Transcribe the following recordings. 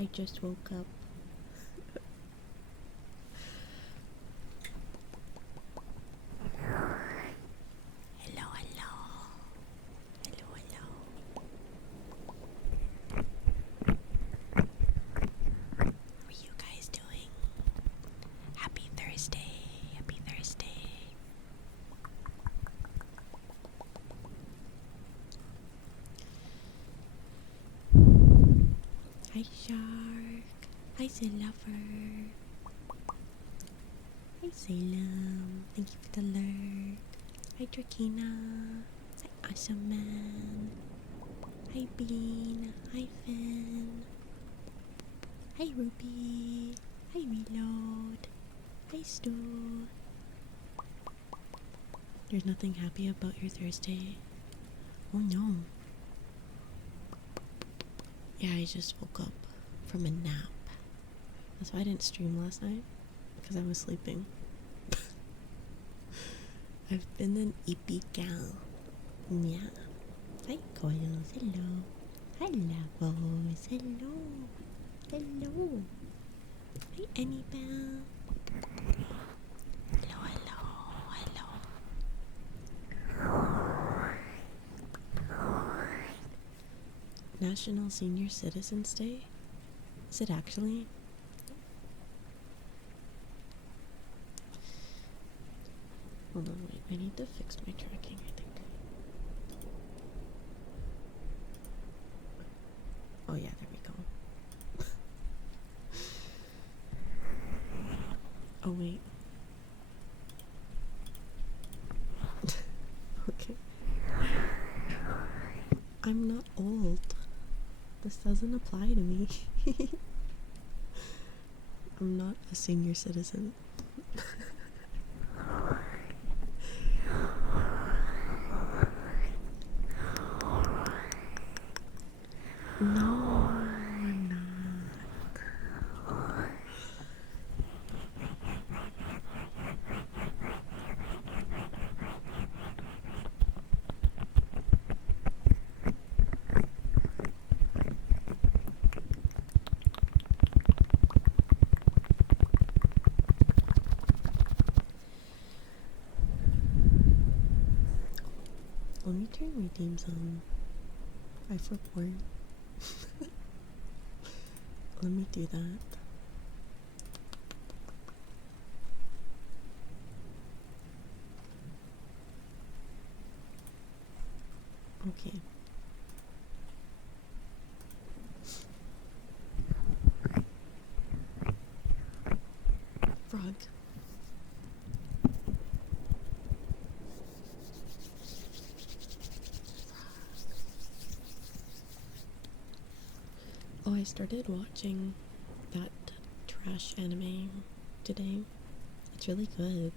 I just woke up. Hello, hello. Hello, hello. How are you guys doing? Happy Thursday. Happy Thursday. Hi, Shark. Hi, Lover. Hi, Salem. Thank you for the lurk. Hi, Drakina. Hi, Awesome Man. Hi, Bean. Hi, Finn. Hi, Ruby. Hi, Reload. Hi, Stu. There's nothing happy about your Thursday? Oh no. Yeah, I just woke up from a nap. That's why I didn't stream last night, because I was sleeping. I've been an EP gal. Yeah. Hi, Coils. Hello. Hi, Lavos. Hello. Hello. Hi, Annabelle. Hello, hello, hello. National Senior Citizens Day? Is it actually? Hold on, wait. I need to fix my tracking, I think. Oh yeah, there we go. Oh wait. Okay. I'm not old. This doesn't apply to me. I'm not a senior citizen. No, I'm not. Let me turn redeems on. I for porn. Let me do that. Okay. Frog. Oh, I started watching that trash anime today. It's really good.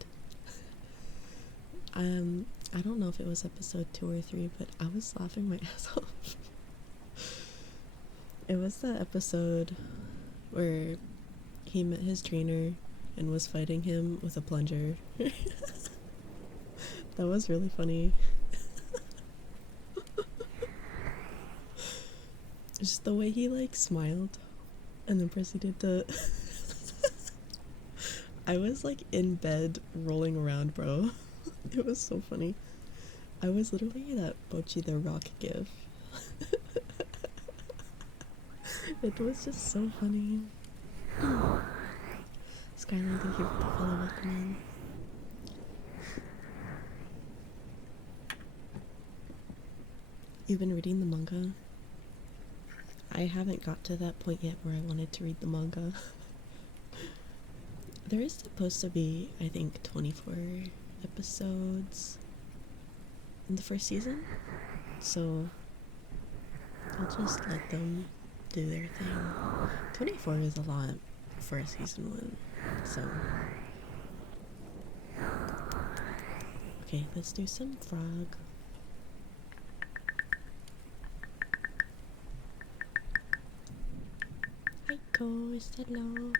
I don't know if it was episode 2 or 3, but I was laughing my ass off. It was the episode where he met his trainer and was fighting him with a plunger. That was really funny. Just the way he like smiled and then proceeded to I was like in bed rolling around, bro. It was so funny. I was literally that Bochi the Rock gif. It was just so funny. Skylar, thank you for the follow. Welcome in. You've been reading the manga? I haven't got to that point yet where I wanted to read the manga. There is supposed to be, I think, 24 episodes in the first season, so I'll just let them do their thing. 24 is a lot for a season 1, so okay, let's do some frog. Hi Toast, hello.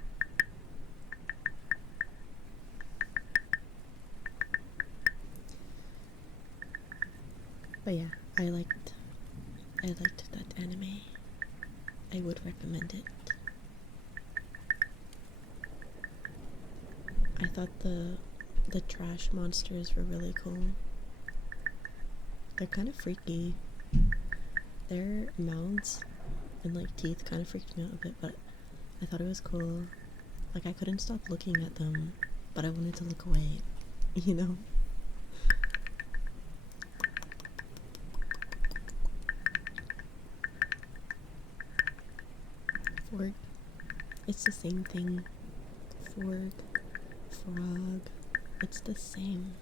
But yeah, I liked that anime. I would recommend it. I thought the trash monsters were really cool. They're kind of freaky. Their mouths and like teeth kind of freaked me out a bit, but I thought it was cool. Like, I couldn't stop looking at them, but I wanted to look away, you know? Fork, it's the same thing. Fork, frog, it's the same.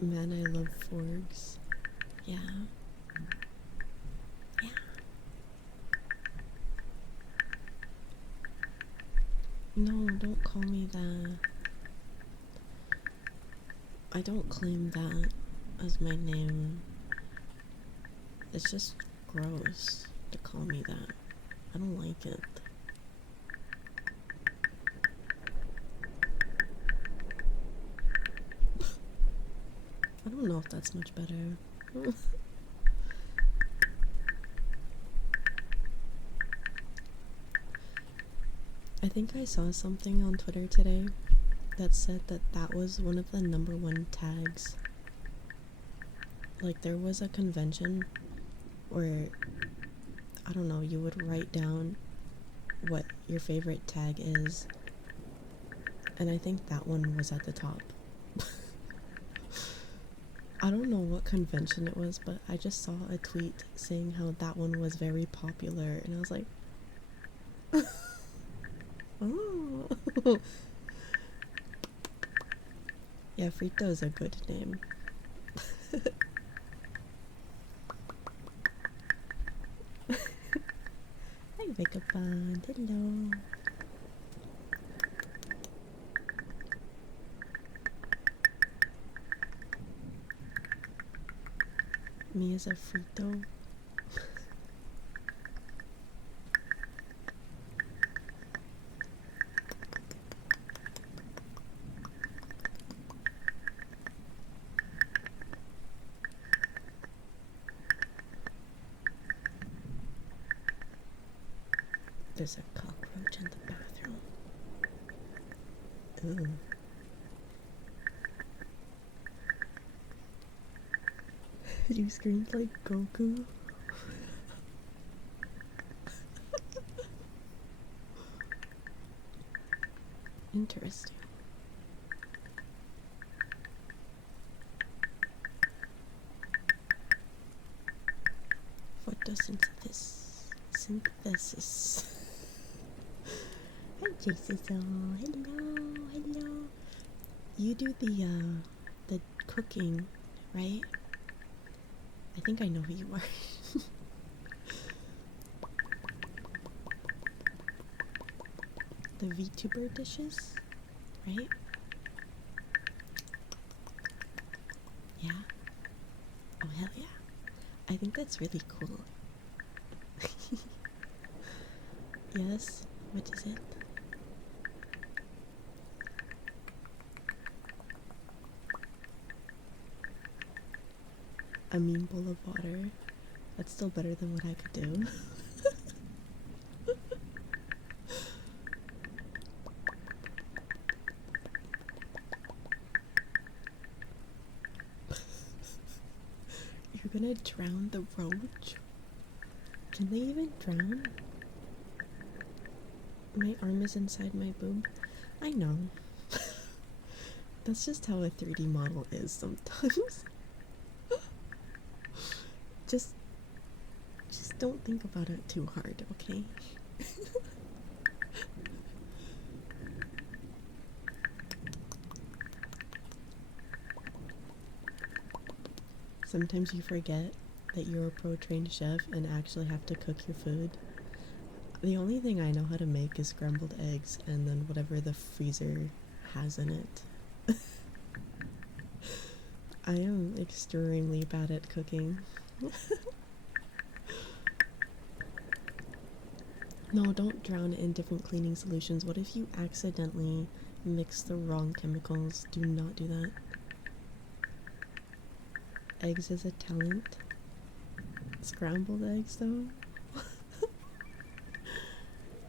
Man, I love forks. Yeah. Yeah. No, don't call me that. I don't claim that as my name. It's just gross to call me that. I don't like it. I don't know if that's much better. I think I saw something on Twitter today that said that that was one of the #1 tags. Like, there was a convention where, I don't know, you would write down what your favorite tag is, and I think that one was at the top. I don't know what convention it was, but I just saw a tweet saying how that one was very popular, and I was like, oh. Yeah, Frito is a good name. Hi, Vagabond. Hello. Me as a Frito. There's a cockroach in the bathroom. Ooh. You screamed like Goku. Interesting. Photosynthesis. Hi, Jason. Hello. You do the cooking, right? I think I know who you are. The VTuber dishes, right? Yeah? Oh, hell yeah. I think that's really cool. Yes? What is it? A mean bowl of water. That's still better than what I could do. You're gonna drown the roach? Can they even drown? My arm is inside my boob. I know. That's just how a 3D model is sometimes. Just don't think about it too hard, okay? Sometimes you forget that you're a pro-trained chef and actually have to cook your food. The only thing I know how to make is scrambled eggs and then whatever the freezer has in it. I am extremely bad at cooking. No, don't drown it in different cleaning solutions. What if you accidentally mix the wrong chemicals? Do not do that. Eggs is a talent. Scrambled eggs, though.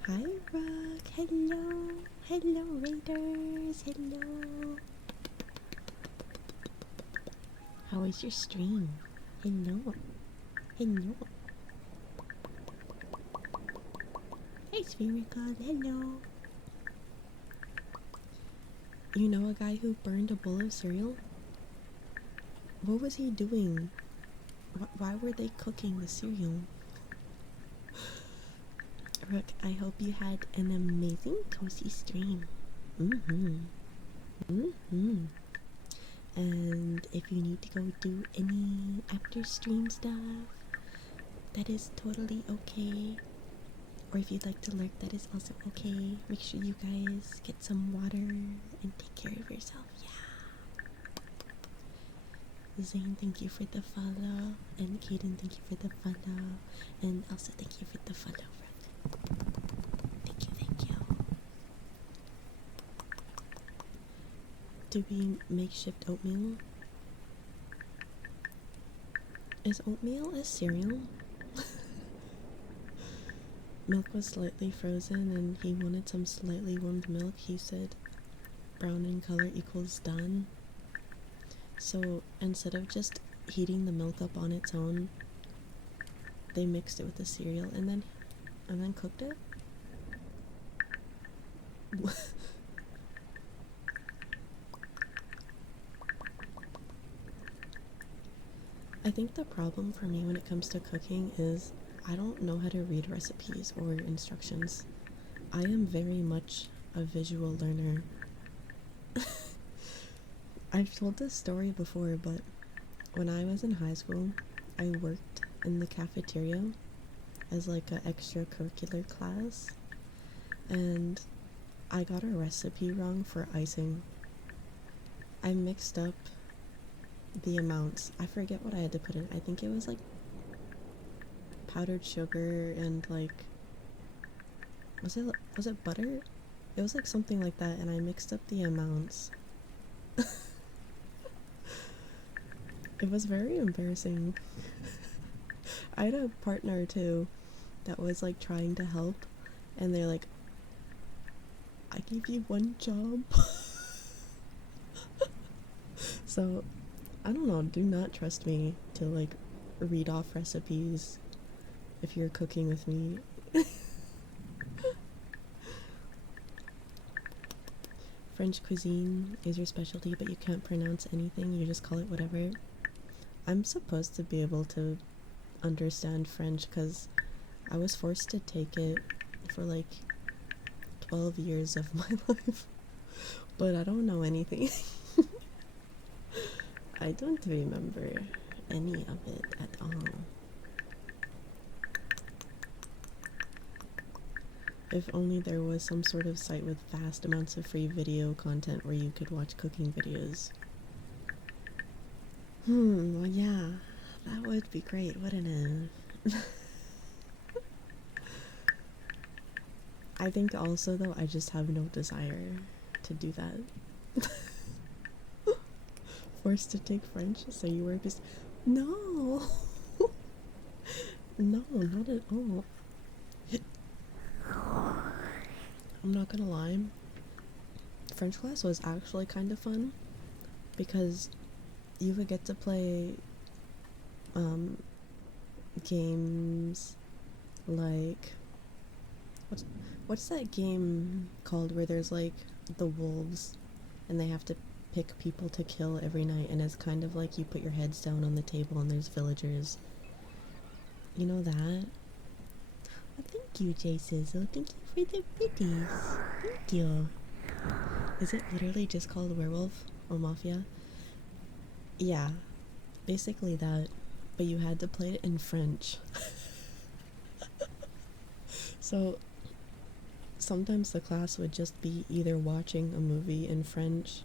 Hi, Rock. Hello. Hello, Raiders. Hello. How was your stream? Hello. Hello. Hey, Spherical. Hello. You know a guy who burned a bowl of cereal? What was he doing? Why were they cooking the cereal? Rook, I hope you had an amazing cozy stream. And if you need to go do any after stream stuff, that is totally okay. Or if you'd like to lurk, that is also okay. Make sure you guys get some water and take care of yourself. Yeah. Zane, thank you for the follow. And Kaden, thank you for the follow. And also thank you for the follow, Rook. Thank you, thank you. Do we makeshift oatmeal? Is oatmeal a cereal? Milk was slightly frozen and he wanted some slightly warmed milk. He said brown in color equals done. So instead of just heating the milk up on its own, they mixed it with the cereal and then cooked it. I think the problem for me when it comes to cooking is I don't know how to read recipes or instructions. I am very much a visual learner. I've told this story before, but when I was in high school, I worked in the cafeteria as like an extracurricular class, and I got a recipe wrong for icing. I mixed up the amounts. I forget what I had to put in. I think it was like powdered sugar and like was it butter? It was like something like that, and I mixed up the amounts. It was very embarrassing. I had a partner too that was like trying to help, and they're like, I gave you one job. So I don't know, do not trust me to like read off recipes if you're cooking with me. French cuisine is your specialty, but you can't pronounce anything, you just call it whatever. I'm supposed to be able to understand French because I was forced to take it for like 12 years of my life, but I don't know anything. I don't remember any of it at all. If only there was some sort of site with vast amounts of free video content where you could watch cooking videos. Well, yeah, that would be great, wouldn't it? I think also, though, I just have no desire to do that. Forced to take French, so you were just... No! No, not at all. I'm not gonna lie, French class was actually kind of fun because you would get to play games like what's that game called where there's like the wolves and they have to pick people to kill every night, and it's kind of like you put your heads down on the table and there's villagers. You know that? Oh, thank you, J Sizzle. Thank you for the biddies. Thank you. Is it literally just called Werewolf or Mafia? Yeah, basically that, but you had to play it in French. So sometimes the class would just be either watching a movie in French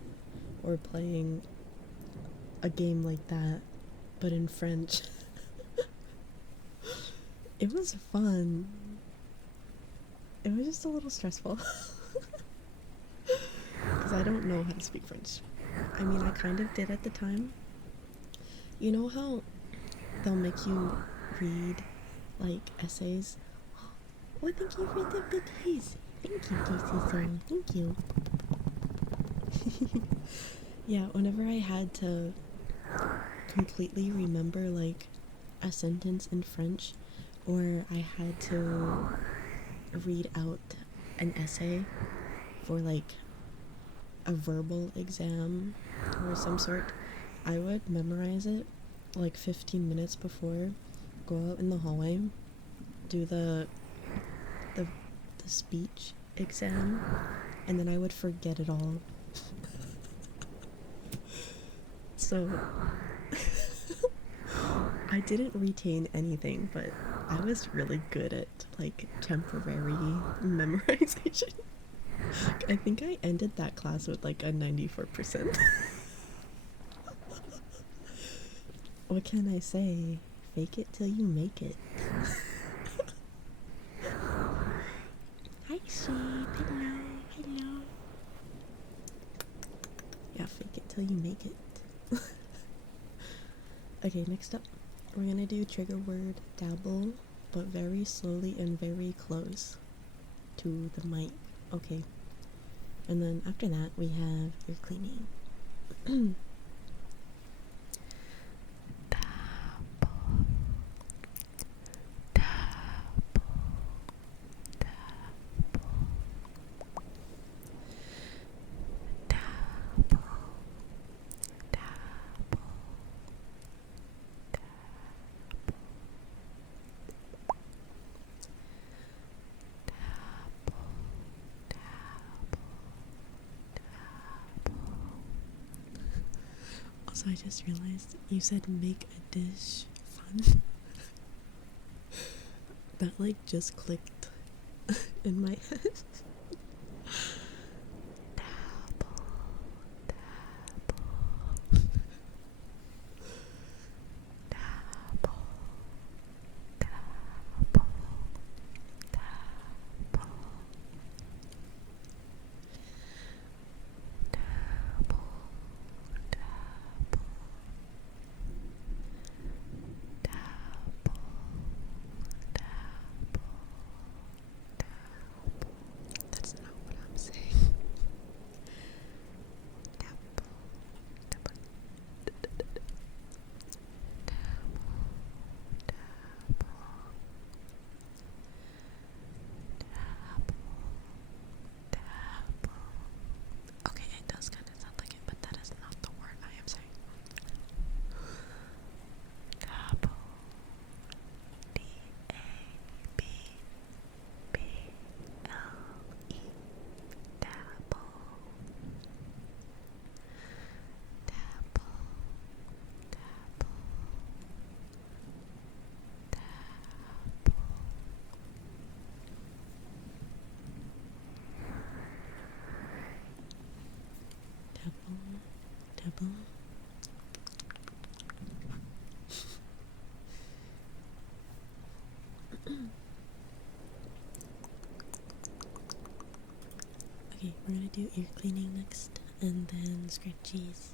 or playing a game like that, but in French. It was fun. It was just a little stressful. Because I don't know how to speak French. I mean, I kind of did at the time. You know how they'll make you read, like, essays? Oh, thank you for the cookies. Thank you, Casey. Thank you. Yeah, whenever I had to completely remember, like, a sentence in French, or I had to read out an essay for, like, a verbal exam or some sort, I would memorize it like 15 minutes before, go out in the hallway, do the speech exam, and then I would forget it all. So I didn't retain anything, but I was really good at like temporary memorization. I think I ended that class with like a 94%. What can I say? Fake it till you make it. Hi, sheep. Hello. Hello. Yeah, fake it till you make it. Okay, next up, we're gonna do trigger word dabble, but very slowly and very close to the mic. Okay. And then after that, we have ear cleaning. Also, I just realized you said make a dish fun. That like just clicked in my head. That's not what I'm saying. Okay, it does kind of sound like it, but that is not the word I am saying. Dabble. D-A-B-B-L-E. Dabble. Dabble. Dabble. Dabble. Okay, we're gonna do ear cleaning next, and then scratchies.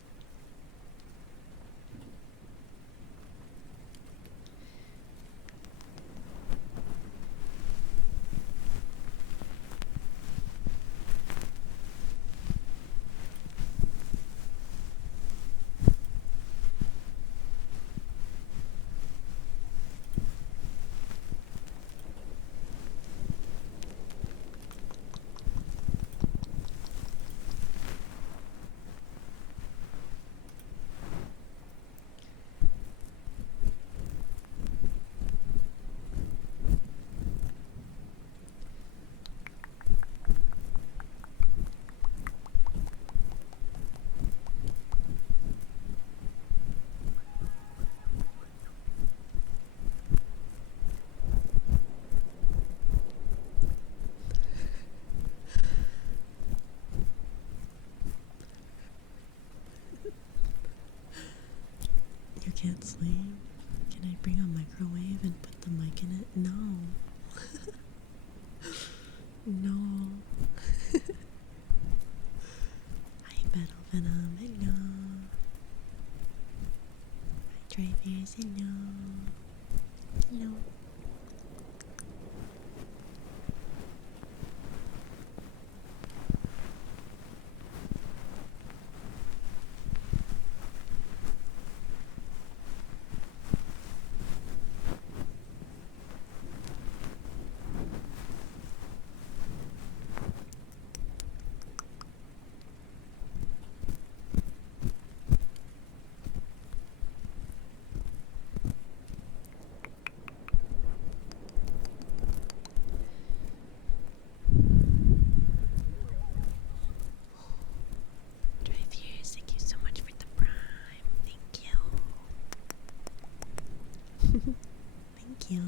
flame? Can I bring a microwave and put the mic in it? No. No. Hi, Battle Venom. Hello. Hi, Drivers. Hello. Hello. Drivers, thank you so much for the prime. Thank you. Thank you.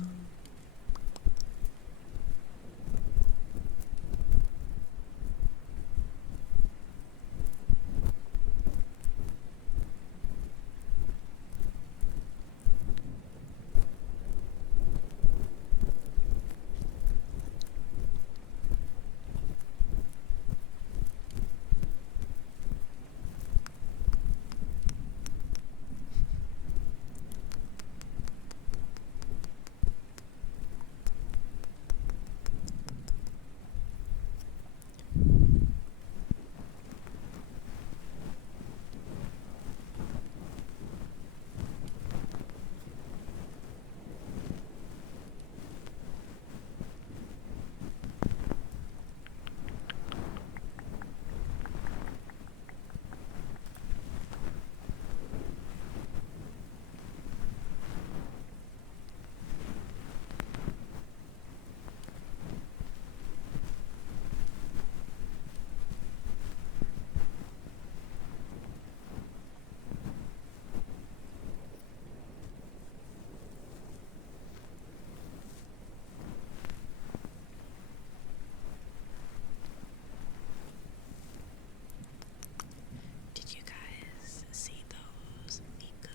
Did you guys see those Miku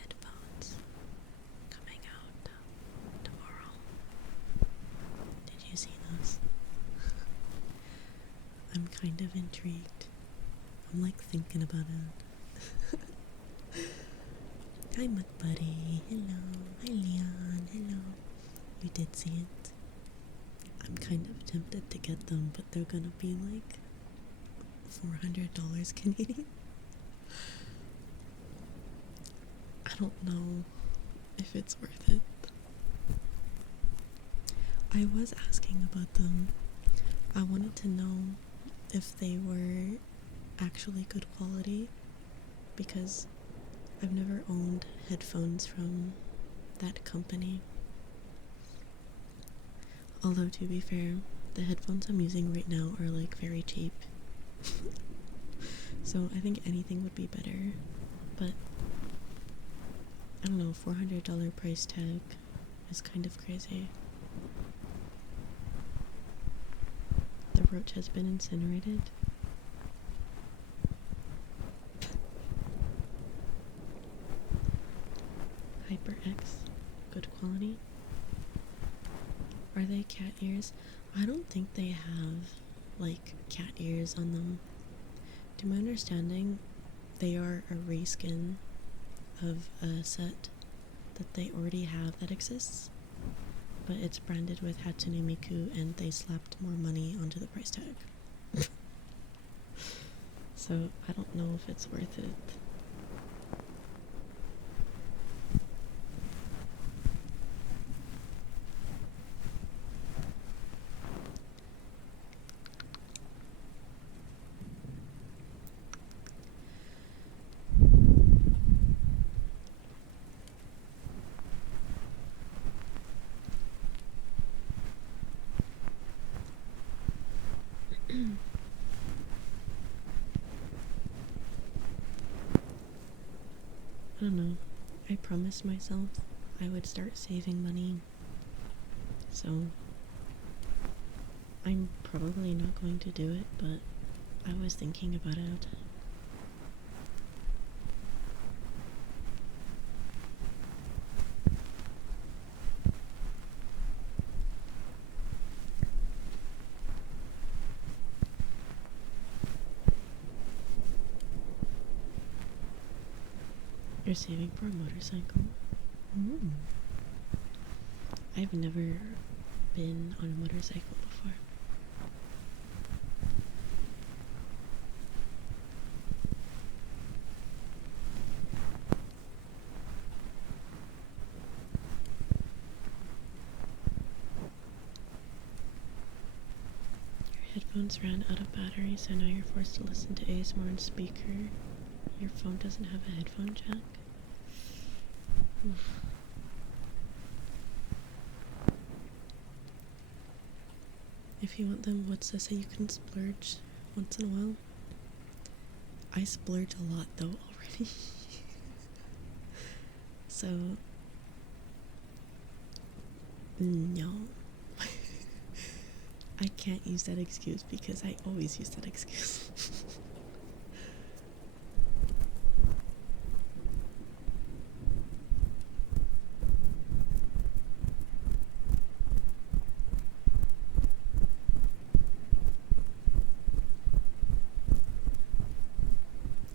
headphones coming out tomorrow? Did you see those? I'm kind of intrigued. I'm like thinking about it. Hi, McBuddy. Hello. Hi, Leon. Hello. You did see it. I'm kind of tempted to get them, but they're gonna be like $400 Canadian. I don't know if it's worth it. I was asking about them. I wanted to know if they were actually good quality because I've never owned headphones from that company. Although, to be fair, the headphones I'm using right now are like very cheap. So I think anything would be better. But I don't know, $400 price tag is kind of crazy. The roach has been incinerated. HyperX, good quality. Are they cat ears? I don't think they have like cat ears on them. To my understanding, they are a reskin of a set that they already have that exists, but it's branded with Hatsune Miku and they slapped more money onto the price tag. So I don't know if it's worth it. I don't know. I promised myself I would start saving money. So I'm probably not going to do it, but I was thinking about it. You're saving for a motorcycle? Ooh. I've never been on a motorcycle before. Your headphones ran out of battery, so now you're forced to listen to ASMR on speaker. Your phone doesn't have a headphone jack? Oof. If you want them, what's to say you can splurge once in a while? I splurge a lot though already. So, no. I can't use that excuse because I always use that excuse.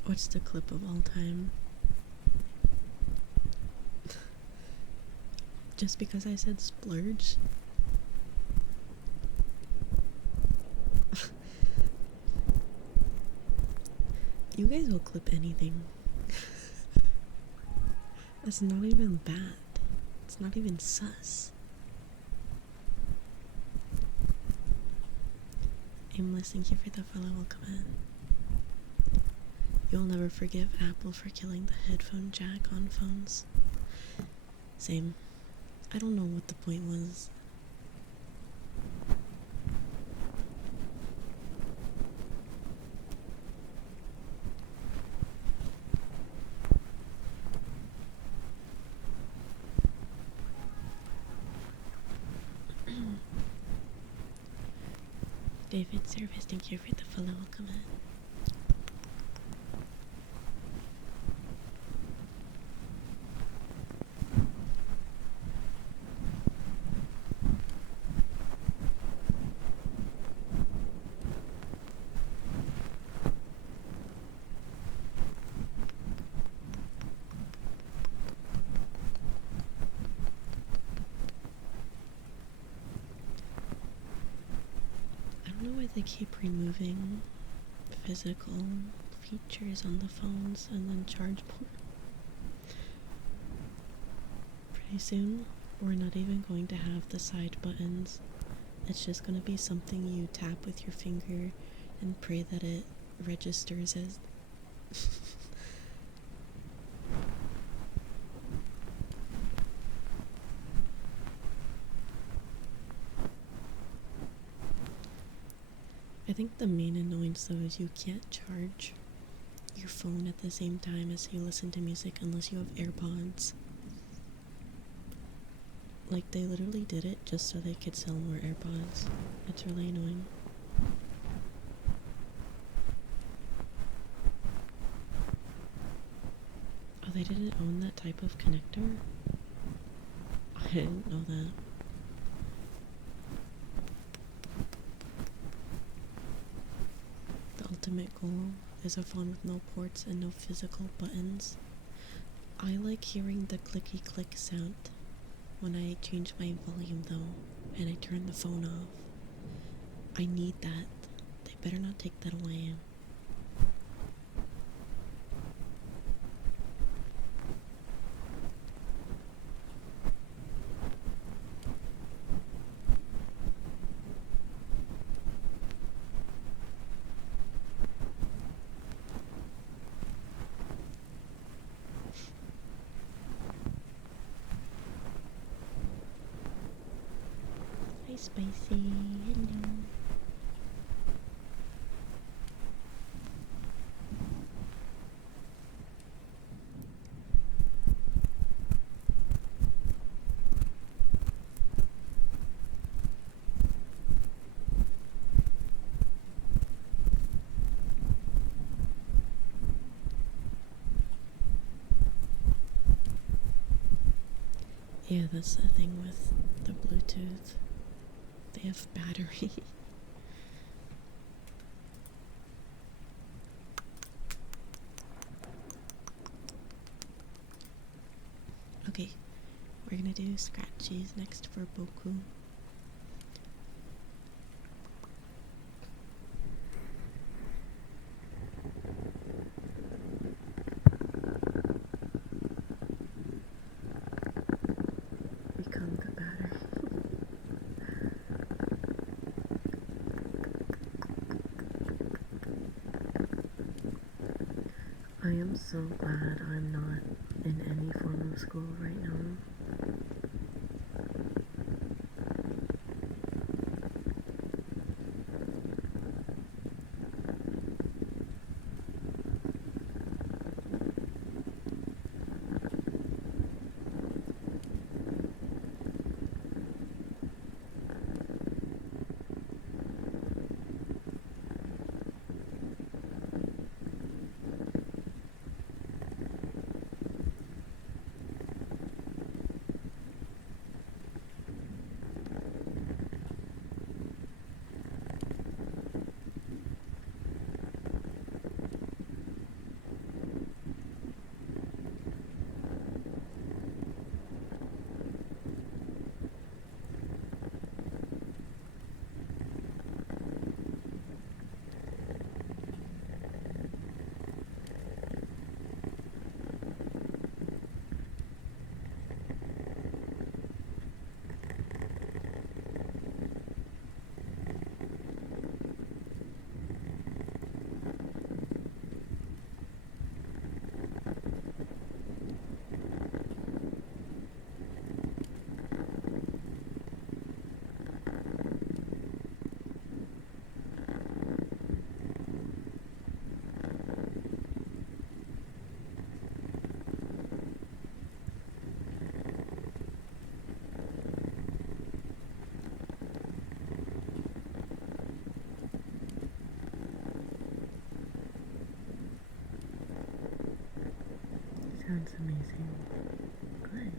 What's the clip of all time? Just because I said splurge? You guys will clip anything. That's not even bad. It's not even sus. Aimless, thank you for the follow. Welcome in. You'll never forgive Apple for killing the headphone jack on phones. Same. I don't know what the point was. David Service, thank you for the follow. Welcome in. They keep removing physical features on the phones and then charge more. Pretty soon, we're not even going to have the side buttons. It's just going to be something you tap with your finger and pray that it registers as I think the main annoyance though is you can't charge your phone at the same time as you listen to music unless you have AirPods. Like, they literally did it just so they could sell more AirPods. It's really annoying. Oh, they didn't own that type of connector? I didn't know that. The ultimate goal is a phone with no ports and no physical buttons. I like hearing the clicky click sound when I change my volume though, and I turn the phone off. I need that. They better not take that away. Hi, Spicy. Hello. Yeah, that's the thing with the Bluetooth. They have battery. do scratchies next for Boku. Become the batter. I am so glad I'm not in any form of school right now. Sounds amazing. Good.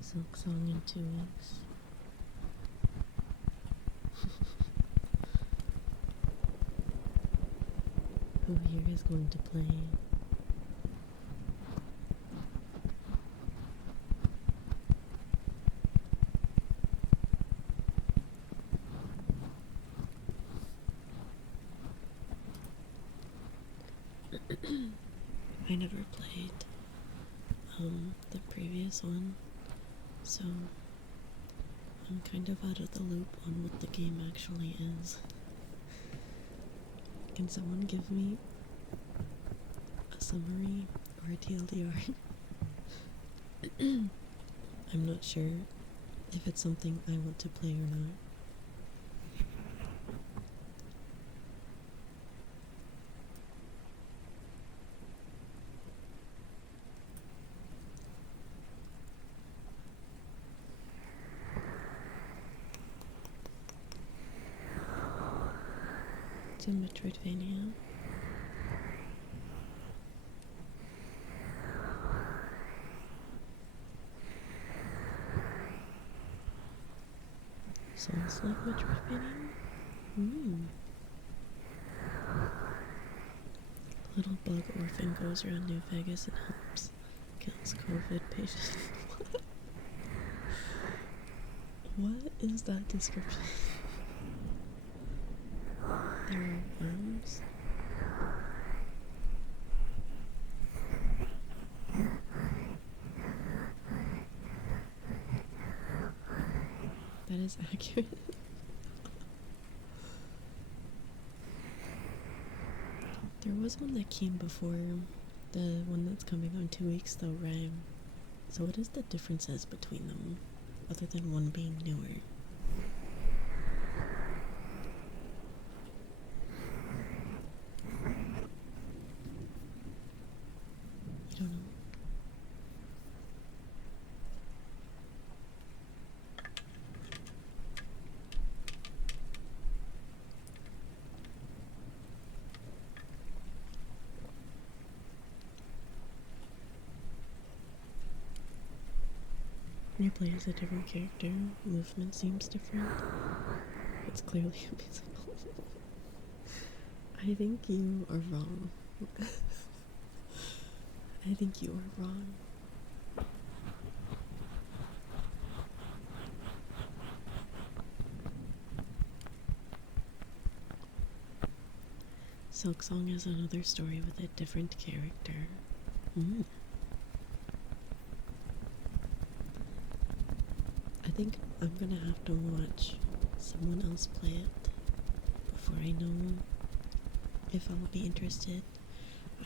Silk song in 2 weeks. Who here is going to play? I never played the previous one, so I'm kind of out of the loop on what the game actually is. Can someone give me a summary or a TLDR? I'm not sure if it's something I want to play or not. It's a Metroidvania. Sounds like Metroidvania. Little bug orphan goes around New Vegas and helps kills COVID patients. What is that description? There are worms. That is accurate. There was one that came before the one that's coming on 2 weeks though, right? So what is the differences between them, other than one being newer? I don't know. You play as a different character, movement seems different. It's clearly invisible. I think you are wrong. I think you are wrong. Silksong has another story with a different character. I think I'm gonna have to watch someone else play it before I know if I'll be interested.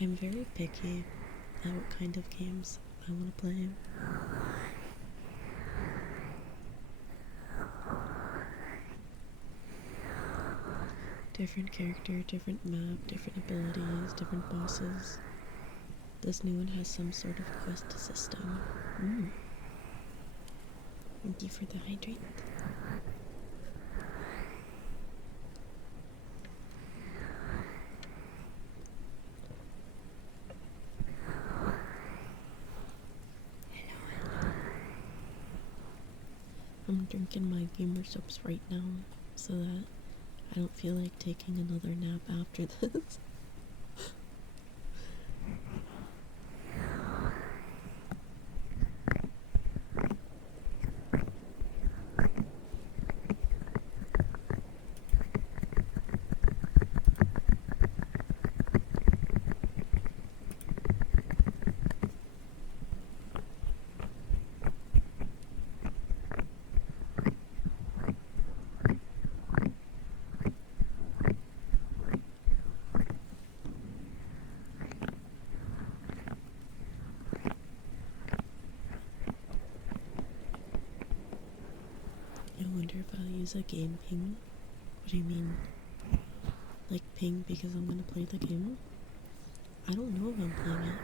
I'm very picky at what kind of games I want to play. Different character, different map, different abilities, different bosses. This new one has some sort of quest system. Thank you for the hydrate. I'm drinking my gamer subs right now so that I don't feel like taking another nap after this. I wonder if I'll use a game ping. What do you mean? Like ping because I'm gonna play the game? I don't know if I'm playing it.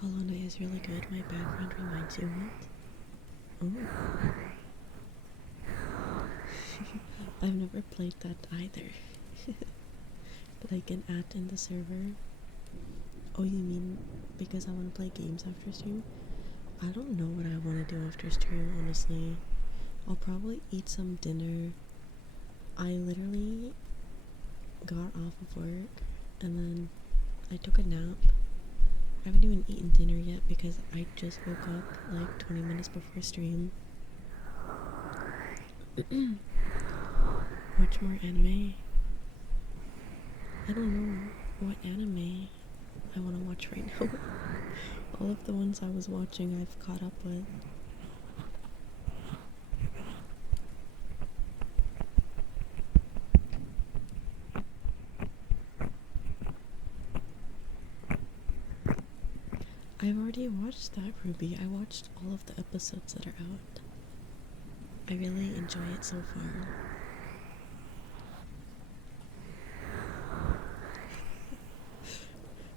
Hollow Knight is really good. My background reminds you of it. Oh. I've never played that either. But I can add in the server. Oh, you mean because I want to play games after stream? I don't know what I want to do after stream, honestly. I'll probably eat some dinner. I literally got off of work and then I took a nap. I haven't even eaten dinner yet because I just woke up like 20 minutes before stream. Watch more anime. I don't know what anime I want to watch right now. All of the ones I was watching I've caught up with. I've already watched that, Ruby. I watched all of the episodes that are out. I really enjoy it so far.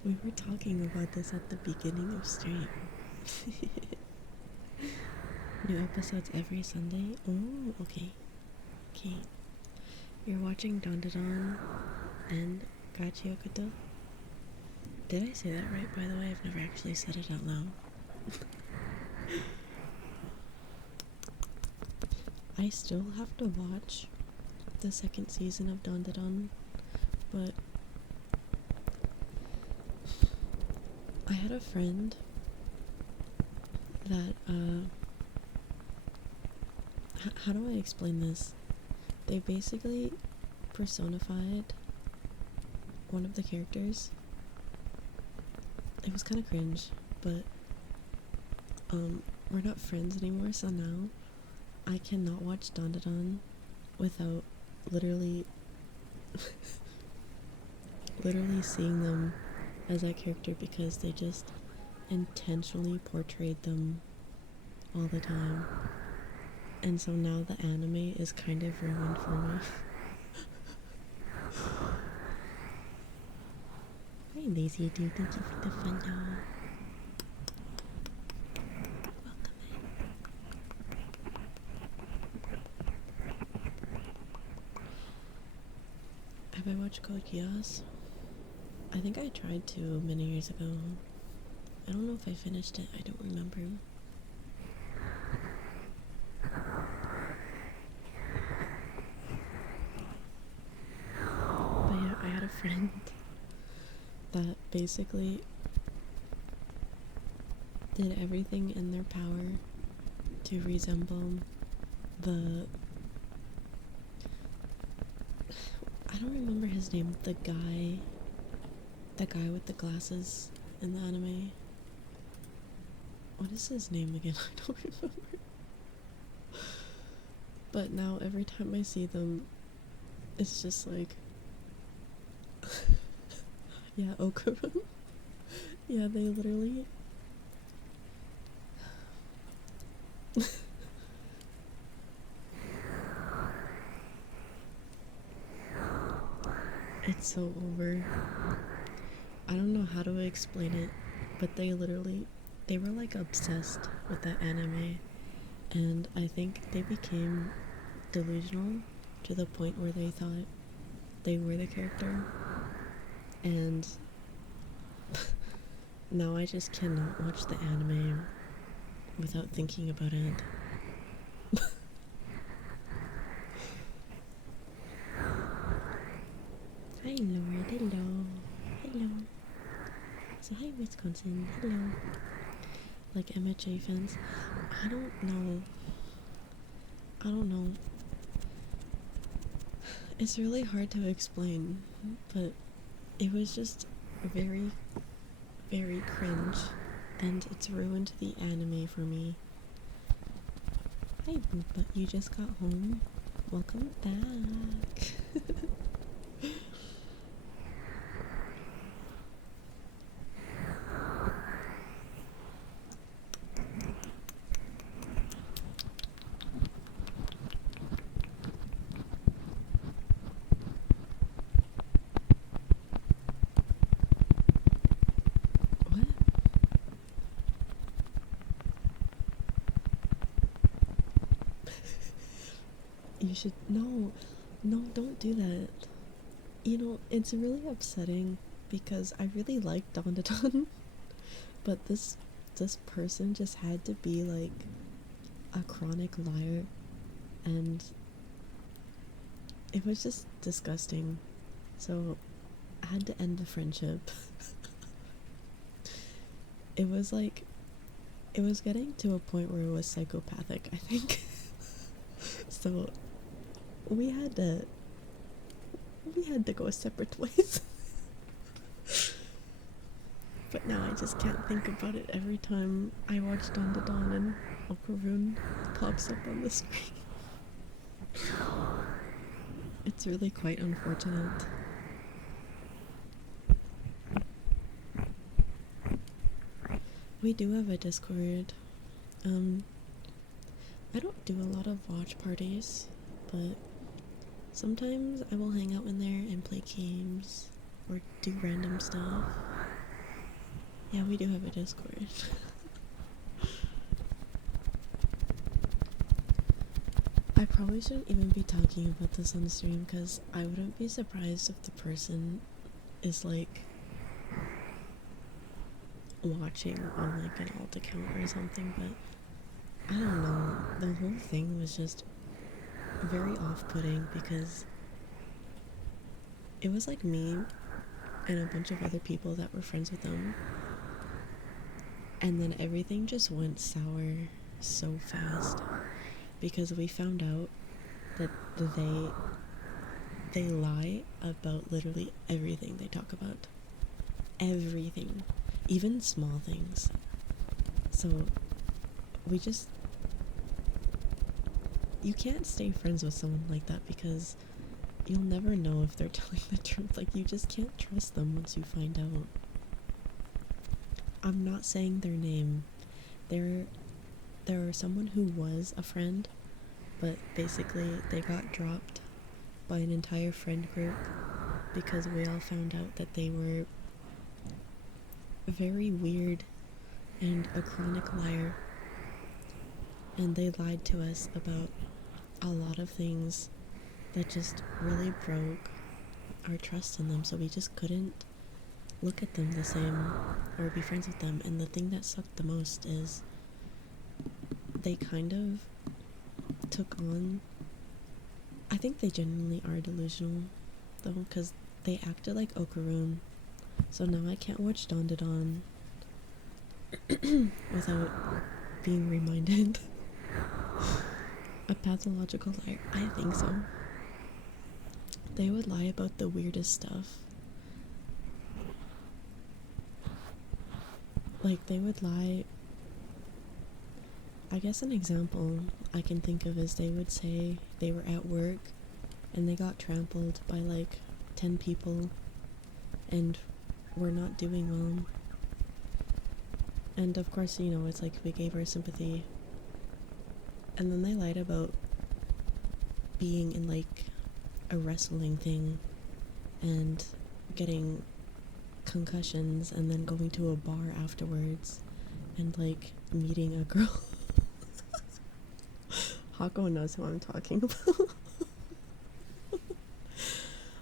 We were talking about this at the beginning of stream. New episodes every Sunday? Oh, okay. Okay. You're watching Dandadan and Gachiokuto? Did I say that right, by the way? I've never actually said it out loud. I still have to watch the second season of Dandadan, but I had a friend that, how do I explain this? They basically personified one of the characters. It was kind of cringe, but we're not friends anymore, so now I cannot watch Dandadan without literally seeing them as that character, because they just intentionally portrayed them all the time. And so now the anime is kind of ruined for me. Hi, Lazy Dude. Thank you for the follow. Welcome in. Have I watched Code Geass? I think I tried to many years ago. I don't know if I finished it. I don't remember. But yeah, I had a friend that basically did everything in their power to resemble the... I don't remember his name. The guy with the glasses in the anime. What is his name again? I don't remember. But now every time I see them, it's just like... yeah, Okurum. Yeah, they literally... It's so over. I don't know how to explain it, but they were like obsessed with that anime, and I think they became delusional to the point where they thought they were the character, and now I just cannot watch the anime without thinking about it. Hi Lord, hello. Hello. So hi Wisconsin, hello. Like MHA fans. I don't know. It's really hard to explain, but it was just very, very cringe, and it's ruined the anime for me. Hi Boopa, you just got home? Welcome back. What? You should... No, don't do that. You know, it's really upsetting because I really like Dandadan, but this person just had to be like a chronic liar, and it was just disgusting. So I had to end the friendship. It was like, it was getting to a point where it was psychopathic, I think. So we had to go separate ways. But now I just can't think about it every time I watch Dawn to Dawn and Okaroon pops up on the screen. It's really quite unfortunate. We do have a Discord. I don't do a lot of watch parties, but sometimes I will hang out in there and play games or do random stuff. Yeah, we do have a Discord. I probably shouldn't even be talking about this on the stream because I wouldn't be surprised if the person is like watching on like an alt account or something, but I don't know. The whole thing was just very off-putting because it was like me and a bunch of other people that were friends with them, and then everything just went sour so fast because we found out that they lie about literally everything they talk about. Everything, even small things. So we just, you can't stay friends with someone like that because you'll never know if they're telling the truth. Like, you just can't trust them once you find out. I'm not saying their name. There was someone who was a friend, but basically they got dropped by an entire friend group because we all found out that they were very weird and a chronic liar, and they lied to us about a lot of things that just really broke our trust in them, so we just couldn't look at them the same or be friends with them. And the thing that sucked the most is they kind of took on, I think they genuinely are delusional though, because they acted like Okaroon, so now I can't watch Dawn to Dawn without being reminded. A pathological liar? I think so. They would lie about the weirdest stuff. Like, they would lie. I guess an example I can think of is they would say they were at work and they got trampled by like 10 people and were not doing well. And of course, you know, it's like we gave our sympathy. And then they lied about being in like a wrestling thing and getting concussions and then going to a bar afterwards and like meeting a girl. Hako knows who I'm talking about.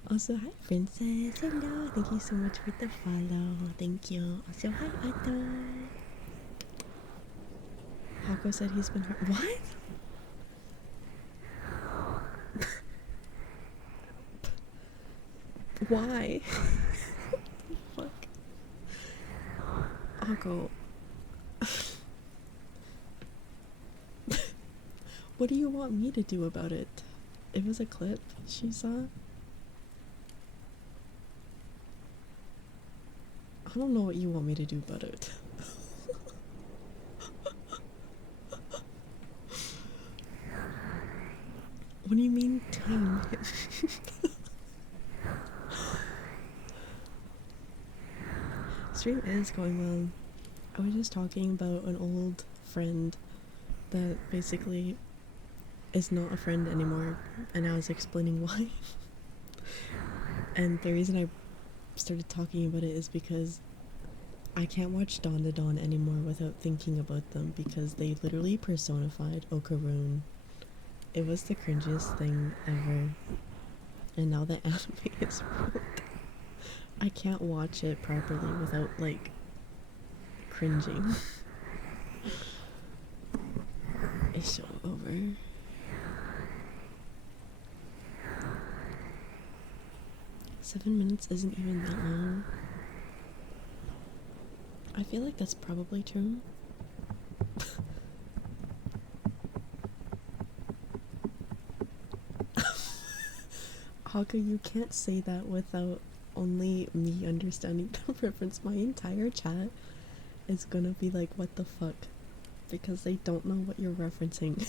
Also, hi Princess, hello, thank you so much for the follow, thank you. Also, hi Otto. Hako said he's been hurt. What? Why? Fuck. Hako. What do you want me to do about it? It was a clip she saw. I don't know what you want me to do about it. What do you mean tame him? Stream is going well. I was just talking about an old friend that basically is not a friend anymore, and I was explaining why. And the reason I started talking about it is because I can't watch Dawn to Dawn anymore without thinking about them, because they literally personified Okaroon. It was the cringiest thing ever. And now the anime is ruined. I can't watch it properly without like cringing. It's so over. Seven minutes isn't even that long. I feel like that's probably true. Haka, you can't say that without only me understanding the reference. My entire chat is gonna be like, what the fuck? Because they don't know what you're referencing.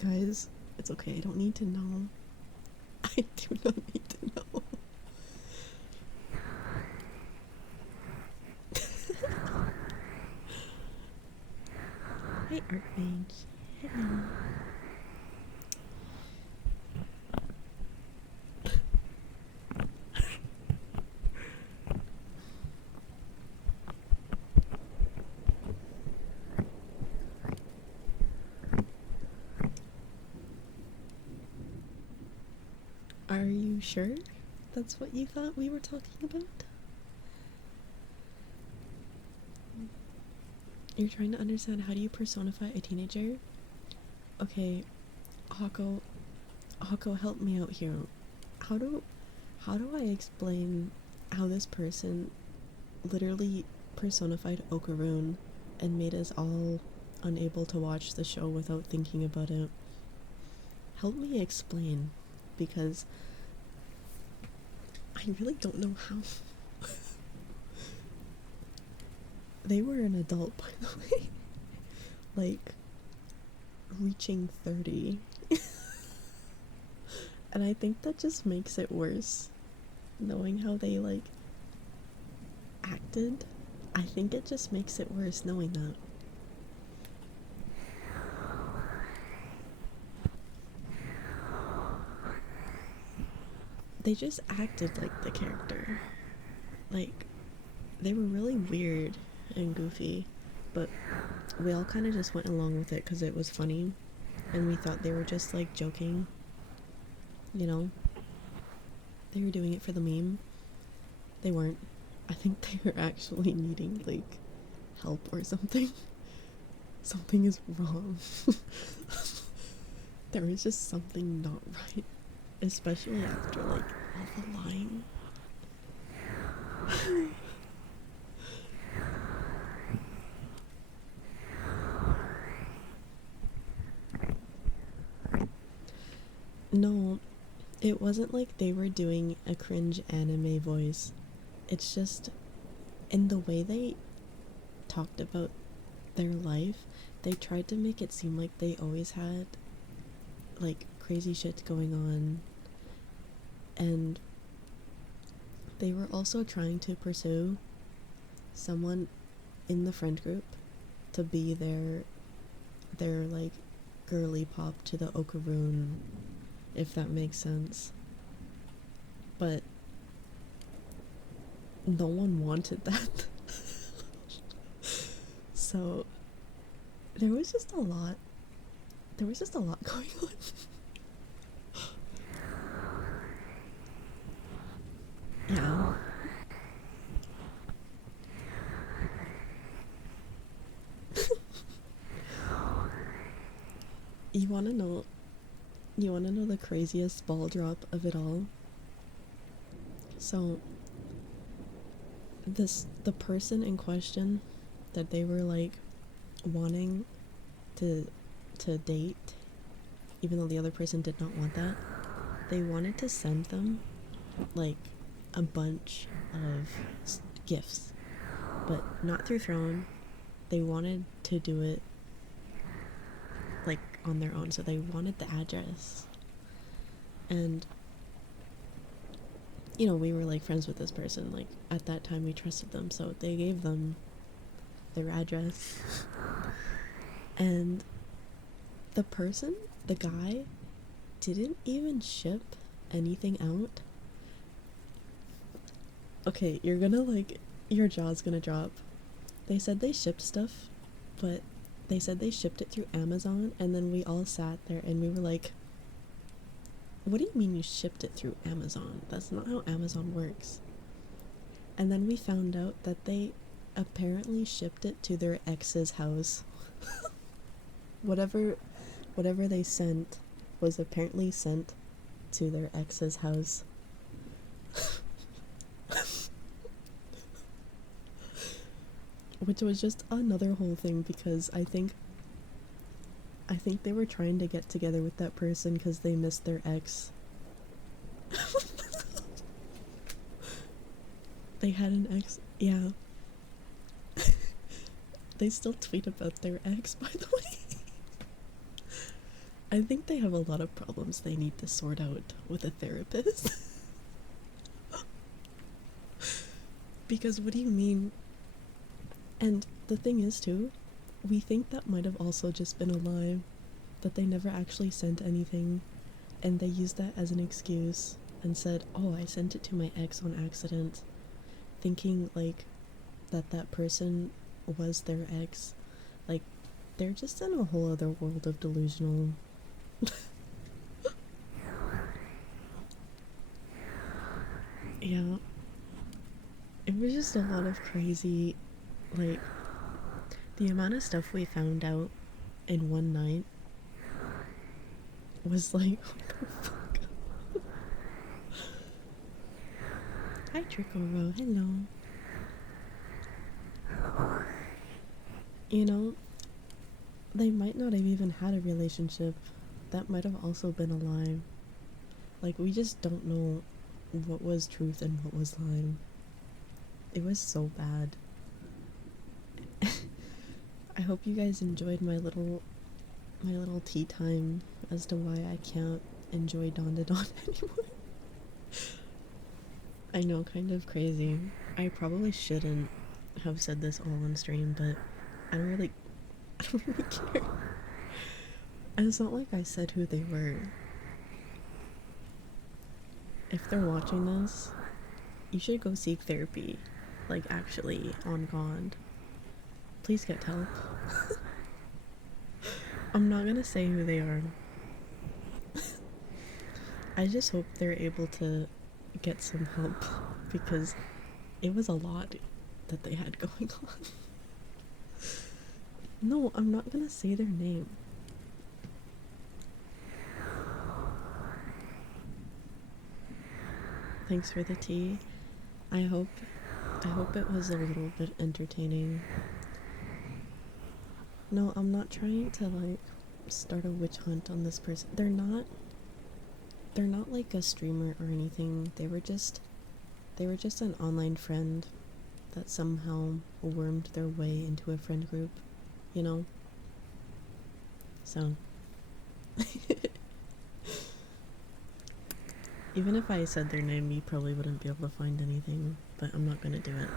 Guys, it's okay, I don't need to know. I do not need to know. Hi, Archmage. Hello. Are you sure that's what you thought we were talking about? You're trying to understand, how do you personify a teenager? Okay, Hako, help me out here. How do I explain how this person literally personified Okaroon and made us all unable to watch the show without thinking about it? Help me explain, because I really don't know how. They were an adult, by the way. Like, reaching 30. And I think that just makes it worse. Knowing how they, like, acted. I think it just makes it worse knowing that. They just acted like the character. Like, they were really weird and goofy, but we all kind of just went along with it because it was funny, and we thought they were just like joking, you know? They were doing it for the meme. They weren't. I think they were actually needing like help or something. Something is wrong. There was just something not right, especially after like all the lying. No, it wasn't like they were doing a cringe anime voice. It's just in the way they talked about their life, they tried to make it seem like they always had like crazy shit going on, and they were also trying to pursue someone in the friend group to be their like girly pop to the Okaroon, if that makes sense. But no one wanted that. So there was just a lot going on. Yeah. You wanna know the craziest ball drop of it all? So the person in question that they were like wanting to date, even though the other person did not want that, they wanted to send them like a bunch of gifts, but not through Throne. They wanted to do it like on their own, so they wanted the address. And you know, we were like friends with this person, like at that time we trusted them, so they gave them their address. And the guy didn't even ship anything out. Okay, you're gonna like, your jaw's gonna drop. They said they shipped stuff, but they said they shipped it through Amazon, and then we all sat there and we were like, what do you mean you shipped it through Amazon? That's not how Amazon works. And then we found out that they apparently shipped it to their ex's house. whatever they sent was apparently sent to their ex's house. which was just another whole thing because I think they were trying to get together with that person because they missed their ex. They had an ex. Yeah. They still tweet about their ex, by the way. I think they have a lot of problems they need to sort out with a therapist. Because what do you mean? And the thing is, too, we think that might have also just been a lie, that they never actually sent anything, and they used that as an excuse and said, oh, I sent it to my ex on accident, thinking like that person was their ex. Like, they're just in a whole other world of delusional. Yeah, it was just a lot of crazy, like, the amount of stuff we found out in one night was like, what the fuck? Hi, Tricoro, hello. You know, they might not have even had a relationship. That might have also been a lie. Like, we just don't know what was truth and what was lie. It was so bad. I hope you guys enjoyed my little tea time as to why I can't enjoy Dawn to Dawn anymore. I know, kind of crazy. I probably shouldn't have said this all on stream, but I don't really care. And it's not like I said who they were. If they're watching this, you should go seek therapy. Like, actually, on God. Please get help. I'm not gonna say who they are. I just hope they're able to get some help because it was a lot that they had going on. No, I'm not gonna say their name. Thanks for the tea. I hope it was a little bit entertaining. No, I'm not trying to like start a witch hunt on this person. They're not like a streamer or anything. They were just an online friend that somehow wormed their way into a friend group, you know? So even if I said their name, you probably wouldn't be able to find anything, but I'm not gonna do it.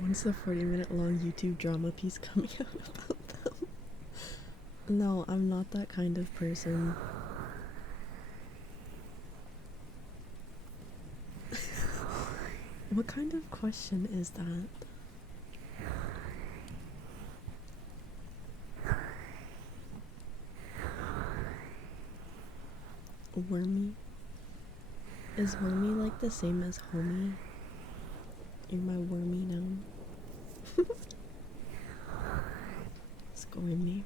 When's the 40-minute long YouTube drama piece coming out about them? No, I'm not that kind of person. What kind of question is that? Wormy? Is wormy like the same as homie? You're my wormy now. Scorn me.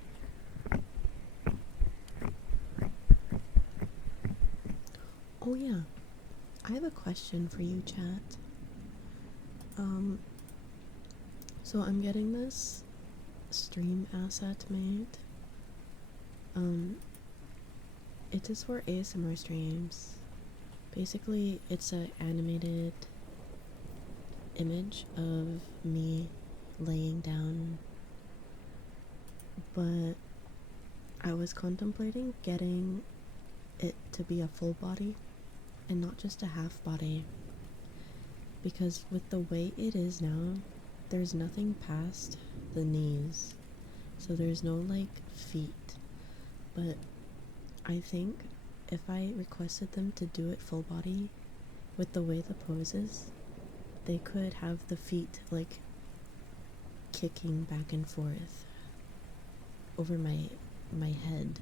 Oh yeah, I have a question for you, chat. So I'm getting this stream asset made. It is for ASMR streams. Basically, it's an animated image of me laying down, but I was contemplating getting it to be a full body and not just a half body, because with the way it is now, there's nothing past the knees, so there's no like feet. But I think if I requested them to do it full body with the way the pose is, they could have the feet like kicking back and forth over my head.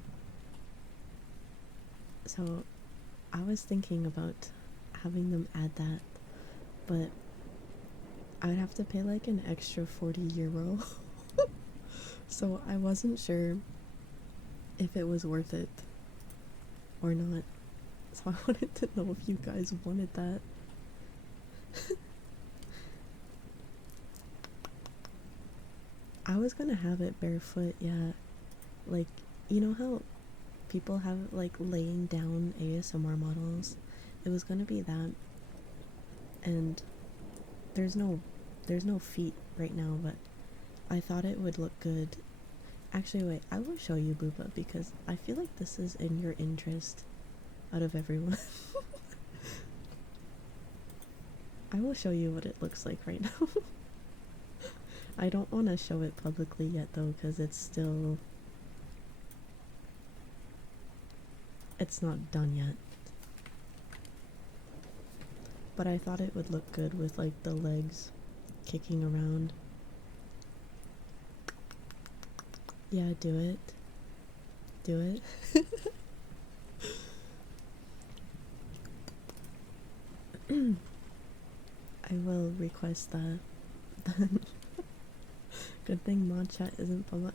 So I was thinking about having them add that, but I would have to pay like an extra 40 euro. So I wasn't sure if it was worth it or not. So I wanted to know if you guys wanted that. I was gonna have it barefoot, yeah. Like, you know how people have like laying down ASMR models? It was gonna be that. And there's no there's no feet right now, but I thought it would look good. Actually, wait, I will show you Booba because I feel like this is in your interest out of everyone. I will show you what it looks like right now. I don't want to show it publicly yet though because it's not done yet. But I thought it would look good with like the legs kicking around. Yeah, do it. Do it. I will request that. Good thing mod chat isn't public.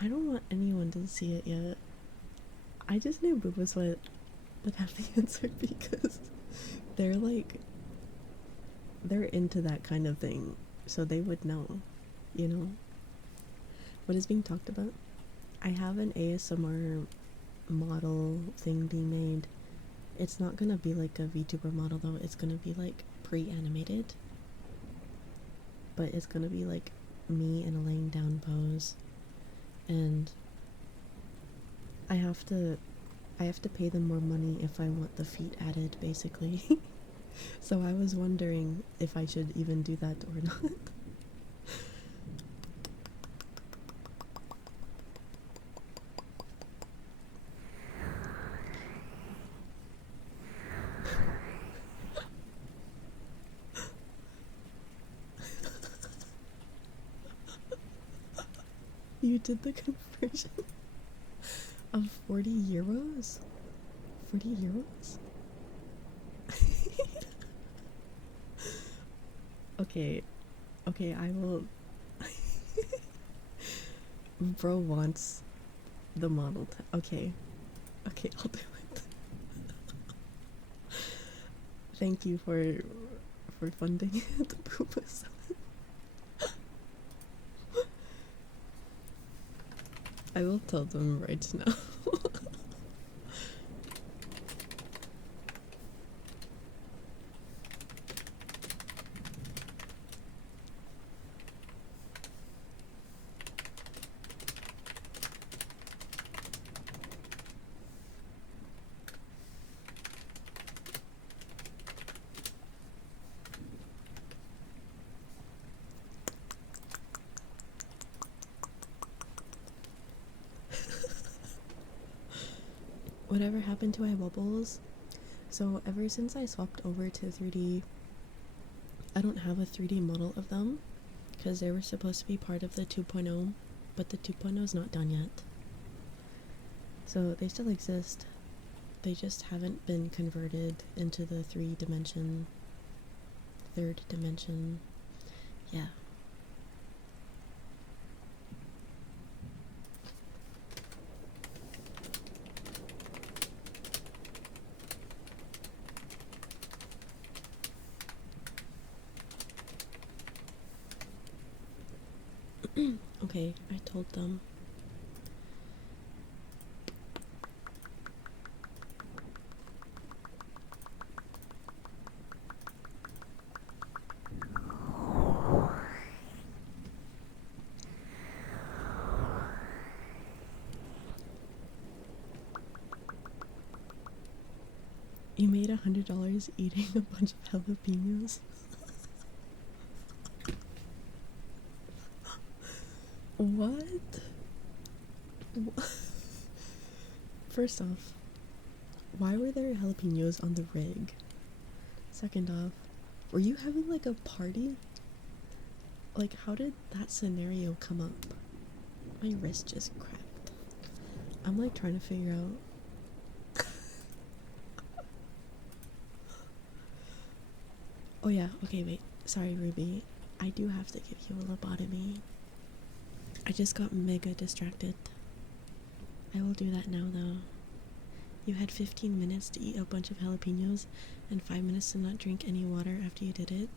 I don't want anyone to see it yet. I just knew Booba Sweat would have the answer because they're like, they're into that kind of thing, so they would know, you know? What is being talked about? I have an ASMR model thing being made. It's not gonna be like a VTuber model though, it's gonna be like pre-animated. But it's gonna be like me in a laying down pose. And I have to pay them more money if I want the feet added, basically. So I was wondering if I should even do that or not. You did the conversion of 40 euros? 40 euros? Okay, I will. Bro wants the model. Okay, I'll do it. Thank you for funding it, Boobas. I will tell them right now. Whatever happened to iBubbles? So ever since I swapped over to 3D, I don't have a 3D model of them because they were supposed to be part of the 2.0, but the 2.0 is not done yet. So they still exist. They just haven't been converted into the third dimension. Yeah. Okay, I told them. You made $100 eating a bunch of jalapenos. What? First off, why were there jalapenos on the rig? Second off, were you having like a party? Like, how did that scenario come up? My wrist just cracked. I'm like trying to figure out. Oh yeah, okay, wait. Sorry, Ruby. I do have to give you a lobotomy. I just got mega distracted. I will do that now, though. You had 15 minutes to eat a bunch of jalapenos and 5 minutes to not drink any water after you did it.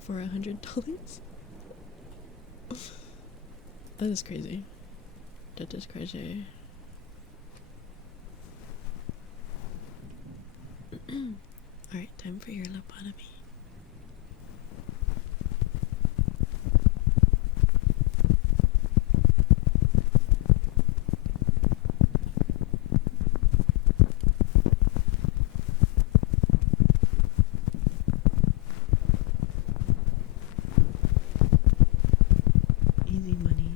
For $100? That is crazy. That is crazy. Alright, time for your lobotomy. Easy money.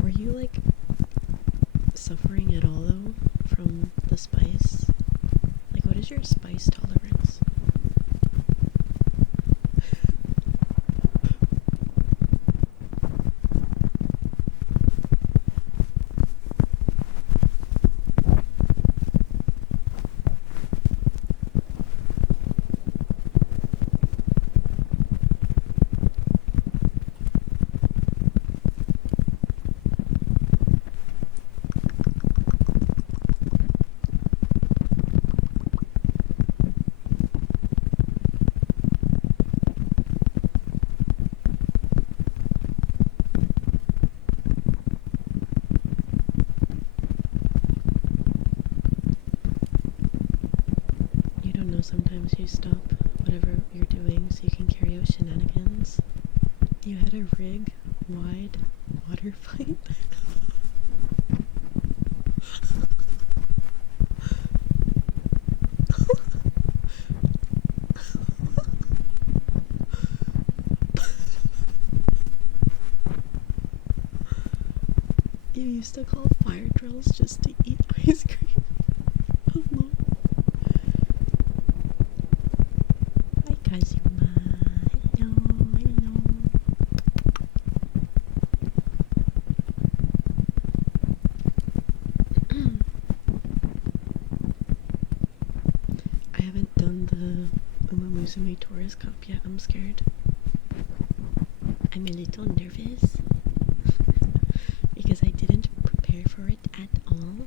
Were you like suffering at all though from the spice? Like, what is your spice tolerance? You don't know, sometimes you stop whatever you're doing so you can carry out shenanigans. You had a rig wide water fight. You used to call fire drills just to eat ice cream. Oh no. Hi Kazuma. Hello, hello. I haven't done the Umamusume Taurus Cup yet. I'm scared. I'm a little nervous because I didn't prepare for it at all.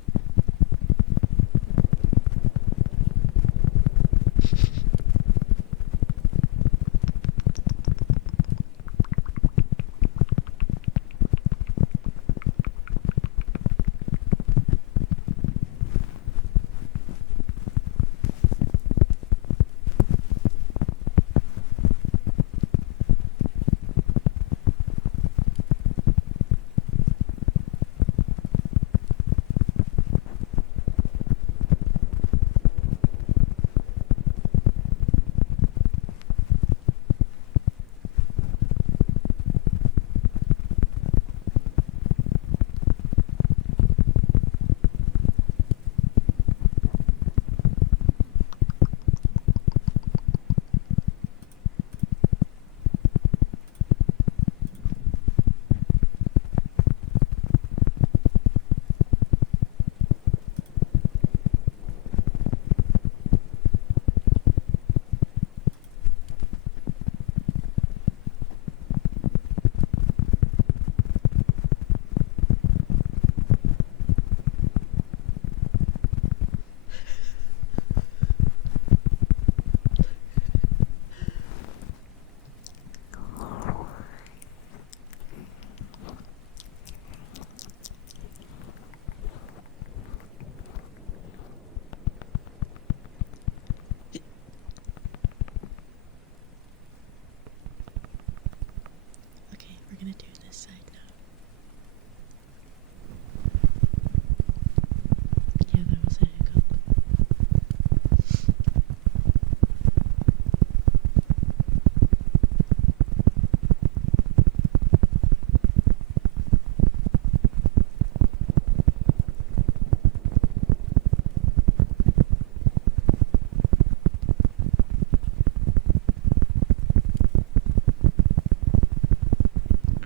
Okay, we're gonna do this side now. Yeah, that was a hiccup.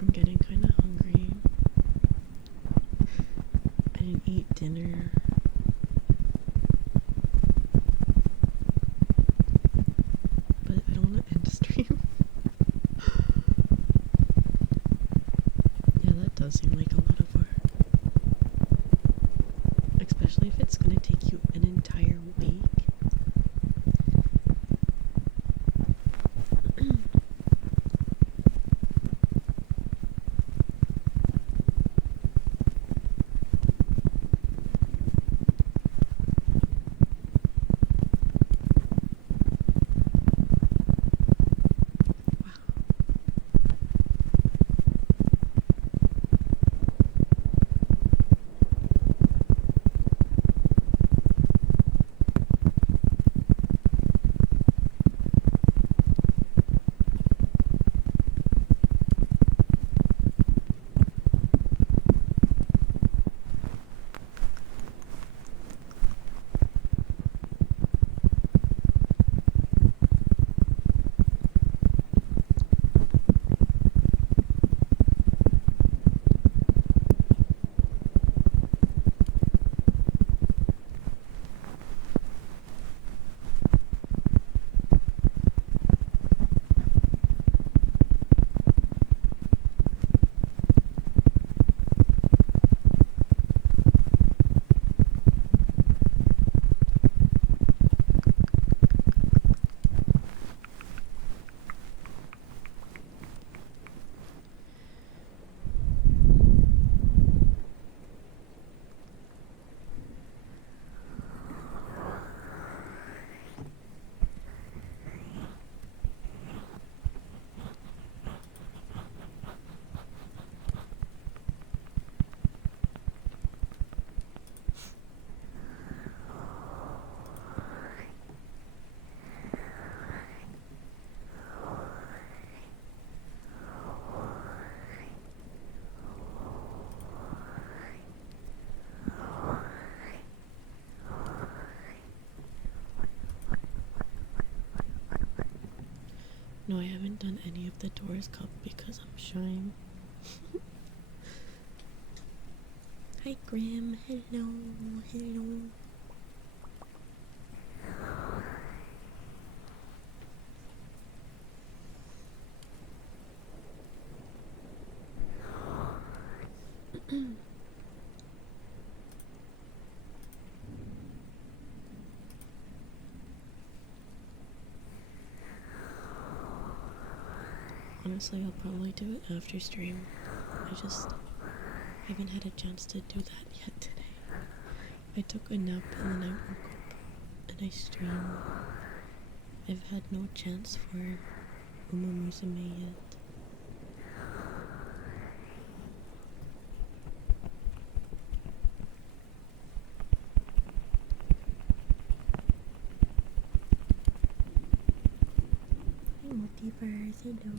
I'm getting kind of hungry. I didn't eat dinner. But I don't want to end the stream. does seem like a lot of work. Especially if it's gonna take you an entire week. No, I haven't done any of the Doors Cup because I'm shying. Hi, Grim. Hello. Hello. Honestly, I'll probably do it after stream. I just haven't had a chance to do that yet today. I took a nap and then I woke up and I streamed. I've had no chance for Musume yet. Hey, multiverse, hello.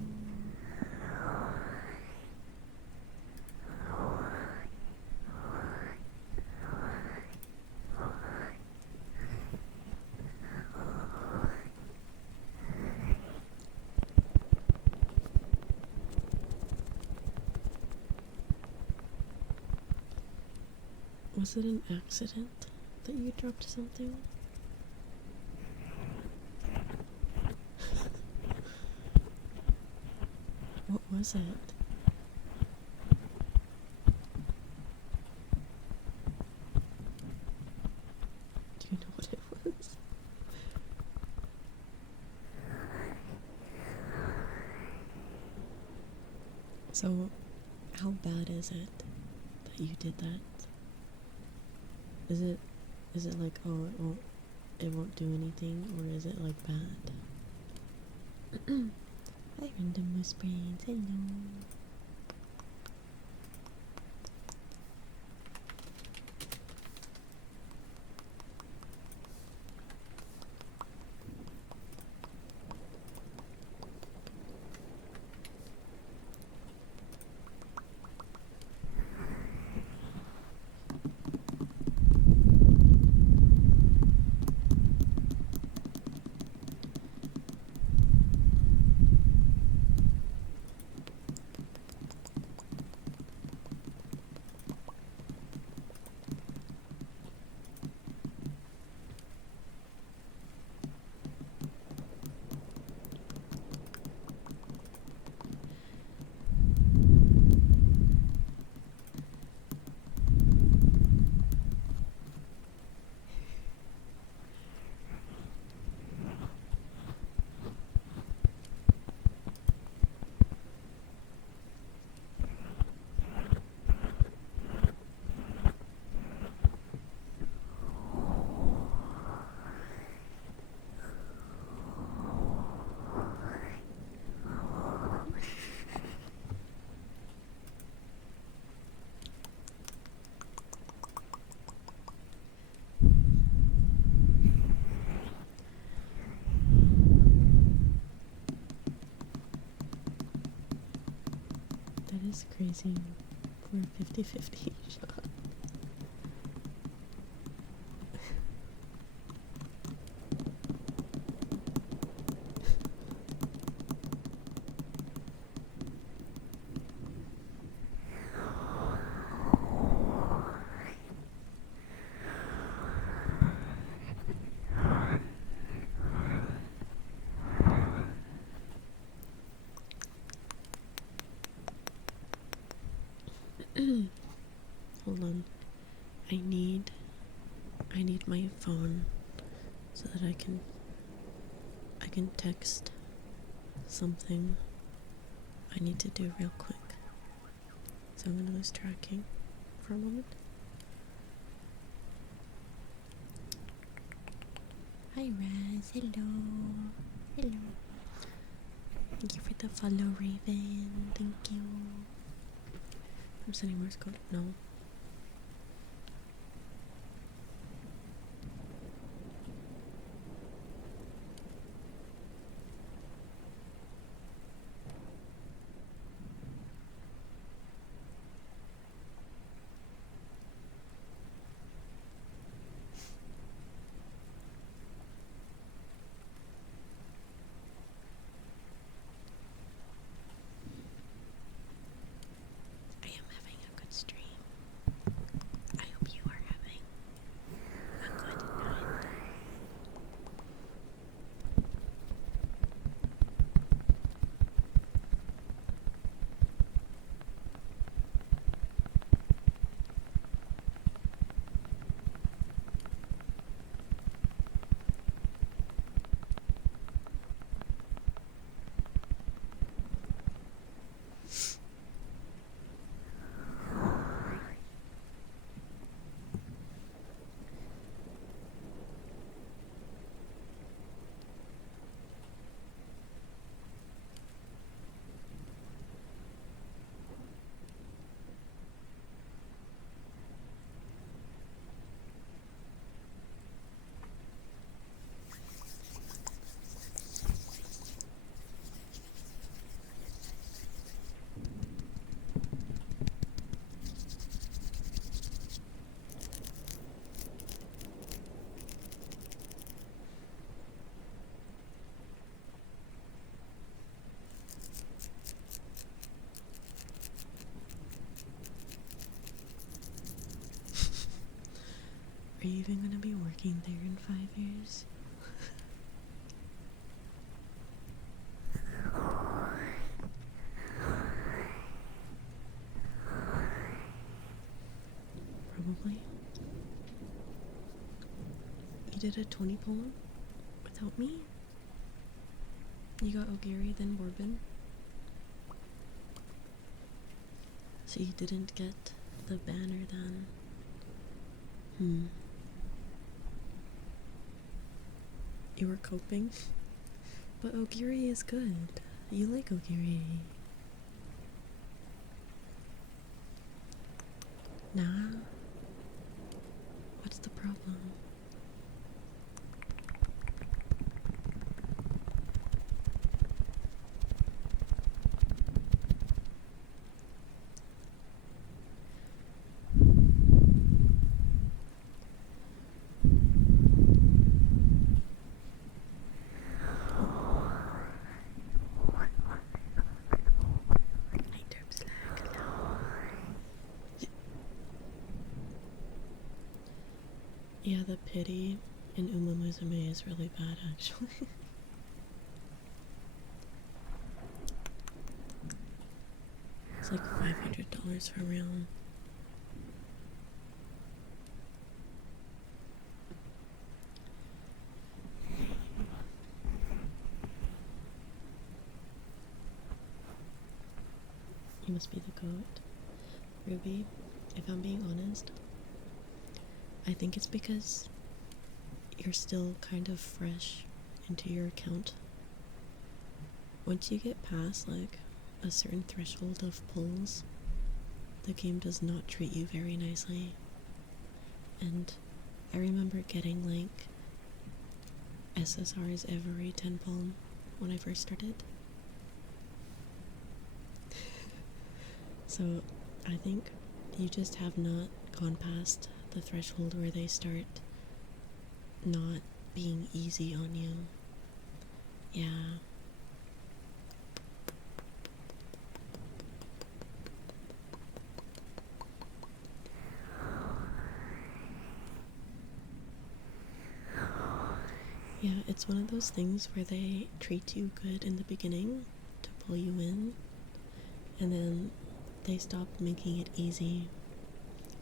Was it an accident that you dropped something? What was it? Do you know what it was? So, how bad is it that you did that? Is it like, oh, it won't do anything, or is it like bad? Hi, random moose brains, hello. That is crazy for a 50-50 shot. Hold on. I need my phone so that I can text something I need to do real quick. So I'm gonna lose tracking for a moment. Hi Raz, hello. Hello. Thank you for the follow, Raven. Thank you. I'm sending Morse code. No. I am having a good stream. I hope you are having a good night. Are you even gonna be working there in 5 years? Probably. You did a 20 poem without me? You got Ogiri, then Bourbon. So you didn't get the banner then? You were coping? But Ogiri is good. You like Ogiri. Nah. What's the problem? Yeah, the pity in Uma Musume is really bad, actually. It's like $500 for real. You must be the goat. Ruby, if I'm being honest, I think it's because you're still kind of fresh into your account. Once you get past like a certain threshold of pulls, the game does not treat you very nicely. And I remember getting like SSRs every 10 pull when I first started. So I think you just have not gone past the threshold where they start not being easy on you. Yeah. Yeah, it's one of those things where they treat you good in the beginning to pull you in, and then they stop making it easy,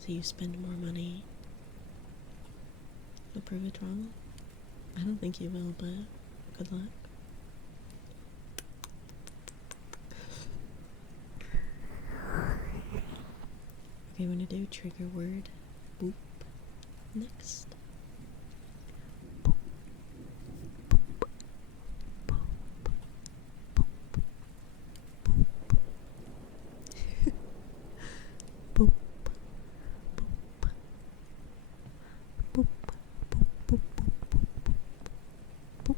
so you spend more money. You'll prove it wrong. I don't think you will, but good luck. Okay, I'm gonna do trigger word boop next. Boop. Boop. Boop. Boop. Boop. Boop.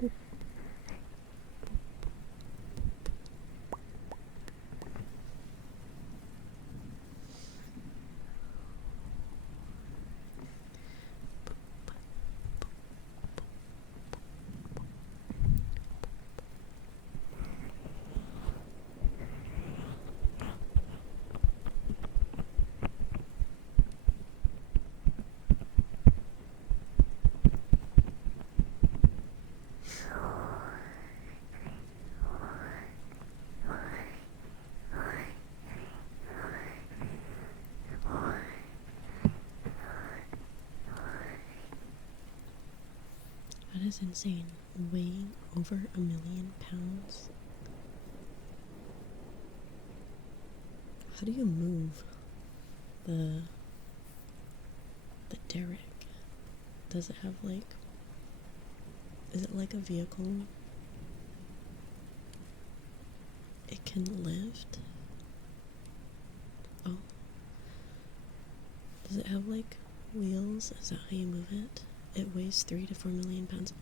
Boop. That is insane. Weighing over 1,000,000 pounds. How do you move the derrick? Does it have like, is it like a vehicle? It can lift? Oh. Does it have like wheels? Is that how you move it? It weighs 3 to 4 million pounds.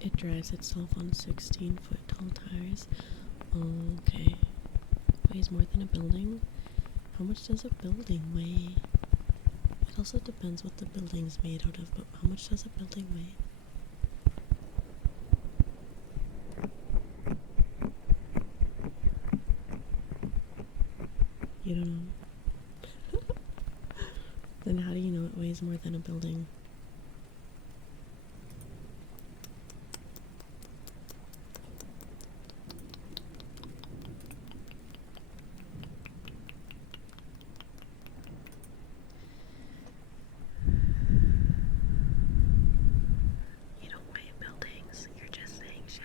It drives itself on 16-foot tall tires. Okay. Weighs more than a building. How much does a building weigh? It also depends what the building's made out of, but how much does a building weigh? You don't know? Then how do you know it weighs more than a building? You don't weigh buildings, you're just saying shit.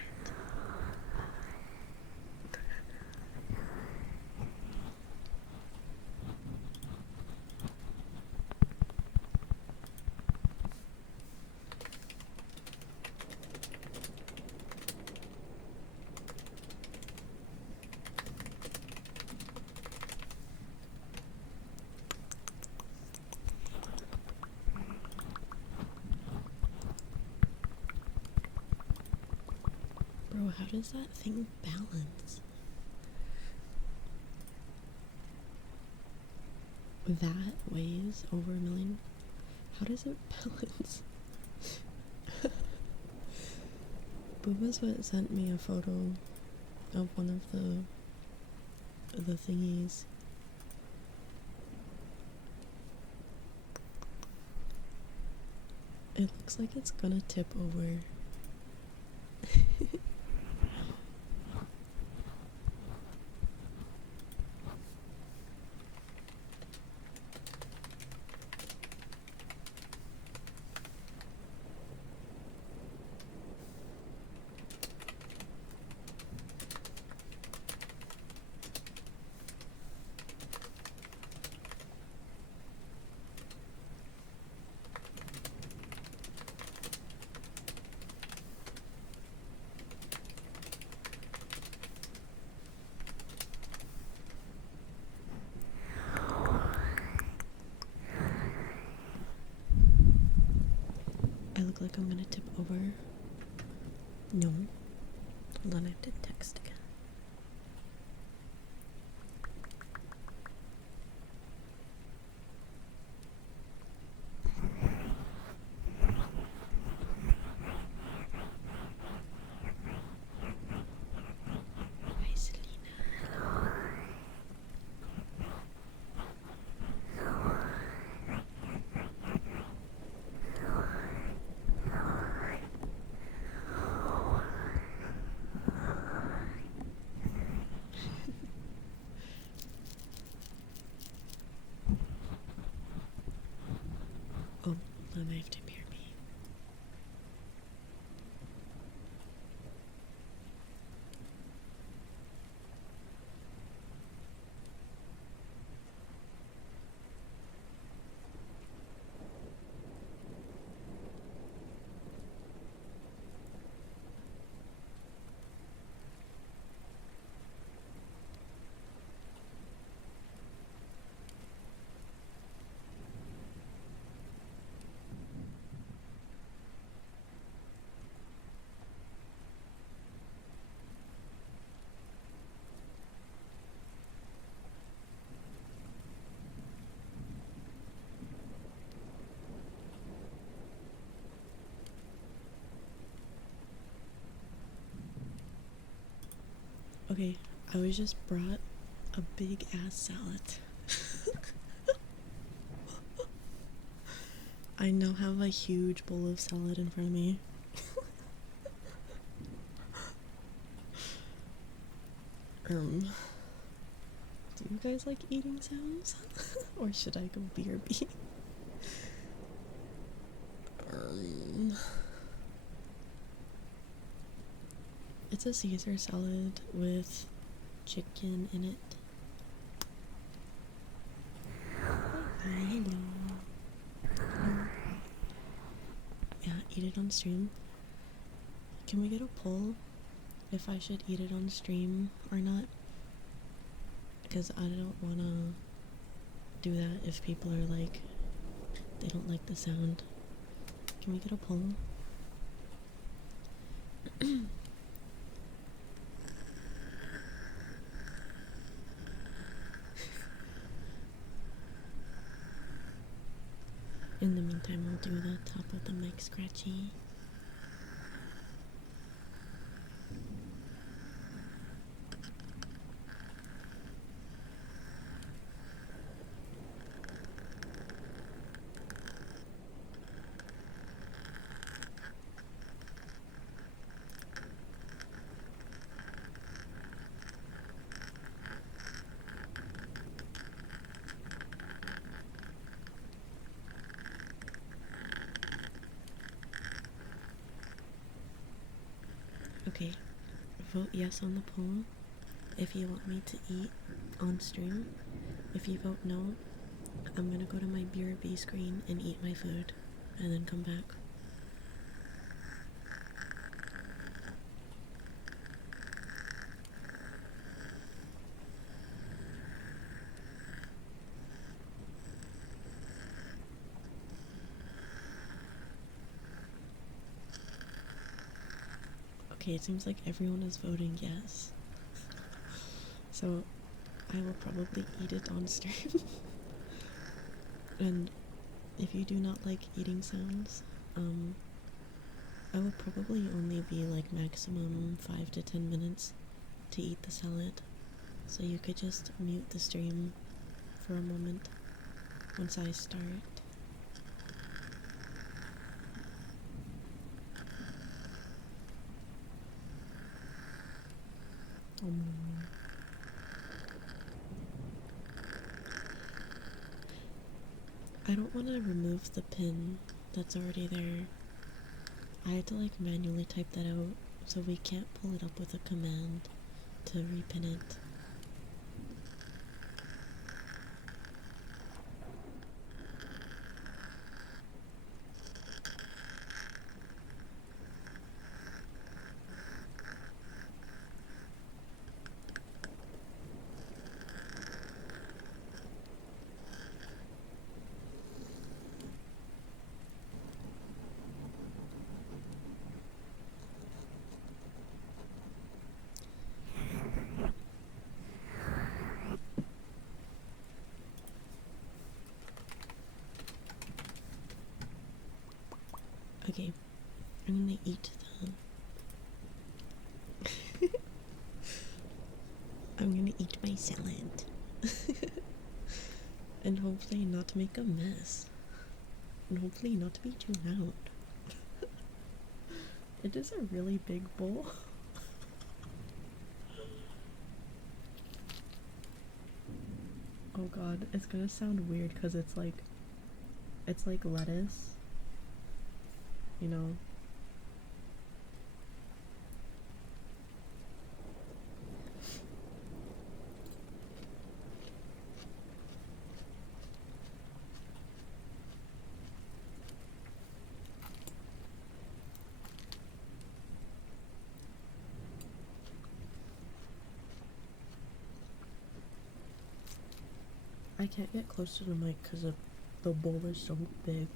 Bro, how does that thing balance? That weighs over 1,000,000. How does it balance? Booba's what sent me a photo of one of the thingies. It looks like it's gonna tip over. look like I'm gonna tip over? No. Hold on, I have to text again. Hi, Selena. Oh, then I have to BRB. Okay, I was just brought a big ass salad. I now have a huge bowl of salad in front of me. Do you guys like eating sounds? Or should I go BRB? It's a Caesar salad with chicken in it. Hi, hello. Yeah, eat it on stream. Can we get a poll if I should eat it on stream or not? Because I don't want to do that if people are like, they don't like the sound. Can we get a poll? In the meantime, I'll do the top of the mic scratchy. Okay, vote yes on the poll if you want me to eat on stream. If you vote no, I'm gonna go to my BRB screen and eat my food and then come back. Okay, it seems like everyone is voting yes. So I will probably eat it on stream. And if you do not like eating sounds, I will probably only be like maximum 5 to 10 minutes to eat the salad. So you could just mute the stream for a moment once I start. I don't want to remove the pin that's already there. I had to like manually type that out, so we can't pull it up with a command to repin it. I'm gonna eat them. I'm gonna eat my salad. And hopefully not make a mess. And hopefully not be too loud. It is a really big bowl. Oh god, it's gonna sound weird because it's like lettuce, you know. I can't get close to the mic because the bowl is so big.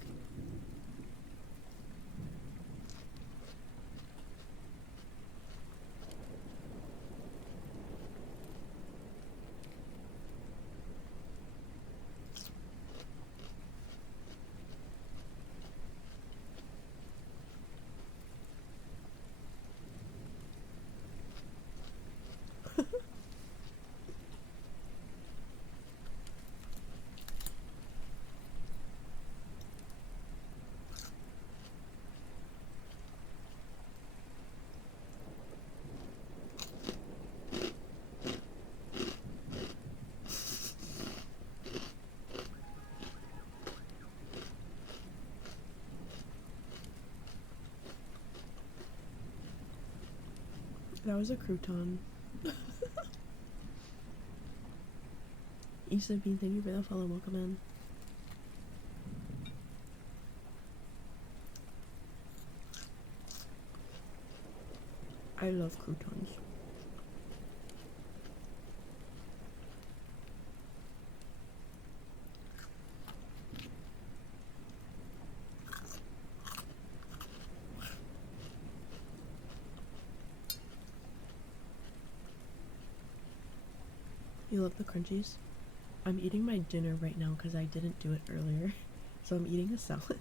That was a crouton. Issa B, thank you for the follow. Welcome in. I love croutons. You love the crunchies? I'm eating my dinner right now because I didn't do it earlier. So I'm eating a salad.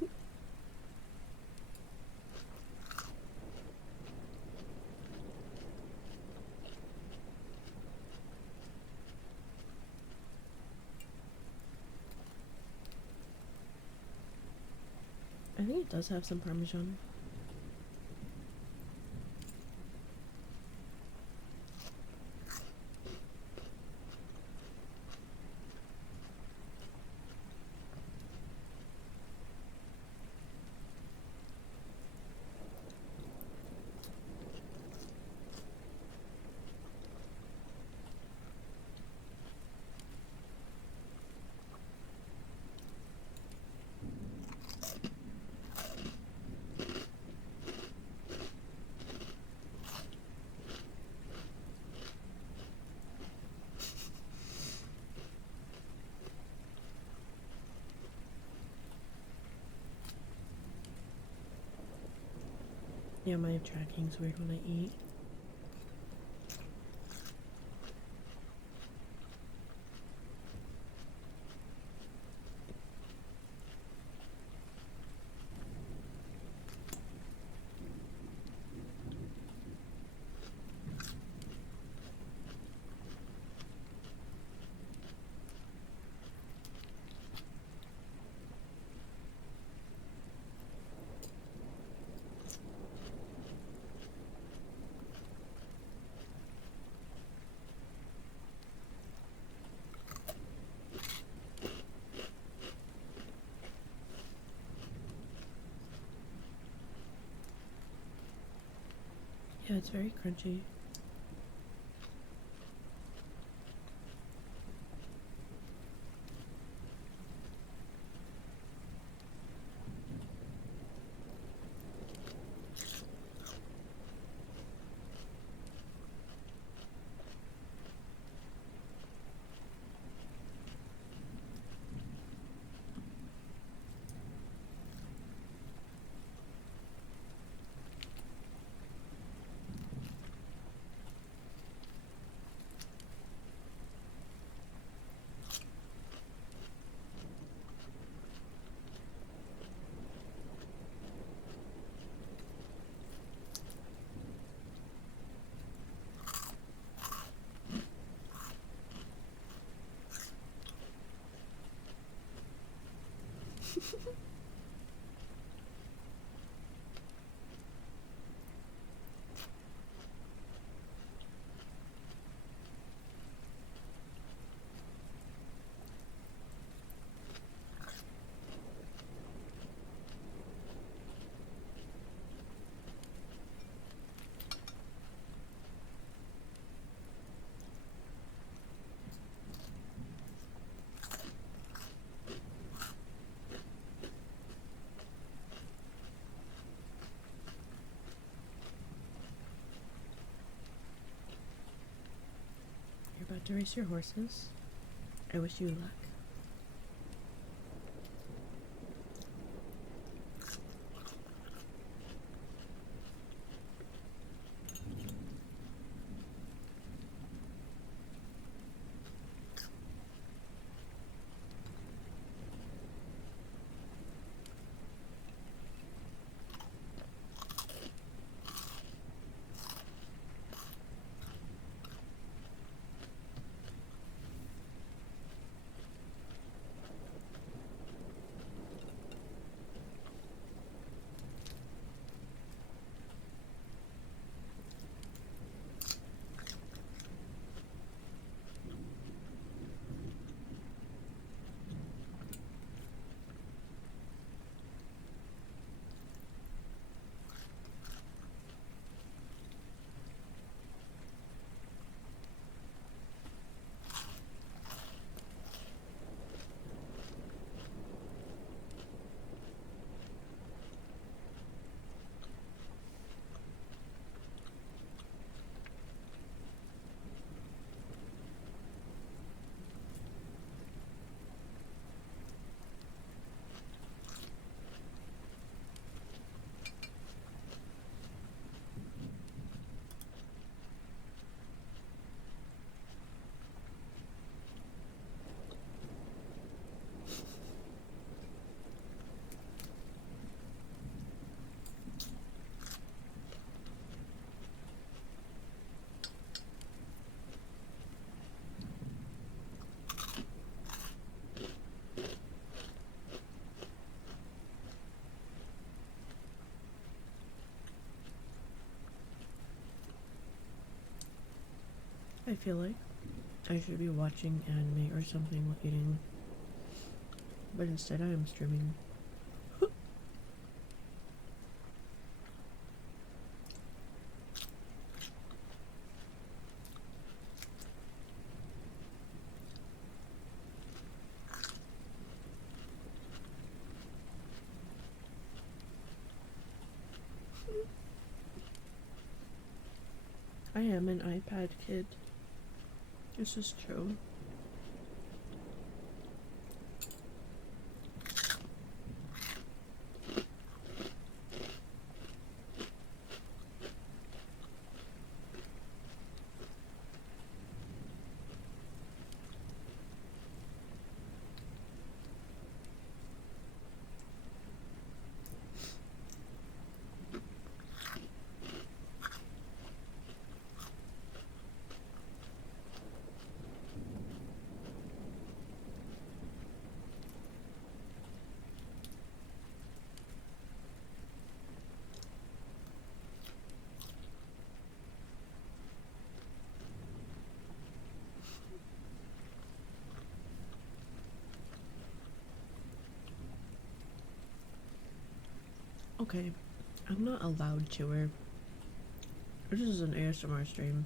I think it does have some Parmesan. Yeah, my tracking's weird when I eat. Yeah, it's very crunchy. You're about to race your horses? I wish you luck. I feel like I should be watching anime or something while eating, but instead I am streaming. I am an iPad kid. This is true. Okay, I'm not a loud chewer. This is an ASMR stream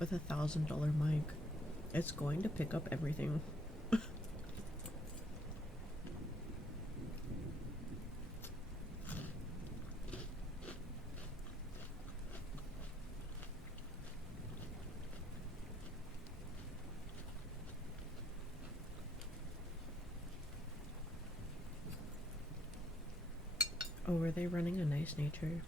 with $1,000 mic. It's going to pick up everything. Oh, were they running a nice nature?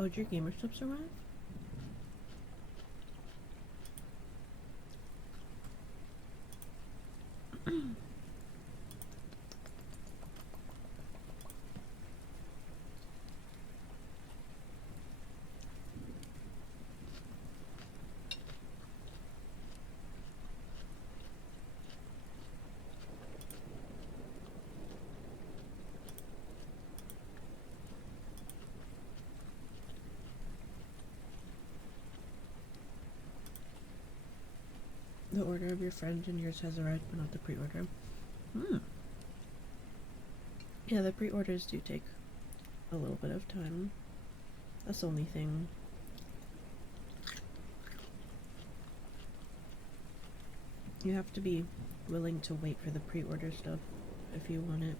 Oh, did your gamer stuff survive? The order of your friend and yours has arrived, but not the pre-order. Hmm. Yeah, the pre-orders do take a little bit of time. That's the only thing. You have to be willing to wait for the pre-order stuff if you want it.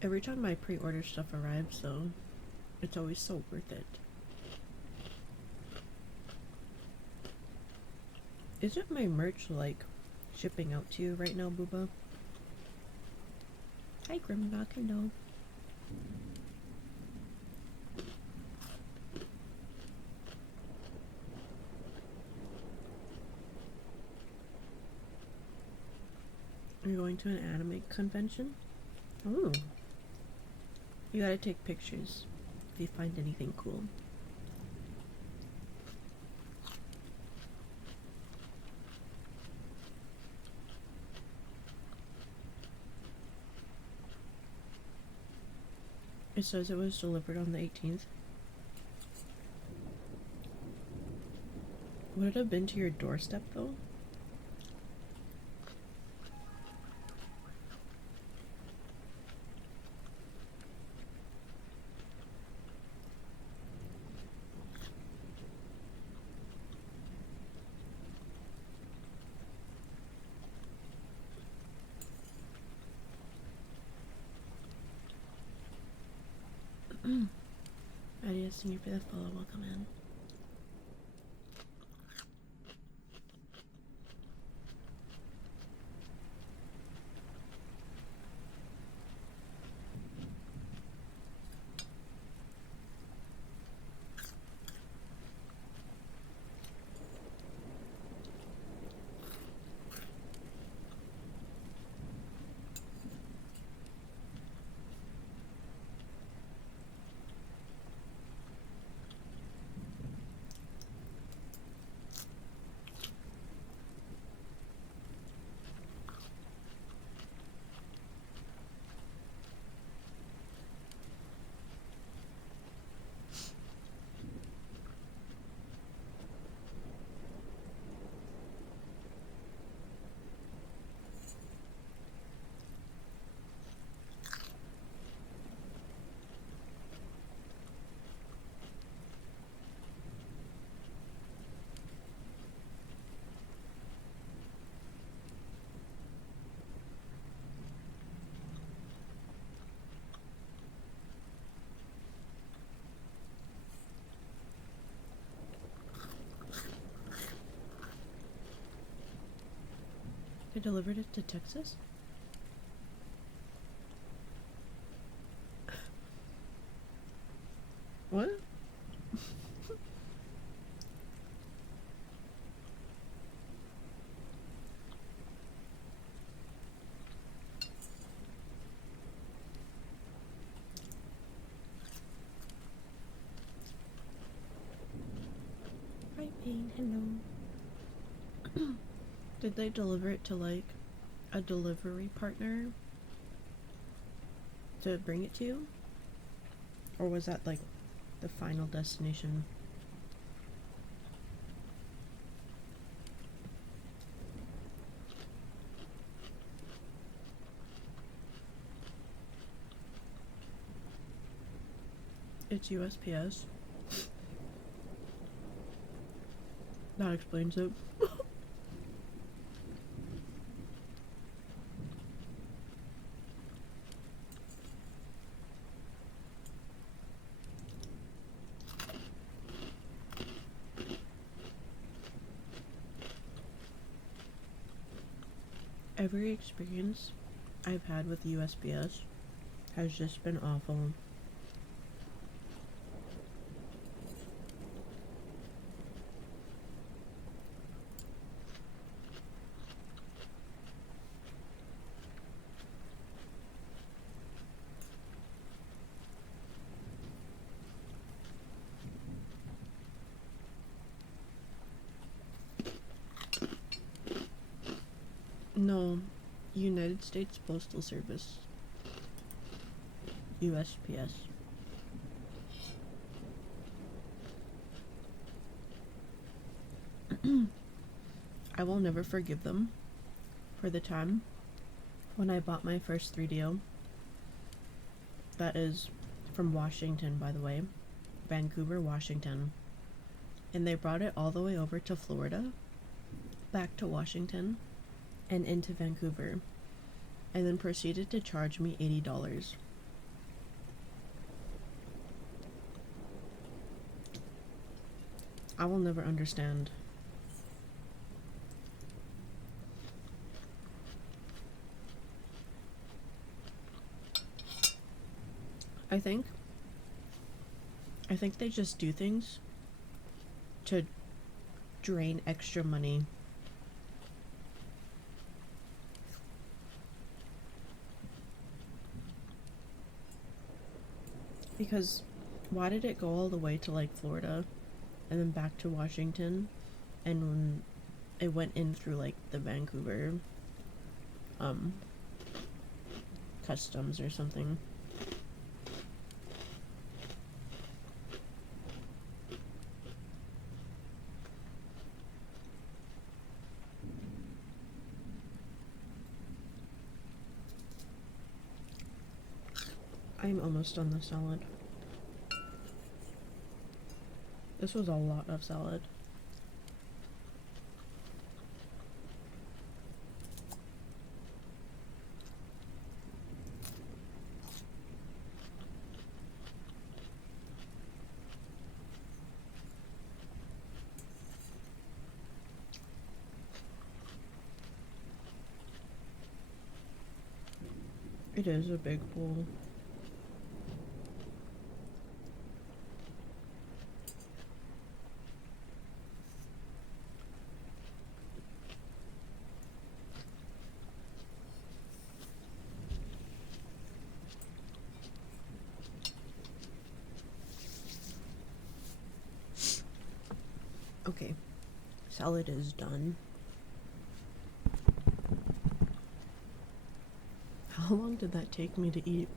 Every time my pre-order stuff arrives, though, it's always so worth it. Isn't my merch, like, shipping out to you right now, Booba? Hi, Grimlock, hello. You're going to an anime convention? Oh. You gotta take pictures if you find anything cool. It says it was delivered on the 18th. Would it have been to your doorstep, though? Adios, thank you for the follow. Welcome in. They delivered it to Texas? What? Hi, Pain. Hello. Did they deliver it to, like, a delivery partner to bring it to you? Or was that, like, the final destination? It's USPS. That explains it. Every experience I've had with USPS has just been awful. No, United States Postal Service. USPS. I will never forgive them for the time when I bought my first 3DO. That is from Washington, by the way. Vancouver, Washington. And they brought it all the way over to Florida, back to Washington, and into Vancouver, and then proceeded to charge me $80. I will never understand. I think they just do things to drain extra money. Because why did it go all the way to like Florida and then back to Washington, and when it went in through like the Vancouver customs or something? I'm almost done the salad. This was a lot of salad. It is a big bowl. Okay, salad is done. How long did that take me to eat?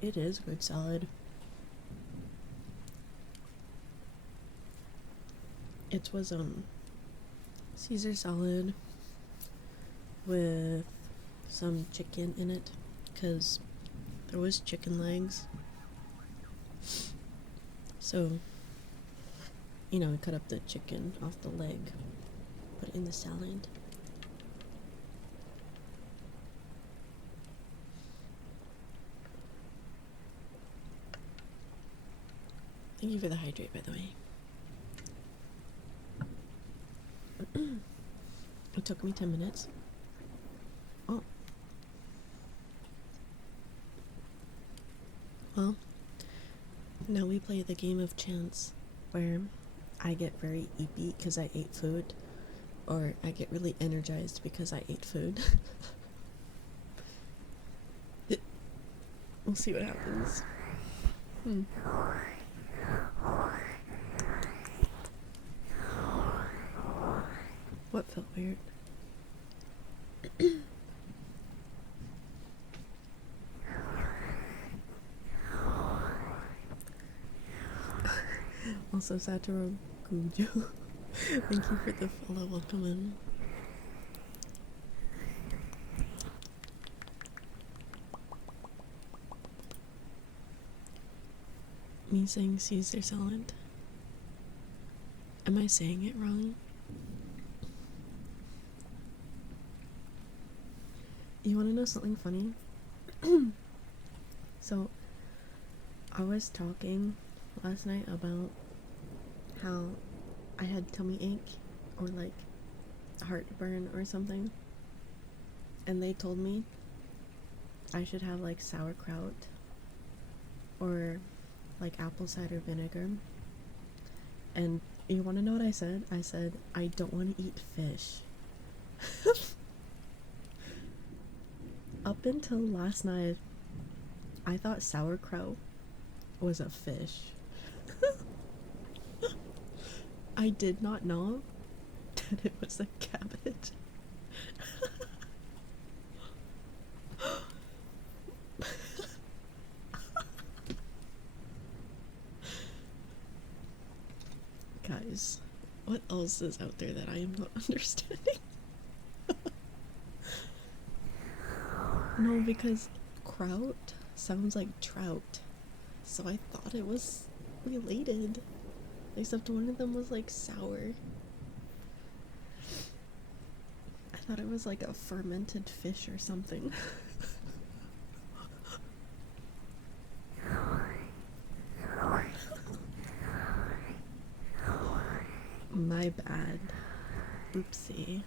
It is good salad. It was Caesar salad with some chicken in it, because there was chicken legs. So, you know, I cut up the chicken off the leg, put it in the salad. Thank you for the hydrate, by the way. It took me 10 minutes. Oh. Well, now we play the game of chance, where I get very eepy because I ate food, or I get really energized because I ate food. We'll see what happens. What felt weird? Also, Satoru Kujo. Thank you for the follow. Welcome in. Me saying Caesar salad. Am I saying it wrong? You want to know something funny? So, I was talking last night about how I had tummy ache, or like heartburn or something, and they told me I should have like sauerkraut or like apple cider vinegar. And you want to know what I said? I said, I don't want to eat fish. Up until last night, I thought sauerkraut was a fish. I did not know that it was a cabbage. Guys, what else is out there that I am not understanding? No, because kraut sounds like trout, so I thought it was related. Except one of them was like sour. I thought it was like a fermented fish or something. My bad. Oopsie.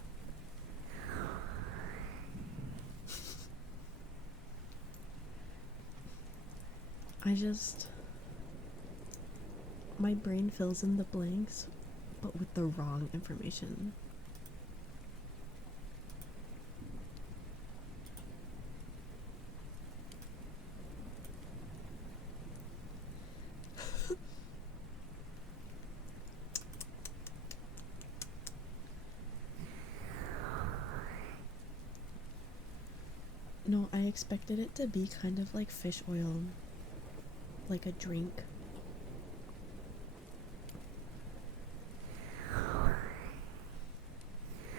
My brain fills in the blanks, but with the wrong information. No, I expected it to be kind of like fish oil, like a drink.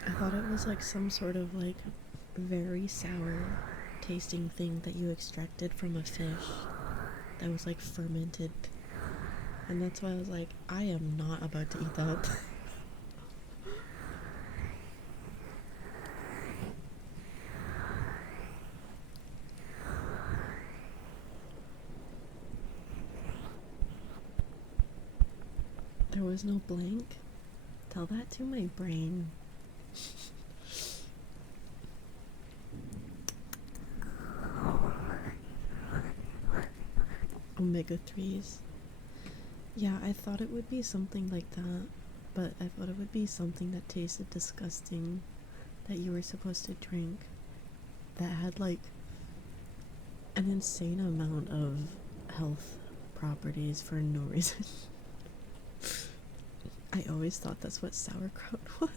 I thought it was like some sort of like very sour tasting thing that you extracted from a fish that was like fermented. And that's why I was like, I am not about to eat that. There was no blank. Tell that to my brain. Omega 3s. Yeah, I thought it would be something like that, but I thought it would be something that tasted disgusting that you were supposed to drink that had like an insane amount of health properties for no reason. I always thought that's what sauerkraut was.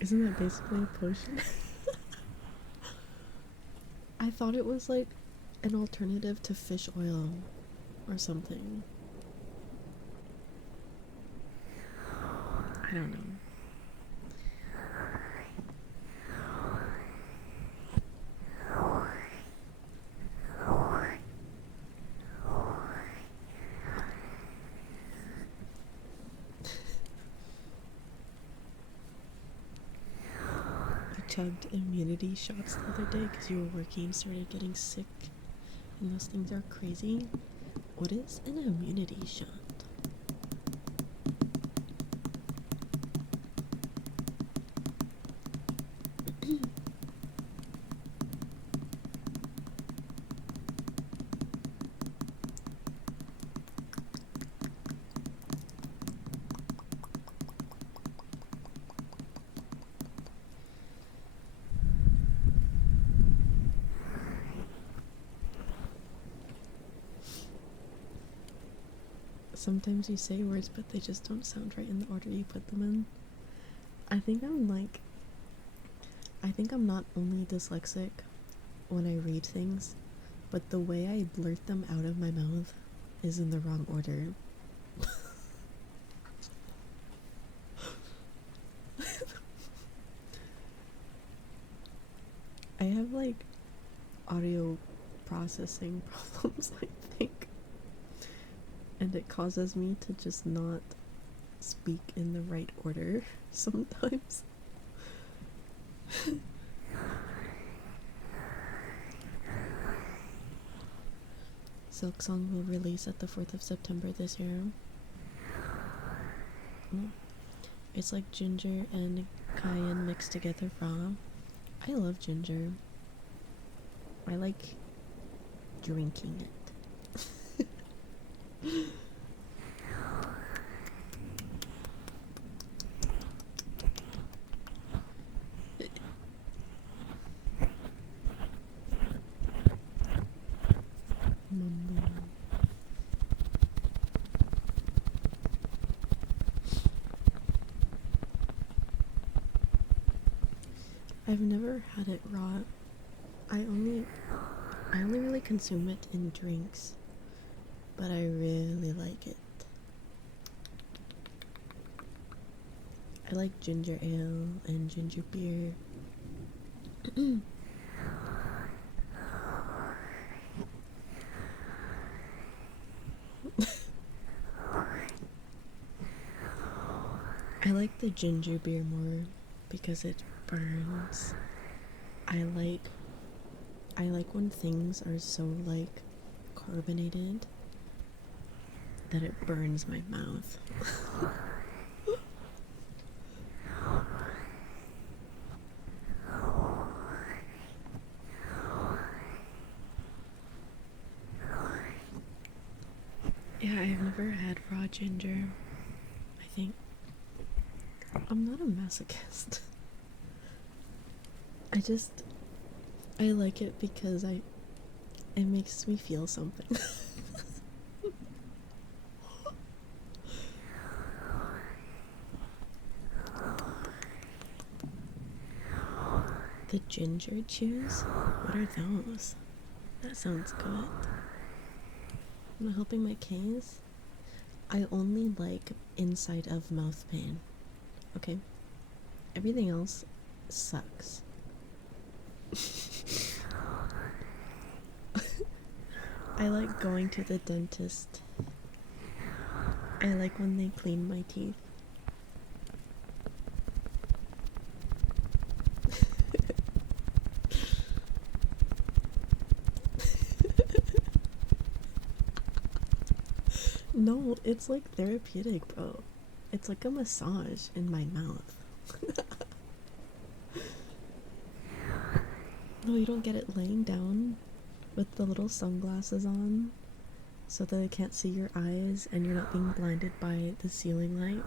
Isn't that basically a potion? I thought it was like an alternative to fish oil or something. I don't know. Chugged immunity shots the other day because you were working and started getting sick, and those things are crazy. What is an immunity shot? Sometimes you say words, but they just don't sound right in the order you put them in. I think I'm not only dyslexic when I read things, but the way I blurt them out of my mouth is in the wrong order. I have like audio processing problems, I think. And it causes me to just not speak in the right order sometimes. Silk Song will release at the 4th of September this year. It's like ginger and cayenne mixed together raw. I love ginger. I like drinking it. I've never had it raw. I only really consume it in drinks, but I really like it. I like ginger ale and ginger beer. I like the ginger beer more because it burns. I like when things are so like carbonated that it burns my mouth. Yeah, I've never had raw ginger. I think I'm not a masochist. I like it because it makes me feel something. The ginger chews? What are those? That sounds good. Am I helping my case? I only like inside of mouth pain. Okay? Everything else sucks. I like going to the dentist. I like when they clean my teeth. No, it's like therapeutic, bro. It's like a massage in my mouth. No, you don't get it laying down with the little sunglasses on so that they can't see your eyes and you're not being blinded by the ceiling light.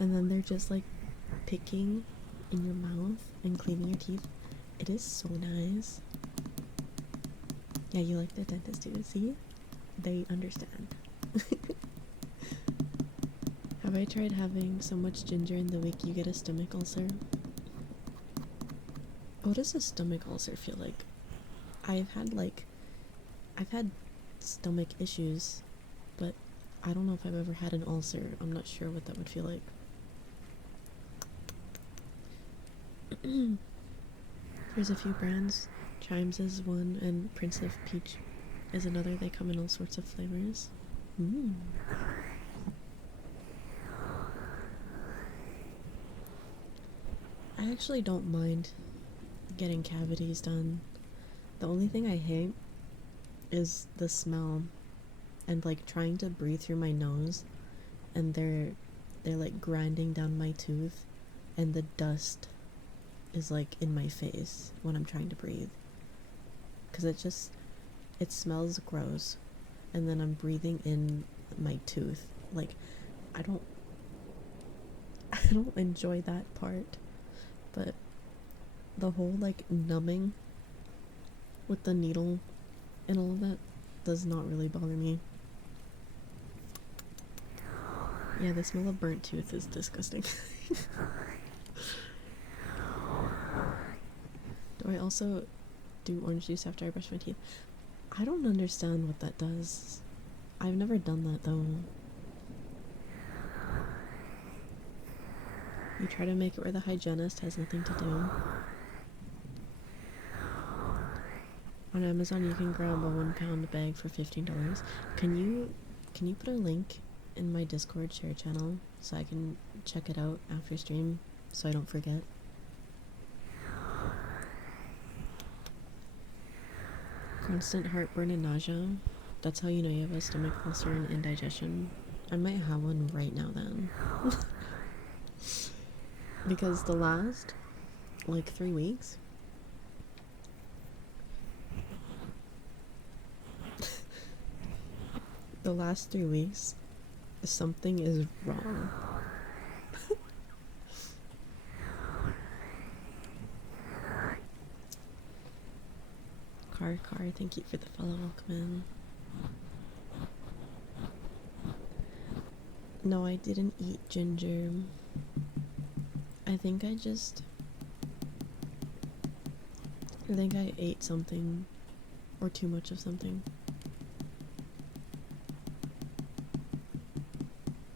And then they're just like picking in your mouth and cleaning your teeth. It is so nice. Yeah, you like the dentist too, see? They understand. Have I tried having so much ginger in the week you get a stomach ulcer? What does a stomach ulcer feel like? I've had stomach issues, but I don't know if I've ever had an ulcer. I'm not sure what that would feel like. There's a few brands. Chimes is one, and Prince of Peach is another. They come in all sorts of flavors. I actually don't mind getting cavities done. The only thing I hate is the smell and like trying to breathe through my nose, and they're like grinding down my tooth, and the dust is like in my face when I'm trying to breathe, because it smells gross, and then I'm breathing in my tooth. Like I don't enjoy that part, but the whole like numbing with the needle and all of that does not really bother me. Yeah, the smell of burnt tooth is disgusting. Do I also do orange juice after I brush my teeth? I don't understand what that does. I've never done that though. You try to make it where the hygienist has nothing to do. On Amazon you can grab a 1 pound bag for $15. Can you put a link in my Discord share channel so I can check it out after stream so I don't forget? constant heartburn and nausea, that's how you know you have a stomach ulcer and indigestion. I might have one right now then. Because the last, like, 3 weeks, the last 3 weeks, something is wrong. Car, thank you for the follow, welcome in. No, I didn't eat ginger. I think I ate something, or too much of something.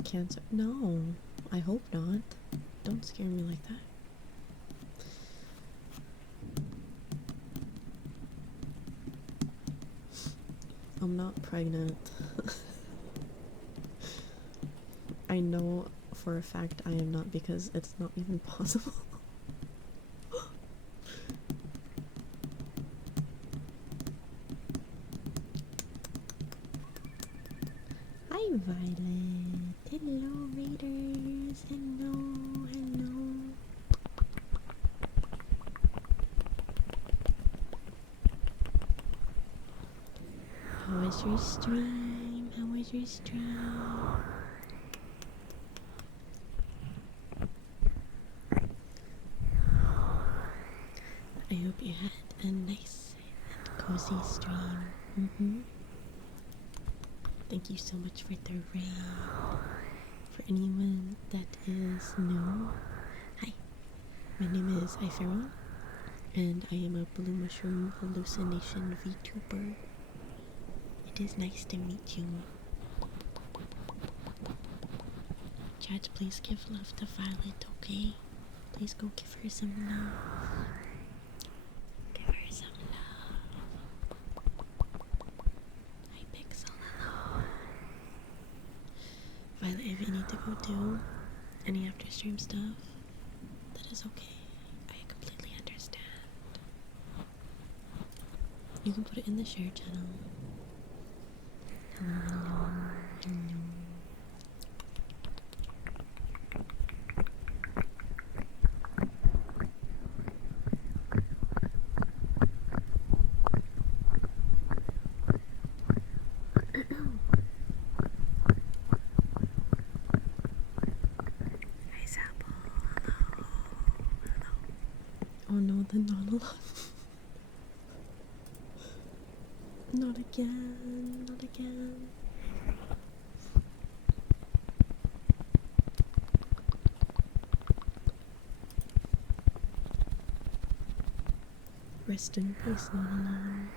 Cancer? No, I hope not. Don't scare me like that. I'm not pregnant. I know for a fact I am not, because it's not even possible. Hi Violet. Hello Raiders. Hello. How was your stream? I hope you had a nice and cozy stream. Thank you so much for the raid. For anyone that is new, hi, my name is Ifera, and I am a blue mushroom hallucination VTuber. It is nice to meet you. Chat, please give love to Violet, okay? Please go give her some love. Give her some love. Hi, Pixel, hello. Violet, if you need to go do any after stream stuff, that is okay. I completely understand. You can put it in the share channel. Hello. Oh no, the non-alarm. Not again. Rest in peace, non-alarm.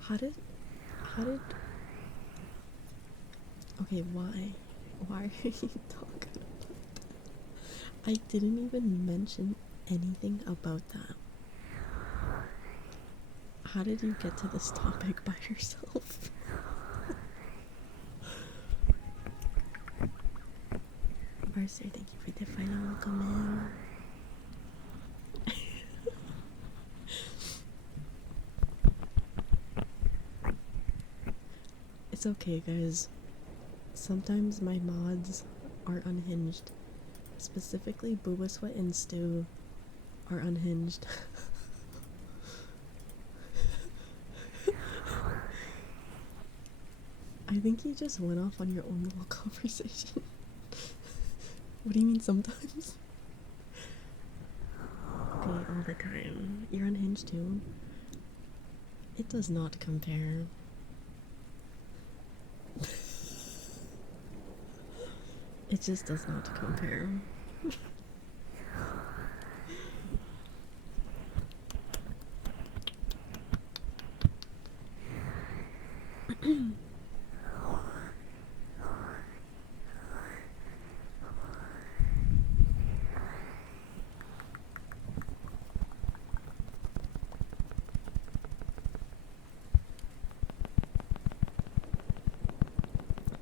How did okay, why are you talking about that? I didn't even mention anything about that. How did you get to this topic by yourself? Barcer, thank you for the final welcome in. It's okay, guys. Sometimes my mods are unhinged. Specifically, Booba Sweat and Stu are unhinged. I think you just went off on your own little conversation. What do you mean sometimes? Okay, all the time. You're unhinged too. It does not compare. It just does not compare.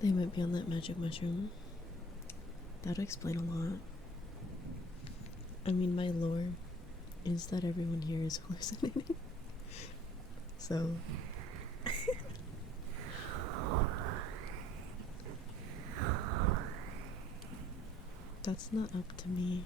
They might be on that magic mushroom. That would explain a lot. I mean, my lore is that everyone here is hallucinating. So. That's not up to me.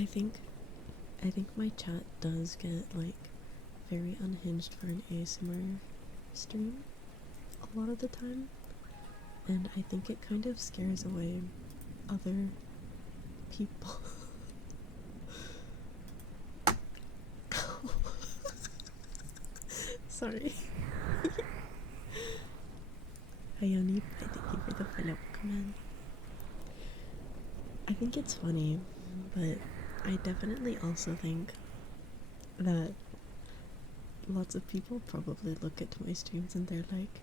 I think my chat does get like very unhinged for an ASMR stream a lot of the time, and I think it kind of scares away other people. Sorry. Hayani, I thank you for the follow. Come in. I think it's funny, but I definitely also think that lots of people probably look at my streams and they're like,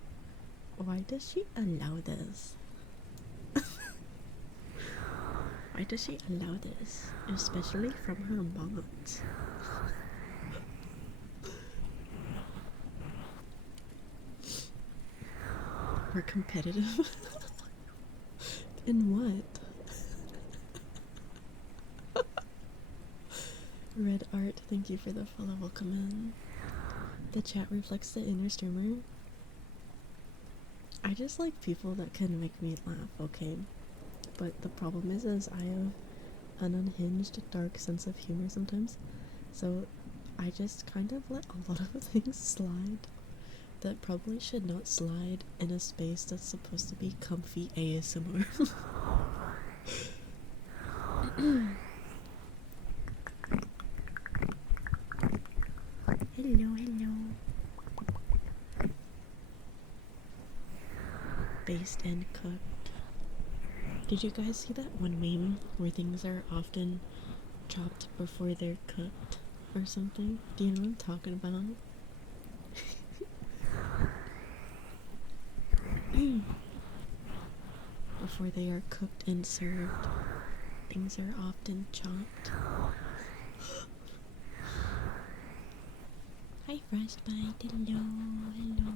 why does she allow this? Why does she allow this? Especially from her mods. We're competitive? In what? Red Art, thank you for the follow. Welcome in. The chat reflects the inner streamer. I just like people that can make me laugh, okay? But the problem is I have an unhinged, dark sense of humor sometimes. So I just kind of let a lot of things slide that probably should not slide in a space that's supposed to be comfy ASMR. Hello, hello. Based and cooked. Did you guys see that one meme where things are often chopped before they're cooked or something? Do you know what I'm talking about? Before they are cooked and served, things are often chopped. Hi Frostbite, hello, hello.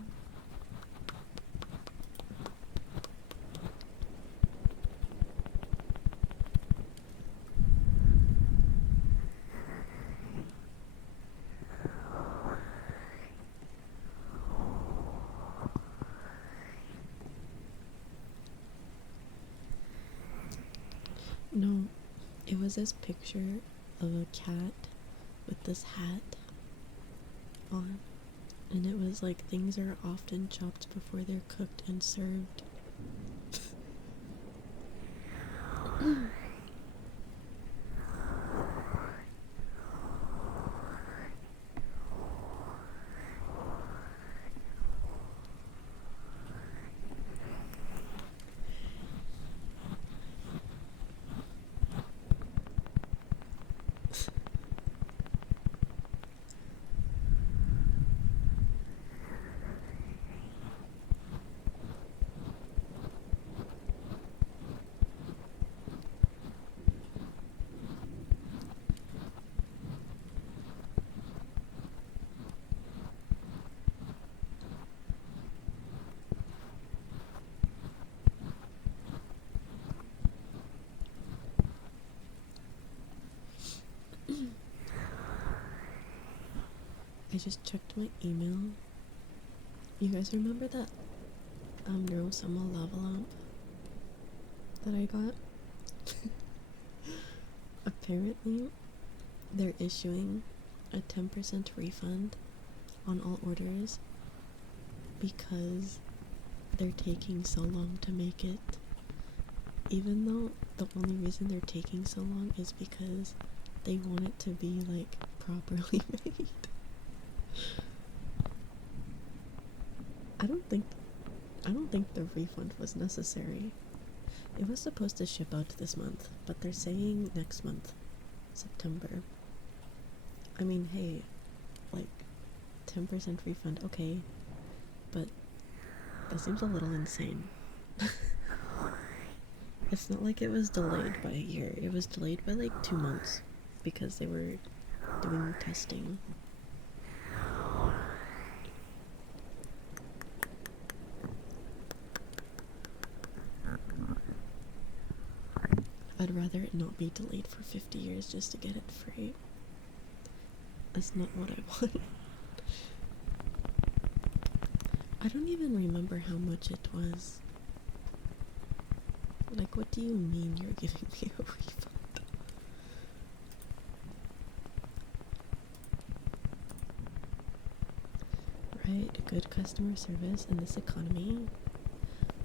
No, it was this picture of a cat with this hat on, and it was like things are often chopped before they're cooked and served. just checked my email. You guys remember that Neurosummer lava lamp that I got? Apparently, they're issuing a 10% refund on all orders because they're taking so long to make it. Even though the only reason they're taking so long is because they want it to be like properly made. I don't think the refund was necessary. It was supposed to ship out this month, but they're saying next month, September. I mean, hey, like 10% refund, okay, but that seems a little insane. It's not like it was delayed by a year. It was delayed by like 2 months because they were doing testing. I'd rather it not be delayed for 50 years just to get it free. That's not what I want. I don't even remember how much it was. Like, what do you mean you're giving me a refund? Right, good customer service in this economy.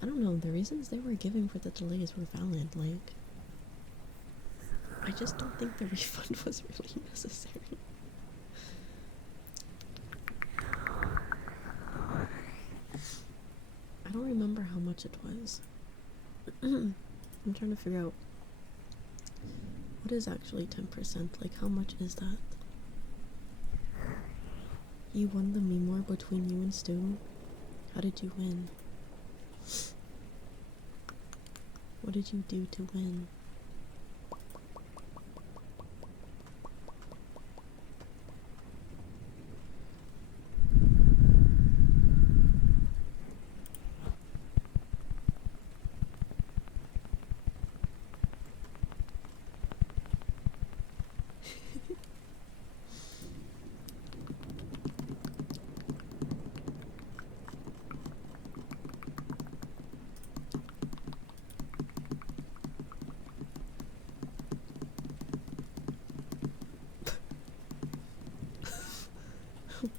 I don't know, the reasons they were giving for the delays were valid, like, I just don't think the refund was really necessary. I don't remember how much it was. I'm trying to figure out what is actually 10%, like how much is that? You won the meme war between you and Stu? How did you win? What did you do to win?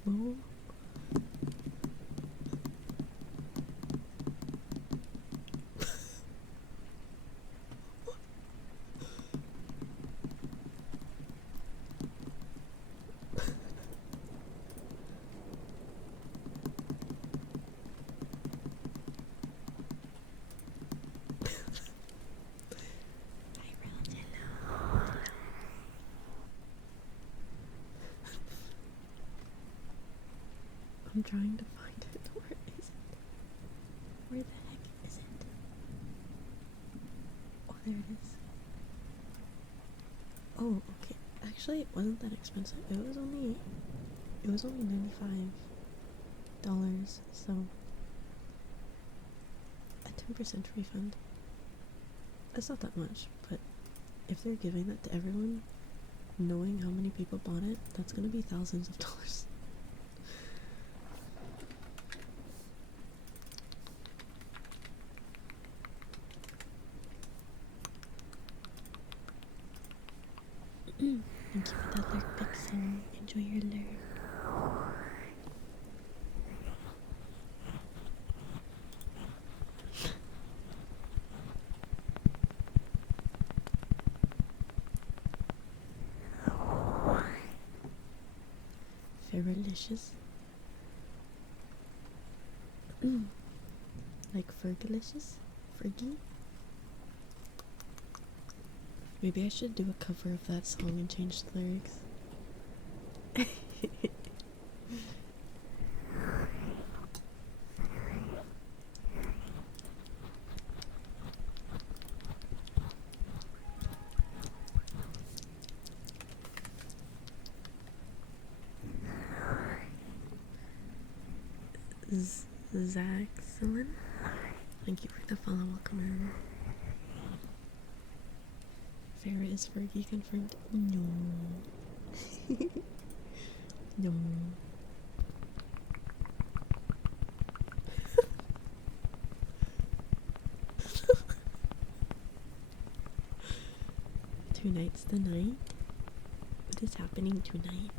Well, I'm trying to find it. Where is it? Where the heck is it? Oh, there it is. Oh, okay. Actually, it wasn't that expensive. It was only $95. So a 10% refund. That's not that much, but if they're giving that to everyone, knowing how many people bought it, that's gonna be thousands of dollars. Thank you for that lurk, Pixel. Enjoy your lurk. Fergalicious. Like Fergalicious? Fergie? Maybe I should do a cover of that song and change the lyrics. Zaxelin? Thank you for the follow. Welcome in. Farrah is Fergie confirmed? No. No. tonight's the night? What is happening tonight?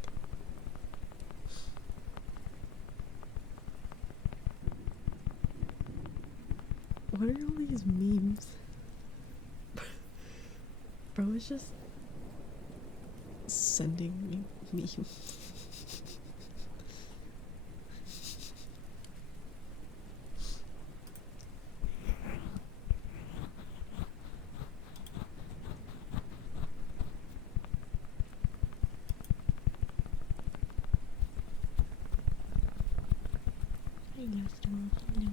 What are all these memes? Bro is just sending me memes. Hi, Master. Hello.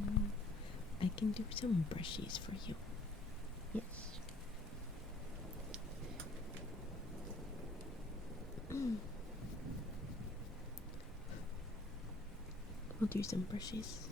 I can do some brushes for you. Yes. I'll do some brushes.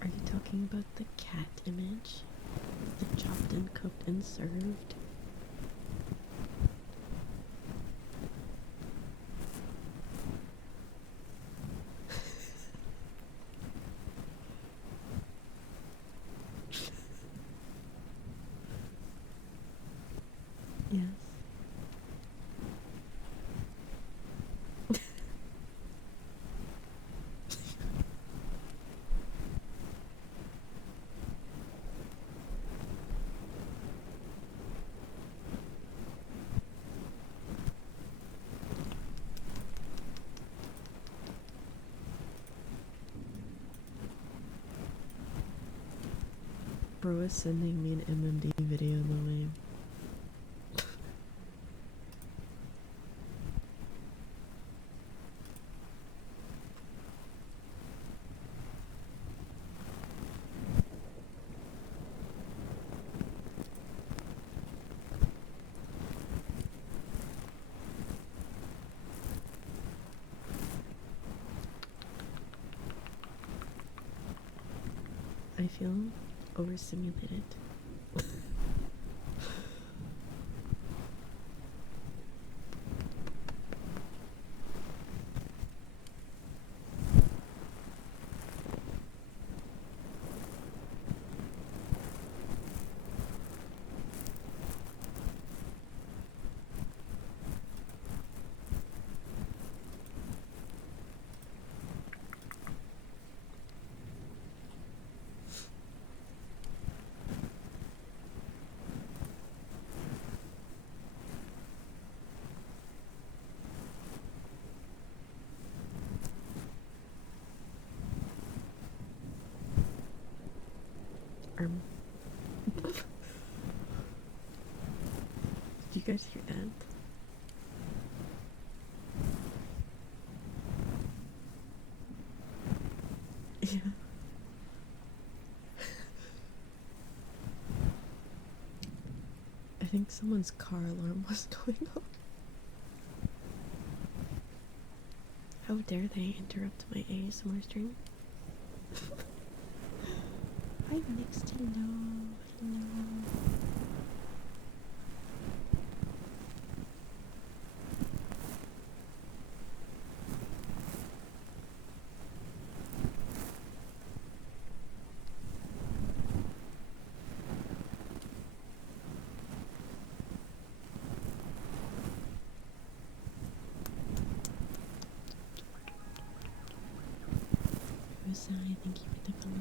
Are you talking about the cat image? The chopped and cooked and served? Yes. Bro is sending me an MMD video in the way. I feel overstimulated. Did you guys hear that? Yeah. I think someone's car alarm was going off. How dare they interrupt my ASMR stream? Hi, next. Hello. Hello. Rosa, thank you for the follow.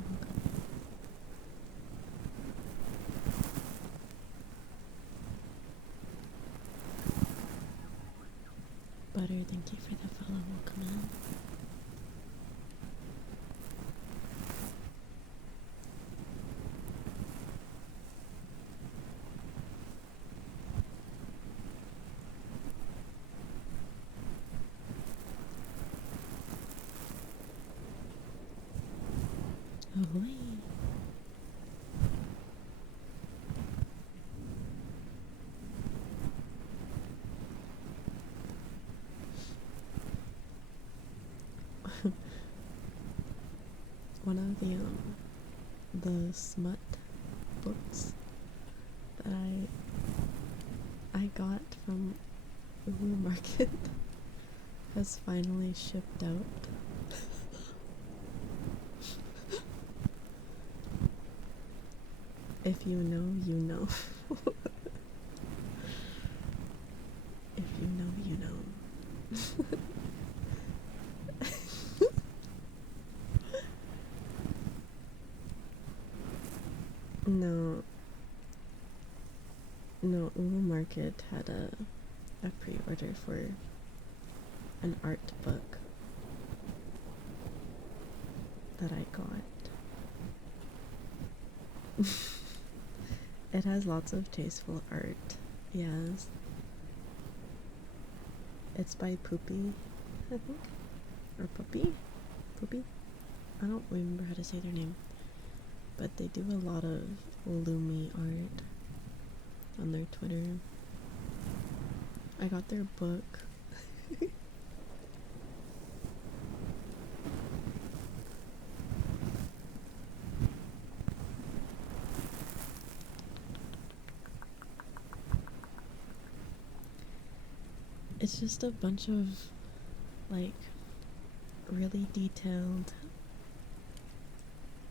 Butter, thank you for the follow. Welcome in. one of the smut books that I got from Uwu Market has finally shipped out. If you know, you know. If you know, you know. No, no, Uwu Market had a pre-order for an art book that I got. It has lots of tasteful art, yes. It's by Poopy, I think, or Puppy? Poopy? I don't remember how to say their name. But they do a lot of Lumi art on their Twitter. I got their book. It's just a bunch of like really detailed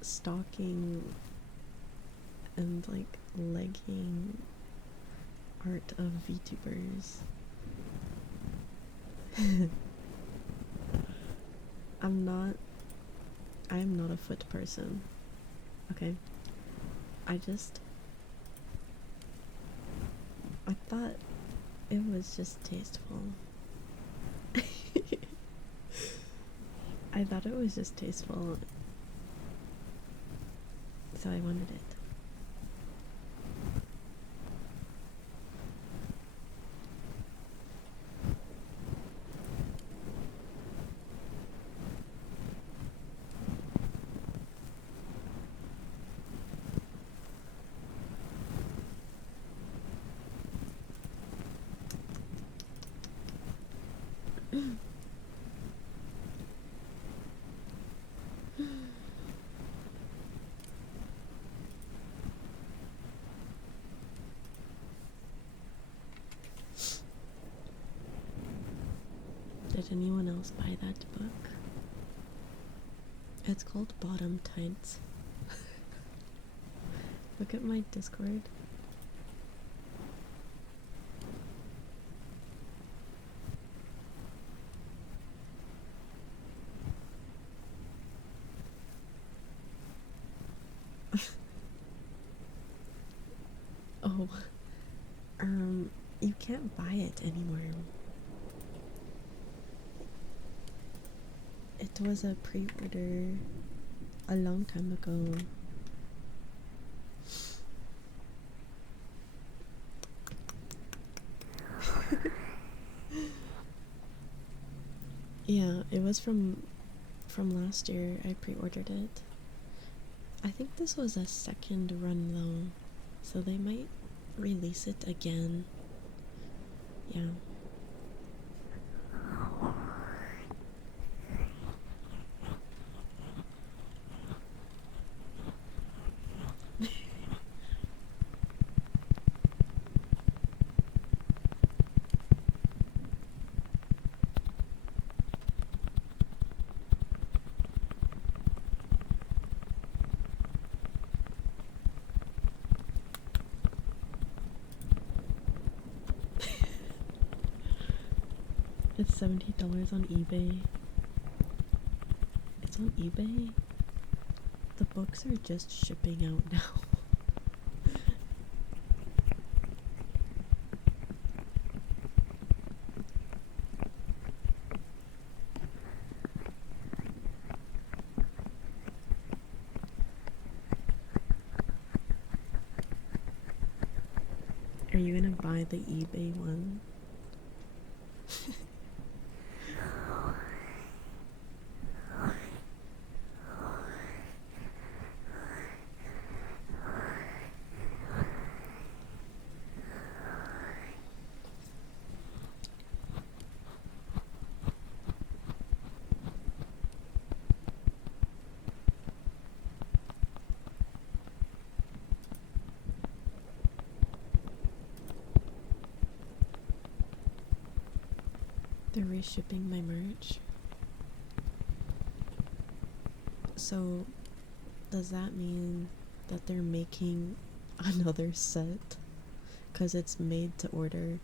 stocking and like legging art of VTubers. I am not a foot person. Okay. I thought it was just tasteful. I thought it was just tasteful. So I wanted it. Did anyone else buy that book? It's called Bottom Tights. Look at my Discord. Oh, you can't buy it anymore. It was a pre-order a long time ago. Yeah, it was from last year. I pre-ordered it. I think this was a second run though, so they might release it again. Yeah. It's $70 on eBay. It's on eBay? The books are just shipping out now. Are you gonna buy the eBay one? They're reshipping my merch. So, does that mean that they're making another set? Because it's made to order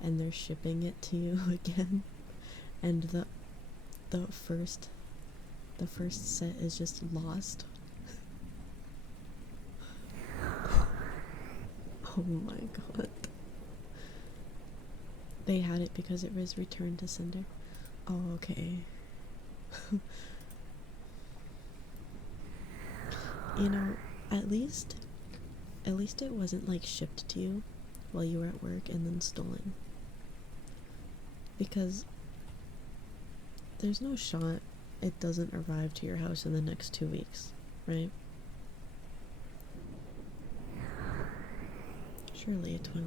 and they're shipping it to you again? And the first set is just lost? Oh my god. They had it because it was returned to sender. Oh, okay. You know, at least it wasn't like shipped to you while you were at work and then stolen. Because there's no shot it doesn't arrive to your house in the next 2 weeks, right? Surely it will.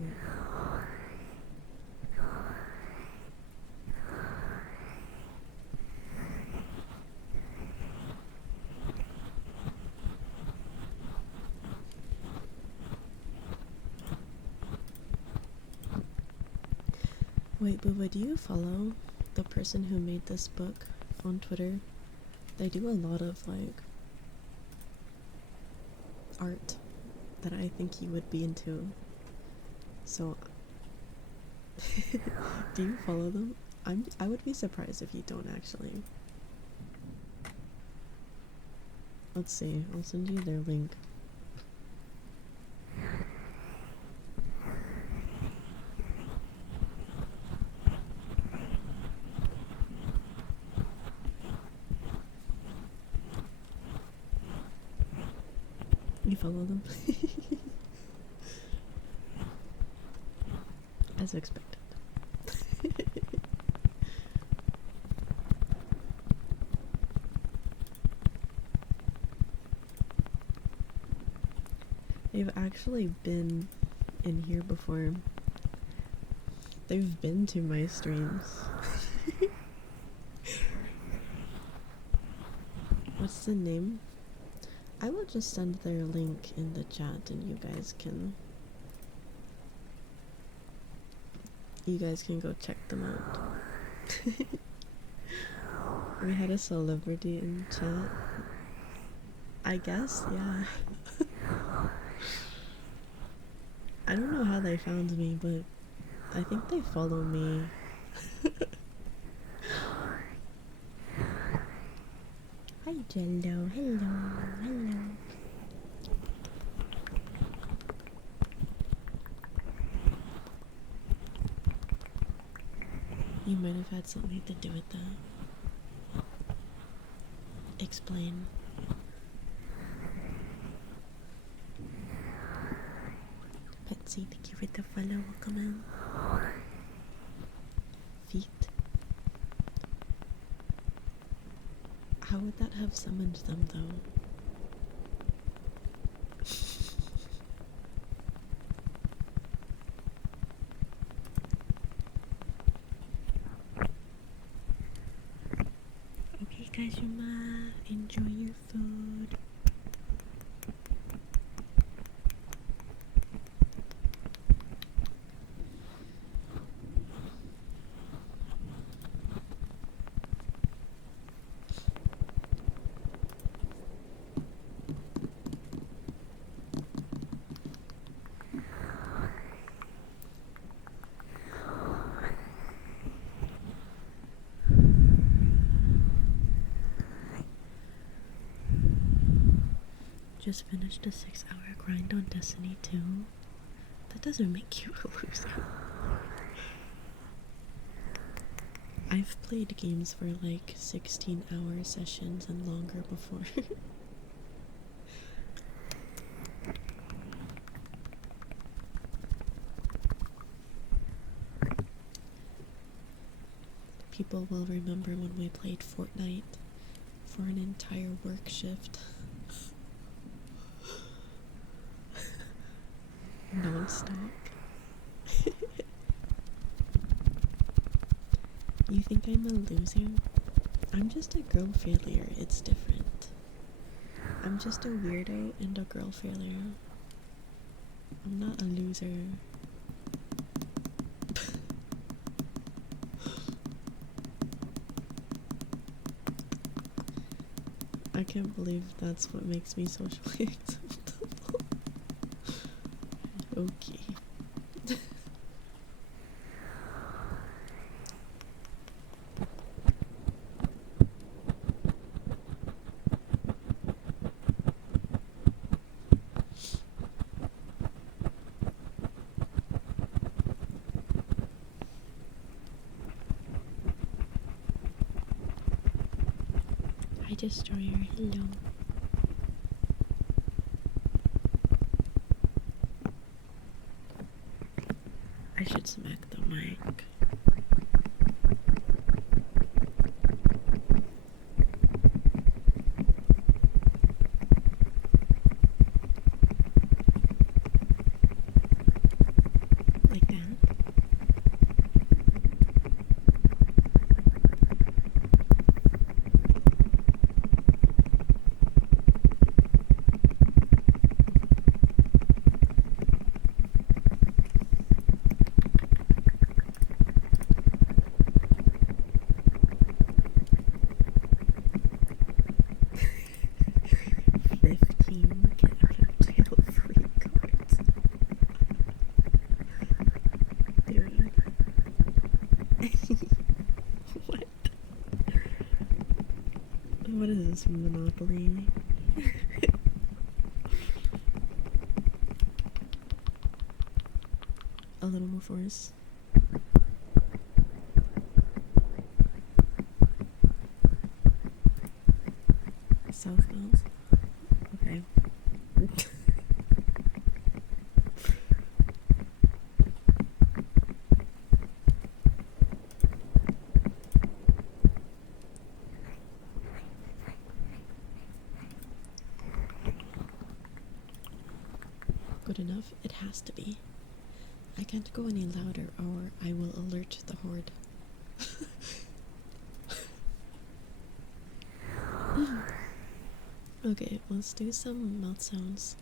Wait, Booba, do you follow the person who made this book on Twitter? They do a lot of, like, art that I think you would be into. So, do you follow them? I would be surprised if you don't, actually. Let's see, I'll send you their link. You follow them? As expected. They've actually been in here before. They've been to my streams. What's the name? I will just send their link in the chat and you guys can go check them out. We had a celebrity in chat. I guess, yeah. I don't know how they found me, but I think they follow me. Hi Jello, hello. You might have had something to do with that. Explain. Betsy, thank you for the follow. Welcome in. Feet. How would that have summoned them, though? Okay, Kazuma, enjoy your food. Just finished a 6-hour grind on Destiny 2. That doesn't make you a loser. I've played games for like 16-hour sessions and longer before. People will remember when we played Fortnite for an entire work shift. Non-stop. You think I'm a loser? I'm just a girl failure, it's different. I'm just a weirdo and a girl failure. I'm not a loser. I can't believe that's what makes me socially acceptable. Okay. Hi Destroyer, hello. I should smack the mic. Like that. Get out of jail free cards. Dude. What? What is this, Monopoly? A little more force. Southwest. Okay. Good enough? It has to be. I can't go any louder or I will alert the horde. Okay, let's do some mouth sounds.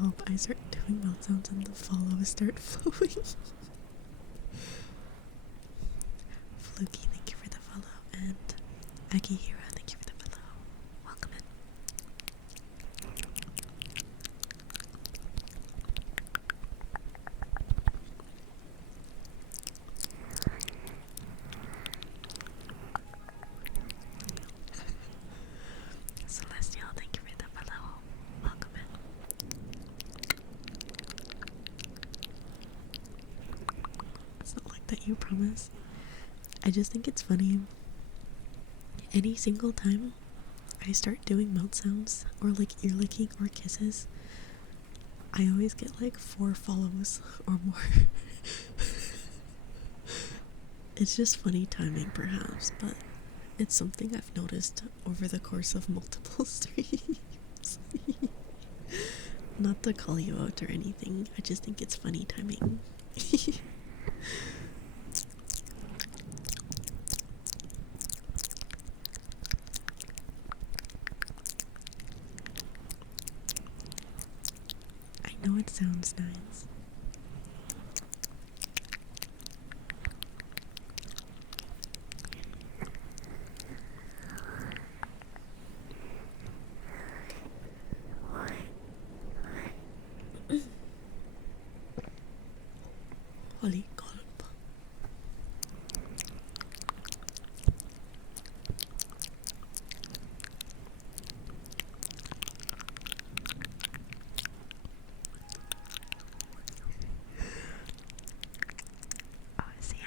Help, I start doing mouth sounds and the follows start flowing. Fluky, thank you for the follow, and Akihira, thank you for the follow. Welcome in. Celestial, thank you for the follow. Welcome in. It's not like that, you promise. I just think it's funny. Any single time I start doing mouth sounds or like ear licking or kisses, I always get like 4 follows or more. It's just funny timing perhaps, but it's something I've noticed over the course of multiple streams. Not to call you out or anything, I just think it's funny timing. I know it sounds nice. Holy gulp. Oh, Sian,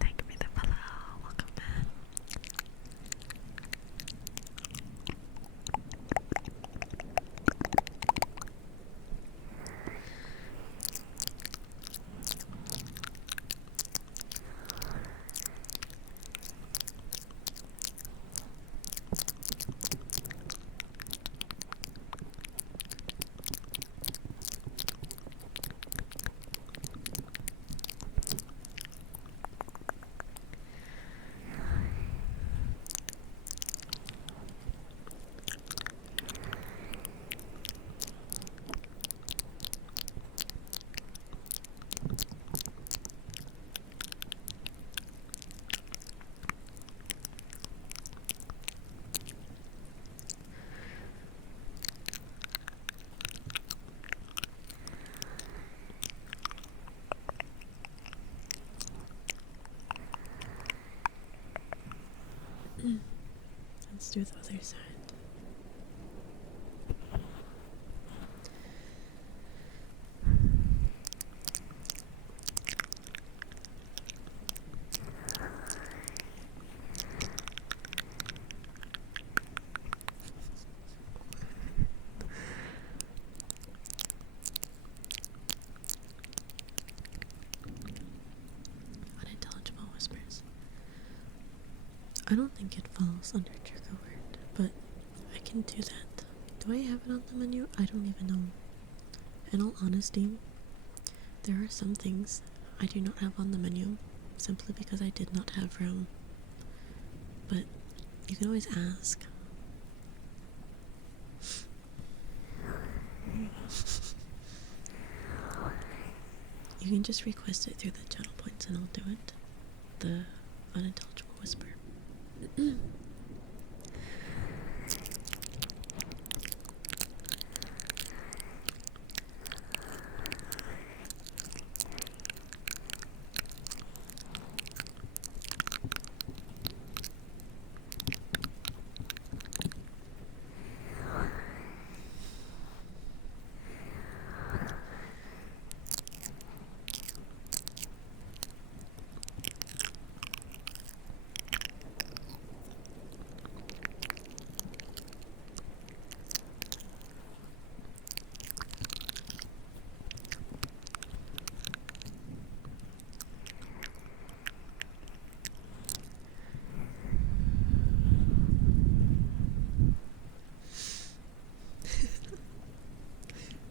thank you for the follow. Welcome in. do the other side. Unintelligible whispers. I don't think it falls under trigger word, but I can do that. Do I have it on the menu? I don't even know. In all honesty, there are some things I do not have on the menu simply because I did not have room. But you can always ask. You can just request it through the channel points and I'll do it. The unintelligible whisper.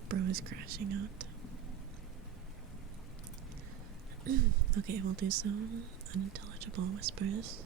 Bro is crashing out. Okay, we'll do some unintelligible whispers.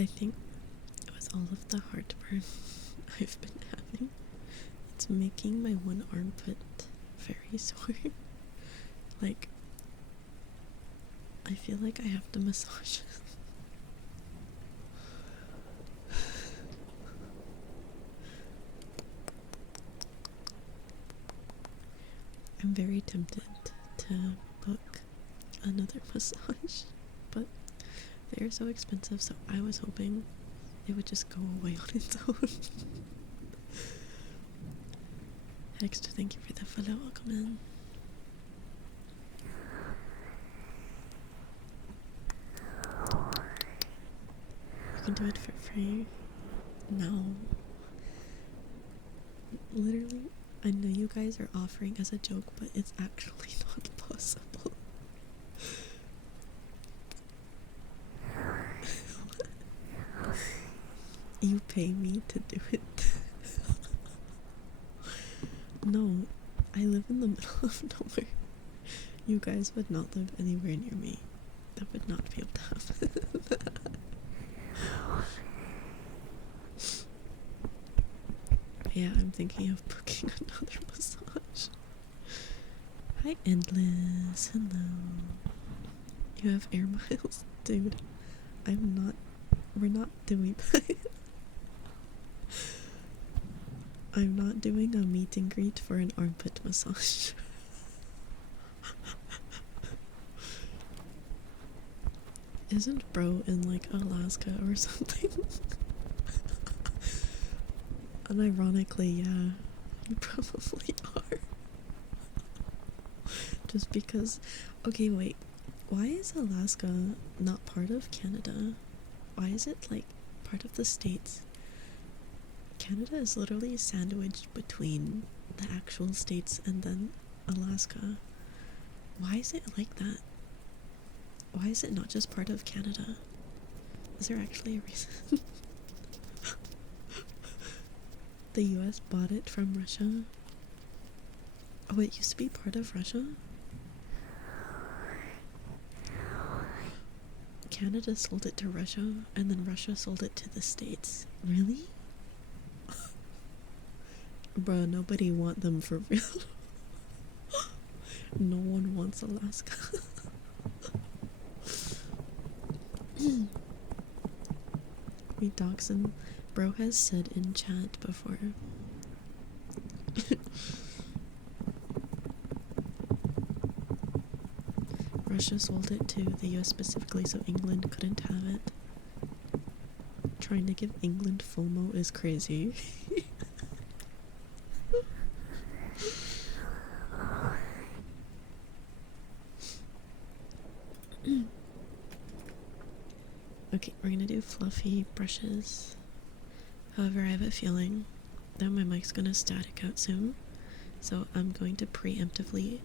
I think it was all of the heartburn I've been having. It's making my one armpit very sore. Like, I feel like I have to massage it. I'm very tempted to book another massage, but they're so expensive, so I was hoping it would just go away on its own. Next, thank you for the follow. Welcome in. You can do it for free. No. Literally, I know you guys are offering as a joke, but it's actually not possible. You pay me to do it. No, I live in the middle of nowhere. You guys would not live anywhere near me. That would not be able to happen. Yeah, I'm thinking of booking another massage. Hi, Endless. Hello. You have air miles? Dude, we're not doing that. I'm not doing a meet and greet for an armpit massage. Isn't bro in like Alaska or something? Unironically, yeah, you probably are. Just because. Okay, wait. Why is Alaska not part of Canada? Why is it like part of the States? Canada is literally sandwiched between the actual states and then Alaska. Why is it like that? Why is it not just part of Canada? Is there actually a reason? The US bought it from Russia? Oh, it used to be part of Russia? Canada sold it to Russia, and then Russia sold it to the States. Really? Bruh, nobody want them for real. No one wants Alaska. We Dachshund. Bro has said in chat before. Russia sold it to the US specifically so England couldn't have it. Trying to give England FOMO is crazy. Okay, we're gonna do fluffy brushes. However, I have a feeling that my mic's gonna static out soon, so I'm going to preemptively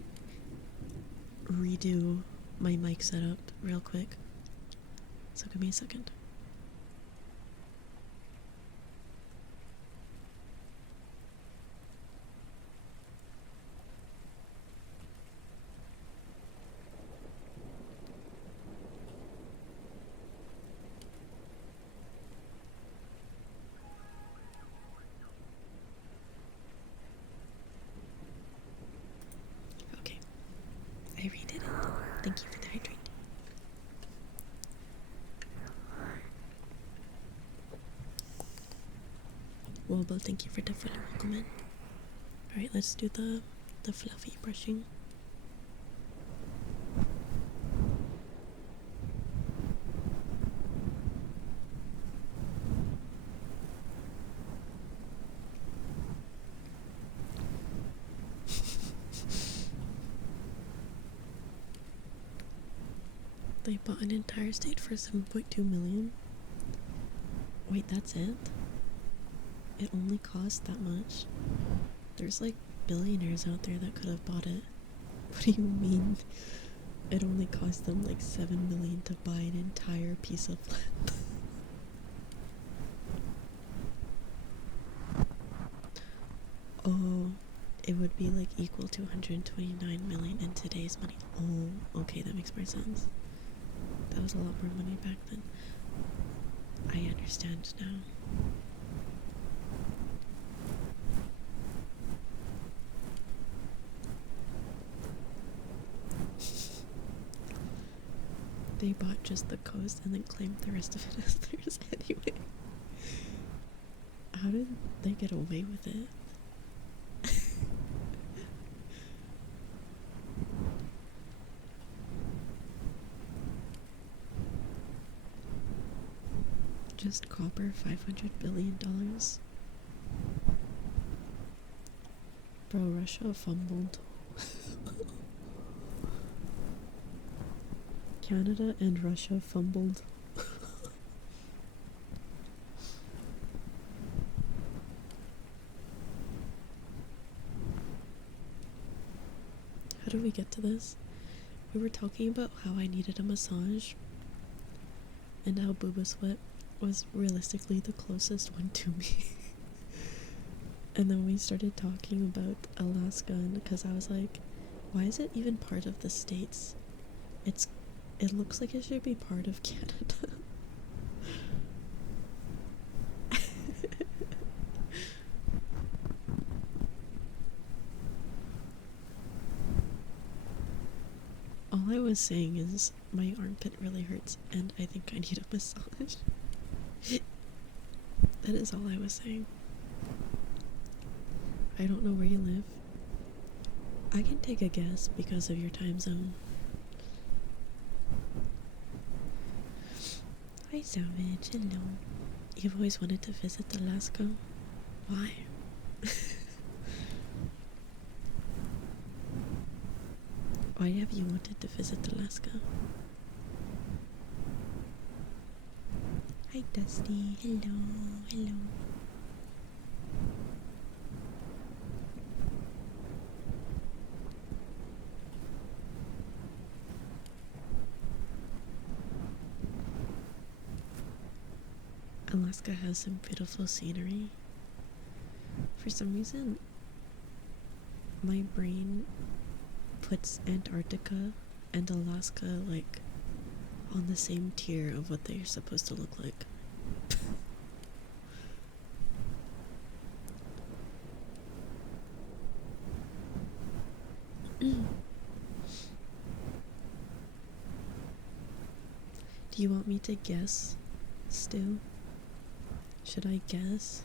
redo my mic setup real quick. So give me a second. Okay, I redid it. Thank you for the hydrate. Wobble, thank you for the follow. Welcome in. Alright, let's do the fluffy brushing. They bought an entire state for 7.2 million. Wait, that's it? It only cost that much? There's like billionaires out there that could have bought it. What do you mean? It only cost them like 7 million to buy an entire piece of land. Oh, it would be like equal to 129 million in today's money. Oh, okay, that makes more sense. That was a lot more money back then. I understand now. They bought just the coast and then claimed the rest of it as theirs anyway. How did they get away with it? Just copper $500 billion. Bro, Russia fumbled. Canada and Russia fumbled. How did we get to this? We were talking about how I needed a massage and how Booba Sweat was realistically the closest one to me. And then we started talking about Alaska, because I was like, why is it even part of the States? It looks like it should be part of Canada. All I was saying is my armpit really hurts and I think I need a massage. That is all I was saying. I don't know where you live. I can take a guess because of your time zone. Hi Savage, hello. You've always wanted to visit Alaska? Why? Why have you wanted to visit Alaska? Hi Dusty, hello, hello. Alaska has some beautiful scenery. For some reason, my brain puts Antarctica and Alaska like on the same tier of what they're supposed to look like. Do you want me to guess, Stu? Should I guess?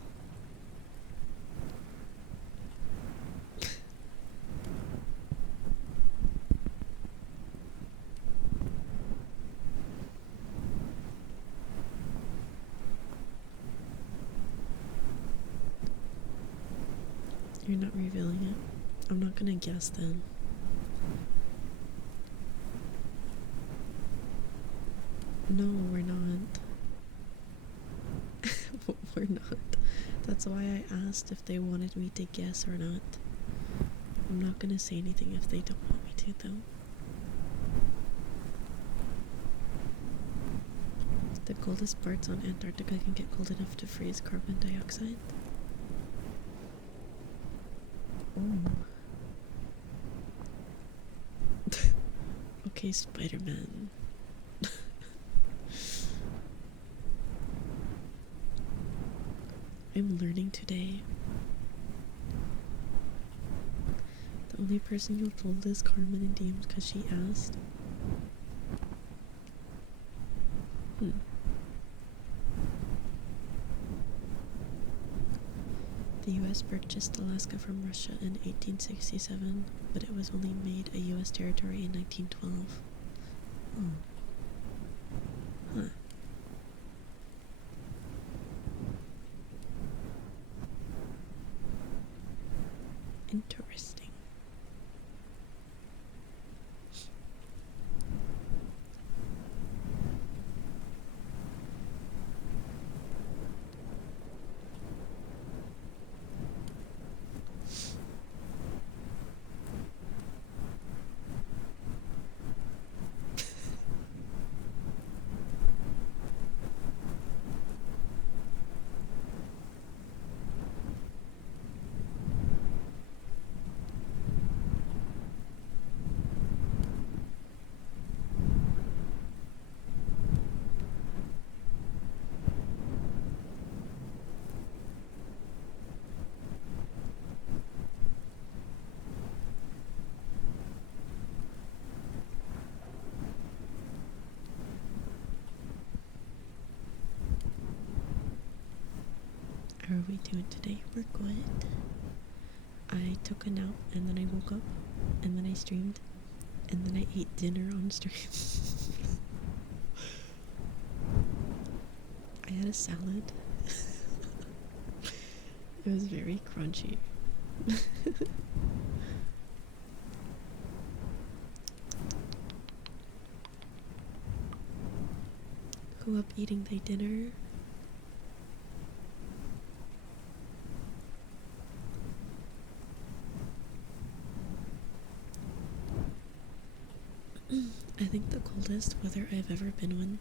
You're not revealing it. I'm not gonna guess then. No, we're not. We're not. That's why I asked if they wanted me to guess or not. I'm not gonna say anything if they don't want me to, though. The coldest parts on Antarctica can get cold enough to freeze carbon dioxide. Oh. Okay, Spider-Man. I'm learning today. The only person you told is Carmen in DMs because she asked. The US purchased Alaska from Russia in 1867, but it was only made a US territory in 1912. Huh. Interesting. How are we doing today? We're good. I took a nap and then I woke up and then I streamed and then I ate dinner on stream. I had a salad. It was very crunchy. Who up eating their dinner? I think the coldest weather I've ever been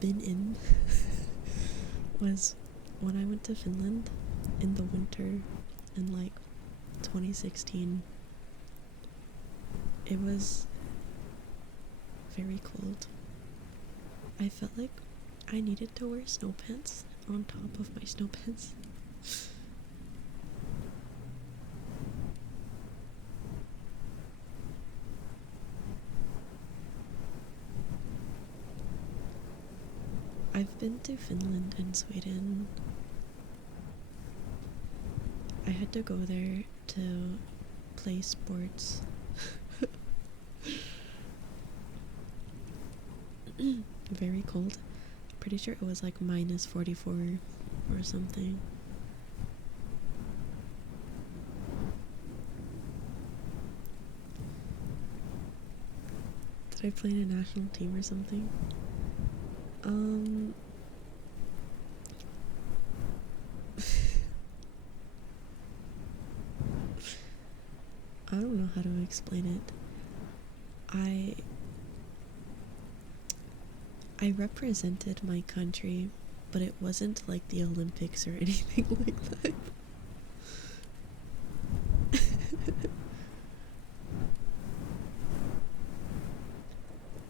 in was when I went to Finland in the winter in like 2016. It was very cold. I felt like I needed to wear snow pants on top of my snow pants. I've been to Finland and Sweden. I had to go there to play sports. Very cold. Pretty sure it was like minus 44 or something. Did I play in a national team or something? I don't know how to explain it. I represented my country, but it wasn't like the Olympics or anything like that.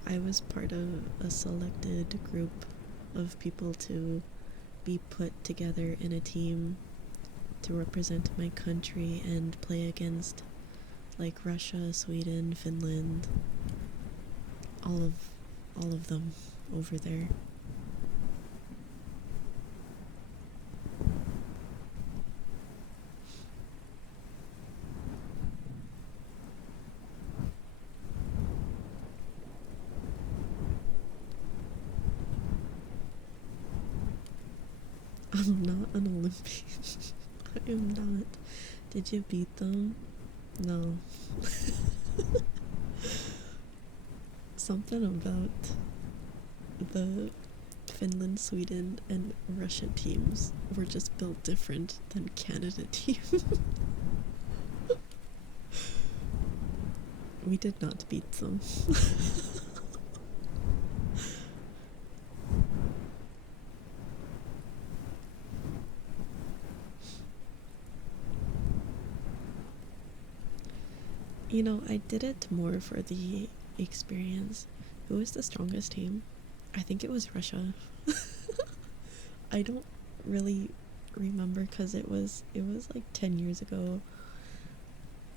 I was part of a selected group of people to be put together in a team to represent my country and play against like Russia, Sweden, Finland, all of them over there. I'm not an Olympian. I am not. Did you beat them? No. Something about the Finland, Sweden, and Russia teams were just built different than Canada team. We did not beat them. You know, I did it more for the experience. Who was the strongest team? I think it was Russia. I don't really remember because it was like 10 years ago.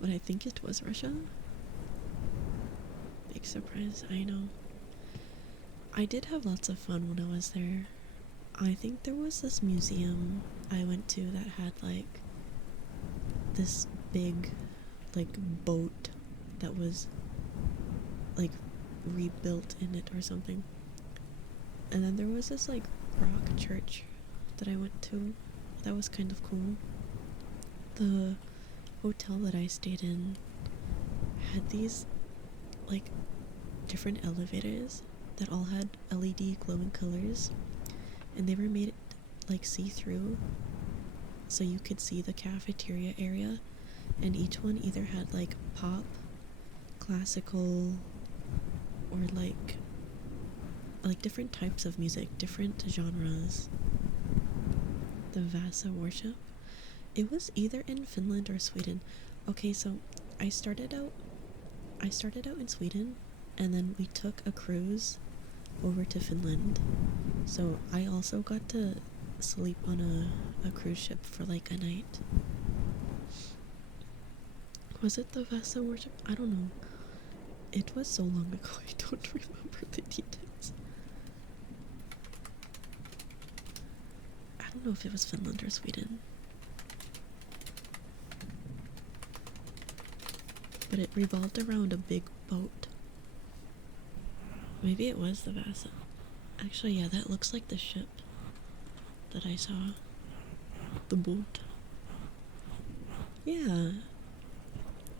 But I think it was Russia. Big surprise, I know. I did have lots of fun when I was there. I think there was this museum I went to that had like this big like boat that was like rebuilt in it or something. And then there was this like rock church that I went to that was kind of cool. The hotel that I stayed in had these like different elevators that all had LED glowing colors, and they were made like see-through so you could see the cafeteria area, and each one either had like pop, classical, or like different types of music, different genres. The Vasa worship. It was either in Finland or Sweden. Okay, so I started out in Sweden, and then we took a cruise over to Finland. So I also got to sleep on a cruise ship for like a night. Was it the Vasa worship? I don't know. It was so long ago, I don't remember the details. I don't know if it was Finland or Sweden. But it revolved around a big boat. Maybe it was the Vasa. Actually, yeah, that looks like the ship that I saw. The boat. Yeah.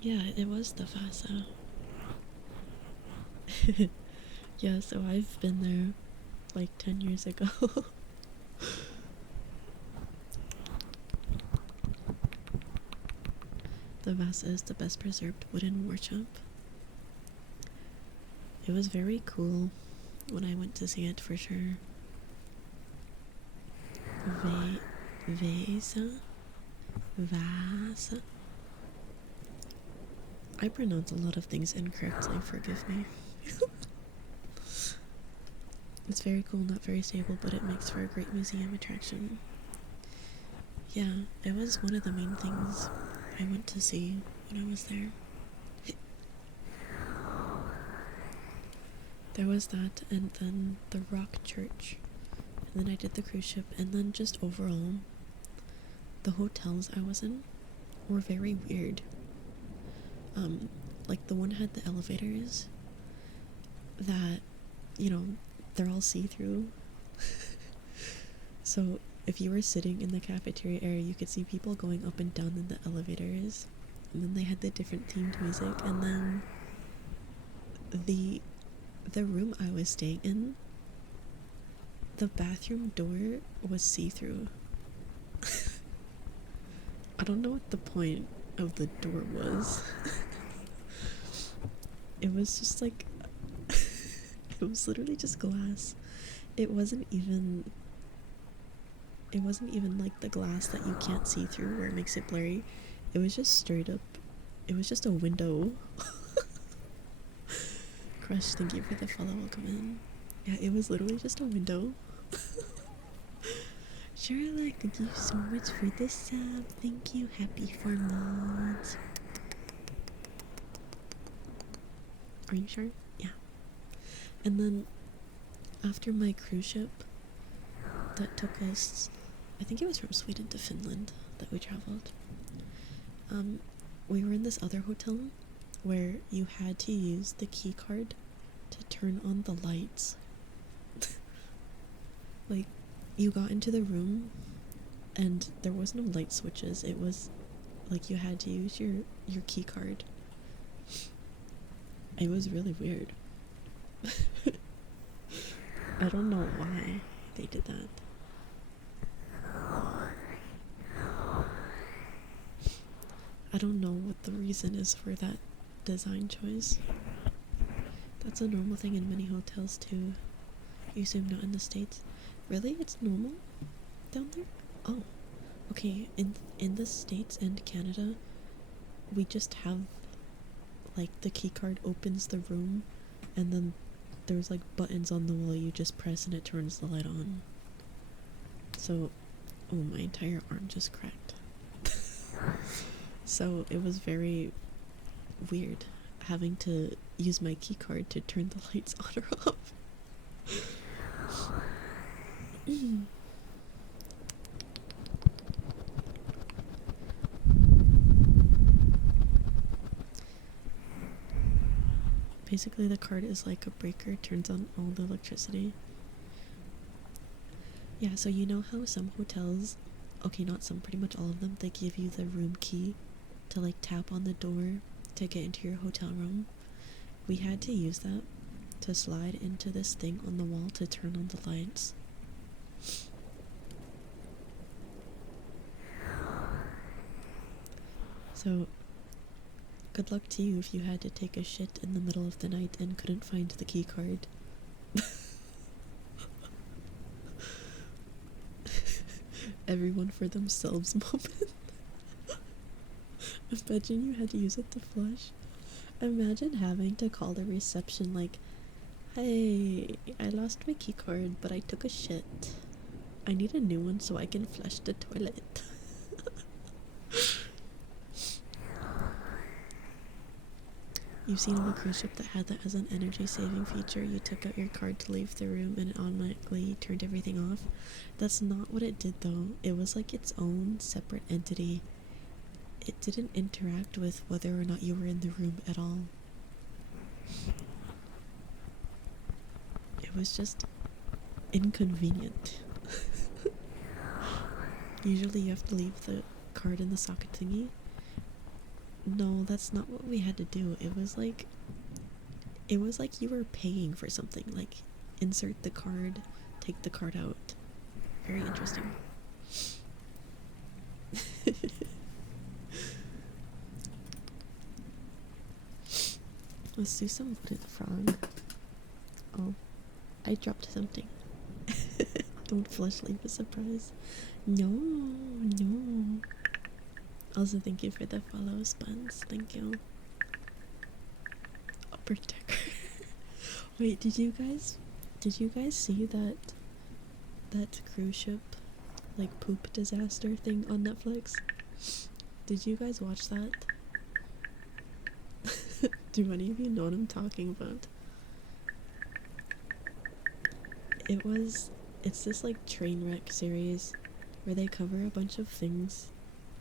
Yeah, it was the Vasa. Yeah, so I've been there like 10 years ago. The Vasa is the best preserved wooden workshop. It was very cool when I went to see it, for sure. Vasa? Vasa? I pronounce a lot of things incorrectly, forgive me. It's very cool, not very stable, but it makes for a great museum attraction. Yeah, it was one of the main things I went to see when I was there. There was that, and then the rock church, and then I did the cruise ship, and then just overall, the hotels I was in were very weird. Like the one had the elevators that, you know, they're all see-through. So if you were sitting in the cafeteria area, you could see people going up and down in the elevators, and then they had the different themed music, and then the room I was staying in, the bathroom door was see-through. I don't know what the point of the door was. It was just like it was literally just glass. It wasn't even like the glass that you can't see through where it makes it blurry. It was just straight up, it was just a window. Crush, thank you for the follow, welcome in. Yeah, it was literally just a window. Sherlock, thank you so much for the sub. Thank you, happy 4 months. Are you sure? Yeah. And then after my cruise ship that took us, I think it was from Sweden to Finland that we traveled, we were in this other hotel where you had to use the key card to turn on the lights. Like, you got into the room and there was no light switches. It was like you had to use your key card. It was really weird. I don't know why they did that. I don't know what the reason is for that design choice. That's a normal thing in many hotels too. You assume not in the States. Really? It's normal down there? Oh. Okay, in the States and Canada, we just have, like, the key card opens the room, and then there's like buttons on the wall you just press and it turns the light on. So, oh, my entire arm just cracked. So it was very weird having to use my key card to turn the lights on or off. Basically, the card is like a breaker, turns on all the electricity. Yeah, so you know how some hotels, okay, not some, pretty much all of them, they give you the room key to like tap on the door to get into your hotel room. We had to use that to slide into this thing on the wall to turn on the lights. So, good luck to you if you had to take a shit in the middle of the night and couldn't find the key card. Everyone for themselves moment. Imagine you had to use it to flush. Imagine having to call the reception like, "Hey, I lost my key card, but I took a shit. I need a new one so I can flush the toilet." You've seen on a cruise ship that had that as an energy saving feature. You took out your card to leave the room and it automatically turned everything off. That's not what it did though. It was like its own separate entity. It didn't interact with whether or not you were in the room at all. It was just inconvenient. Usually you have to leave the card in the socket thingy. No, that's not what we had to do. It was like you were paying for something. Like, insert the card, take the card out. Very interesting. Let's do some Wooded Frog. Oh, I dropped something. Don't flush, leave a surprise. No. Also, thank you for the follow, Spuns. Thank you. Upper Decker. Wait, did you guys see that cruise ship like poop disaster thing on Netflix? Did you guys watch that? Do any of you know what I'm talking about? It's this like train wreck series where they cover a bunch of things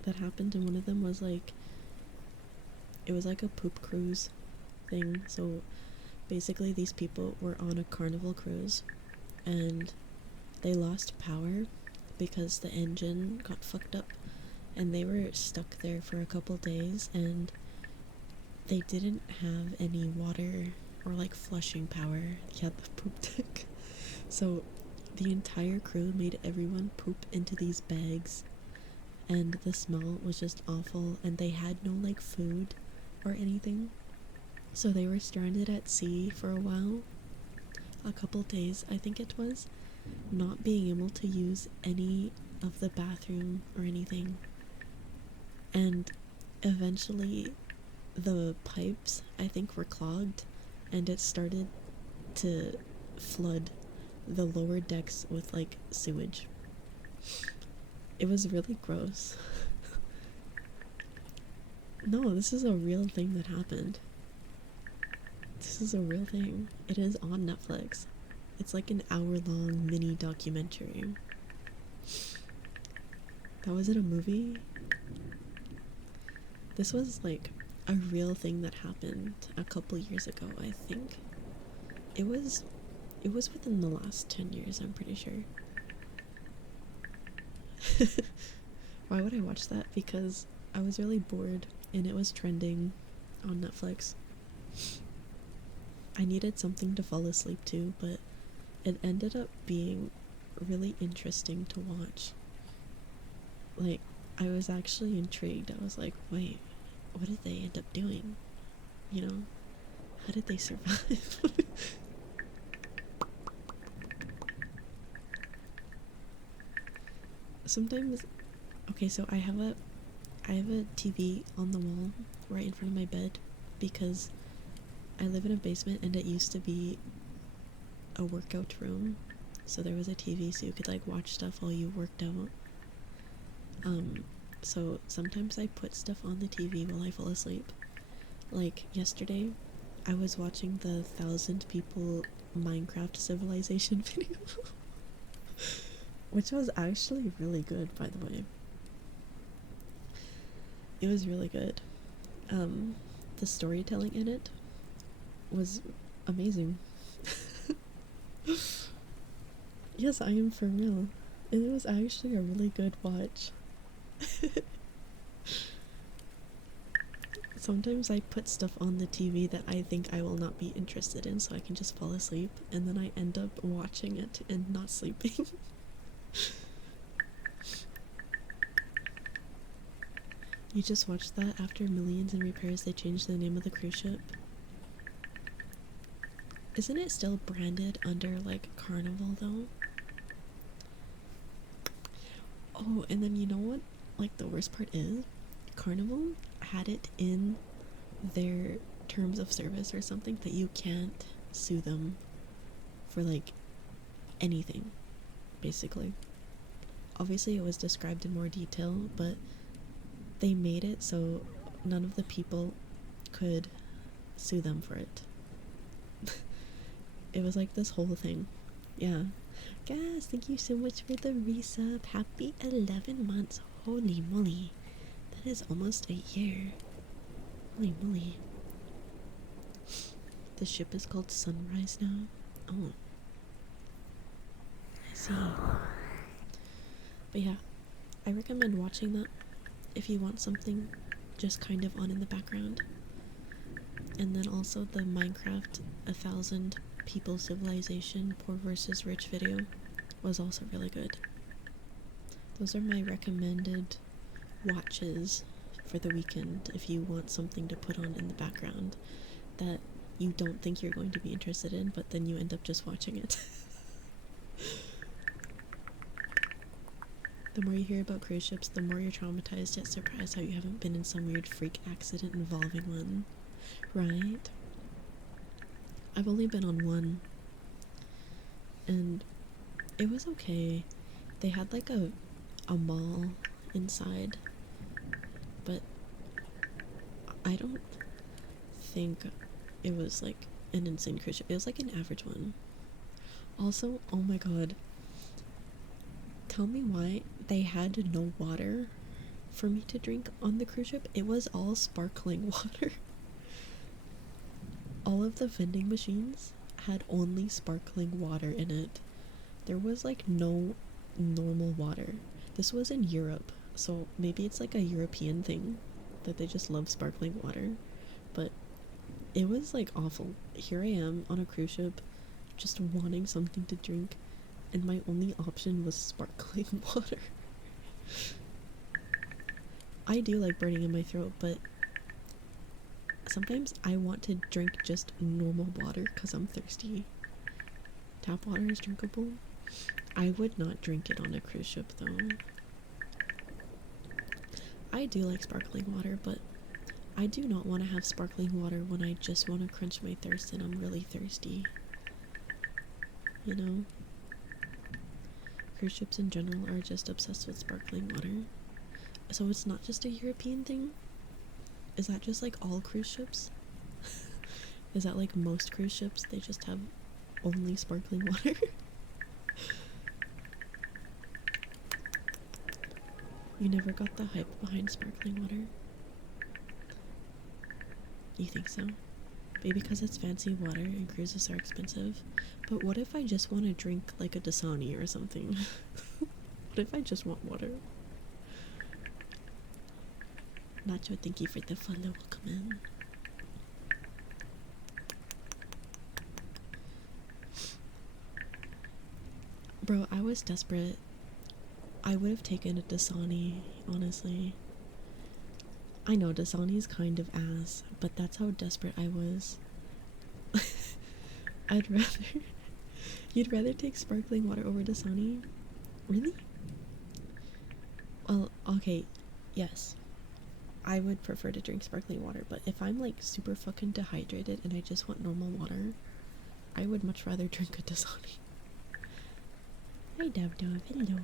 that happened, and one of them was like, it was like a poop cruise thing. So basically these people were on a carnival cruise and they lost power because the engine got fucked up and they were stuck there for a couple days, and they didn't have any water or like flushing power. Yeah, the poop deck. So the entire crew made everyone poop into these bags, and the smell was just awful, and they had no like food or anything. So they were stranded at sea for a while, a couple days I think it was, not being able to use any of the bathroom or anything. And eventually the pipes, I think, were clogged, and it started to flood the lower decks with like sewage. It was really gross. No, this is a real thing that happened. This is a real thing. It is on Netflix. It's like an hour-long mini documentary. That wasn't a movie. This was like a real thing that happened a couple years ago, I think. It was within the last 10 years, I'm pretty sure. Why would I watch that? Because I was really bored and it was trending on Netflix. I needed something to fall asleep to, but it ended up being really interesting to watch. Like, I was actually intrigued. I was like, wait, what did they end up doing? You know? How did they survive? Sometimes, okay, so I have a TV on the wall right in front of my bed because I live in a basement and it used to be a workout room. So there was a TV so you could like watch stuff while you worked out. So sometimes I put stuff on the TV while I fall asleep. Like yesterday, I was watching the 1,000 people Minecraft civilization video. Which was actually really good, by the way. It was really good. The storytelling in it was amazing. Yes, I am for real. It was actually a really good watch. Sometimes I put stuff on the TV that I think I will not be interested in so I can just fall asleep, and then I end up watching it and not sleeping. You just watched that after Millions in Repairs they changed the name of the cruise ship? Isn't it still branded under like Carnival though? Oh, and then you know what like the worst part is? Carnival had it in their terms of service or something that you can't sue them for like anything, basically. Obviously it was described in more detail, but they made it so none of the people could sue them for it. It was like this whole thing. Yeah. Guys, thank you so much for the resub. Happy 11 months. Holy moly. That is almost a year. Holy moly. The ship is called Sunrise now. Oh. I see. But yeah, I recommend watching that if you want something just kind of on in the background. And then also the Minecraft 1,000 People Civilization Poor versus Rich video was also really good. Those are my recommended watches for the weekend if you want something to put on in the background that you don't think you're going to be interested in, but then you end up just watching it. The more you hear about cruise ships, the more you're traumatized yet surprised how you haven't been in some weird freak accident involving one. Right? I've only been on one, and it was okay. They had like a mall inside, but I don't think it was like an insane cruise ship. It was like an average one. Also, oh my god, tell me why they had no water for me to drink on the cruise ship. It was all sparkling water. All of the vending machines had only sparkling water in it. There was like no normal water. This was in Europe, so maybe it's like a European thing that they just love sparkling water. But it was like awful. Here I am on a cruise ship just wanting something to drink, and my only option was sparkling water. I do like burning in my throat, but sometimes I want to drink just normal water because I'm thirsty. Tap water is drinkable. I would not drink it on a cruise ship though. I do like sparkling water, but I do not want to have sparkling water when I just want to quench my thirst and I'm really thirsty. You know? Cruise ships in general are just obsessed with sparkling water. So it's not just a European thing? Is that just like all cruise ships? Is that like most cruise ships? They just have only sparkling water? You never got the hype behind sparkling water? You think so? Maybe because it's fancy water and cruises are expensive. But what if I just want to drink like a Dasani or something? What if I just want water? Nacho, thank you for the follow. Welcome in. Bro, I was desperate. I would have taken a Dasani, honestly. I know Dasani's kind of ass, but that's how desperate I was. I'd rather... You'd rather take sparkling water over Dasani? Really? Well, okay, yes. I would prefer to drink sparkling water, but if I'm like super fucking dehydrated and I just want normal water, I would much rather drink a Dasani. Hi Dove Dove, hello.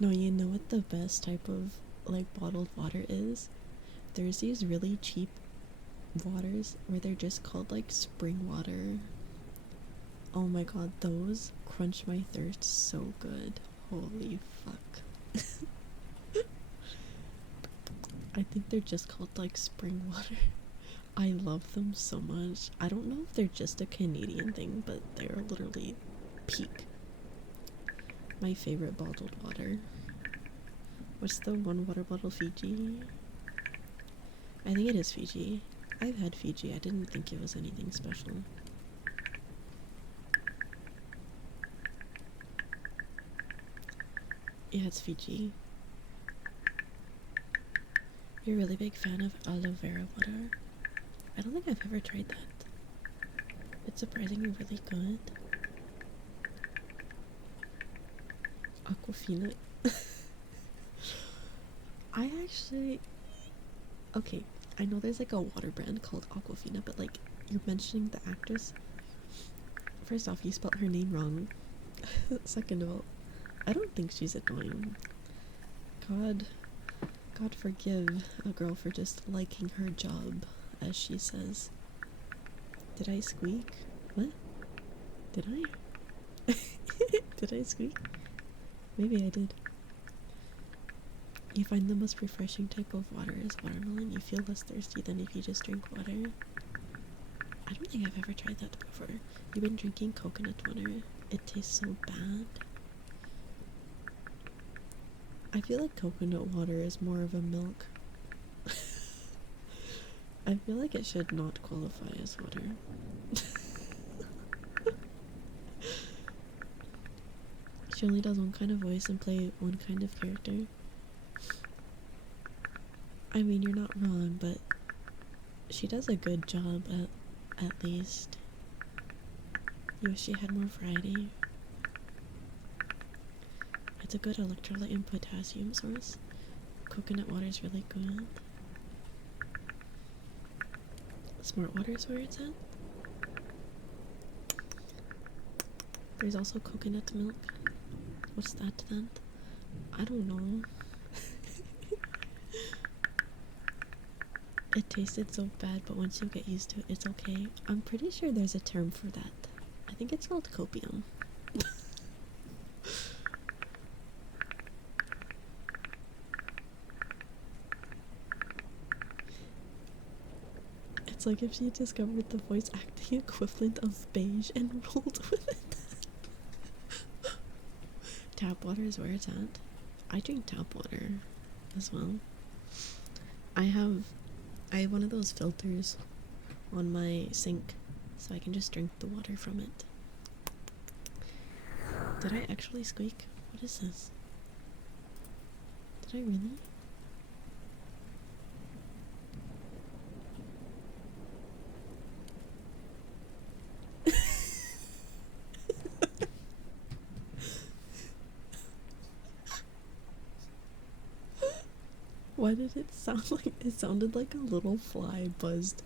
No, you know what the best type of like bottled water is? There's these really cheap waters where they're just called like spring water. Oh my god, those quench my thirst so good. Holy fuck. I think they're just called like spring water. I love them so much. I don't know if they're just a Canadian thing, but they're literally peak. My favorite bottled water. What's the one water bottle? Fiji? I think it is Fiji. I've had Fiji. I didn't think it was anything special. Yeah, it's Fiji. You're a really big fan of aloe vera water? I don't think I've ever tried that. It's surprisingly really good. Aquafina. I actually... Okay, I know there's like a water brand called Aquafina, but like, you're mentioning the actress. First off, you spelled her name wrong. Second of all, I don't think she's annoying. God God forgive a girl for just liking her job, as she says. Did I squeak? What? Did I? Did I squeak? Maybe I did. You find the most refreshing type of water is watermelon. You feel less thirsty than if you just drink water. I don't think I've ever tried that before. You've been drinking coconut water. It tastes so bad. I feel like coconut water is more of a milk. I feel like it should not qualify as water. She only does one kind of voice and play one kind of character. I mean, you're not wrong, but she does a good job at least. You wish she had more variety. It's a good electrolyte and potassium source. Coconut water is really good. Smart water is where it's at. There's also coconut milk. What's that then? I don't know. It tasted so bad, but once you get used to it, it's okay. I'm pretty sure there's a term for that. I think it's called copium. It's like if she discovered the voice acting equivalent of beige and rolled with it. Tap water is where it's at. I drink tap water as well. I have one of those filters on my sink, so I can just drink the water from it. Did I actually squeak? What is this? Did I really? Why did it sound like it sounded like a little fly buzzed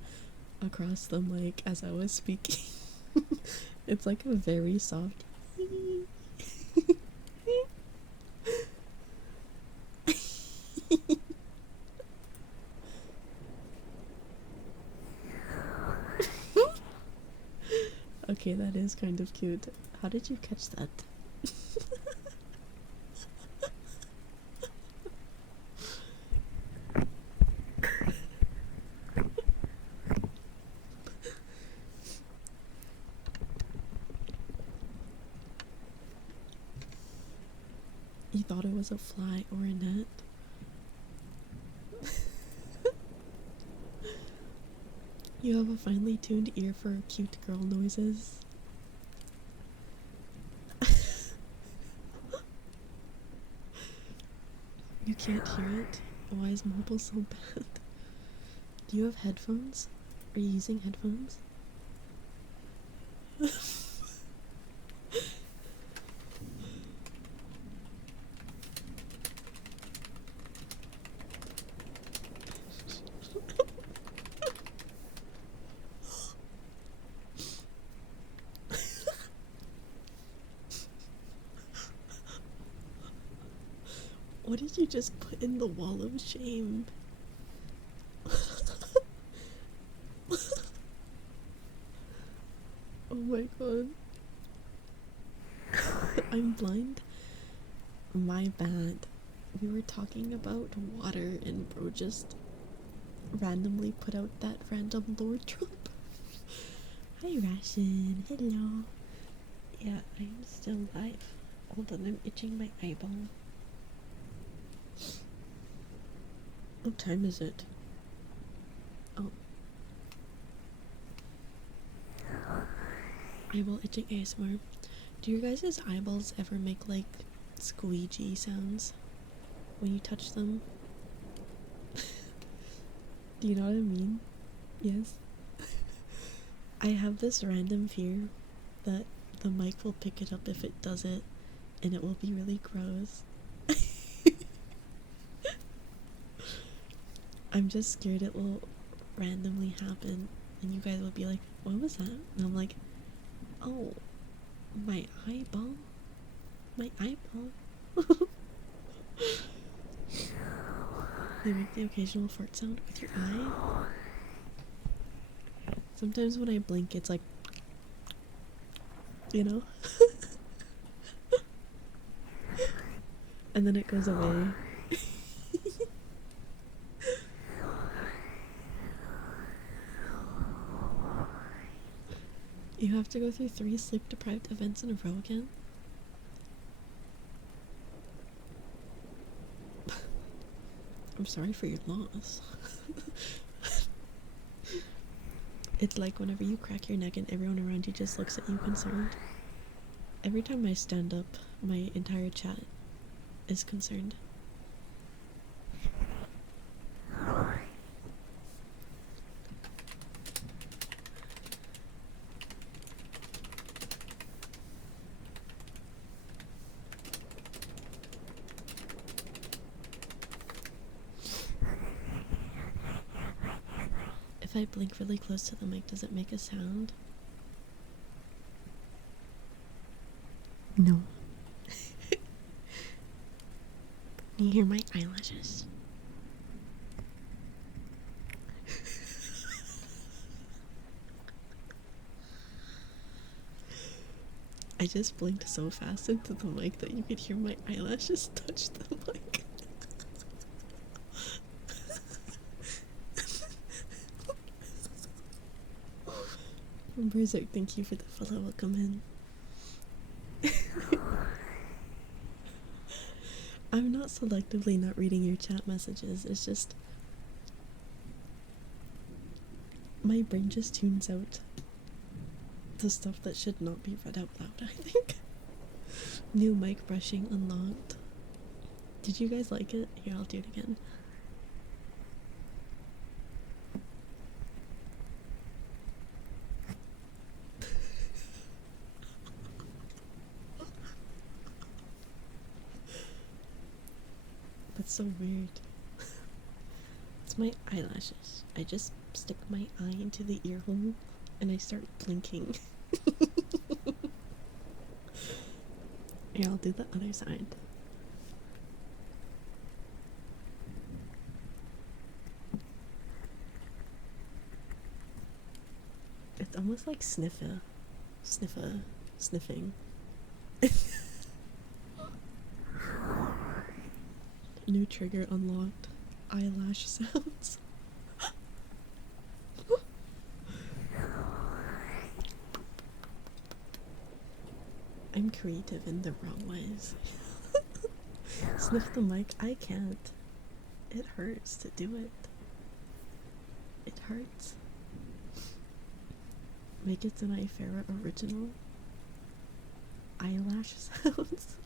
across the mic as I was speaking? It's like a very soft Okay, that is kind of cute. How did you catch that? You thought it was a fly or a net? You have a finely tuned ear for cute girl noises. You can't hear it? Why is mobile so bad? Do you have headphones? Are you using headphones? What did you just put in the wall of shame? Oh my god. I'm blind. My bad. We were talking about water and bro just randomly put out that random lore drop. Hi Ration, hello. Yeah, I'm still live. Hold on, I'm itching my eyeball. What time is it? Oh. Eyeball itching ASMR. Do your guys' eyeballs ever make like squeegee sounds when you touch them? Do you know what I mean? Yes. I have this random fear that the mic will pick it up if it does it, and it will be really gross. I'm just scared it will randomly happen, and you guys will be like, what was that? And I'm like, oh, my eyeball? My eyeball? They make the occasional fart sound with your eye. Sometimes when I blink, it's like, you know? And then it goes away. You have to go through 3 sleep-deprived events in a row again? I'm sorry for your loss. It's like whenever you crack your neck and everyone around you just looks at you concerned. Every time I stand up, my entire chat is concerned. If I blink really close to the mic, does it make a sound? No. Can you hear my eyelashes? I just blinked so fast into the mic that you could hear my eyelashes touch the mic. Berserk, thank you for the follow. Welcome in. I'm not selectively not reading your chat messages. It's just my brain just tunes out the stuff that should not be read out loud, I think. New mic brushing unlocked. Did you guys like it? Here, I'll do it again. That's so weird. It's my eyelashes. I just stick my eye into the ear hole and I start blinking. Here, I'll do the other side. It's almost like sniffing. New trigger unlocked. Eyelash sounds. I'm creative in the wrong ways. Sniff the mic. I can't. It hurts to do it. It hurts. Make it an Ifera original. Eyelash sounds.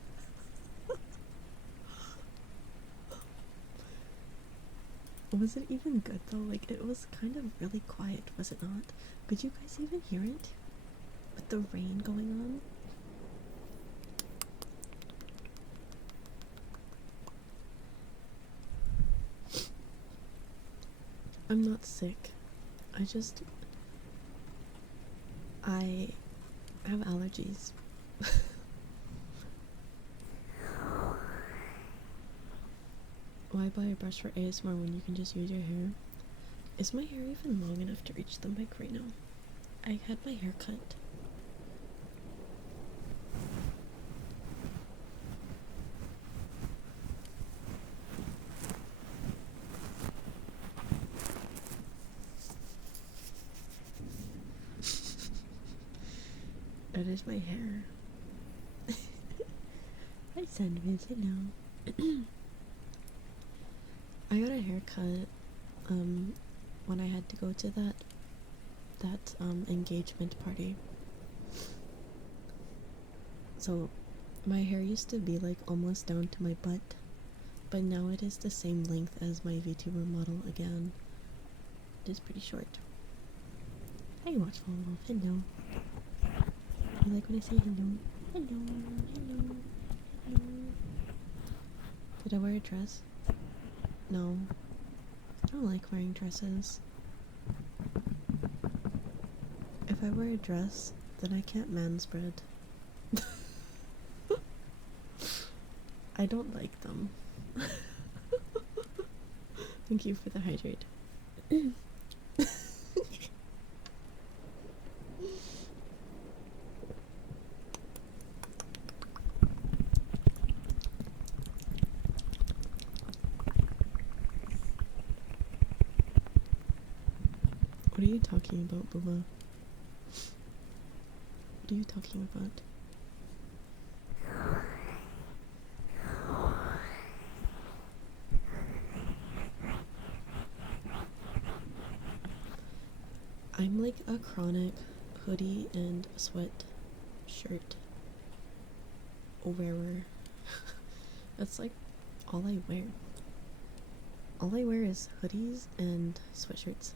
Was it even good though? Like, it was kind of really quiet, was it not? Could you guys even hear it? With the rain going on? I'm not sick. I have allergies. Why buy a brush for ASMR when you can just use your hair? Is my hair even long enough to reach the mic right now? I had my hair cut. That is my hair. Hi Sandwich, hello. I got a haircut when I had to go to that engagement party. So my hair used to be like almost down to my butt, but now it is the same length as my VTuber model again. It is pretty short. Hey Watchful Wolf, hello. You like when I say hello? Hello, hello, hello. Did I wear a dress? No. I don't like wearing dresses. If I wear a dress, then I can't manspread. I don't like them. Thank you for the hydrate. What are you talking about, Bula? What are you talking about? I'm like a chronic hoodie and sweat shirt wearer. That's like all I wear. All I wear is hoodies and sweatshirts.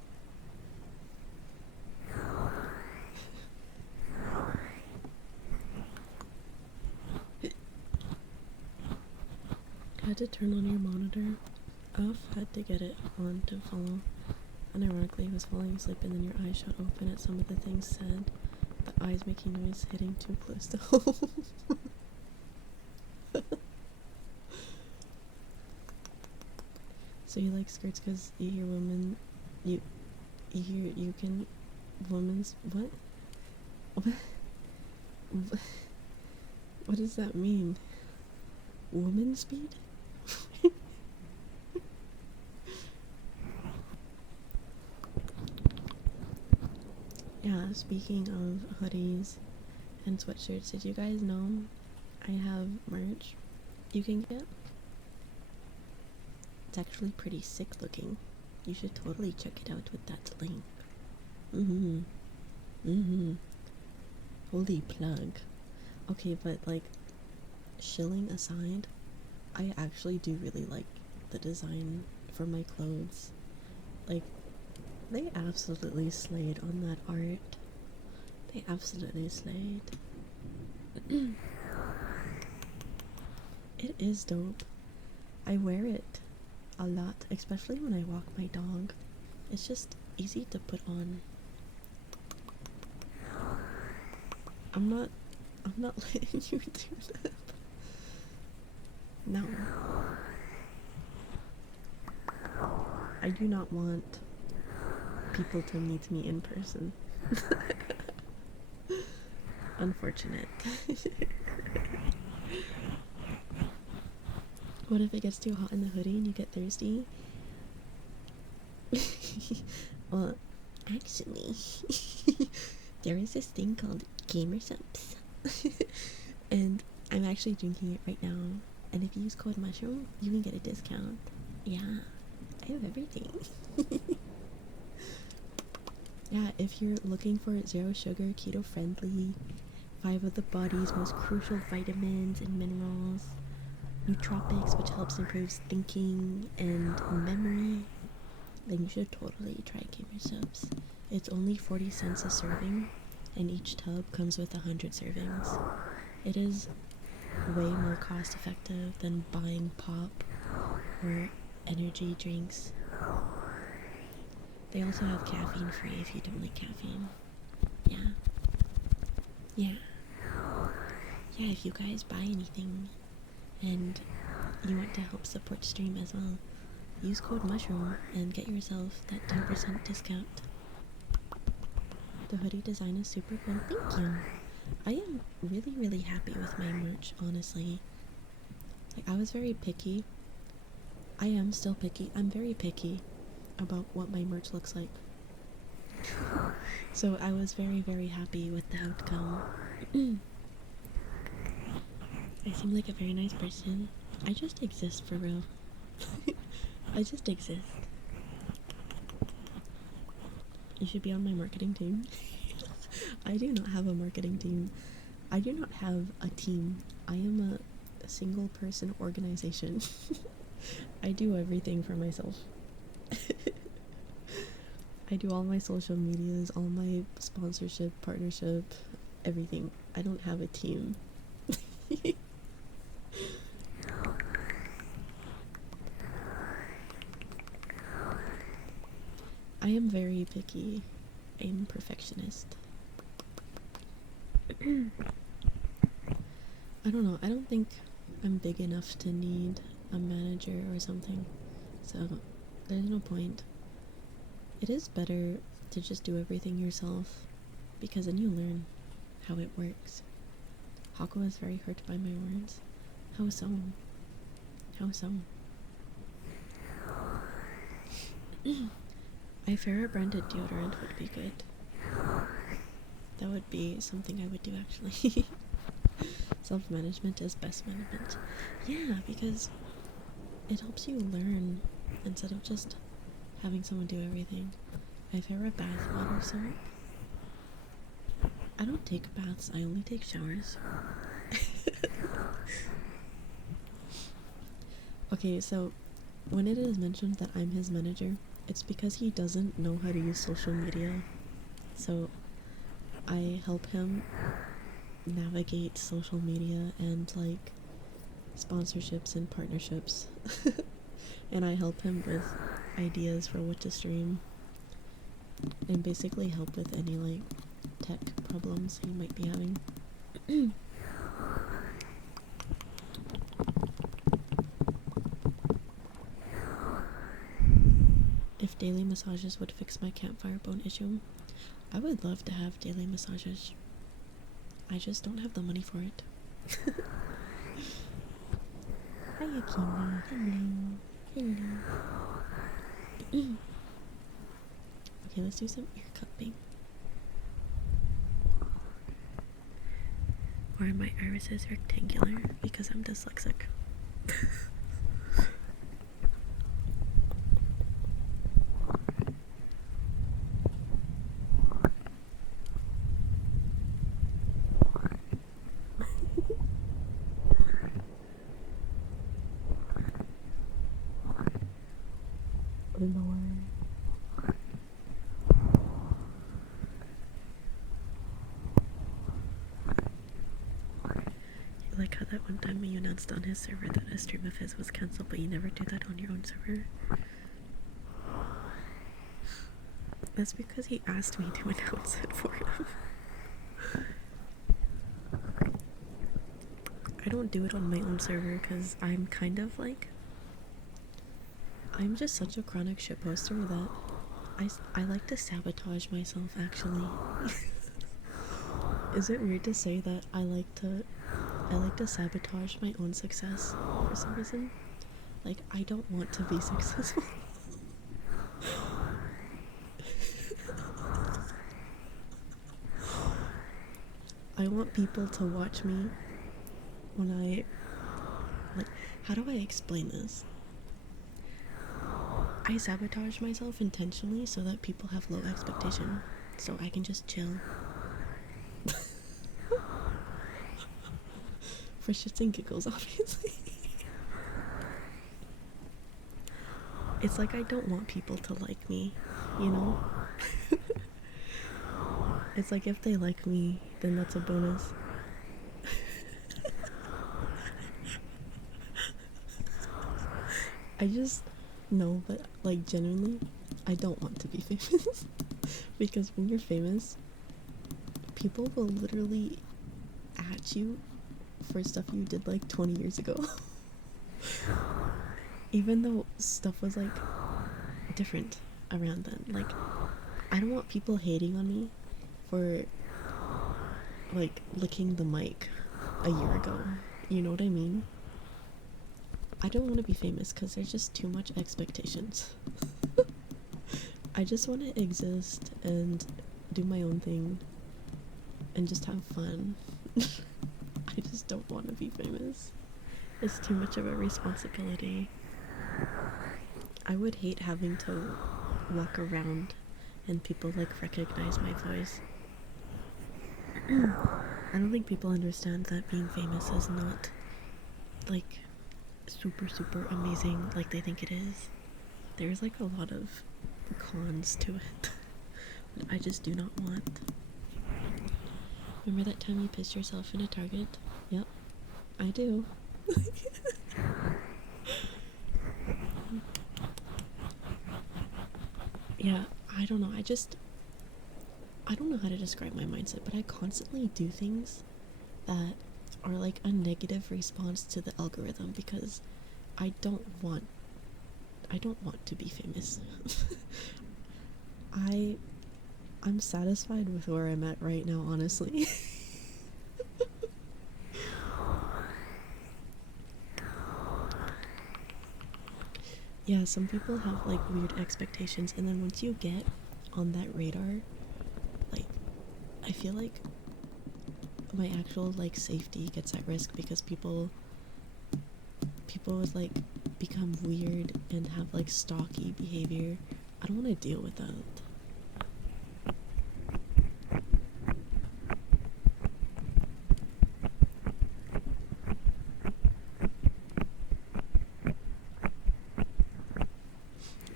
Had to turn on your monitor off, had to get it on to follow. And ironically, I was falling asleep and then your eyes shut open at some of the things said. The eyes making noise hitting too close to home. So you like skirts because you hear women, you hear you can, women's, what? What does that mean? Woman speed? Yeah, speaking of hoodies and sweatshirts, did you guys know I have merch you can get? It's actually pretty sick looking. You should totally check it out with that link. Holy plug. Okay, but like, shilling aside, I actually do really like the design for my clothes. Like, they absolutely slayed on that art. They absolutely slayed. It is dope. I wear it a lot, especially when I walk my dog. It's just easy to put on. I'm not letting you do that. No. I do not want people to meet me in person. Unfortunate. What if it gets too hot in the hoodie and you get thirsty? Well, actually, there is this thing called gamer subs. And I'm actually drinking it right now. And if you use code mushroom, you can get a discount. Yeah, I have everything. Yeah, if you're looking for zero sugar, keto friendly, 5 of the body's most crucial vitamins and minerals, nootropics, which helps improve thinking and memory, then you should totally try gamer subs. It's only 40 cents a serving, and each tub comes with 100 servings. It is way more cost effective than buying pop or energy drinks. They also have caffeine free if you don't like caffeine. Yeah. Yeah. Yeah, if you guys buy anything and you want to help support stream as well, use code mushroom and get yourself that 10% discount. The hoodie design is super cool. Thank you. I am really, really happy with my merch, honestly. Like, I was very picky. I am still picky. I'm very picky about what my merch looks like. So I was very, very happy with the outcome. I seem like a very nice person. I just exist for real. I just exist. You should be on my marketing team. I do not have a marketing team. I do not have a team. I am a single person organization. I do everything for myself. I do all my social medias, all my sponsorship, partnership, everything. I don't have a team. I am very picky. I am a perfectionist. I don't know. I don't think I'm big enough to need a manager or something. So there's no point. It is better to just do everything yourself, because then you learn how it works. Hako is very hurt by my words. How so? How so? A fairer branded deodorant would be good. That would be something I would do, actually. Self-management is best management. Yeah, because it helps you learn instead of just having someone do everything. A fairer bath water soap. I don't take baths, I only take showers. Okay, so when it is mentioned that I'm his manager, it's because he doesn't know how to use social media. So I help him navigate social media and like sponsorships and partnerships. And I help him with ideas for what to stream and basically help with any like tech problems he might be having. If daily massages would fix my campfire bone issue, I would love to have daily massages. I just don't have the money for it. Hi, Akimi. Hello. Hello. Okay, let's do some ear cupping. Or my iris is rectangular because I'm dyslexic. Like how that one time you announced on his server that a stream of his was cancelled, but you never do that on your own server. That's because he asked me to announce it for him. I don't do it on my own server because I'm kind of like, I'm just such a chronic shitposter that I like to sabotage myself, actually. Is it weird to say that I like to sabotage my own success for some reason? Like, I don't want to be successful. I want people to watch me when I, like, how do I explain this? I sabotage myself intentionally so that people have low expectation, so I can just chill. For shits and giggles, obviously. It's like I don't want people to like me, you know? It's like if they like me, then that's a bonus. I just know, but like genuinely, I don't want to be famous. Because when you're famous, people will literally at you for stuff you did like 20 years ago. Even though stuff was like different around then. Like, I don't want people hating on me for like licking the mic a year ago. You know what I mean? I don't want to be famous because there's just too much expectations. I just want to exist and do my own thing and just have fun. I just don't want to be famous. It's too much of a responsibility. I would hate having to walk around and people like recognize my voice. I don't think people understand that being famous is not like super amazing like they think it is. There's like a lot of cons to it that I just do not want. Remember that time you pissed yourself in a Target? Yep, I do. Yeah, I don't know. I don't know how to describe my mindset, but I constantly do things that are like a negative response to the algorithm because I don't want I don't want to be famous. I I'm satisfied with where I'm at right now, honestly. Yeah, some people have like weird expectations, and then once you get on that radar, like I feel like my actual like safety gets at risk because people would like become weird and have like stalky behavior. I don't want to deal with that.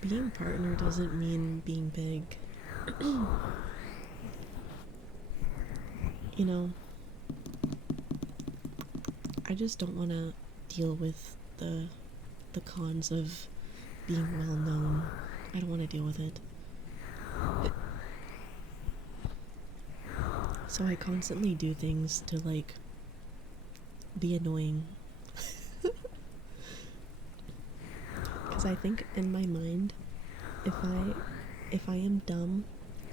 Being partner doesn't mean being big. You know, I just don't want to deal with the cons of being well known. I don't want to deal with it. So I constantly do things to like be annoying. Cuz I think in my mind, if I am dumb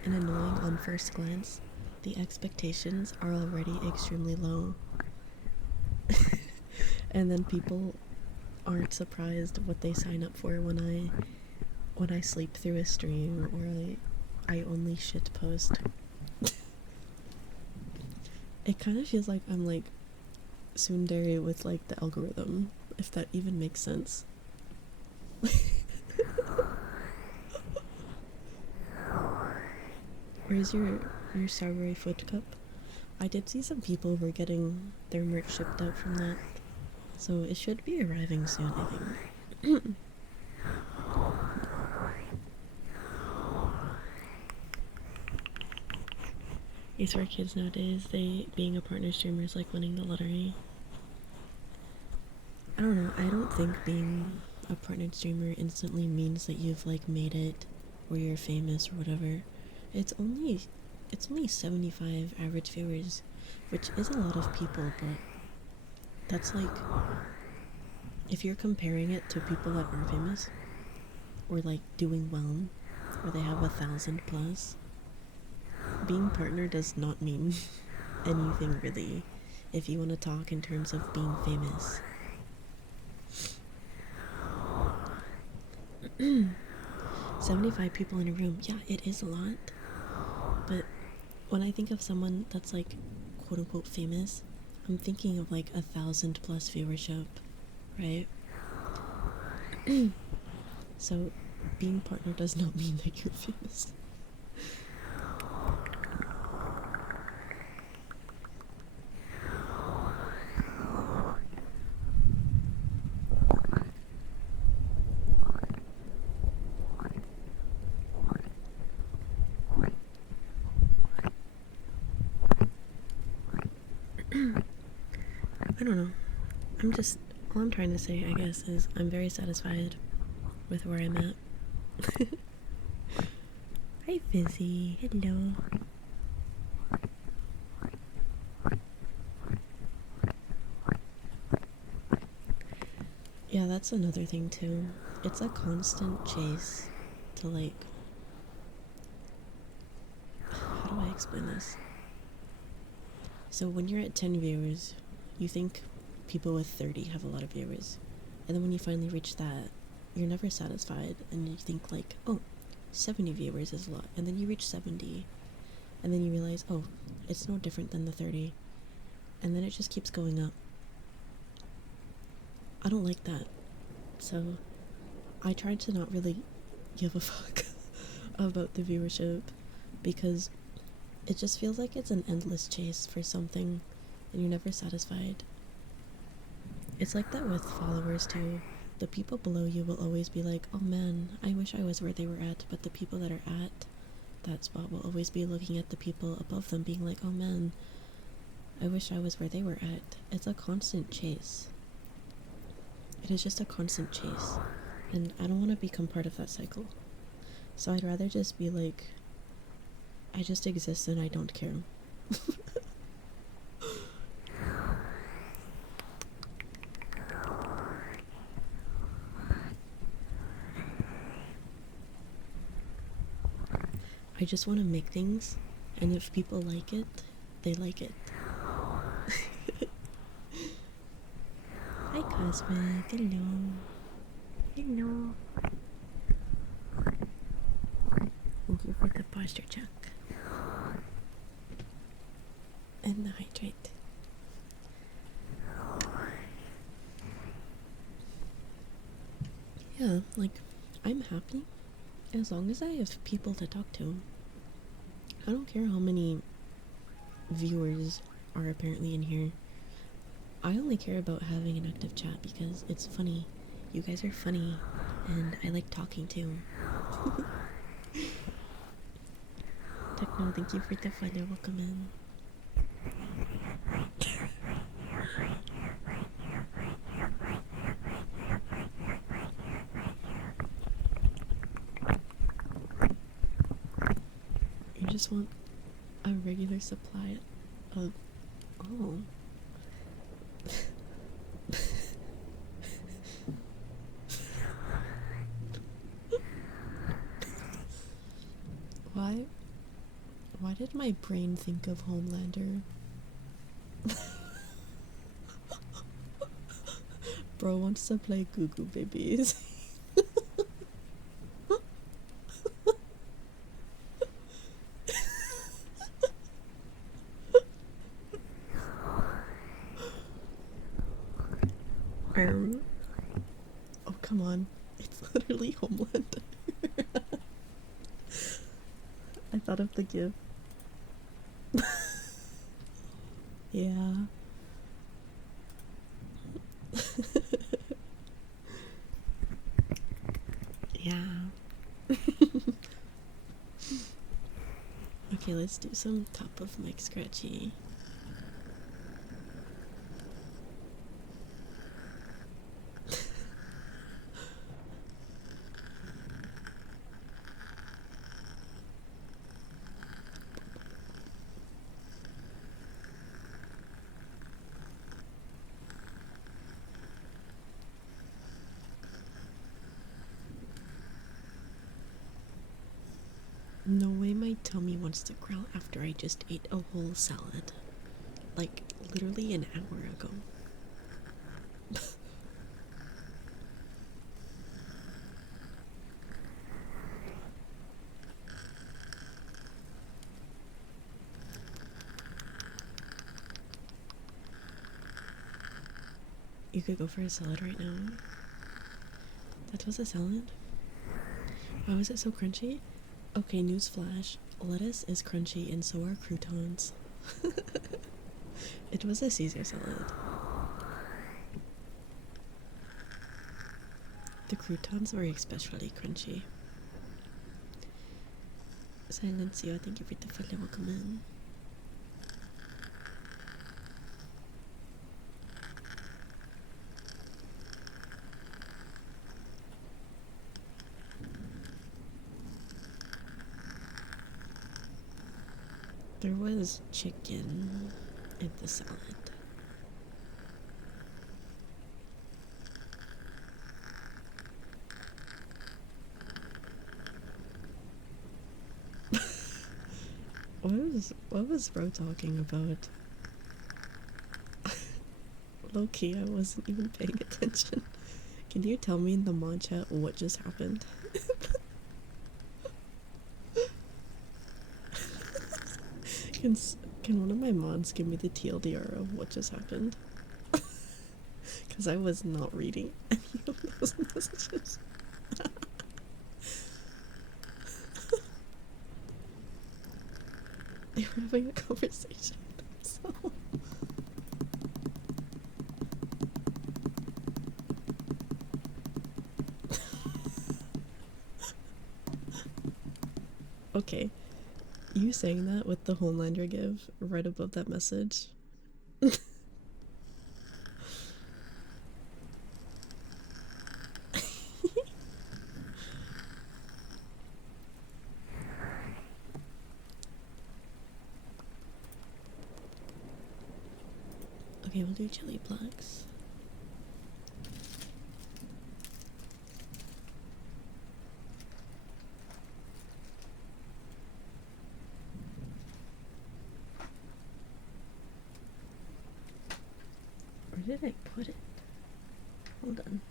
and annoying on first glance, the expectations are already extremely low. And then people aren't surprised what they sign up for when I sleep through a stream or I only shit post. It kind of feels like I'm like tsundere with like the algorithm, if that even makes sense. Where's your strawberry foot cup? I did see some people were getting their merch shipped out from that, so it should be arriving soon, I think. I swear kids nowadays, they being a partner streamer is like winning the lottery. I don't know, I don't think being a partnered streamer instantly means that you've like made it or you're famous or whatever. It's only 75 average viewers, which is a lot of people, but that's like if you're comparing it to people that are famous or like doing well or they have 1,000 plus, being partner does not mean anything really if you want to talk in terms of being famous. 75 people in a room, yeah, it is a lot, but when I think of someone that's like quote unquote famous, I'm thinking of like 1,000 plus viewership, right? So being partner does not mean that you're famous. I don't know. All I'm trying to say, I guess, is I'm very satisfied with where I'm at. Hi, Fizzy. Hello. Yeah, that's another thing, too. It's a constant chase to, like... How do I explain this? So when you're at 10 viewers, you think people with 30 have a lot of viewers. And then when you finally reach that, you're never satisfied. And you think like, oh, 70 viewers is a lot. And then you reach 70. And then you realize, oh, it's no different than the 30. And then it just keeps going up. I don't like that. So I tried to not really give a fuck about the viewership because it just feels like it's an endless chase for something and you're never satisfied. It's like that with followers too. The people below you will always be like, oh man, I wish I was where they were at, but the people that are at that spot will always be looking at the people above them being like, oh man, I wish I was where they were at. It's a constant chase. It is just a constant chase. And I don't want to become part of that cycle. So I'd rather just be like, I just exist and I don't care. I just want to make things, and if people like it, they like it. Hi, Cosmic. Hello. Hello. Thank you for the posture check. And the hydrate. Yeah, like, I'm happy as long as I have people to talk to. I don't care how many viewers are apparently in here. I only care about having an active chat because it's funny. You guys are funny, and I like talking too. Techno, thank you for the follow. Welcome in. You just want a regular supply of. Oh. Why did my brain think of Homelander? Bro wants to play Goo Goo Babies. Oh, come on. It's literally Homelander. I thought of the GIF. Yeah. Yeah. Okay, let's do some top of mic scratchy. No way my tummy wants to growl after I just ate a whole salad. Like, literally an hour ago. You could go for a salad right now. That was a salad? Why was it so crunchy? Okay, newsflash. Lettuce is crunchy and so are croutons. It was a Caesar salad. The croutons were especially crunchy. Silencio, thank you for the follow. Welcome in. There was chicken in the salad. What was bro talking about? Low key, I wasn't even paying attention. Can you tell me in the mod chat what just happened? Can one of my mods give me the TLDR of what just happened? Because I was not reading any of those messages. They were having a conversation. So. Okay, you saying that with the Homelander give right above that message. Okay, we'll do chili plugs. Where did I put it? Hold on.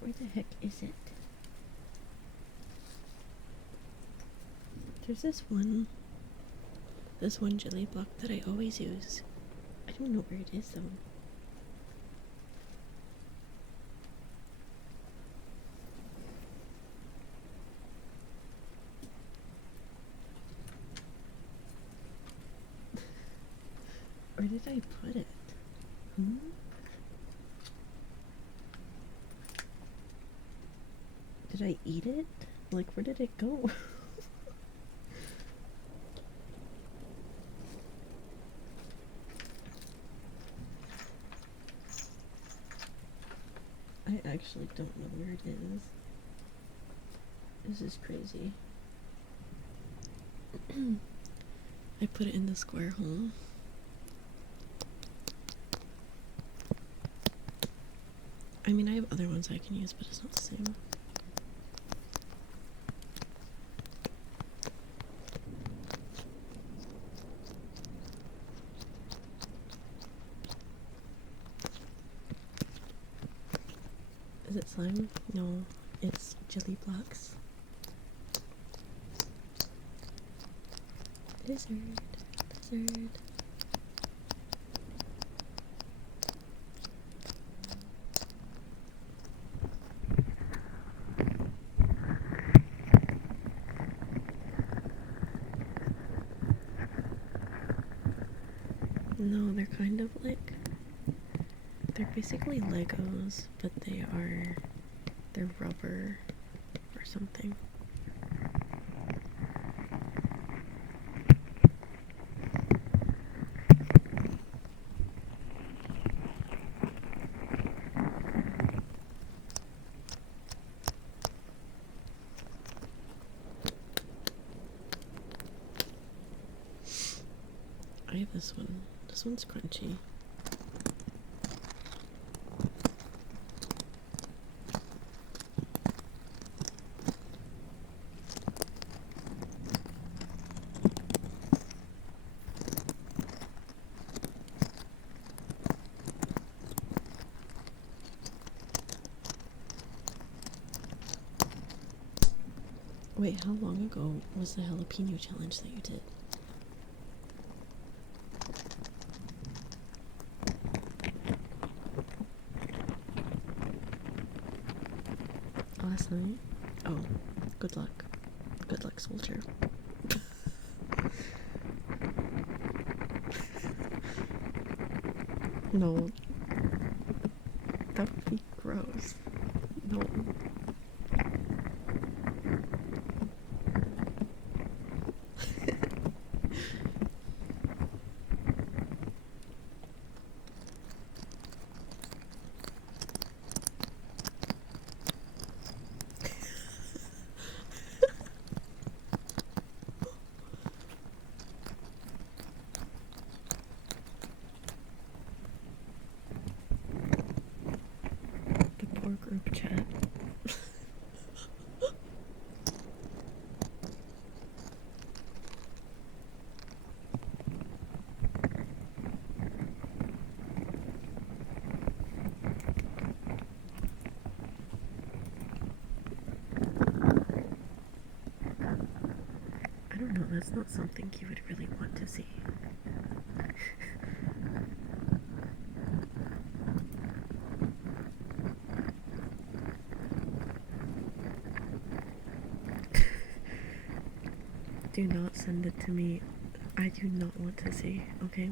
Where the heck is it? There's this one jelly block that I always use. I don't know where it is though. Where did I put it? Did I eat it? Like, where did it go? I actually don't know where it is. This is crazy. I put it in the square hole. I mean, I have other ones I can use, but it's not the same. Is it slime? No, it's jelly blocks. Lizard. No, they're kind of like, they're basically Legos, but they're rubber or something. I have this one. This one's crunchy. Wait, how long ago was the jalapeno challenge that you did? Last night? Oh, good luck. Good luck, soldier. No. That would be gross. No. Or group chat. I don't know, that's not something you would really want to see. Do not send it to me. I do not want to see, okay?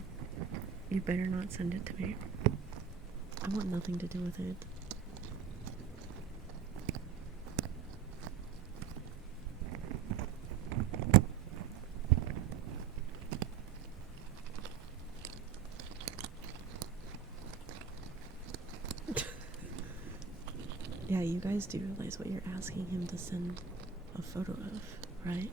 You better not send it to me. I want nothing to do with it. Yeah, you guys do realize what you're asking him to send a photo of, right?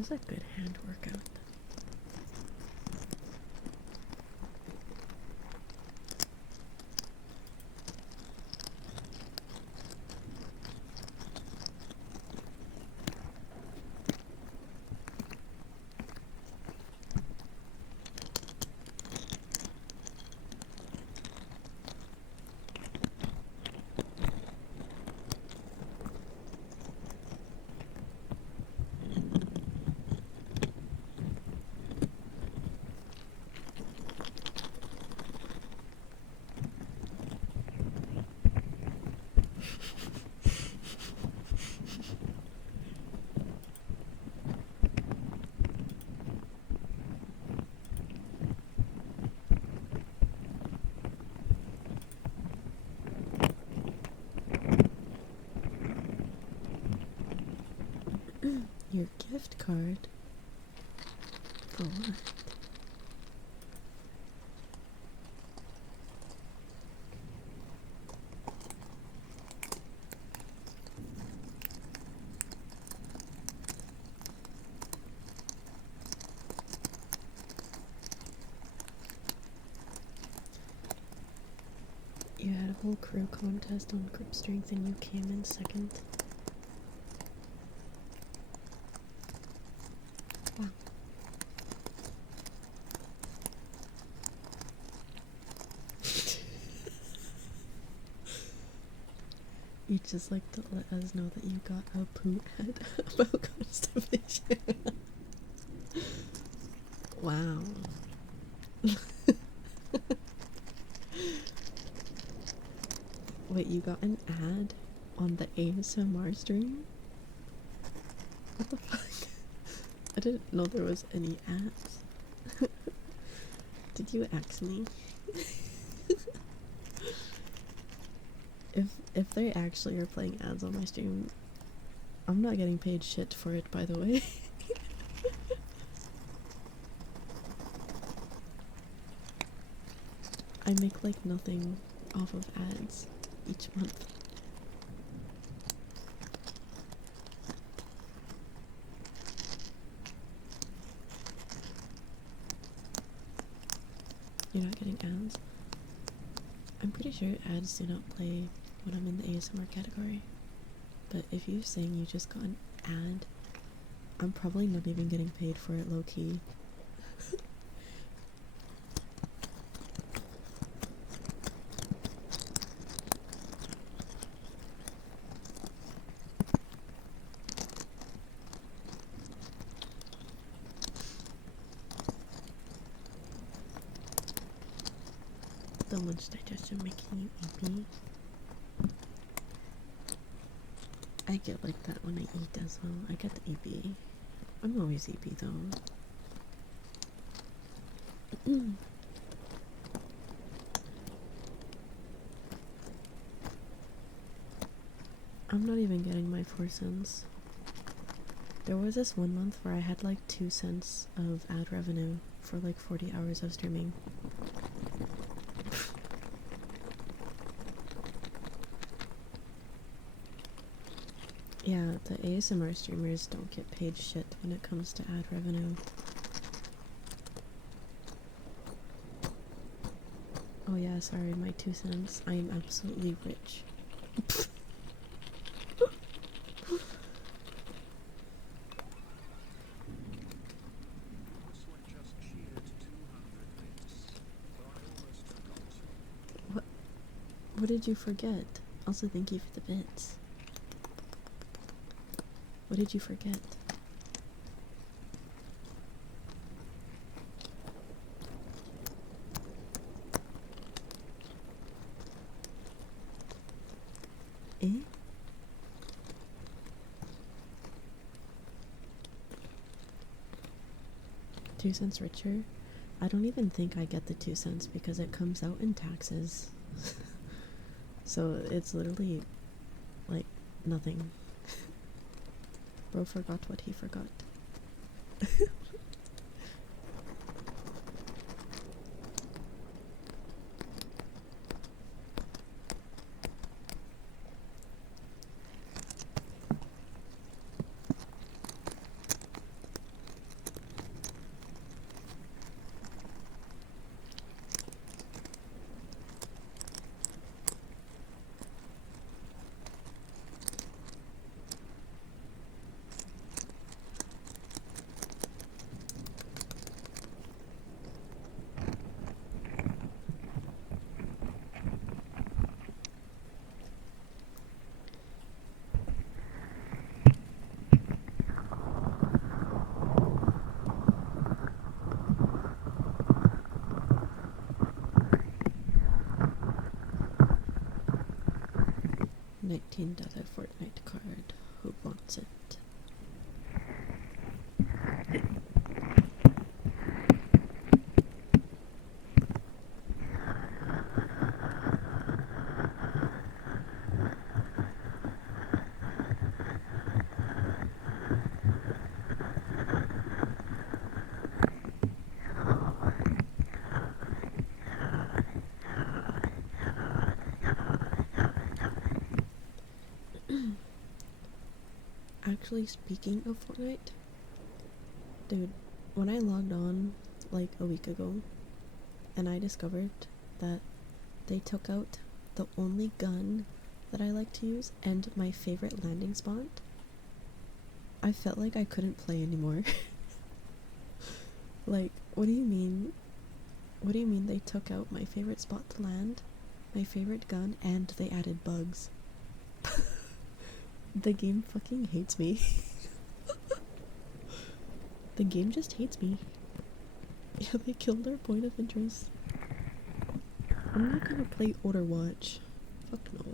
is a good hand workout. Your gift card? For what? You had a whole crew contest on grip strength and you came in second. Wow. You'd just like to let us know that you got a poo ad about constipation. Wow. Wait, you got an ad on the ASMR stream? What the fuck? I didn't know there was any ads. Did you actually? If they actually are playing ads on my stream, I'm not getting paid shit for it, by the way. I make like nothing off of ads each month. You're not getting ads? I'm pretty sure ads do not play when I'm in the ASMR category. But if you're saying you just got an ad, I'm probably not even getting paid for it low-key. The munch digestion making you eepy. I get like that when I eat as well. I get the eepy. I'm always eepy though. I'm not even getting my 4 cents. There was this one month where I had like 2 cents of ad revenue for like 40 hours of streaming. Yeah, the ASMR streamers don't get paid shit when it comes to ad revenue. Oh yeah, sorry, my 2 cents. I am absolutely rich. What did you forget? Also, thank you for the bits. What did you forget? Eh? 2 cents richer? I don't even think I get the 2 cents because it comes out in taxes. So it's literally like nothing. Bro forgot what he forgot. $19 Fortnite card. Who wants it? Actually, speaking of Fortnite, dude, when I logged on like a week ago and I discovered that they took out the only gun that I like to use and my favorite landing spot, I felt like I couldn't play anymore. Like, what do you mean? What do you mean they took out my favorite spot to land, my favorite gun, and they added bugs? The game fucking hates me. The game just hates me. Yeah, they killed our point of interest. I'm not gonna play Overwatch. Fuck no.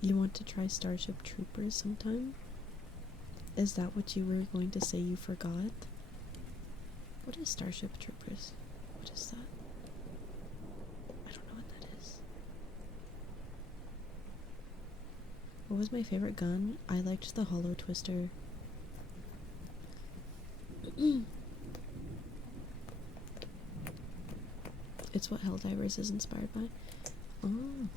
You want to try Starship Troopers sometime? Is that what you were going to say you forgot? What is Starship Troopers? What is that? I don't know what that is. What was my favorite gun? I liked the Hollow Twister. It's what Helldivers is inspired by. Oh.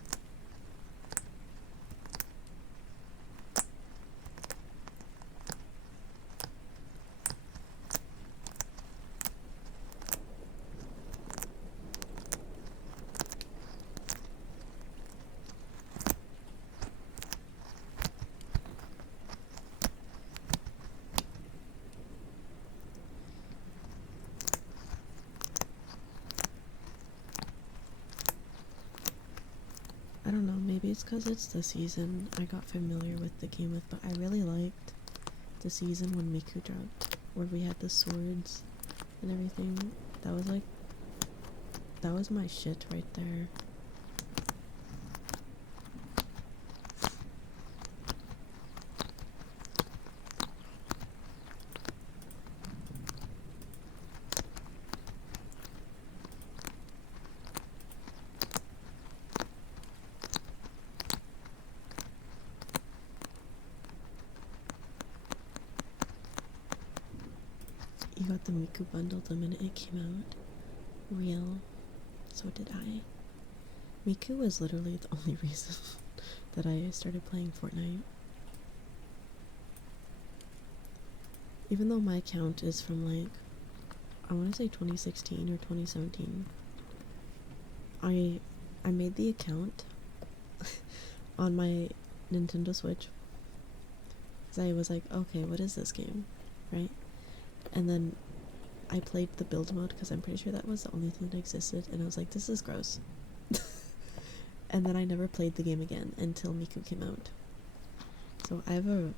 I don't know, maybe it's because it's the season I got familiar with the game with, but I really liked the season when Miku dropped, where we had the swords and everything. That was like, that was my shit right there. You got the Miku bundle the minute it came out. Real. So did I. Miku was literally the only reason that I started playing Fortnite. Even though my account is from like, I want to say 2016 or 2017. I made the account on my Nintendo Switch. Because I was like, okay, what is this game? Right? And then I played the build mode because I'm pretty sure that was the only thing that existed, and I was like, this is gross. And then I never played the game again until Miku came out. So I have a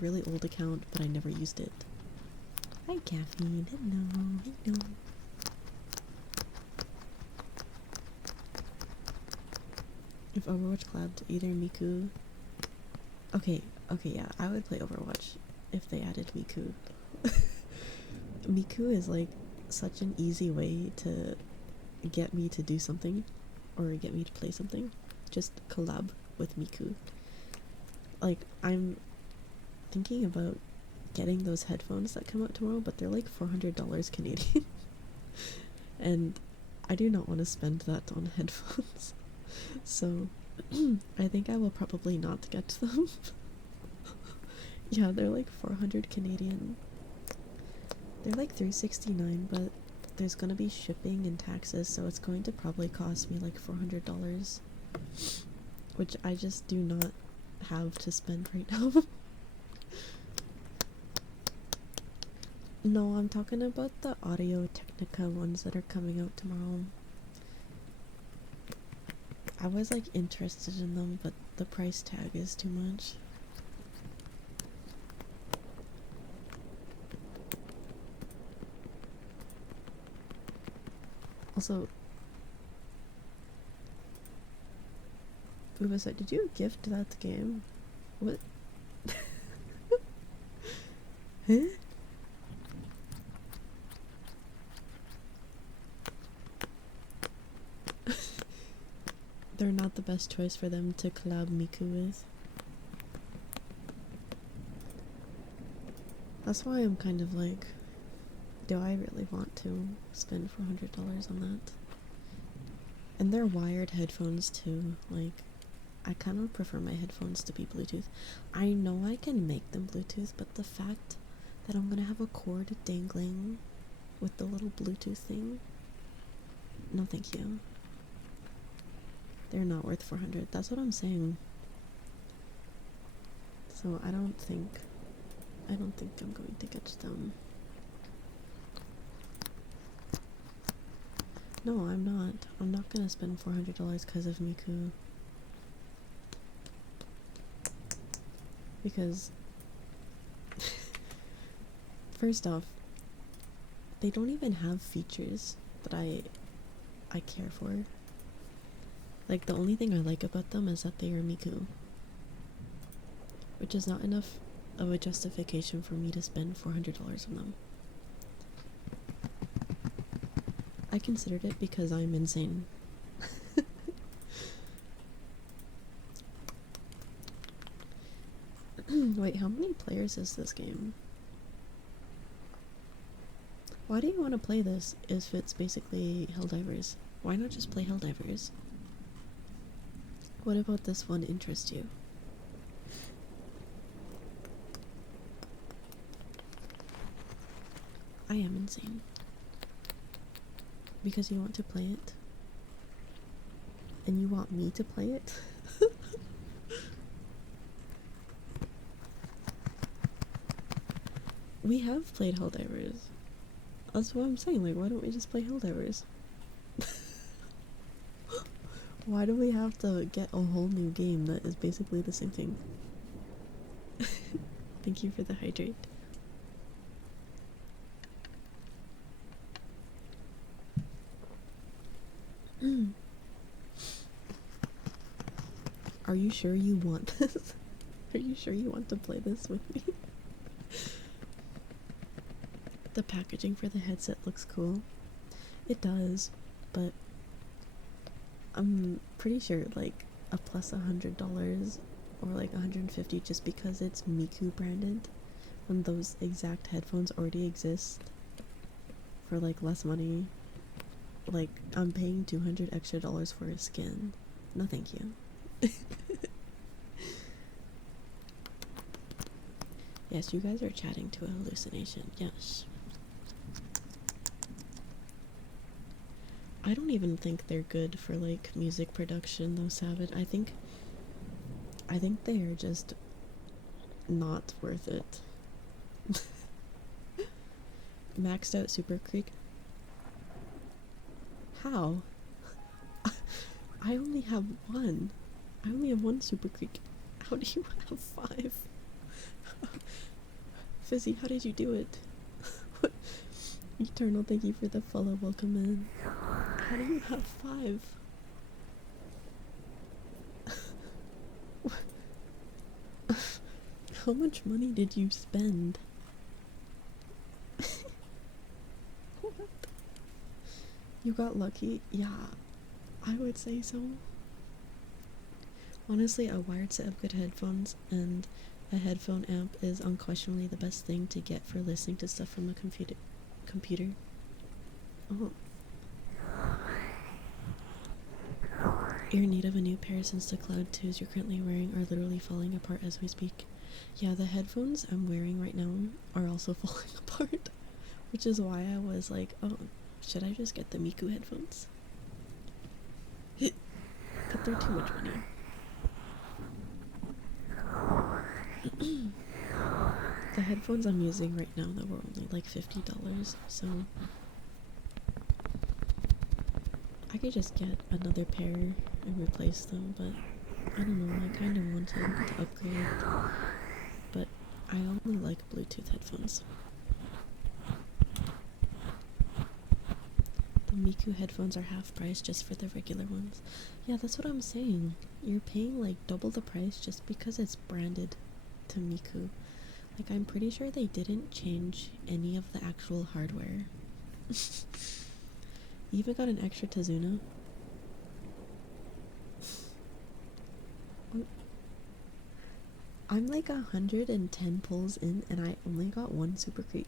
really old account, but I never used it. Hi Caffeine, hello. If Overwatch collabed either Miku... Okay, yeah, I would play Overwatch if they added Miku. Miku is like such an easy way to get me to do something or get me to play something. Just collab with Miku. Like, I'm thinking about getting those headphones that come out tomorrow, but they're like $400 Canadian. And I do not want to spend that on headphones. So I think I will probably not get them. Yeah, they're like 400 Canadian. They're like $369, but there's gonna be shipping and taxes, so it's going to probably cost me like $400, which I just do not have to spend right now. No, I'm talking about the Audio Technica ones that are coming out tomorrow. I was like interested in them, but the price tag is too much. Also, Uba said, did you gift that game? What? Huh? They're not the best choice for them to collab Miku with. That's why I'm kind of like, do I really want to spend $400 on that? And they're wired headphones too. Like, I kind of prefer my headphones to be Bluetooth. I know I can make them Bluetooth, but the fact that I'm gonna have a cord dangling with the little Bluetooth thing, no thank you. They're not worth 400. That's what I'm saying. So I don't think I'm going to get them. No, I'm not. I'm not gonna spend $400 because of Miku. Because first off, they don't even have features that I care for. Like, the only thing I like about them is that they are Miku, which is not enough of a justification for me to spend $400 on them. I considered it because I'm insane. Wait, how many players is this game? Why do you want to play this if it's basically Helldivers? Why not just play Helldivers? What about this one interests you? I am insane. Because you want to play it? And you want me to play it? We have played Helldivers. That's what I'm saying, like, why don't we just play Helldivers? Why do we have to get a whole new game that is basically the same thing? Thank you for the hydrate. Are you sure you want this? Are you sure you want to play this with me? The packaging for the headset looks cool. It does, but I'm pretty sure like a plus $100 or like $150 just because it's Miku branded, when those exact headphones already exist for like less money. Like, I'm paying $200 extra for a skin. No thank you. Yes, you guys are chatting to a hallucination. Yes. I don't even think they're good for like music production though, Savage. I think they are just not worth it. Maxed out Super Creek. How? I only have one. I only have one Super Creek. How do you have 5? Fizzy, how did you do it? Eternal, thank you for the follow. Welcome in. How do you have 5? How much money did you spend? What? You got lucky? Yeah, I would say so. Honestly, a wired set of good headphones and a headphone amp is unquestionably the best thing to get for listening to stuff from a computer. Oh. You're in need of a new pair since the Cloud 2s you're currently wearing are literally falling apart as we speak. Yeah, the headphones I'm wearing right now are also falling apart, which is why I was like, oh, should I just get the Miku headphones? But they're too much money. The headphones I'm using right now that were only like $50, so I could just get another pair and replace them, but I don't know, I kind of wanted to upgrade, but I only like Bluetooth headphones. The Miku headphones are half price just for the regular ones. Yeah, that's what I'm saying. You're paying like double the price just because it's branded to Miku. Like, I'm pretty sure they didn't change any of the actual hardware. You even got an extra Tazuna. I'm like 110 pulls in and I only got one Super Creek.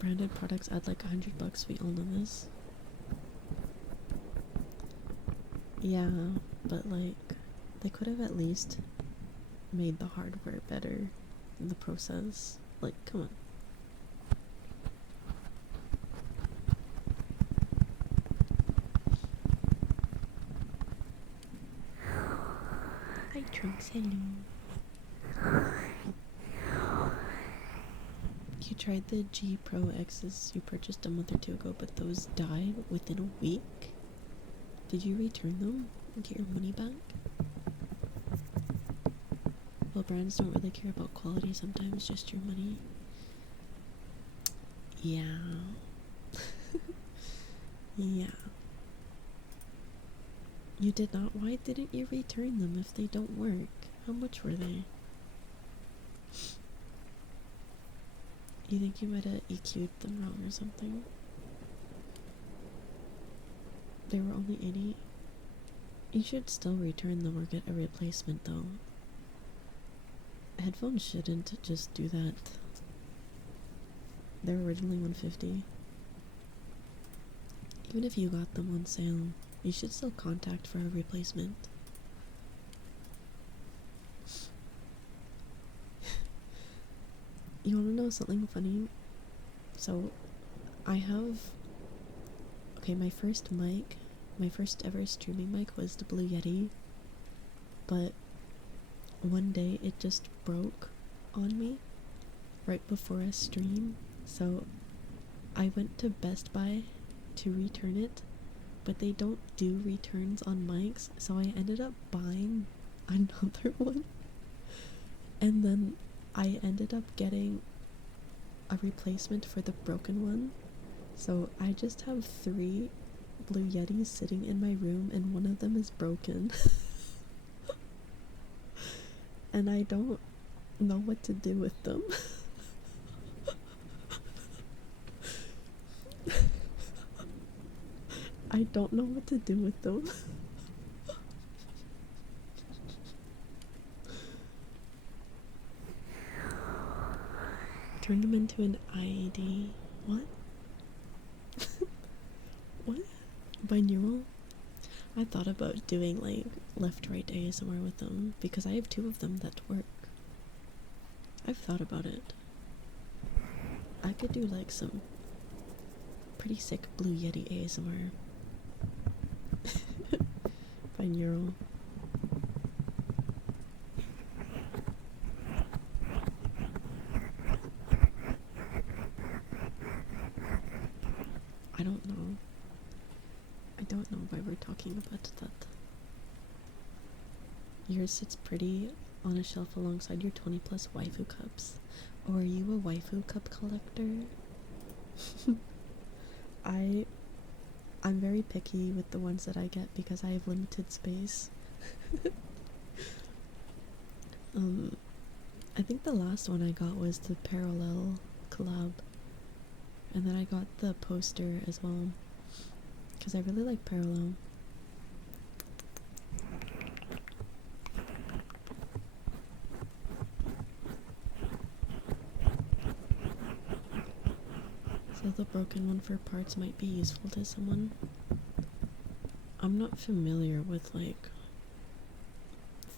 Branded products add like $100. We all know this. Yeah, but like, they could have at least made the hardware better in the process. Like, come on. Hi, Trunks. Hello. You tried the G Pro X's you purchased a month or two ago, but those died within a week? Did you return them and get your money back? Well, brands don't really care about quality sometimes, just your money. Yeah. Yeah. You did not? Why didn't you return them if they don't work? How much were they? You think you might have EQ'd them wrong or something? They were only 80. You should still return them or get a replacement though. Headphones shouldn't just do that. They were originally $150. Even if you got them on sale, you should still contact for a replacement. You wanna know something funny? So, I have... Okay, my first ever streaming mic was the Blue Yeti. But one day it just broke on me right before a stream. So I went to Best Buy to return it, but they don't do returns on mics, so I ended up buying another one. And then I ended up getting a replacement for the broken one. So I just have 3 Blue Yetis sitting in my room and one of them is broken. And I don't know what to do with them. I don't know what to do with them. Turn them into an IED. What? What? Binaural? I thought about doing like left-right ASMR with them because I have 2 of them that work. I've thought about it. I could do like some pretty sick Blue Yeti ASMR. Binaural. I don't know. I don't know why we're talking about that. Yours sits pretty on a shelf alongside your 20 plus waifu cups. Or are you a waifu cup collector? I'm very picky with the ones that I get because I have limited space. I think the last one I got was the Parallel collab. And then I got the poster as well. Because I really like Parallel. So the broken one for parts might be useful to someone. I'm not familiar with like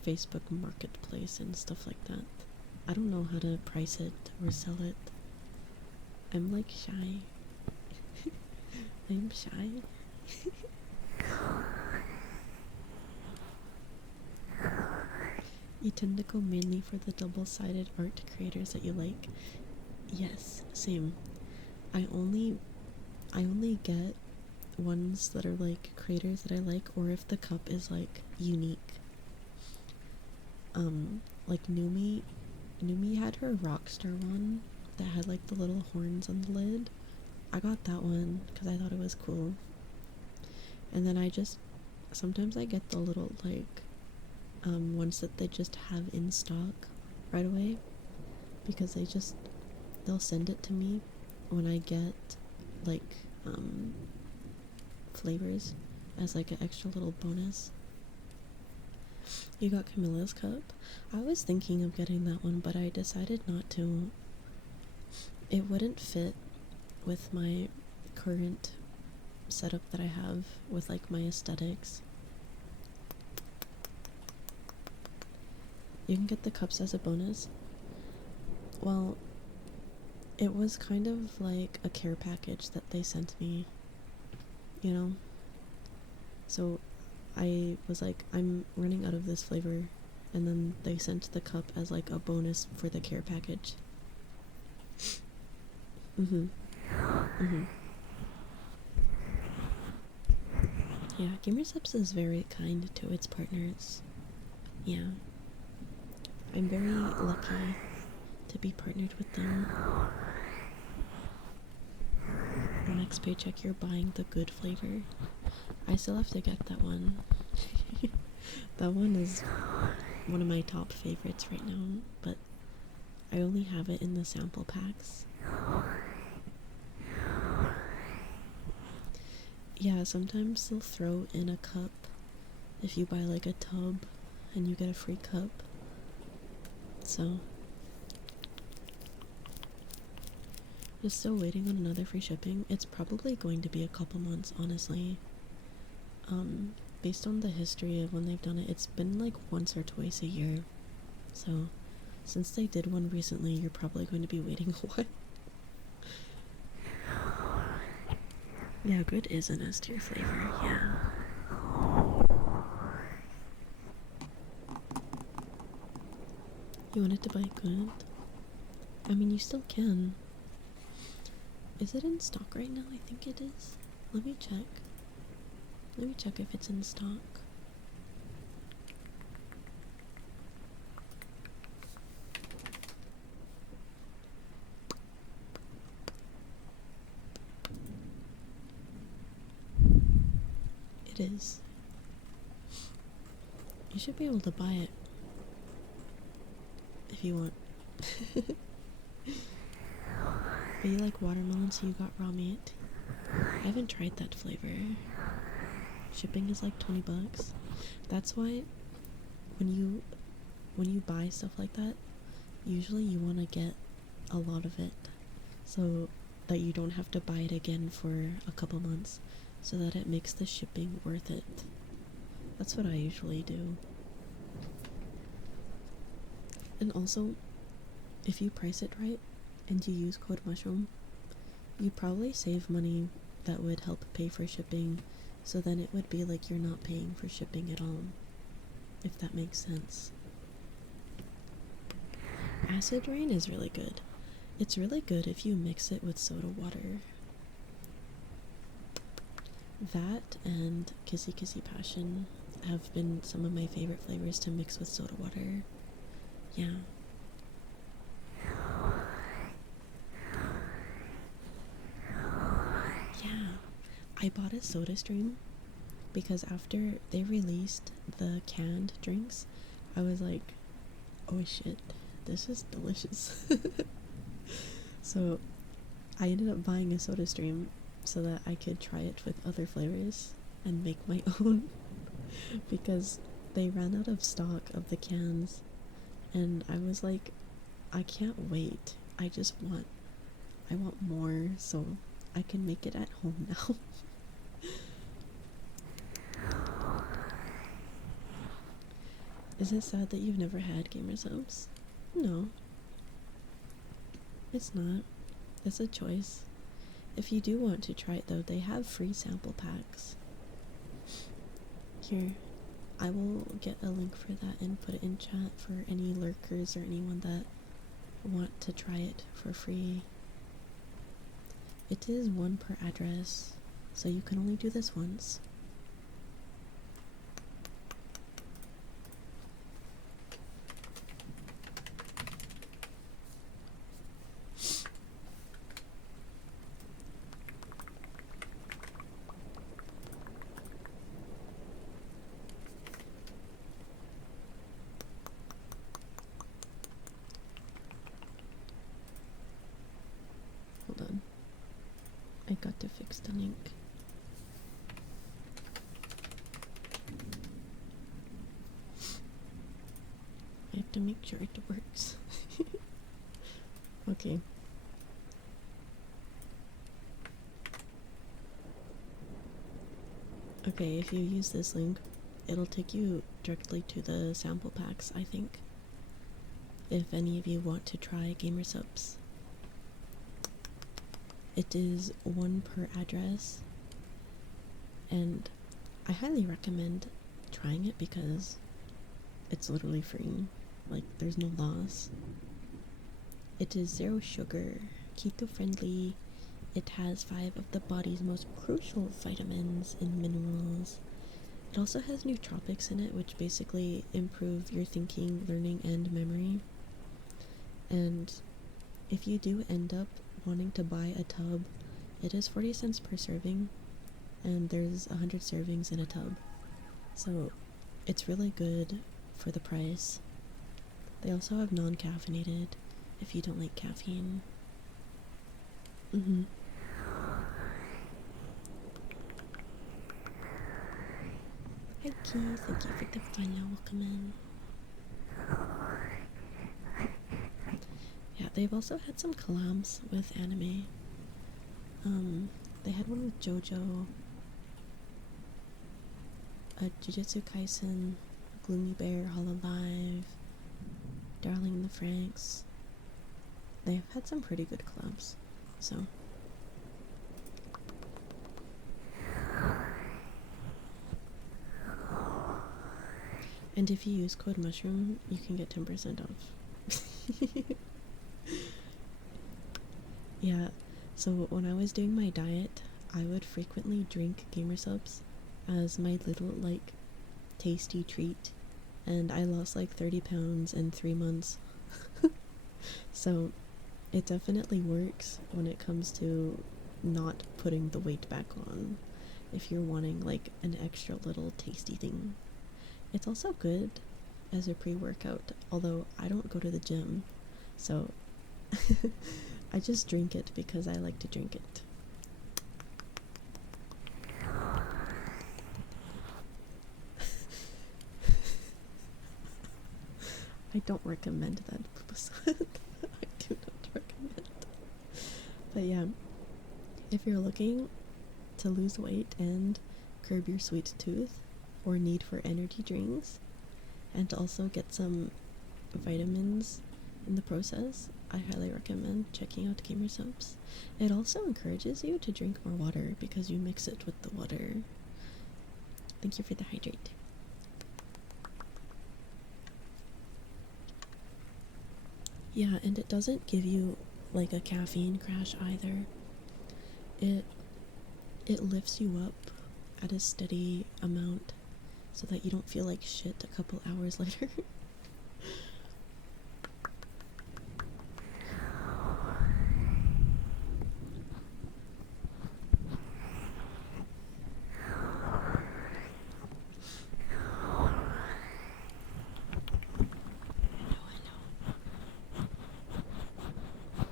Facebook Marketplace and stuff like that. I don't know how to price it or sell it. I'm like shy. I'm shy. You tend to go mainly for the double-sided art creators that you like. Yes, same. I only get ones that are like creators that I like, or if the cup is like unique. Like Numi had her Rockstar one that had like the little horns on the lid. I got that one because I thought it was cool. And then sometimes I get the little like ones that they just have in stock right away, because they'll send it to me when I get like flavors as like an extra little bonus. You got Camilla's cup? I was thinking of getting that one, but I decided not to. It wouldn't fit with my current setup that I have with like my aesthetics. You can get the cups as a bonus. Well, it was kind of like a care package that they sent me, you know? So I was like, I'm running out of this flavor, and then they sent the cup as like a bonus for the care package. Yeah, Gamersubs is very kind to its partners. Yeah. I'm very lucky to be partnered with them. Next paycheck, you're buying the good flavor. I still have to get that one. That one is one of my top favorites right now, but I only have it in the sample packs. Yeah, sometimes they'll throw in a cup if you buy like a tub and you get a free cup. So just still waiting on another free shipping. It's probably going to be a couple months, honestly. Based on the history of when they've done it, it's been like once or twice a year. So since they did one recently, you're probably going to be waiting a while. Yeah, good is an S tier flavor, yeah. You wanted to buy good? I mean, you still can. Is it in stock right now? I think it is. Let me check. Let me check if it's in stock. It is. You should be able to buy it if you want. But you like watermelon, so you got raw meat. I haven't tried that flavor. Shipping is like $20. That's why when you buy stuff like that, usually you want to get a lot of it, so that you don't have to buy it again for a couple months, so that it makes the shipping worth it. That's what I usually do. And also, if you price it right and you use code mushroom, you probably save money that would help pay for shipping, so then it would be like you're not paying for shipping at all, if that makes sense. Acid rain is really good. It's really good if you mix it with soda water. That and Kissy Kissy Passion have been some of my favorite flavors to mix with soda water. Yeah. Yeah. I bought a soda stream because after they released the canned drinks, I was like, oh shit, this is delicious. So I ended up buying a soda stream so that I could try it with other flavors and make my own, because they ran out of stock of the cans, and I was like, I can't wait. I want more, so I can make it at home now. Is it sad that you've never had gamer subs? No. It's not. It's a choice. If you do want to try it though, they have free sample packs. Here, I will get a link for that and put it in chat for any lurkers or anyone that want to try it for free. It is one per address, So you can only do this once. Hold on. I got to fix the link. I have to make sure it works. Okay. Okay, if you use this link, it'll take you directly to the sample packs, I think. If any of you want to try gamer subs. It is one per address, and I highly recommend trying it because it's literally free. Like, there's no loss. It is 0 sugar, keto friendly. It has 5 of the body's most crucial vitamins and minerals. It also has nootropics in it, which basically improve your thinking, learning, and memory. And if you do end up wanting to buy a tub, it is 40 cents per serving, and there's 100 servings in a tub. So it's really good for the price. They also have non-caffeinated if you don't like caffeine. Hi Keith, thank you for the follow, welcome in. Yeah, they've also had some collabs with anime. They had one with JoJo, Jujutsu Kaisen, Gloomy Bear, Hololive, Darling in the Franxx. They've had some pretty good collabs, so. And if you use code MUSHROOM, you can get 10% off. Yeah, so when I was doing my diet, I would frequently drink gamer subs as my little, like, tasty treat, and I lost like 30 pounds in 3 months. So it definitely works when it comes to not putting the weight back on if you're wanting like an extra little tasty thing. It's also good as a pre-workout, although I don't go to the gym, so I just drink it because I like to drink it. I don't recommend that episode. I do not recommend. But yeah, if you're looking to lose weight and curb your sweet tooth or need for energy drinks, and to also get some vitamins in the process, I highly recommend checking out Gamer Subs. It also encourages you to drink more water because you mix it with the water. Thank you for the hydrate. Yeah, and it doesn't give you like a caffeine crash either. It lifts you up at a steady amount so that you don't feel like shit a couple hours later.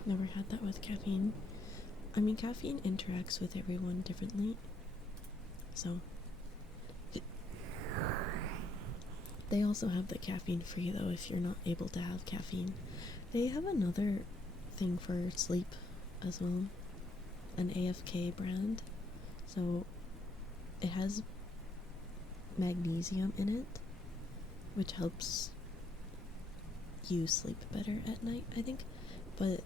Never had that with caffeine. I mean, caffeine interacts with everyone differently. So, they also have the caffeine free though if you're not able to have caffeine. They have another thing for sleep as well, an AFK brand. So, it has magnesium in it, which helps you sleep better at night, I think. But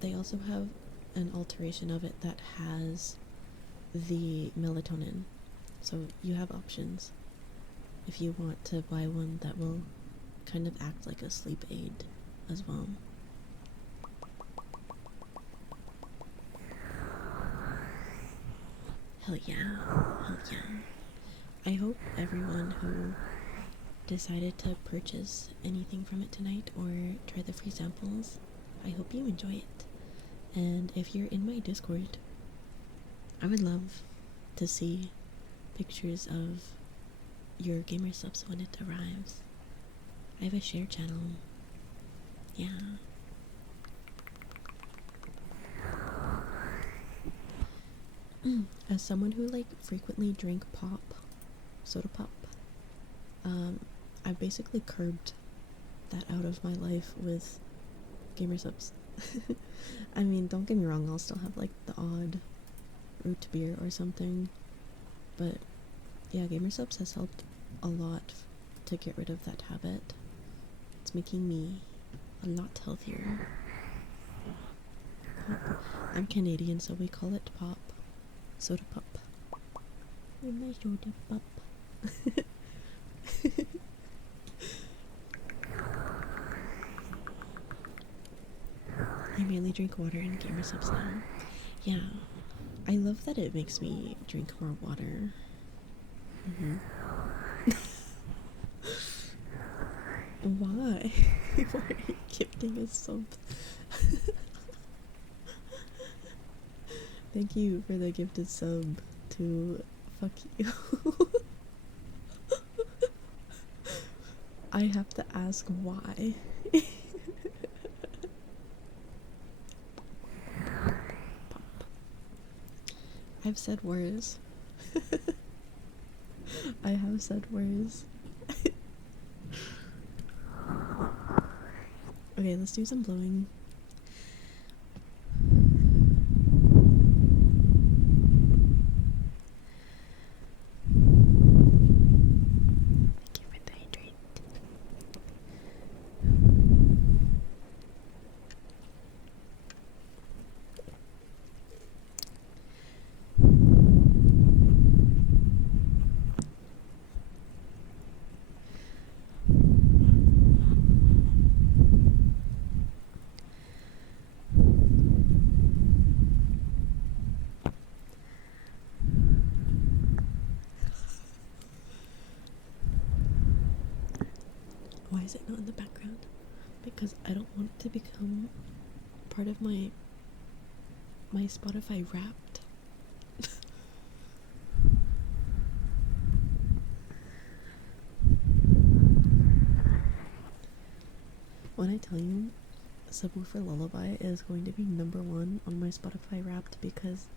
they also have an alteration of it that has the melatonin. So you have options if you want to buy one that will kind of act like a sleep aid as well. Hell yeah. Hell yeah. I hope everyone who decided to purchase anything from it tonight or try the free samples, I hope you enjoy it. And if you're in my Discord, I would love to see pictures of your gamer subs when it arrives. I have a share channel. Yeah. As someone who frequently drink pop, soda pop, I've basically curbed that out of my life with gamer subs. I mean, don't get me wrong, I'll still have the odd root beer or something, but yeah, gamer subs has helped a lot to get rid of that habit. It's making me a lot healthier. Pop. I'm Canadian, so we call it pop. Soda pop. My soda pop. I mainly drink water and gamer subs now. Yeah, I love that it makes me drink more water. Why? Why are you gifting a sub? Thank you for the gifted sub to fuck you. I have to ask why. Pop. I've said words. I have said words. Okay, let's do some blowing. Keep it hydrated. Why is it not in the background? Because I don't want it to become part of my Spotify Wrapped. When I tell you Subwoofer Lullaby is going to be #1 on my Spotify Wrapped because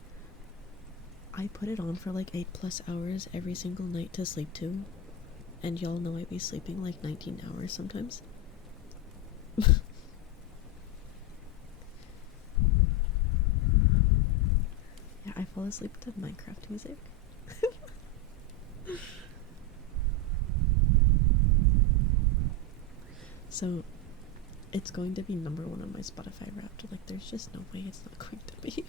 I put it on for 8+ hours every single night to sleep to. And y'all know I be sleeping 19 hours sometimes. Yeah, I fall asleep to Minecraft music. So, it's going to be #1 on my Spotify Wrapped. There's just no way it's not going to be.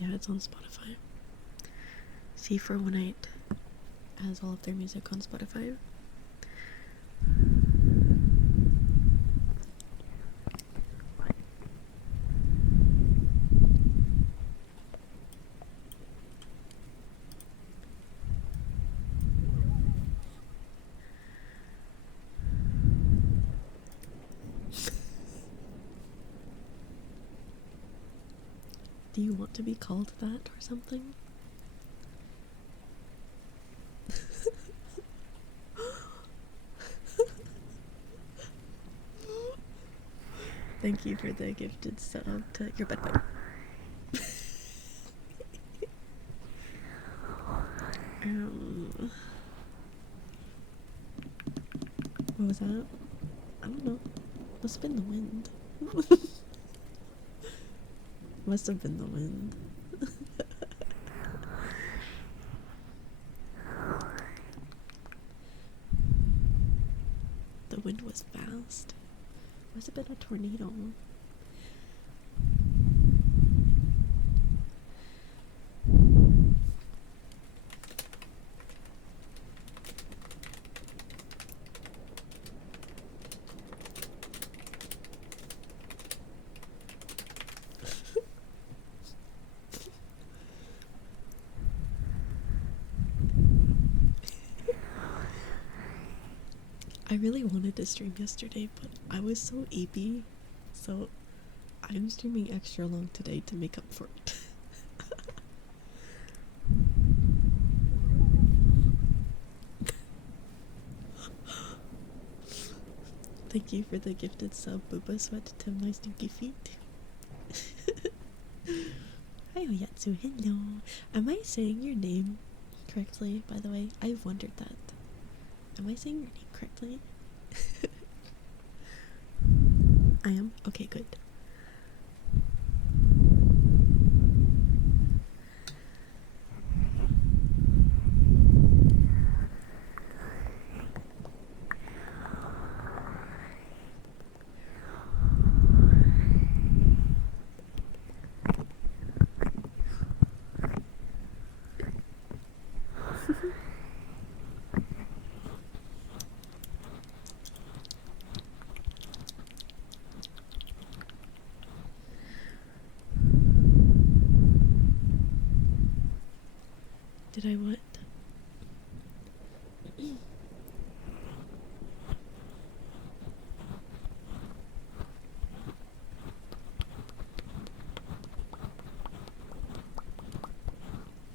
Yeah, it's on Spotify. C418 has all of their music on Spotify. Do you want to be called that or something? Thank you for the gifted sub to your bedbug. What was that? I don't know. Must have been the wind. Must have been the wind. The wind was fast. Must have been a tornado. I really wanted to stream yesterday, but I was so eepy, so I'm streaming extra long today to make up for it. Thank you for the gifted sub, Booba Sweat, to my stinky feet. Hi Oyatsu, hello. Am I saying your name correctly, by the way? I've wondered that. Am I saying your name correctly? I am? Okay, good. Did I what?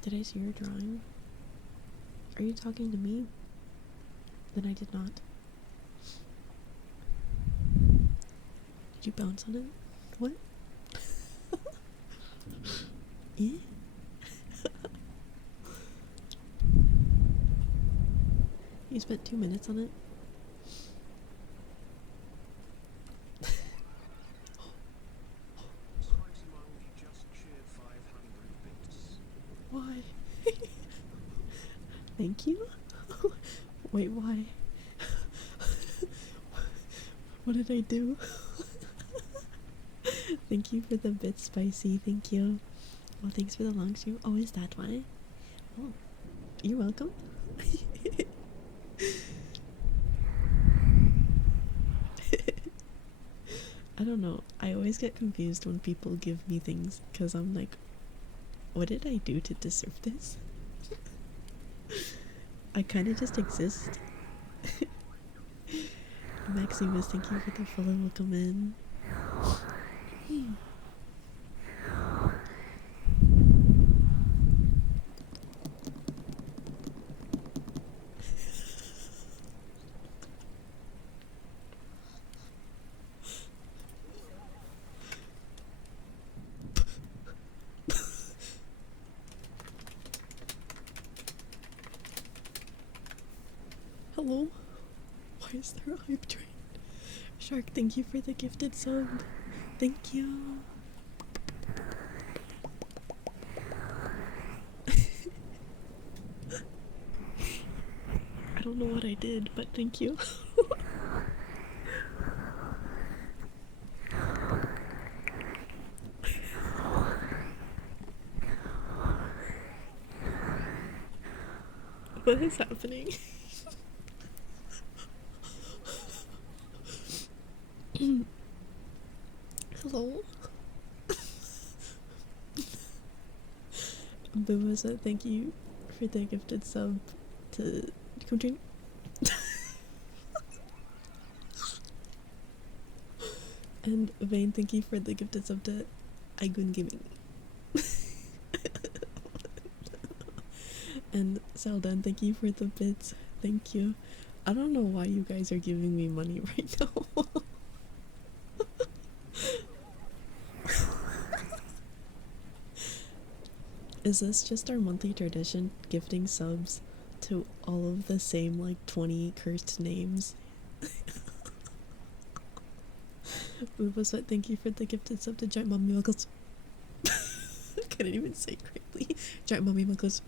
Did I see your drawing? Are you talking to me? Then I did not. Did you bounce on it? What? Eh? You spent 2 minutes on it? Why? Thank you? Wait, why? What did I do? Thank you for the bit spicy, thank you. Well, thanks for the long stream. Oh, is that why? Oh, you're welcome. I don't know. I always get confused when people give me things because I'm like, what did I do to deserve this? I kind of just exist. Maximus, thank you for the follow. Welcome in. Hello? Why is there a hype train? Shark, thank you for the gifted sub. Thank you. I don't know what I did, but thank you. What is happening? Hello? Booba said thank you for the gifted sub to Kunjin. And Vane, thank you for the gifted sub to Aigun Gaming. And Seldan, thank you for the bits. Thank you. I don't know why you guys are giving me money right now. Is this just our monthly tradition, gifting subs to all of the same like 20 cursed names? Ubasweat, thank you for the gifted sub to Giant Mommy Muckles. Couldn't even say it correctly. Giant Mommy Muckles.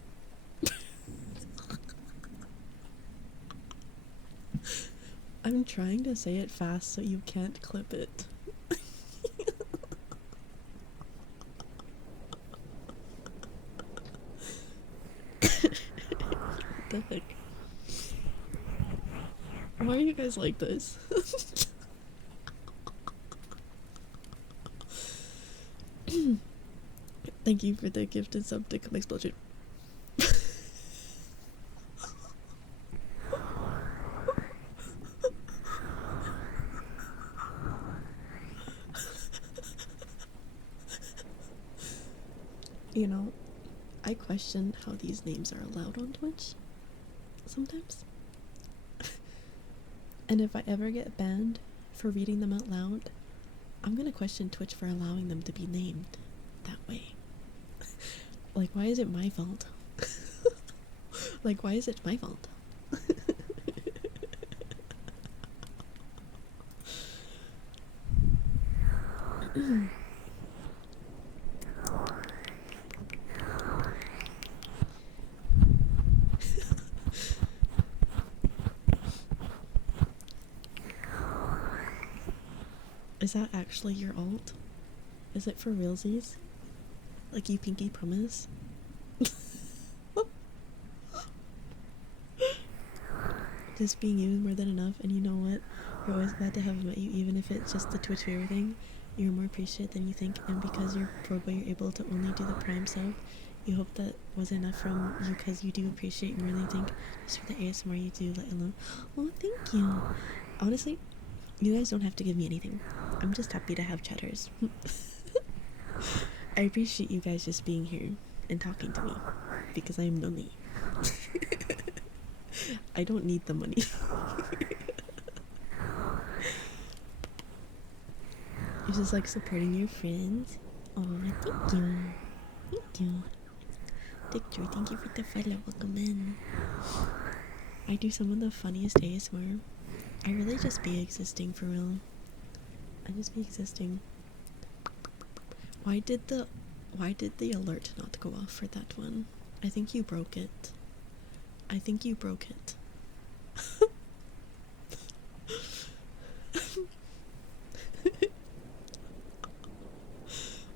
I'm trying to say it fast so you can't clip it. What the heck? Why are you guys like this? Thank you for the gifted sub to Come Explosion. You know, I question how these names are allowed on Twitch sometimes. And if I ever get banned for reading them out loud, I'm gonna question Twitch for allowing them to be named that way. Like, why is it my fault? Like, why is it my fault? Is that actually your alt? Is it for realsies? Like, you pinky promise? Just being you is more than enough, and you know what? You're always glad to have met you, even if it's just the Twitch favor thing. You're more appreciated than you think, and because you're pro boy, you're able to only do the prime sub. You hope that was enough from you, because you do appreciate more than you think. Just for the ASMR you do, let alone. Oh, thank you. Honestly, you guys don't have to give me anything. I'm just happy to have chatters. I appreciate you guys just being here and talking to me, because I am lonely. I don't need the money. You're just like supporting your friends. Oh, thank you. Thank you. Victor, thank you for the follow. Welcome in. I do some of the funniest ASMR. I really just be existing for real. I just be existing. Why did the alert not go off for that one? I think you broke it. I think you broke it.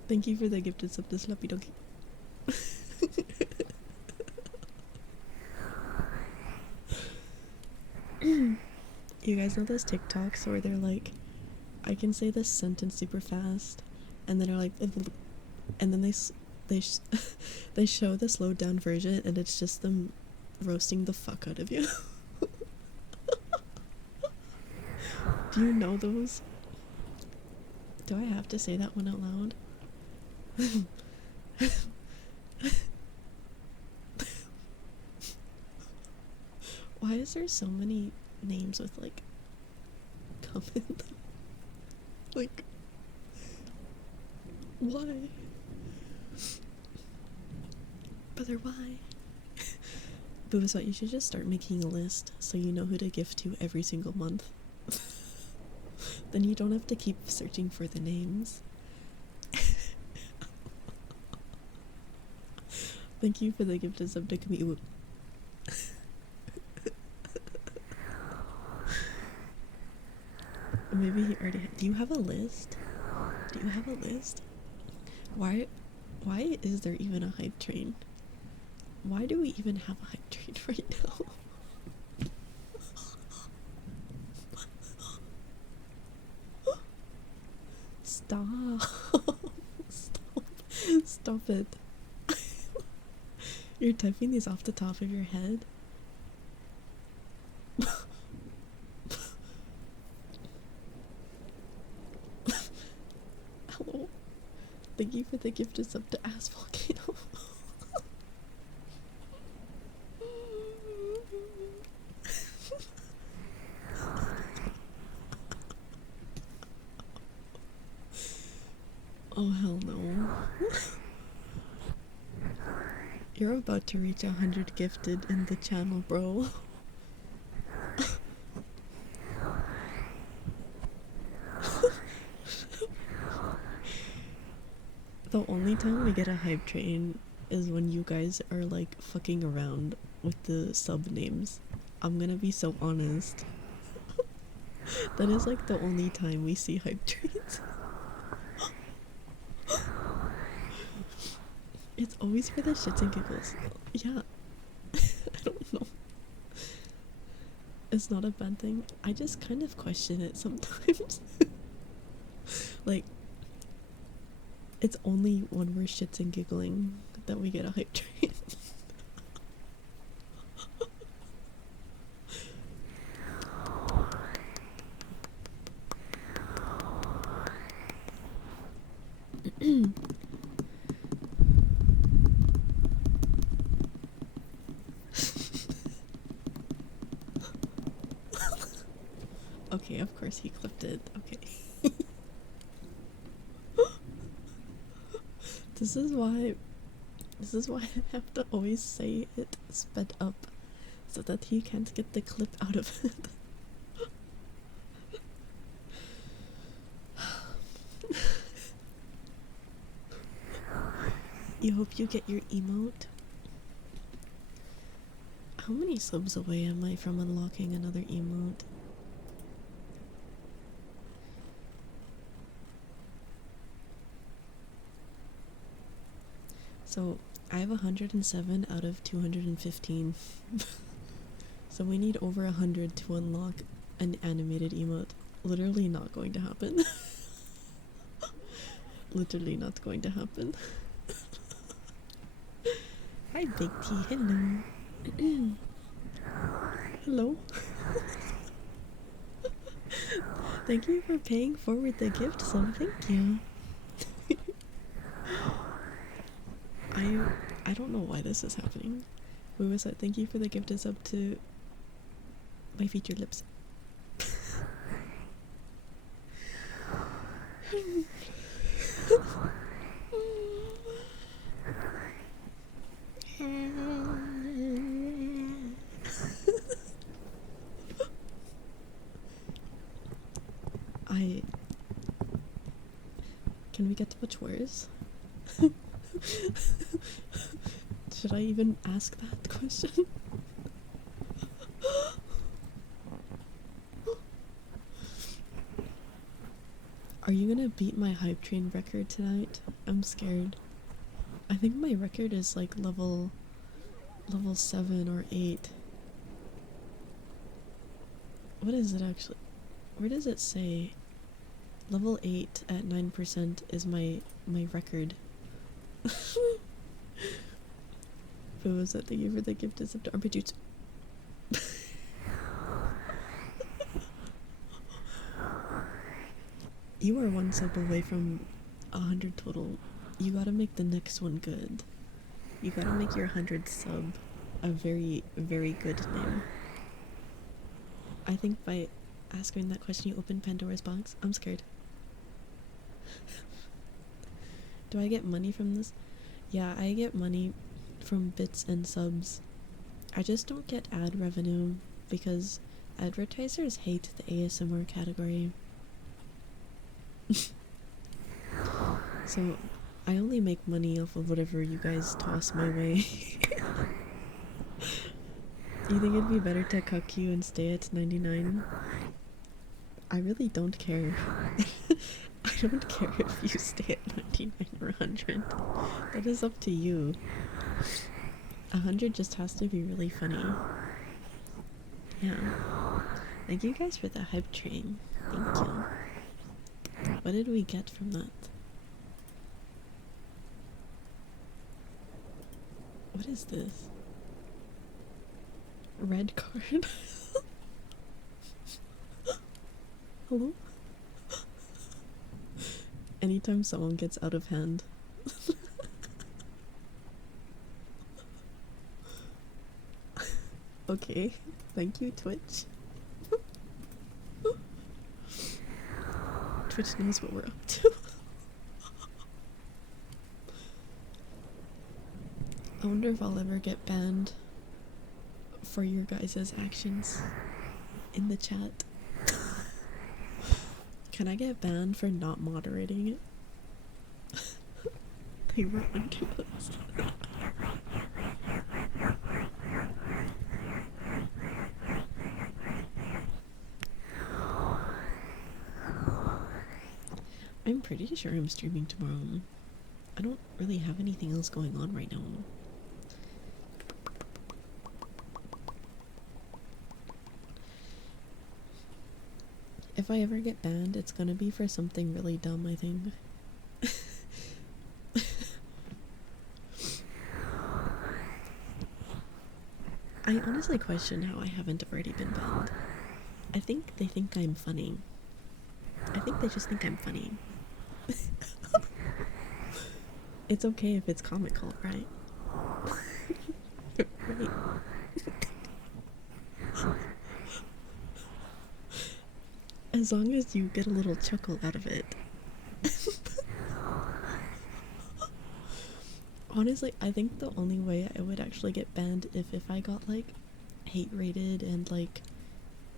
Thank you for the gifted sub to Sloppy Donkey. You guys know those TikToks where they're like, I can say this sentence super fast, and then they're like, and then they show the slowed down version, and it's just them roasting the fuck out of you. Do you know those? Do I have to say that one out loud? Why is there so many names with like comment? Like, why? Brother, why? Bubaswat, you should just start making a list so you know who to gift to every single month. Then you don't have to keep searching for the names. Thank you for the gifted sub to Camille. Maybe he already do you have a list? Do you have a list? Why is there even a hype train? Why do we even have a hype train right now? Stop. Stop it. You're typing these off the top of your head? Hello. Thank you for the gift of sub to Ass Volcano. Oh, hell no. You're about to reach 100 gifted in the channel, bro. The only time we get a hype train is when you guys are like fucking around with the sub names. I'm gonna be so honest. That is like the only time we see hype trains. It's always for the shits and giggles. Yeah. I don't know. It's not a bad thing. I just kind of question it sometimes. Like, it's only when we're shits and giggling that we get a hype train. Okay, of course he clipped it. Okay. This is why I have to always say it sped up so that he can't get the clip out of it. You hope you get your emote. How many subs away am I from unlocking another emote? So, I have 107 out of 215. So we need over 100 to unlock an animated emote. Literally not going to happen. Literally not going to happen. Hi, Big T. Hello. Hello. Thank you for paying forward the gift sub. Thank you. I don't know why this is happening. We was like, thank you for the gift is up to my featured lips. Can we get to which words? Should I even ask that question? Are you gonna beat my hype train record tonight? I'm scared. I think my record is like level 7 or 8. What is it actually? Where does it say? Level 8 at 9% is my record. Who was that? Thank you for the gift is up to armpit juice. You are one sub away from 100 total. You gotta make the next one good. You gotta make your 100 sub a very, very good name. I think by asking that question you open Pandora's box. I'm scared. Do I get money from this? Yeah, I get money from bits and subs. I just don't get ad revenue because advertisers hate the ASMR category. So I only make money off of whatever you guys toss my way. You think it'd be better to cuck you and stay at 99? I really don't care. I don't care if you stay at 99 or 100. That is up to you. 100 just has to be really funny. Yeah. Thank you guys for the hype train. Thank you. What did we get from that? What is this? Red card? Hello? Anytime someone gets out of hand. Okay, thank you, Twitch. Twitch knows what we're up to. I wonder if I'll ever get banned for your guys' actions in the chat. Can I get banned for not moderating it? They were onto us. I'm pretty sure I'm streaming tomorrow. I don't really have anything else going on right now. If I ever get banned, it's gonna be for something really dumb, I think. I honestly question how I haven't already been banned. I think they think I'm funny. I think they just think I'm funny. It's okay if it's comical, right? Right. As long as you get a little chuckle out of it. Honestly, I think the only way I would actually get banned if I got like hate rated and like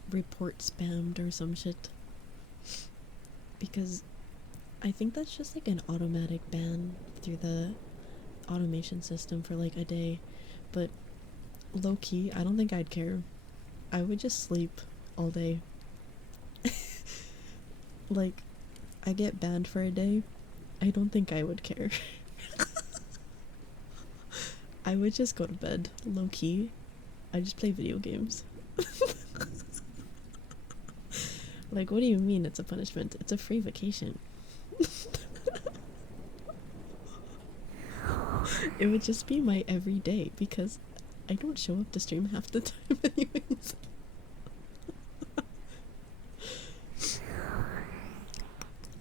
report spammed or some shit. Because I think that's just like an automatic ban through the automation system for like a day. But low key, I don't think I'd care. I would just sleep all day. Like, I get banned for a day. I don't think I would care. I would just go to bed, low key. I just play video games. Like, what do you mean it's a punishment? It's a free vacation. It would just be my everyday because I don't show up to stream half the time anyways.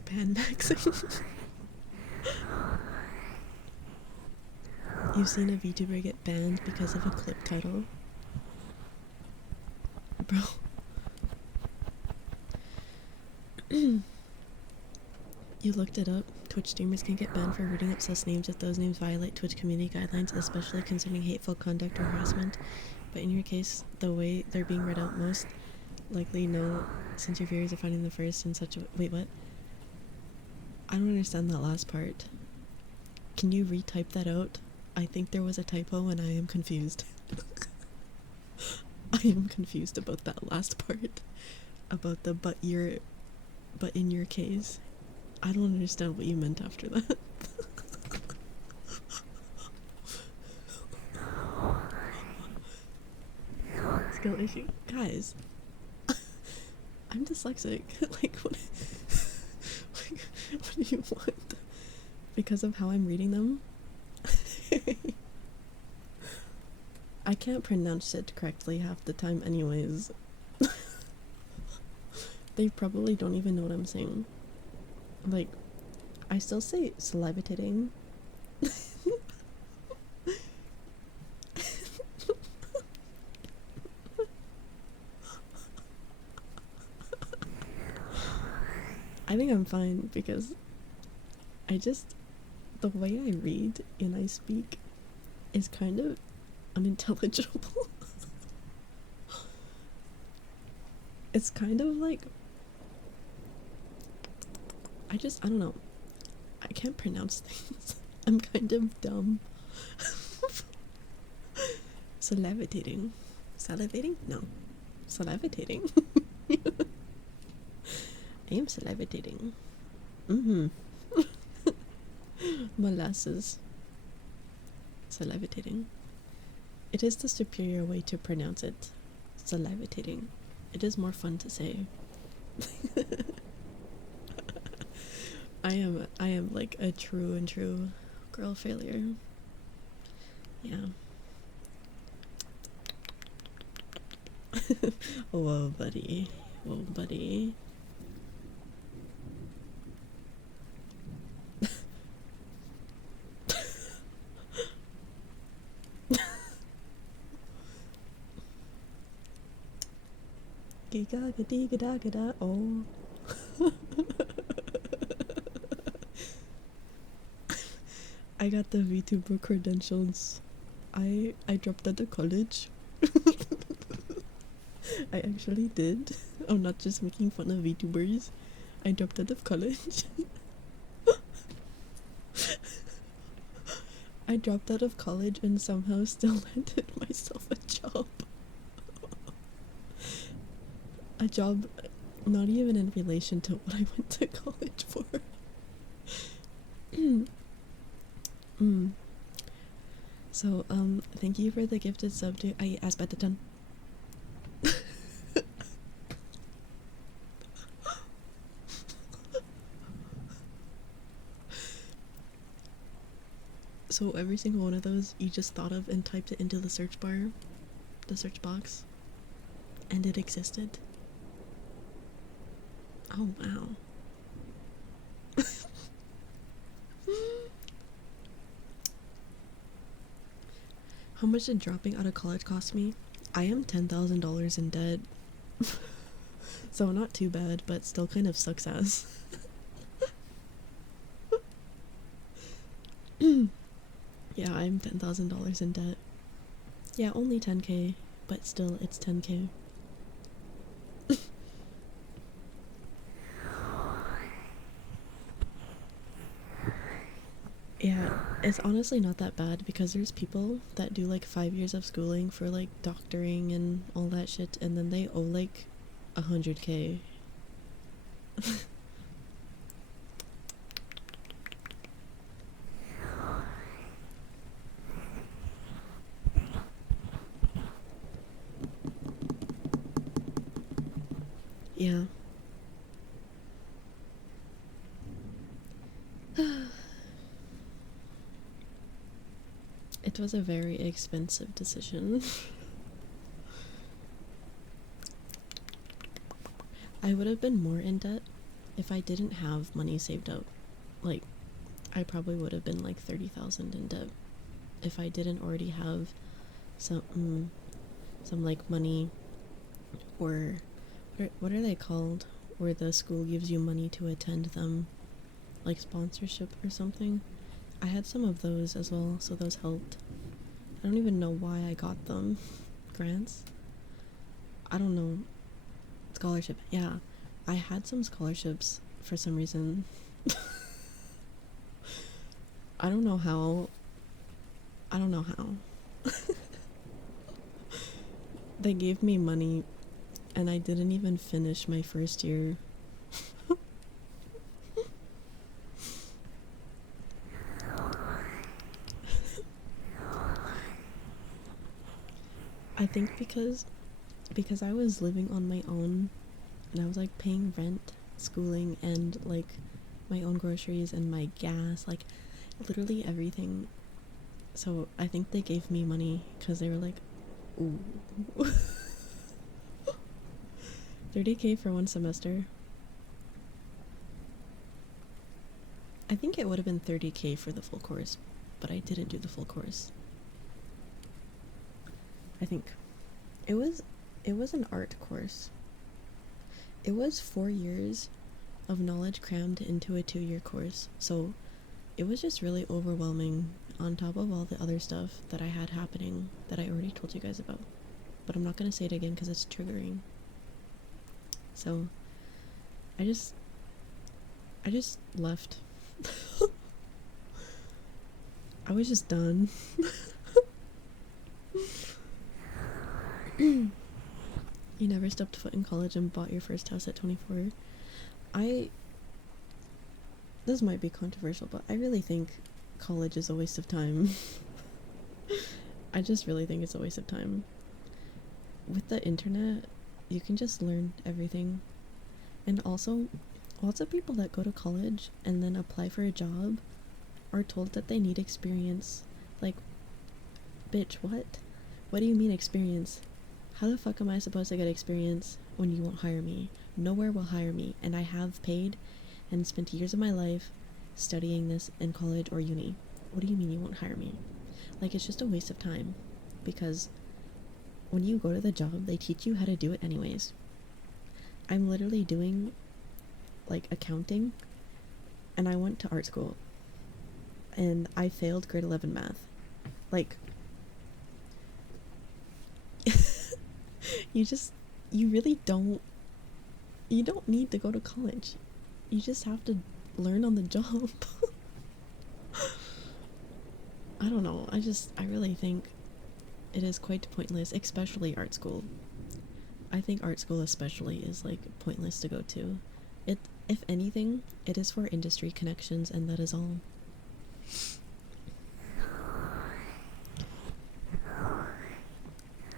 Ban maxing. You've seen a VTuber get banned because of a clip title? Bro. You looked it up. Twitch streamers can get banned for reading up sus names if those names violate Twitch community guidelines, especially concerning hateful conduct or harassment. But in your case, the way they're being read out most likely no, since your viewers are finding the first in such a— wait, what? I don't understand that last part. Can you retype that out? I think there was a typo and I am confused. I am confused about that last part. About the but in your case. I don't understand what you meant after that. Skill issue? Guys. I'm dyslexic. Like, what do you want? Because of how I'm reading them? I can't pronounce it correctly half the time anyways. They probably don't even know what I'm saying. Like, I still say salivating. I think I'm fine because the way I read and I speak is kind of unintelligible. It's kind of like, I don't know. I can't pronounce things. I'm kind of dumb. Salivating. Salivating? No. Salivating. I am salivating. Molasses. Salivating. It is the superior way to pronounce it. Salivating. It is more fun to say. I am like a true girl failure. Yeah. Whoa, buddy. Whoa, buddy. Giga-ga-dee-ga-da-ga-da. Oh. I got the VTuber credentials. I dropped out of college. I actually did. I'm not just making fun of VTubers. I dropped out of college. I dropped out of college and somehow still landed myself a job. A job not even in relation to what I went to college for. So, thank you for the gifted sub to I Asbataton. So every single one of those you just thought of and typed it into the search bar, the search box, and it existed. Oh wow. How much did dropping out of college cost me? I am $10,000 in debt. So not too bad, but still kind of sucks ass. Yeah, I'm $10,000 in debt. Yeah, only 10K, but still, it's 10K. Yeah, it's honestly not that bad because there's people that do like 5 years of schooling for like doctoring and all that shit, and then they owe like 100K. Yeah. It was a very expensive decision. I would have been more in debt if I didn't have money saved up. Like, I probably would have been like 30,000 in debt if I didn't already have some like money, or what are they called? Where the school gives you money to attend them, like sponsorship or something. I had some of those as well, so those helped. I don't even know why I got them. Grants? I don't know. Scholarship. Yeah. I had some scholarships for some reason. I don't know how. I don't know how. They gave me money and I didn't even finish my first year. I think because I was living on my own and I was like paying rent, schooling, and like my own groceries and my gas, like literally everything. So I think they gave me money because they were like, ooh. 30K for one semester. I think it would have been 30K for the full course, but I didn't do the full course. I think it was an art course. It was 4 years of knowledge crammed into a 2-year course. So it was just really overwhelming on top of all the other stuff that I had happening that I already told you guys about. But I'm not going to say it again because it's triggering. So I just left. I was just done. You never stepped foot in college and bought your first house at 24. I This might be controversial, but I really think college is a waste of time. I just really think it's a waste of time. With the internet, you can just learn everything. And also, lots of people that go to college and then apply for a job are told that they need experience. Like, bitch, what? What do you mean experience? How the fuck am I supposed to get experience when you won't hire me? Nowhere will hire me, and I have paid and spent years of my life studying this in college or uni. What do you mean you won't hire me? Like, it's just a waste of time, because when you go to the job, they teach you how to do it anyways. I'm literally doing like accounting, and I went to art school and I failed grade 11 math. Like, you really don't need to go to college. You just have to learn on the job. I don't know. I really think it is quite pointless, especially art school. I think art school especially is like pointless to go to. It, if anything, it is for industry connections, and that is all.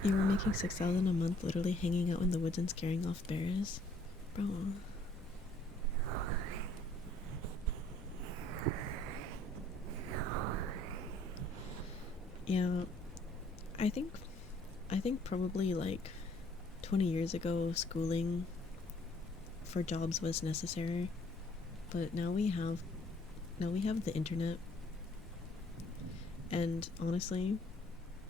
You were making 6,000 a month, literally hanging out in the woods and scaring off bears, bro. Yeah, I think probably like 20 years ago, schooling for jobs was necessary, but now we have the internet, and honestly,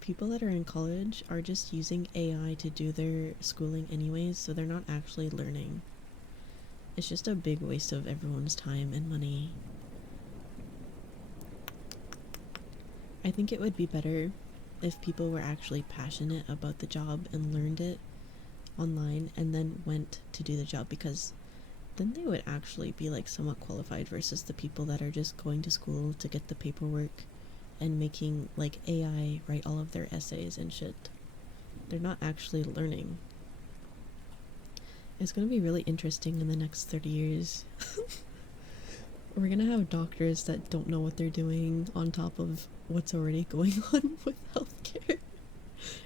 people that are in college are just using AI to do their schooling anyways, so they're not actually learning. It's just a big waste of everyone's time and money. I think it would be better if people were actually passionate about the job and learned it online and then went to do the job, because then they would actually be like somewhat qualified versus the people that are just going to school to get the paperwork and making like AI write all of their essays and shit. They're not actually learning. It's going to be really interesting in the next 30 years. We're going to have doctors that don't know what they're doing on top of what's already going on with healthcare.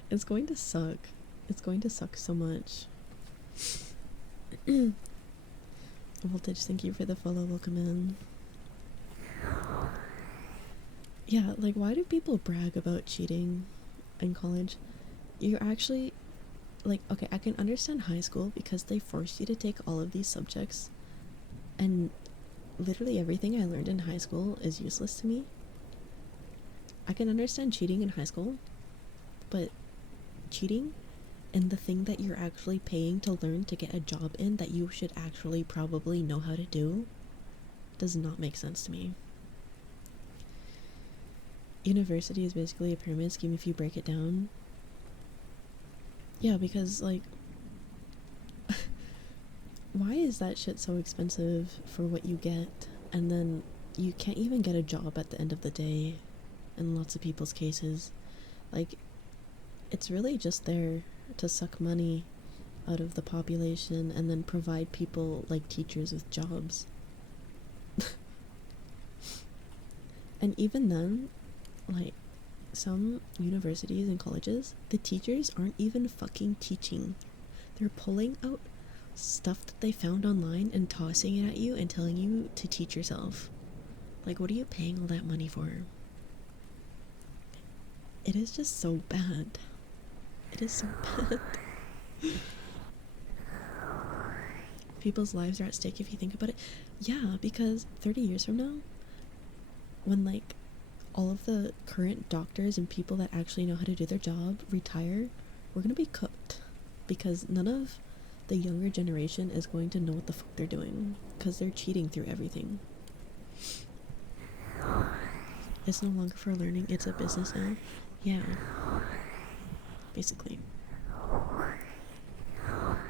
It's going to suck. It's going to suck so much. Voltage, thank you for the follow. Welcome in. Yeah, like, why do people brag about cheating in college? You're actually, like, okay, I can understand high school because they forced you to take all of these subjects, and literally everything I learned in high school is useless to me. I can understand cheating in high school, but cheating and the thing that you're actually paying to learn to get a job in that you should actually probably know how to do does not make sense to me. University is basically a pyramid scheme if you break it down. Yeah, because, like, why is that shit so expensive for what you get, and then you can't even get a job at the end of the day in lots of people's cases? Like, it's really just there to suck money out of the population and then provide people like teachers with jobs. And even then, like, some universities and colleges, the teachers aren't even fucking teaching. They're pulling out stuff that they found online and tossing it at you and telling you to teach yourself. Like, what are you paying all that money for? It is just so bad. It is so bad. People's lives are at stake if you think about it. Yeah, because 30 years from now, when, like, all of the current doctors and people that actually know how to do their job retire, we're gonna be cooked. Because none of the younger generation is going to know what the fuck they're doing, because they're cheating through everything. It's no longer for learning, it's a business now. Yeah. Basically.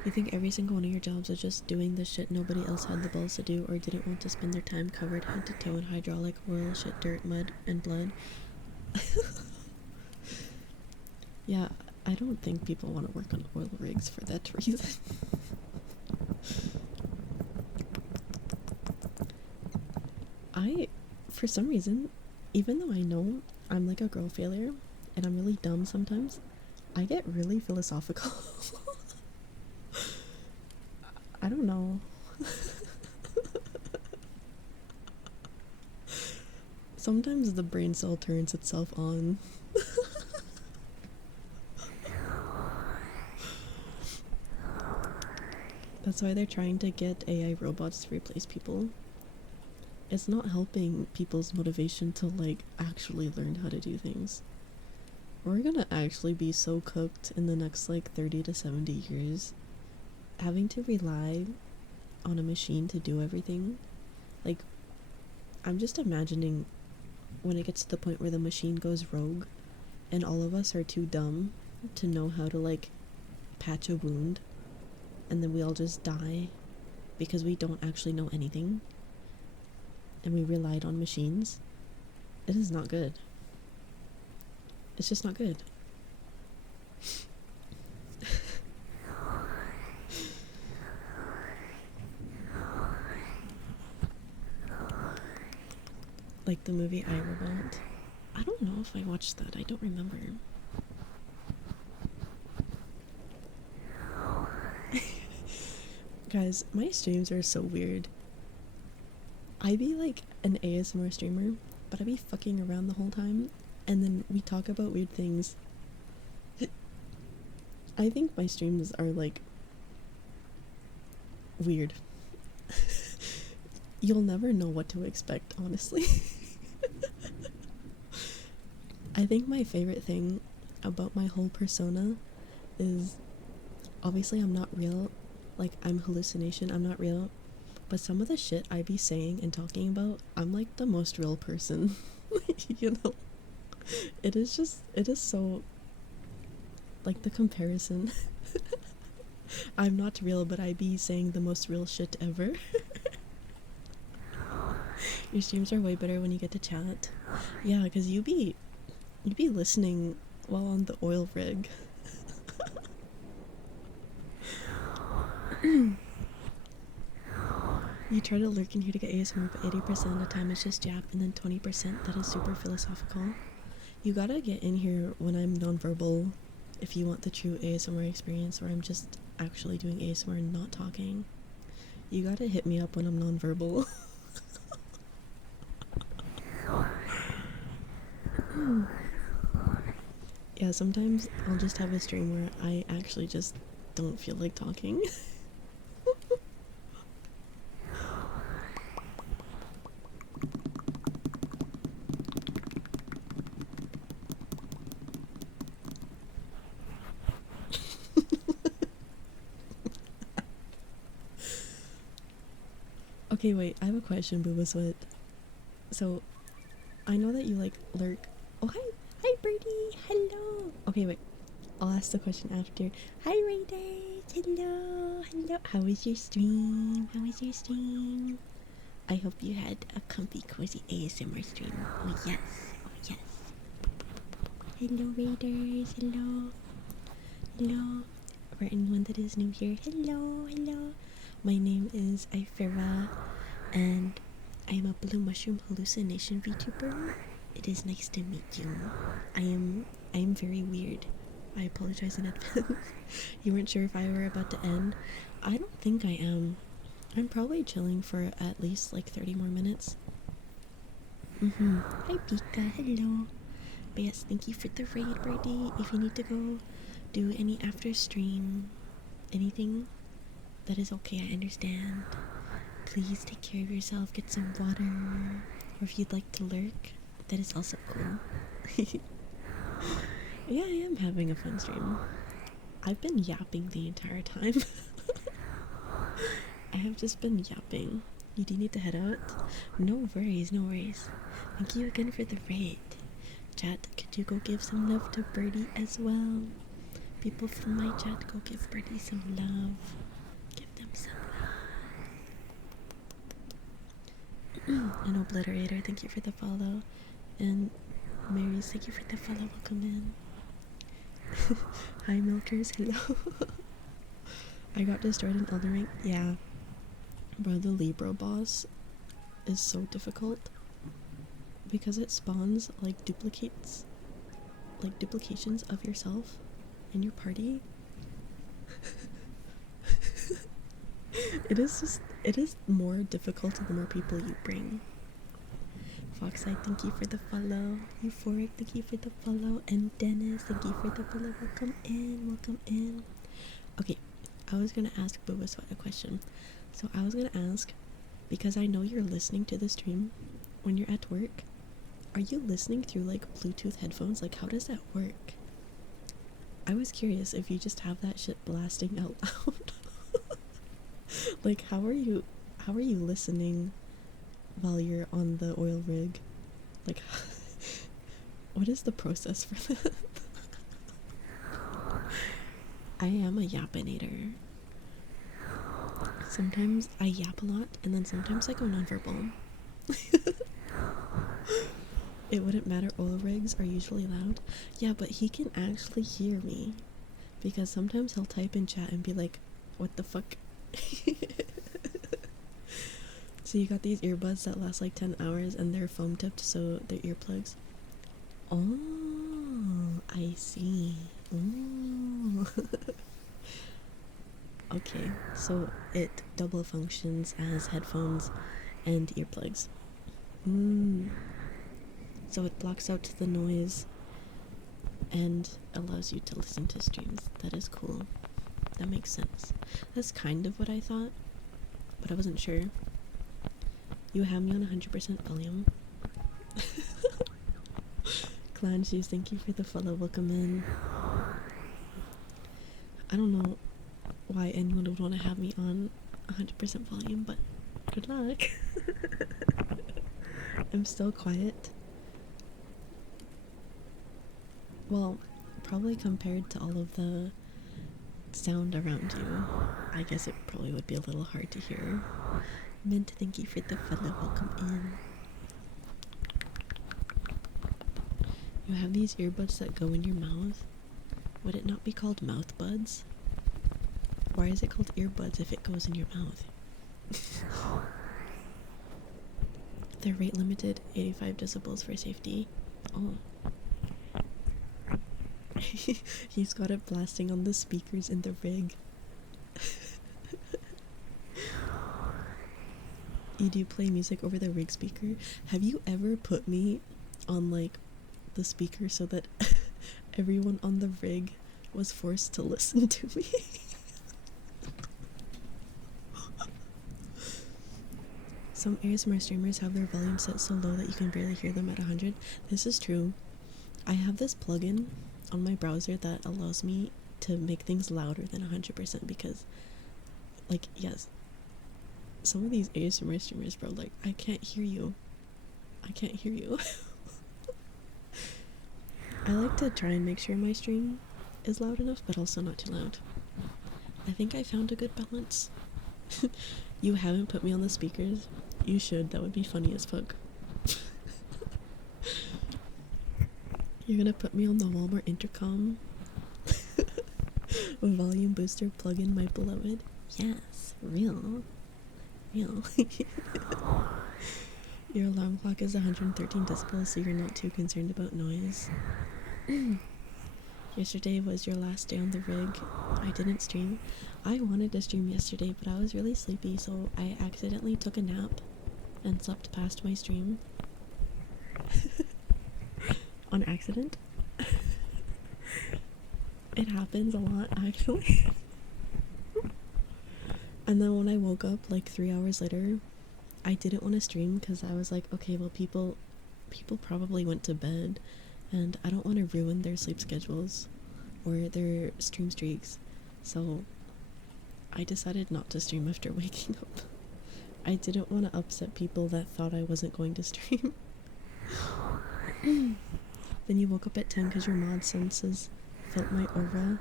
You think every single one of your jobs is just doing the shit nobody else had the balls to do or didn't want to spend their time covered head to toe in hydraulic, oil, shit, dirt, mud, and blood? Yeah, I don't think people want to work on oil rigs for that reason. For some reason, even though I know I'm like a girl failure and I'm really dumb sometimes, I get really philosophical. I don't know. Sometimes the brain cell turns itself on. That's why they're trying to get AI robots to replace people. It's not helping people's motivation to, like, actually learn how to do things. We're gonna actually be so cooked in the next, like, 30 to 70 years. Having to rely on a machine to do everything. Like, I'm just imagining when it gets to the point where the machine goes rogue and all of us are too dumb to know how to, like, patch a wound, and then we all just die because we don't actually know anything and we relied on machines. It is not good. It's just not good. Like the movie I, Robot. I don't know if I watched that. I don't remember. Guys, my streams are so weird. I be like an ASMR streamer, but I be fucking around the whole time, and then we talk about weird things. I think my streams are, like, weird. You'll never know what to expect, honestly. I think my favorite thing about my whole persona is obviously I'm not real. Like, I'm hallucination, I'm not real. But some of the shit I be saying and talking about, I'm like the most real person. You know? It is so, like, the comparison. I'm not real, but I be saying the most real shit ever. Your streams are way better when you get to chat. Yeah, because you be listening while on the oil rig. You try to lurk in here to get ASMR, but 80% of the time it's just Jap, and then 20% that is super philosophical. You gotta get in here when I'm nonverbal if you want the true ASMR experience, where I'm just actually doing ASMR and not talking. You gotta hit me up when I'm nonverbal. Yeah, sometimes I'll just have a stream where I actually just don't feel like talking. Okay, wait, I have a question, Booba Sweat. So, I know that you like lurk. Oh, hi Birdie, hello. Okay, wait, I'll ask the question after. Hi Raiders, hello. How was your stream? I hope you had a comfy, cozy ASMR stream. Oh yes. Hello Raiders, hello. For anyone that is new here, hello. My name is Ifera, and I am a blue mushroom hallucination VTuber. It is nice to meet you. I am very weird. I apologize in advance. You weren't sure if I were about to end. I don't think I am. I'm probably chilling for at least like 30 more minutes. Hi Pika, hello. But yes, thank you for the raid, Birdie. If you need to go do any after stream, anything, that is okay, I understand. Please take care of yourself, get some water, or if you'd like to lurk, that is also cool. Yeah, I am having a fun stream. I've been yapping the entire time. I have just been yapping. You do need to head out? No worries. Thank you again for the raid. Chat, could you go give some love to Birdie as well? People from my chat, go give Birdie some love. Give them some love. And Obliterator, thank you for the follow. And Mary's, thank you for the follow. Welcome in. Hi Milkers, hello. I got destroyed in Elden Ring. Yeah. Bro, the Libro boss is so difficult because it spawns like duplications of yourself in your party. It is more difficult the more people you bring. Foxeye, thank you for the follow. Euphoric, thank you for the follow. And Dennis, thank you for the follow. Welcome in. Okay, I was gonna ask Booba Sweat a question. So I was gonna ask, because I know you're listening to the stream when you're at work, are you listening through like Bluetooth headphones? Like, how does that work? I was curious if you just have that shit blasting out loud. Like, how are you listening while you're on the oil rig? Like, what is the process for that? I am a yapinator. Sometimes I yap a lot, and then sometimes I go nonverbal. It wouldn't matter, oil rigs are usually loud. Yeah, but he can actually hear me, because sometimes he'll type in chat and be like, what the fuck? So you got these earbuds that last like 10 hours and they're foam tipped, so they're earplugs. Oh, I see. Oh. Okay, so it double functions as headphones and earplugs. So it blocks out the noise and allows you to listen to streams. That is cool. That makes sense. That's kind of what I thought, but I wasn't sure. You have me on 100% volume. Clan Shoes, thank you for the follow. Welcome in. I don't know why anyone would want to have me on 100% volume, but good luck. I'm still quiet. Well, probably compared to all of the sound around you, I guess it probably would be a little hard to hear. Mint, thank you for the follow. Welcome in. You have these earbuds that go in your mouth. Would it not be called mouth buds? Why is it called earbuds if it goes in your mouth? They're rate limited, 85 decibels for safety. Oh. He's got it blasting on the speakers in the rig. You do play music over the rig speaker? Have you ever put me on like the speaker so that everyone on the rig was forced to listen to me? Some ASMR streamers have their volume set so low that you can barely hear them at 100. This is true. I have this plugin on my browser that allows me to make things louder than 100% because, like, yes, some of these ASMR streamers, bro, like, I can't hear you. I can't hear you. I like to try and make sure my stream is loud enough, but also not too loud. I think I found a good balance. You haven't put me on the speakers? You should. That would be funny as fuck. You're gonna put me on the Walmart intercom? Volume booster plug-in, my beloved. Yes, real. Real. Your alarm clock is 113 decibels, so you're not too concerned about noise. Yesterday was your last day on the rig. I didn't stream. I wanted to stream yesterday, but I was really sleepy, so I accidentally took a nap and slept past my stream. On accident. It happens a lot, actually. And then when I woke up like 3 hours later, I didn't want to stream because I was like, okay, well, people probably went to bed and I don't want to ruin their sleep schedules or their stream streaks, so I decided not to stream after waking up. I didn't want to upset people that thought I wasn't going to stream. Then you woke up at 10 because your mod senses felt my aura.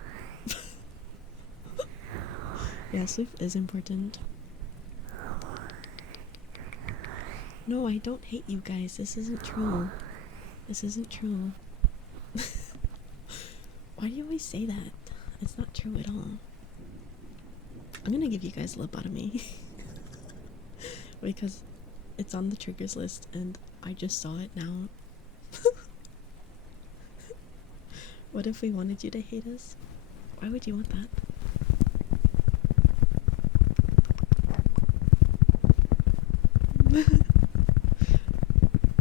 Yeah, sleep is important. No, I don't hate you guys. This isn't true. This isn't true. Why do you always say that? It's not true at all. I'm gonna give you guys a lobotomy. Because it's on the triggers list and I just saw it now. What if we wanted you to hate us? Why would you want that?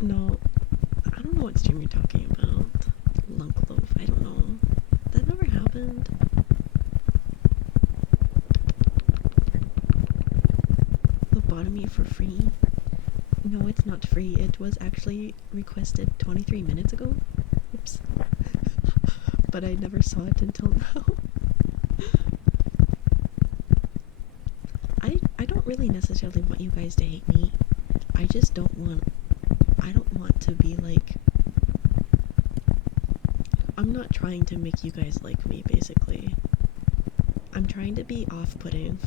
No, I don't know what stream you're talking about. Lunk loaf, I don't know. That never happened. Lobotomy for free? No, it's not free. It was actually requested 23 minutes ago. Oops. But I never saw it until now. I don't really necessarily want you guys to hate me. I just don't want to be like, I'm not trying to make you guys like me, basically. I'm trying to be off-putting.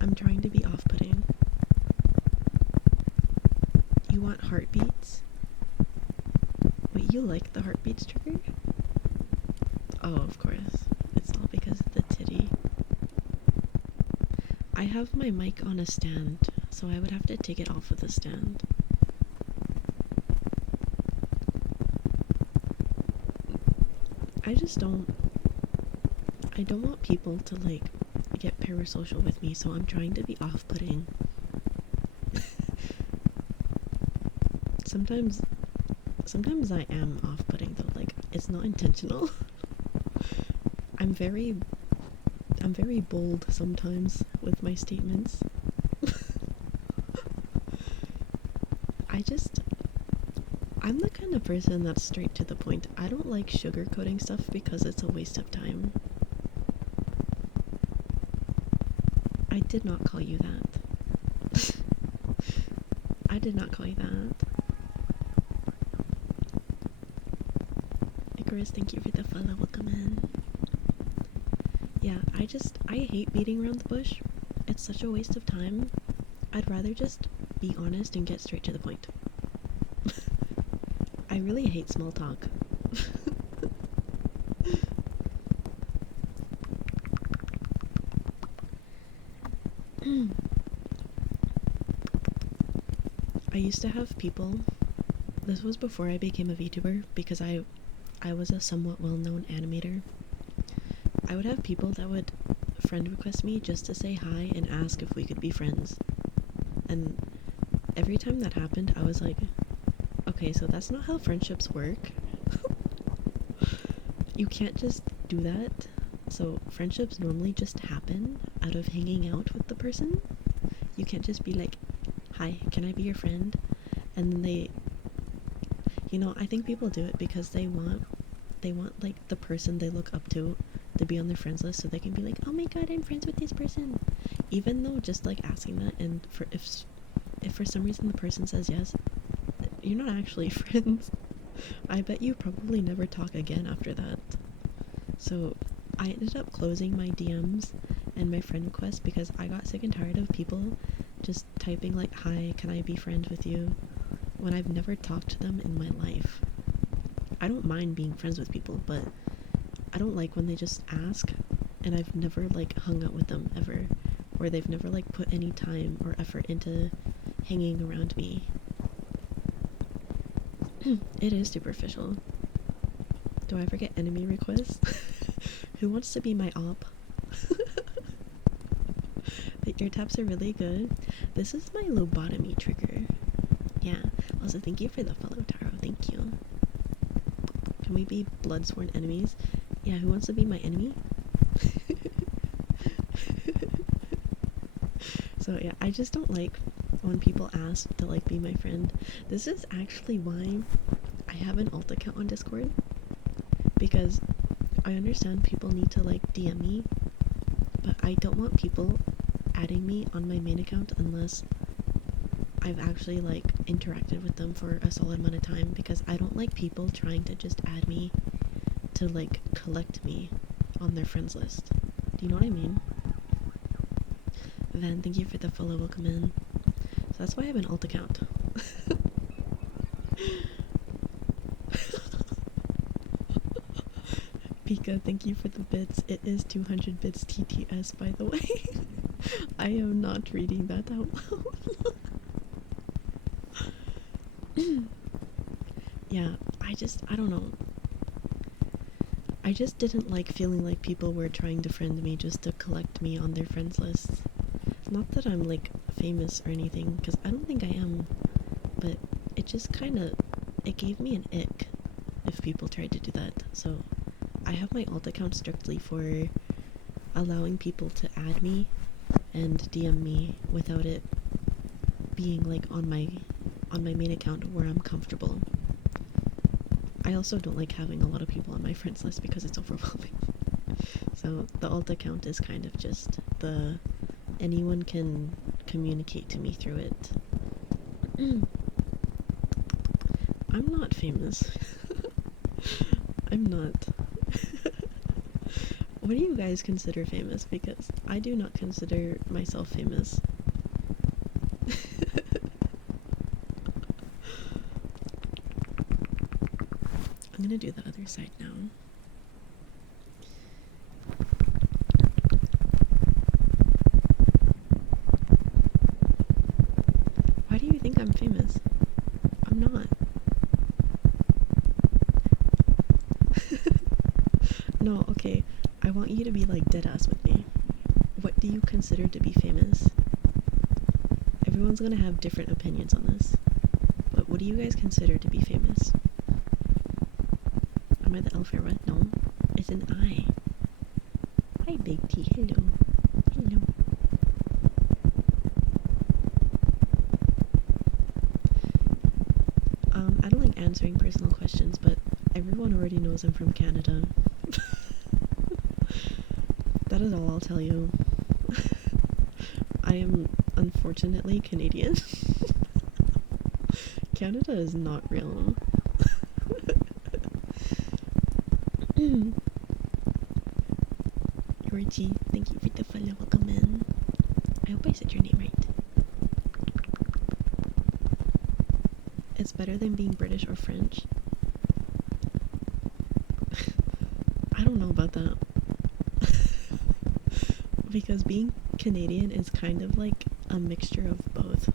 I'm trying to be off-putting. You want heartbeats? Wait, you like the heartbeats trigger? Oh, of course. It's all because of the titty. I have my mic on a stand, so I would have to take it off of the stand. I don't want people to like get parasocial with me, so I'm trying to be off-putting. Sometimes I am off-putting though, like it's not intentional. I'm very bold sometimes with my statements. I person that's straight to the point. I don't like sugarcoating stuff because it's a waste of time. I did not call you that. I did not call you that. Icarus, thank you for the follow. Welcome in. Yeah, I hate beating around the bush. It's such a waste of time. I'd rather just be honest and get straight to the point. I really hate small talk. I used to have people, this was before I became a VTuber, because I was a somewhat well-known animator. I would have people that would friend request me just to say hi and ask if we could be friends. And every time that happened, I was like, okay, so that's not how friendships work. You can't just do that. So friendships normally just happen out of hanging out with the person. You can't just be like, hi, can I be your friend? And then they, you know, I think people do it because they want like the person they look up to be on their friends list, so they can be like, oh my god, I'm friends with this person. Even though just like asking that, and for if for some reason the person says yes, you're not actually friends. I bet you probably never talk again after that. So I ended up closing my DMs and my friend requests because I got sick and tired of people just typing like, hi, can I be friends with you, when I've never talked to them in my life. I don't mind being friends with people, but I don't like when they just ask and I've never like hung out with them ever, or they've never like put any time or effort into hanging around me. It is superficial. Do I ever get enemy requests? Who wants to be my op? The ear taps are really good. This is my lobotomy trigger. Yeah. Also, thank you for the follow, Taro. Thank you. Can we be blood-sworn enemies? Yeah, who wants to be my enemy? So yeah, I just don't like when people ask to like be my friend. This is actually why I have an alt account on Discord, because I understand people need to like DM me, but I don't want people adding me on my main account unless I've actually like interacted with them for a solid amount of time, because I don't like people trying to just add me to like collect me on their friends list. Do you know what I mean? Van, thank you for the follow. Welcome in. So that's why I have an alt account. Pika, thank you for the bits. It is 200 bits TTS, by the way. I am not reading that out loud. Yeah, I don't know. I just didn't like feeling like people were trying to friend me just to collect me on their friends lists. Not that I'm like famous or anything, because I don't think I am, but it just it gave me an ick if people tried to do that. So I have my alt account strictly for allowing people to add me and DM me without it being like on my main account where I'm comfortable. I also don't like having a lot of people on my friends list because it's overwhelming. So the alt account is kind of just the anyone can communicate to me through it. I'm not famous. I'm not. What do you guys consider famous? Because I do not consider myself famous. I'm gonna do the other side now. Why do you think I'm famous? I'm not. No, okay. I want you to be like deadass with me. What do you consider to be famous? Everyone's gonna have different opinions on this. But what do you guys consider to be famous? Am I the elf or what? No. It's an I. Hi, Big T. Hello. Hello. answering personal questions, but everyone already knows I'm from Canada. That is all I'll tell you. I am unfortunately Canadian. Canada is not real. Georgie, thank you for the follow. Welcome in. I hope I said your name right. It's better than being British or French. I don't know about that. Because being Canadian is kind of like a mixture of both.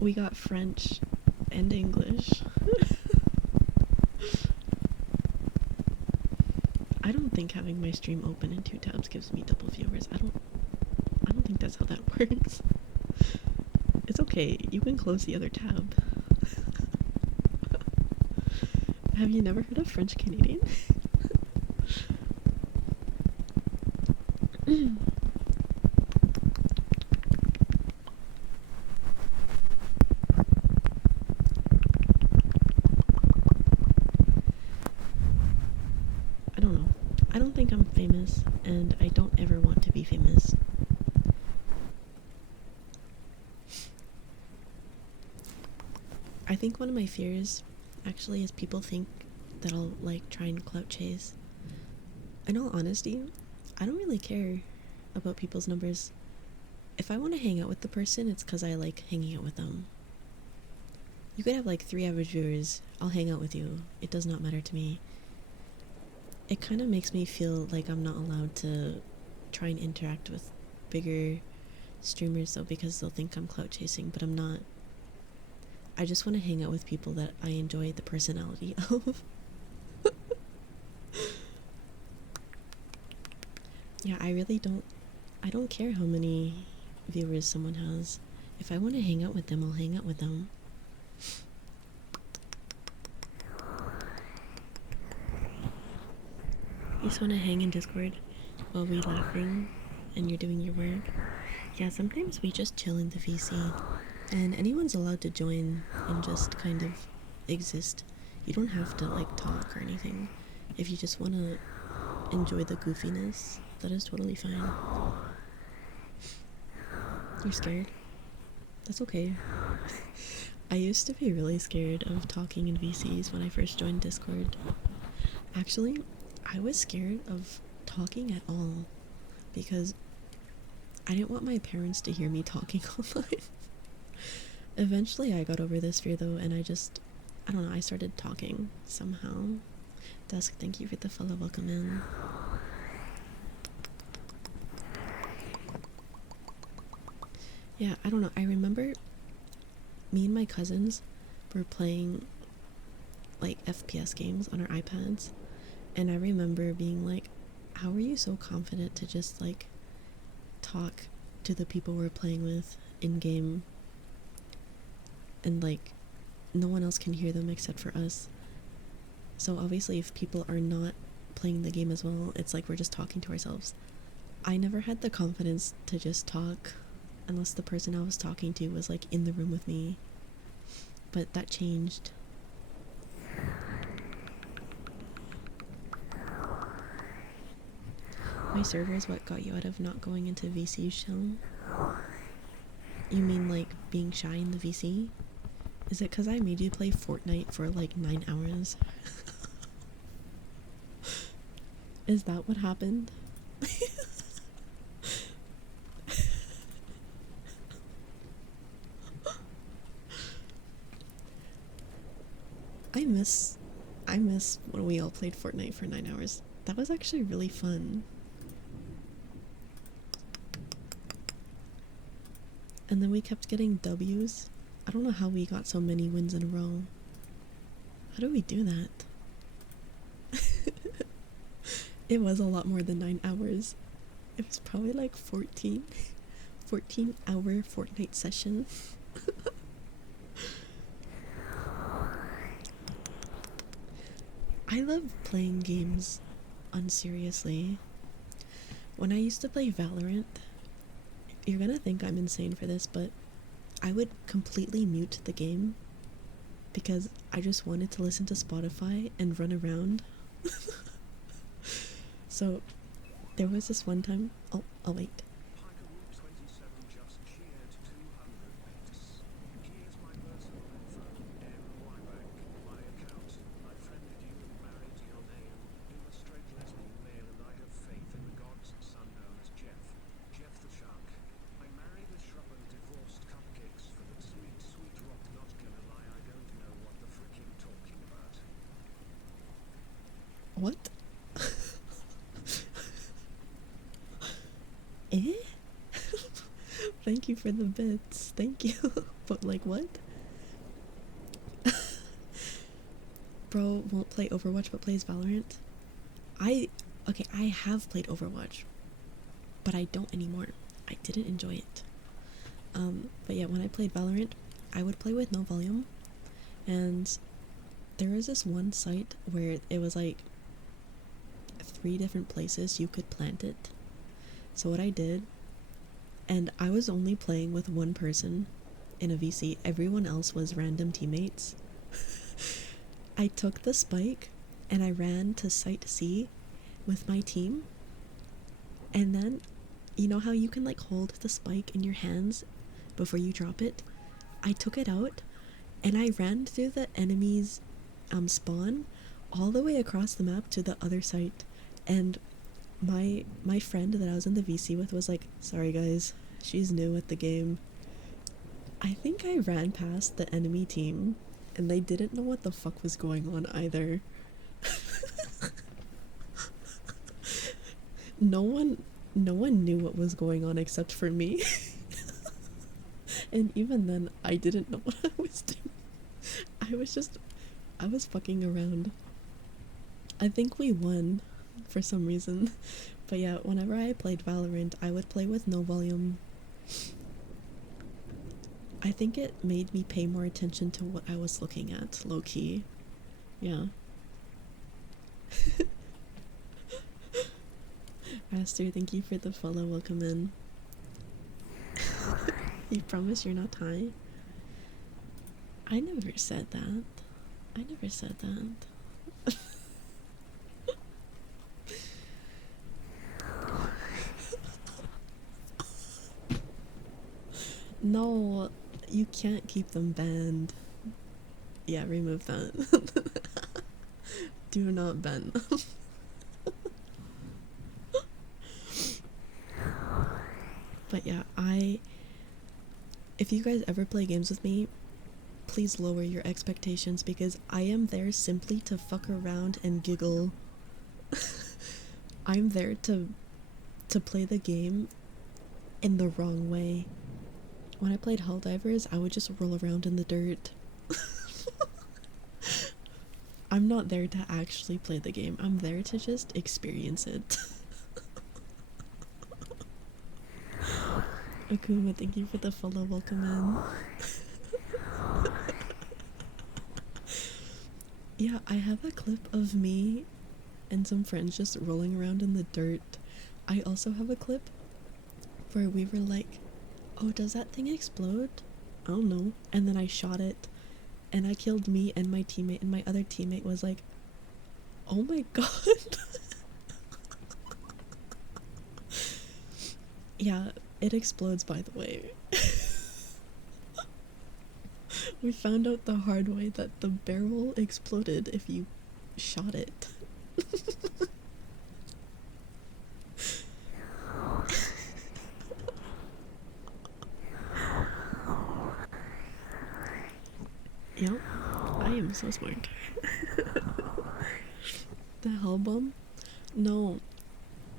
We got French and English. I don't think having my stream open in 2 tabs gives me double viewers. I don't think that's how that works. It's okay, you can close the other tab. Have you never heard of French Canadian? I don't know. I don't think I'm famous, and I don't ever want to be famous. I think one of my fears actually is people think that I'll like try and clout chase. In all honesty, I don't really care about people's numbers. If I want to hang out with the person, it's because I like hanging out with them. You could have like 3 average viewers, I'll hang out with you. It does not matter to me. It kind of makes me feel like I'm not allowed to try and interact with bigger streamers though, because they'll think I'm clout chasing, but I'm not. I just want to hang out with people that I enjoy the personality of. Yeah, I don't care how many viewers someone has. If I want to hang out with them, I'll hang out with them. You just want to hang in Discord while we laughing and you're doing your work? Yeah, sometimes we just chill in the VC. And anyone's allowed to join and just kind of exist. You don't have to like talk or anything. If you just want to enjoy the goofiness, that is totally fine. You're scared? That's okay. I used to be really scared of talking in VCs when I first joined Discord. Actually, I was scared of talking at all because I didn't want my parents to hear me talking online. Eventually I got over this fear though, and I don't know, I started talking somehow. Dusk, thank you for the follow. Welcome in. Yeah, I don't know. I remember me and my cousins were playing like FPS games on our iPads, and I remember being like, how are you so confident to just like talk to the people we're playing with in game and like no one else can hear them except for us? So obviously if people are not playing the game as well, it's like we're just talking to ourselves. I never had the confidence to just talk unless the person I was talking to was like in the room with me, but that changed. My server is what got you out of not going into VC, Shell? You mean like being shy in the VC? Is it because I made you play Fortnite for like 9 hours? Is that what happened? I miss when we all played Fortnite for 9 hours. That was actually really fun. And then we kept getting W's. I don't know how we got so many wins in a row. How do we do that? It was a lot more than 9 hours. It was probably like 14 hour Fortnite session. I love playing games unseriously. When I used to play Valorant, you're gonna think I'm insane for this, but I would completely mute the game because I just wanted to listen to Spotify and run around. So there was this one time. Oh, I'll wait. What? Eh? Thank you for the bits. Thank you. But like what? Bro won't play Overwatch but plays Valorant. Okay, I have played Overwatch, but I don't anymore. I didn't enjoy it. But yeah, when I played Valorant, I would play with no volume, and there was this one site where it was like 3 different places you could plant it. So what I did, and I was only playing with one person in a VC, everyone else was random teammates. I took the spike and I ran to site C with my team, and then you know how you can like hold the spike in your hands before you drop it? I took it out and I ran through the enemy's spawn all the way across the map to the other site, and my friend that I was in the VC with was like, sorry guys, she's new at the game. I think I ran past the enemy team and they didn't know what the fuck was going on either. No one knew what was going on except for me. And even then I didn't know what I was doing. I was fucking around. I think we won for some reason. But yeah, whenever I played Valorant, I would play with no volume. I think it made me pay more attention to what I was looking at, low-key. Yeah. Aster, thank you for the follow, welcome in. You promise you're not high? I never said that. I never said that. No, you can't keep them banned. Yeah, remove that. Do not ban them. But yeah, if you guys ever play games with me, please lower your expectations because I am there simply to fuck around and giggle. I'm there to play the game in the wrong way. When I played Helldivers, I would just roll around in the dirt. I'm not there to actually play the game. I'm there to just experience it. Akuma, thank you for the follow, welcome in. Yeah, I have a clip of me and some friends just rolling around in the dirt. I also have a clip where we were like, oh, does that thing explode? I don't know. And then I shot it and I killed me and my teammate, and my other teammate was like, oh my god. Yeah, it explodes, by the way. We found out the hard way that the barrel exploded if you shot it. Yep, I am so smart. The hell bomb? No,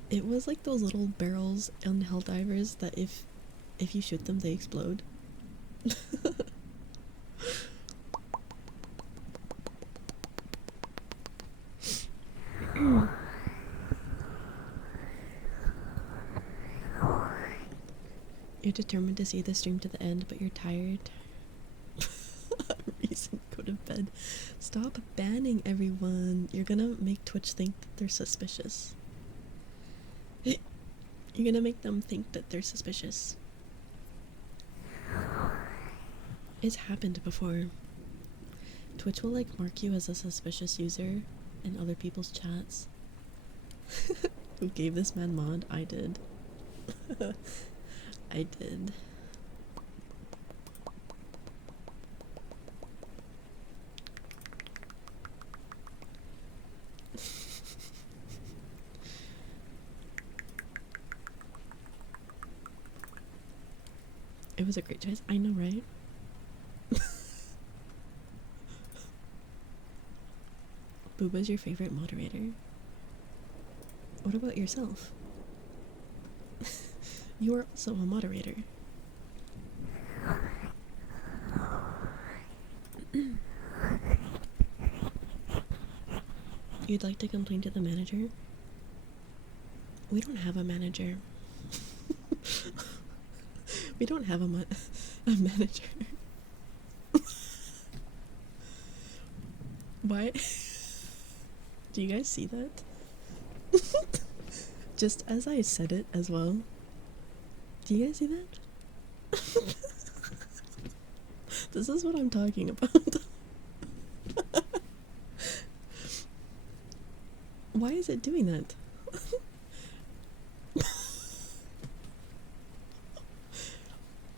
it was like those little barrels on Helldivers that if you shoot them, they explode. You're determined to see the stream to the end, but you're tired. Reason, go to bed. Stop banning everyone. You're gonna make Twitch think that they're suspicious. You're gonna make them think that they're suspicious. It's happened before. Twitch will like mark you as a suspicious user in other people's chats. Who gave this man mod? I did. I did. It was a great choice. I know, right? Booba's your favorite moderator. What about yourself? You're also a moderator. You'd like to complain to the manager? We don't have a manager. We don't have a manager. Why? Do you guys see that? Just as I said it as well. Do you guys see that? This is what I'm talking about. Why is it doing that?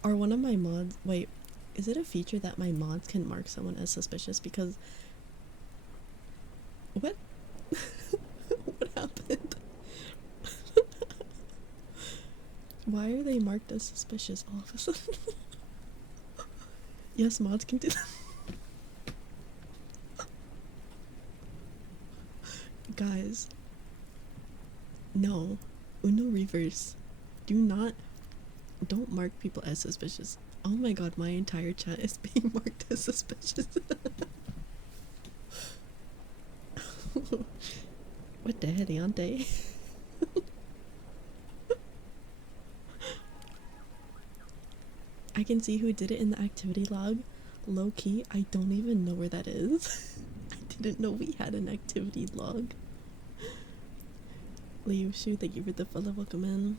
Are one of my mods... Wait, is it a feature that my mods can mark someone as suspicious? Because... What? What happened? Why are they marked as suspicious all of a sudden? Yes, mods can do that. Guys. No. Uno reverse. Don't mark people as suspicious. Oh my god, my entire chat is being marked as suspicious. What the hell, aren't they? I can see who did it in the activity log. Low key, I don't even know where that is. I didn't know we had an activity log. Liu Shu, thank you for the follow. Welcome in.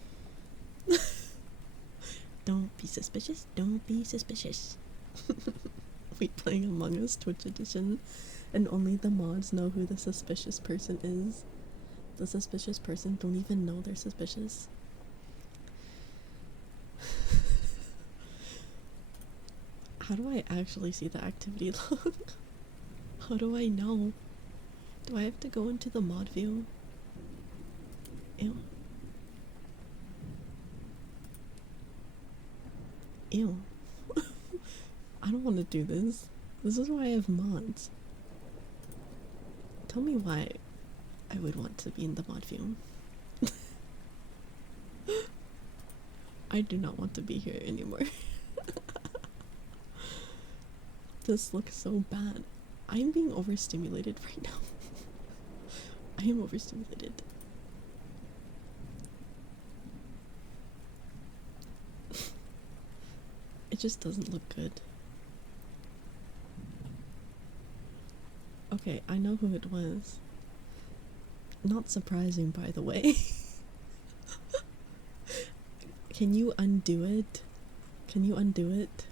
Don't be suspicious. Don't be suspicious. We playing Among Us Twitch edition, and only the mods know who the suspicious person is. The suspicious person don't even know they're suspicious. How do I actually see the activity log? How do I know? Do I have to go into the mod view? Ew. Ew. I don't want to do this. This is why I have mods. Tell me why I would want to be in the mod view. I do not want to be here anymore. This looks so bad. I am being overstimulated right now. I am overstimulated. It just doesn't look good. Okay, I know who it was. Not surprising, by the way. Can you undo it? Can you undo it?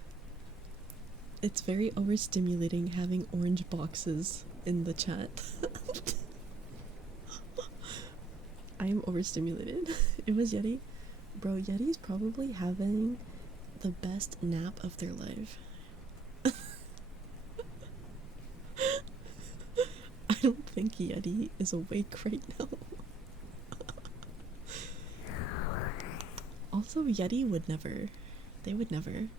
It's very overstimulating having orange boxes in the chat. I am overstimulated. It was Yeti. Bro, Yeti's probably having the best nap of their life. I don't think Yeti is awake right now. Also, Yeti would never. They would never.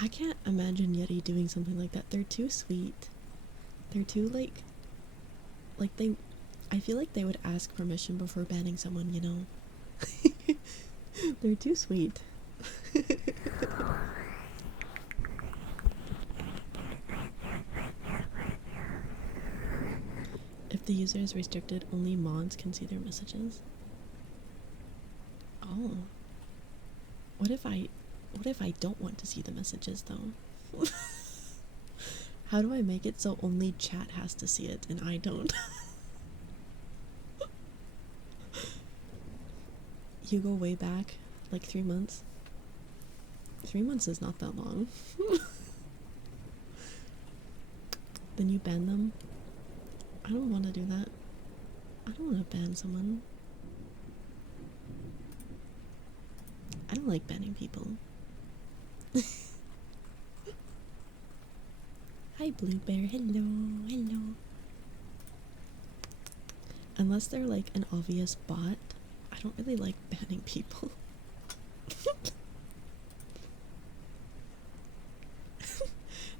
I can't imagine Yeti doing something like that. They're too sweet. They're too like they, I feel like they would ask permission before banning someone, you know? They're too sweet. If the user is restricted, only mods can see their messages. Oh. What if I don't want to see the messages though? How do I make it so only chat has to see it and I don't? You go way back, like 3 months. 3 months is not that long. Then you ban them. I don't want to do that. I don't want to ban someone. I don't like banning people. Hi, Blue Bear. Hello, hello. Unless they're like an obvious bot, I don't really like banning people.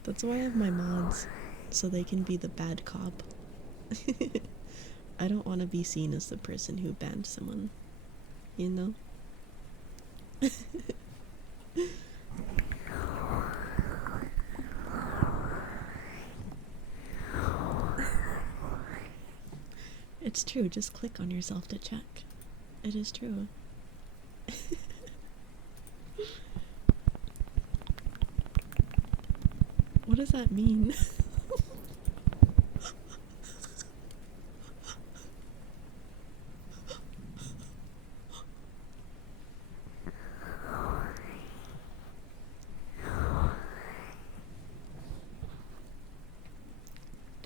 That's why I have my mods, so they can be the bad cop. I don't want to be seen as the person who banned someone, you know? It's true, just click on yourself to check. It is true. What does that mean?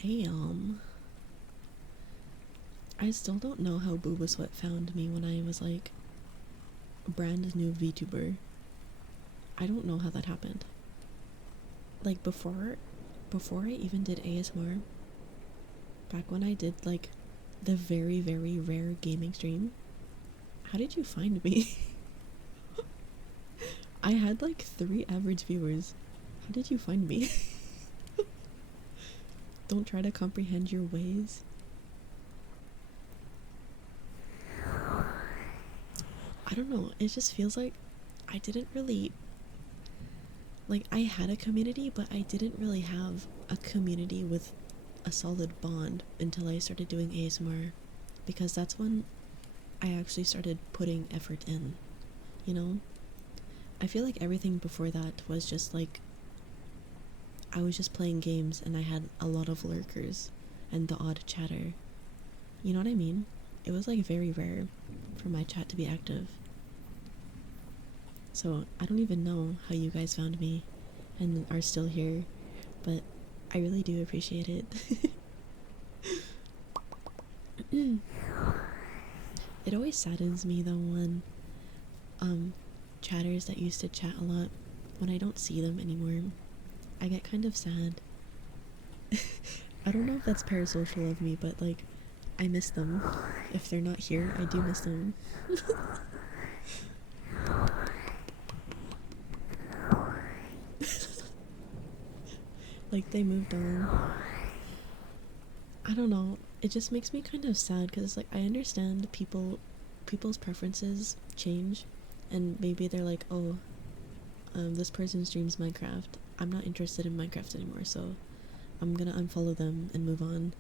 Damn. I still don't know how Booba Sweat found me when I was like a brand new VTuber. I don't know how that happened. Like before I even did ASMR, back when I did like the very, very rare gaming stream, how did you find me? I had like 3 average viewers. How did you find me? Don't try to comprehend your ways. I don't know, it just feels like I didn't really, like, I had a community, but I didn't really have a community with a solid bond until I started doing ASMR, because that's when I actually started putting effort in, you know? I feel like everything before that was just like, I was just playing games and I had a lot of lurkers and the odd chatter. You know what I mean? It was like very rare for my chat to be active. So I don't even know how you guys found me and are still here, but I really do appreciate it. It always saddens me though when chatters that used to chat a lot, when I don't see them anymore, I get kind of sad. I don't know if that's parasocial of me, but like, I miss them. If they're not here, I do miss them. Like, they moved on. I don't know. It just makes me kind of sad because, like, I understand people's preferences change, and maybe they're like, oh, this person streams Minecraft. I'm not interested in Minecraft anymore, so I'm gonna unfollow them and move on.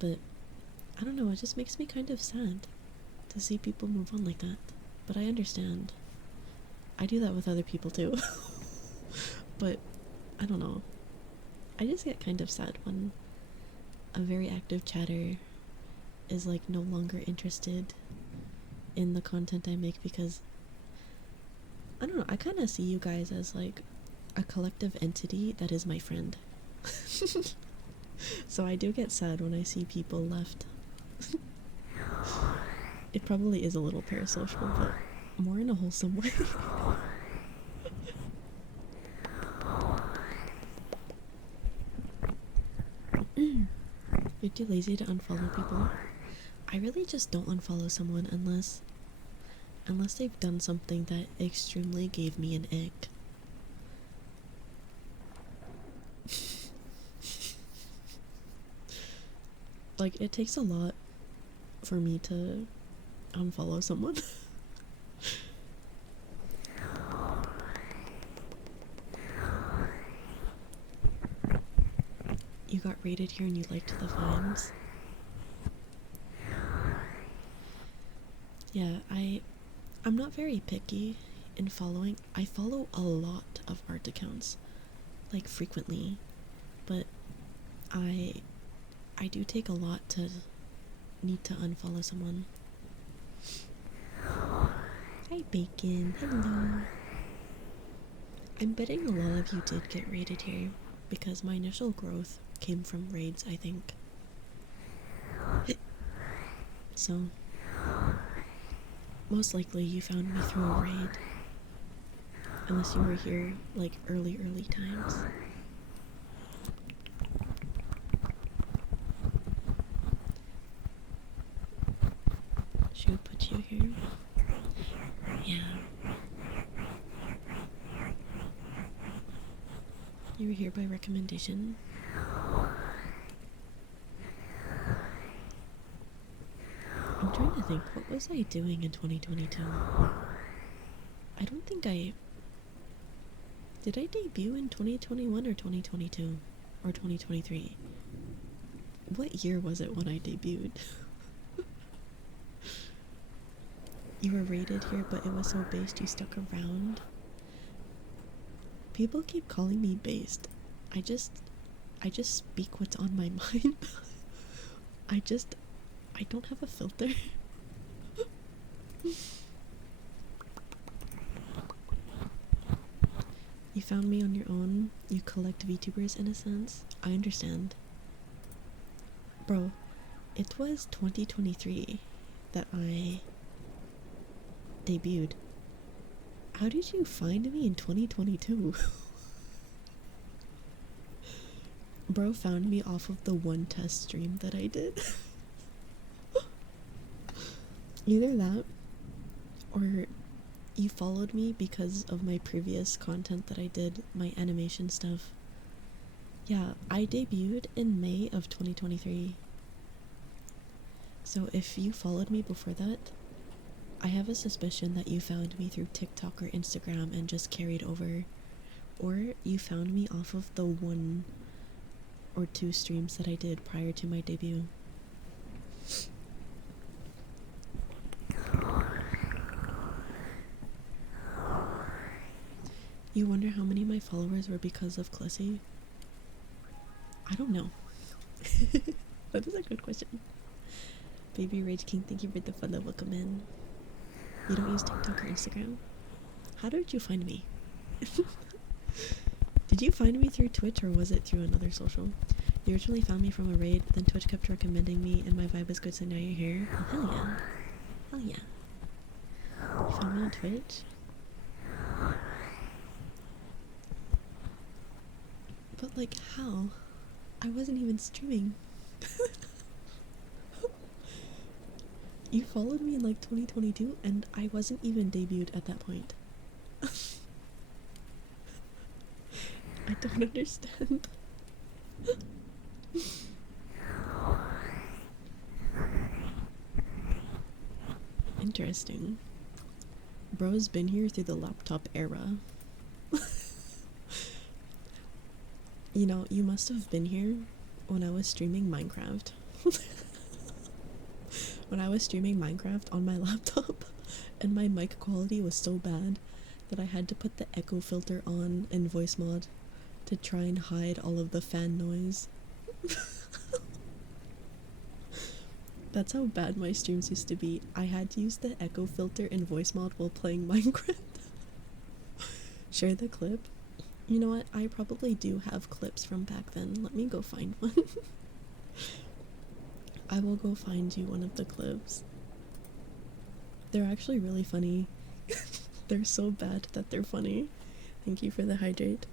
But I don't know, it just makes me kind of sad to see people move on like that. But I understand. I do that with other people too. But I don't know. I just get kind of sad when a very active chatter is like no longer interested in the content I make, because I don't know, I kind of see you guys as like a collective entity that is my friend. So I do get sad when I see people left. It probably is a little parasocial, but more in a wholesome way. You're too lazy to unfollow people. I really just don't unfollow someone unless they've done something that extremely gave me an ick. Like, it takes a lot for me to unfollow someone. You got rated here and you liked the vibes. Yeah, I'm not very picky in following. I follow a lot of art accounts, like frequently, but I do take a lot to need to unfollow someone. Hi, Bacon. Hello. I'm betting a lot of you did get raided here because my initial growth came from raids, I think. So, most likely you found me through a raid. Unless you were here, like, early times. Should we put you here? Yeah. You were here by recommendation. I'm trying to think, what was I doing in 2022? I don't think I... Did I debut in 2021 or 2022? Or 2023? What year was it when I debuted? You were rated here, but it was so based you stuck around. People keep calling me based. I just speak what's on my mind. I don't have a filter. You found me on your own. You collect VTubers in a sense. I understand. Bro, it was 2023 that I debuted. How did you find me in 2022? Bro found me off of the one test stream that I did. Either that, or you followed me because of my previous content that I did, my animation stuff. Yeah, I debuted in May of 2023. So if you followed me before that, I have a suspicion that you found me through TikTok or Instagram and just carried over. Or you found me off of the 1 or 2 streams that I did prior to my debut. You wonder how many of my followers were because of Clussy? I don't know. That is a good question. Baby Rage King, thank you for the follow. Welcome in. You don't use TikTok or Instagram? How did you find me? Did you find me through Twitch or was it through another social? You originally found me from a raid, then Twitch kept recommending me and my vibe was good, so now you're here. Oh, hell yeah. Hell yeah. You found me on Twitch? But like, how? I wasn't even streaming. You followed me in like 2022 and I wasn't even debuted at that point. I don't understand. Interesting. Bro's been here through the laptop era. You know, you must have been here when I was streaming Minecraft. When I was streaming Minecraft on my laptop and my mic quality was so bad that I had to put the echo filter on in voice mod to try and hide all of the fan noise. That's how bad my streams used to be. I had to use the echo filter in voice mod while playing Minecraft. Share the clip. You know what? I probably do have clips from back then. Let me go find one. I will go find you one of the clips. They're actually really funny. They're so bad that they're funny. Thank you for the hydrate.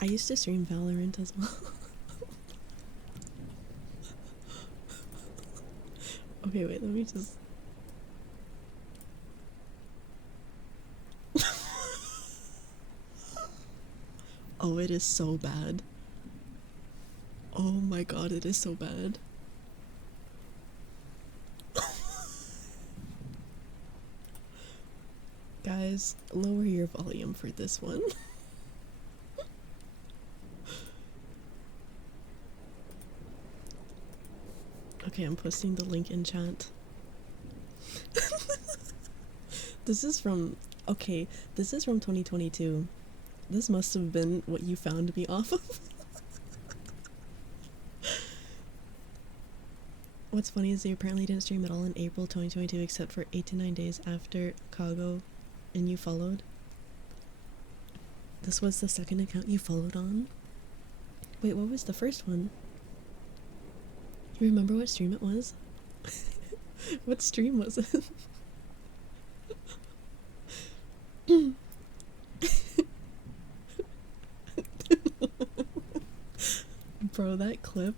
I used to stream Valorant as well. Okay, wait, let me just... Oh, it is so bad. Oh my god, it is so bad. Guys, lower your volume for this one. Okay, I'm posting the link in chat. This is from, okay, this is from 2022. This must have been what you found me off of. What's funny is they apparently didn't stream at all in April 2022 except for 8 to 9 days after Chicago, and you followed. This was the second account you followed on? Wait, what was the first one? You remember what stream it was? What stream was it? Bro, that clip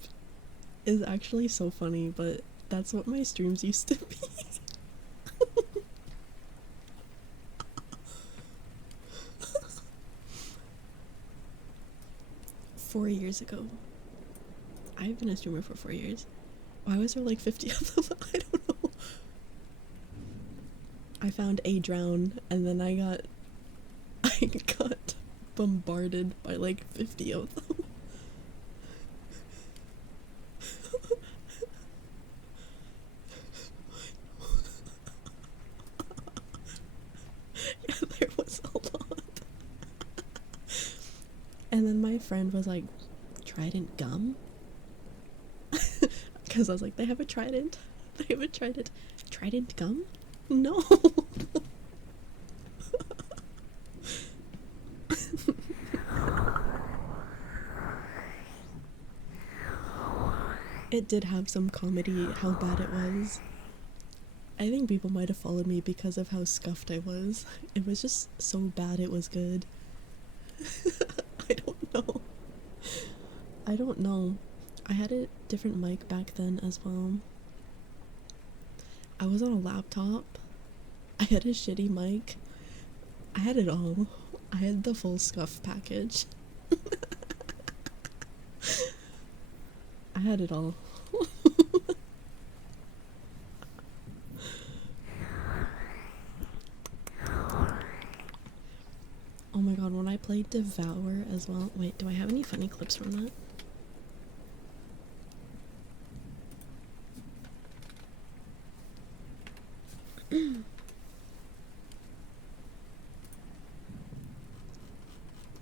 is actually so funny, but that's what my streams used to be. 4 years ago. I've been a streamer for 4 years. Why was there like 50 of them? I don't know. I found a drown and then I got bombarded by like 50 of them. Yeah, there was a lot. And then my friend was like, Trident gum? Because I was like, they have a trident. They have a trident. Trident gum? No. It did have some comedy how bad it was. I think people might have followed me because of how scuffed I was. It was just so bad it was good. I don't know. I don't know. I had a different mic back then as well. I was on a laptop. I had a shitty mic. I had it all. I had the full scuff package. I had it all. Oh my god, when I played Devour as well. Wait, do I have any funny clips from that?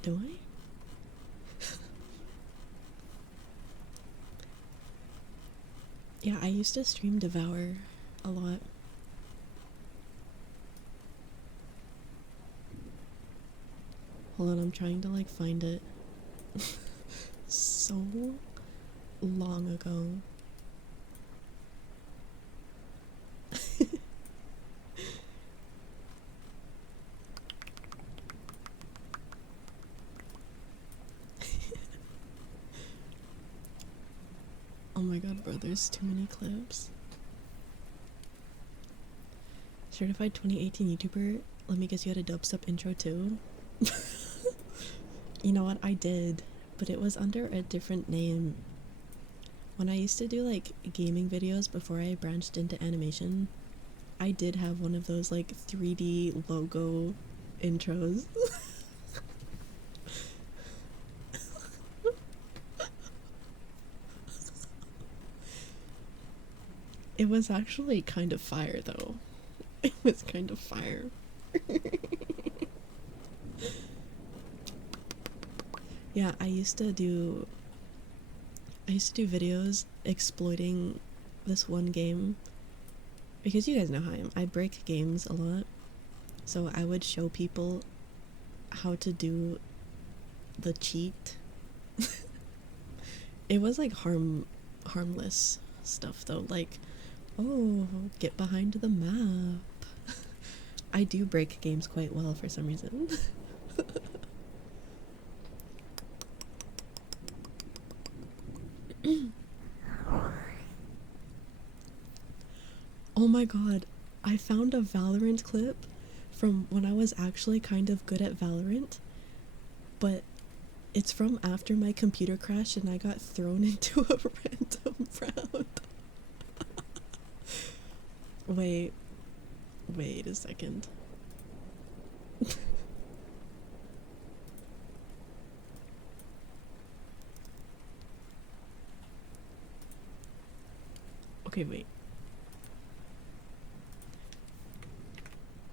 Do I? Yeah, I used to stream Devour a lot. Hold on, I'm trying to like find it. So long ago. Oh my god, bro, there's too many clips. Certified 2018 YouTuber, let me guess you had a dubstep intro too? You know what, I did, but it was under a different name. When I used to do like gaming videos before I branched into animation, I did have one of those like 3D logo intros. It was actually kind of fire though. It was kind of fire. Yeah, I used to do videos exploiting this one game because you guys know how I am. I break games a lot. So I would show people how to do the cheat. It was like harmless stuff though, like, oh, get behind the map. I do break games quite well for some reason. Oh my god, I found a Valorant clip from when I was actually kind of good at Valorant, but it's from after my computer crashed and I got thrown into a random round. Wait a second. Okay, wait.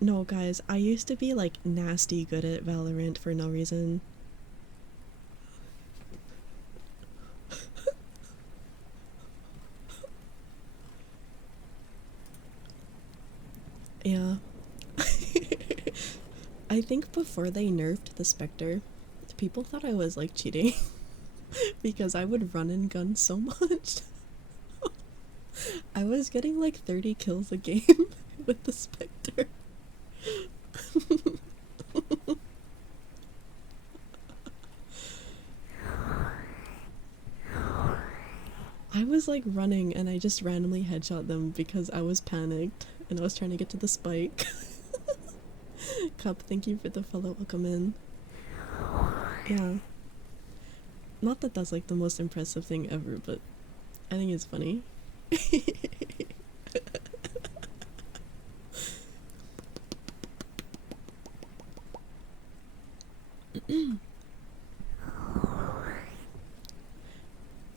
No, guys, I used to be like nasty good at Valorant for no reason. Yeah. I think before they nerfed the Spectre, people thought I was like cheating because I would run and gun so much. I was getting like 30 kills a game with the Spectre. I was like running and I just randomly headshot them because I was panicked and I was trying to get to the spike. Cup, thank you for the fellow welcome in. Yeah. Not that that's like the most impressive thing ever, but I think it's funny.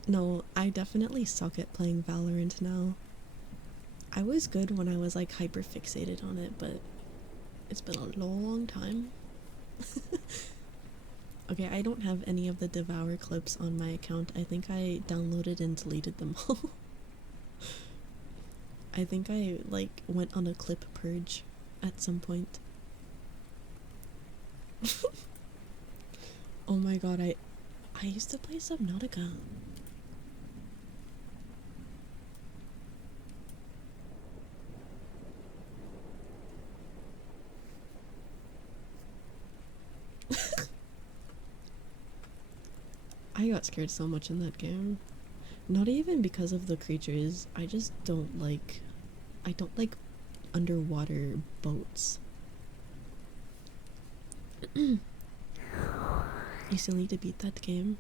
No, I definitely suck at playing Valorant now. I was good when I was like hyper fixated on it, but it's been a long time. Okay, I don't have any of the Devour clips on my account. I think I downloaded and deleted them all. I think I like went on a clip purge at some point. Oh my god, I used to play Subnautica. I got scared so much in that game. Not even because of the creatures. I don't like underwater boats. You still need to beat that game.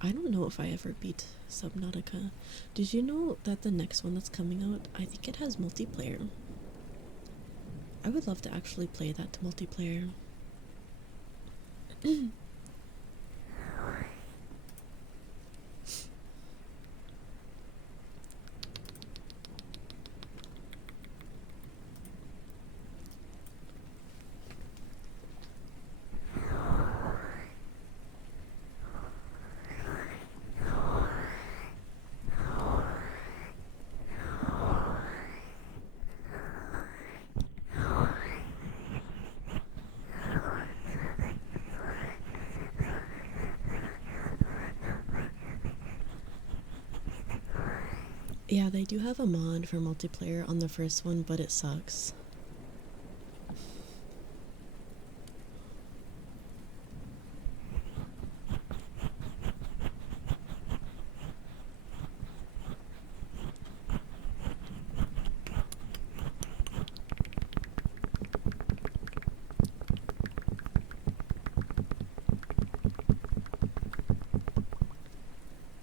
I don't know if I ever beat Subnautica. Did you know that the next one that's coming out, I think it has multiplayer? I would love to actually play that multiplayer. Yeah, they do have a mod for multiplayer on the first one, but it sucks.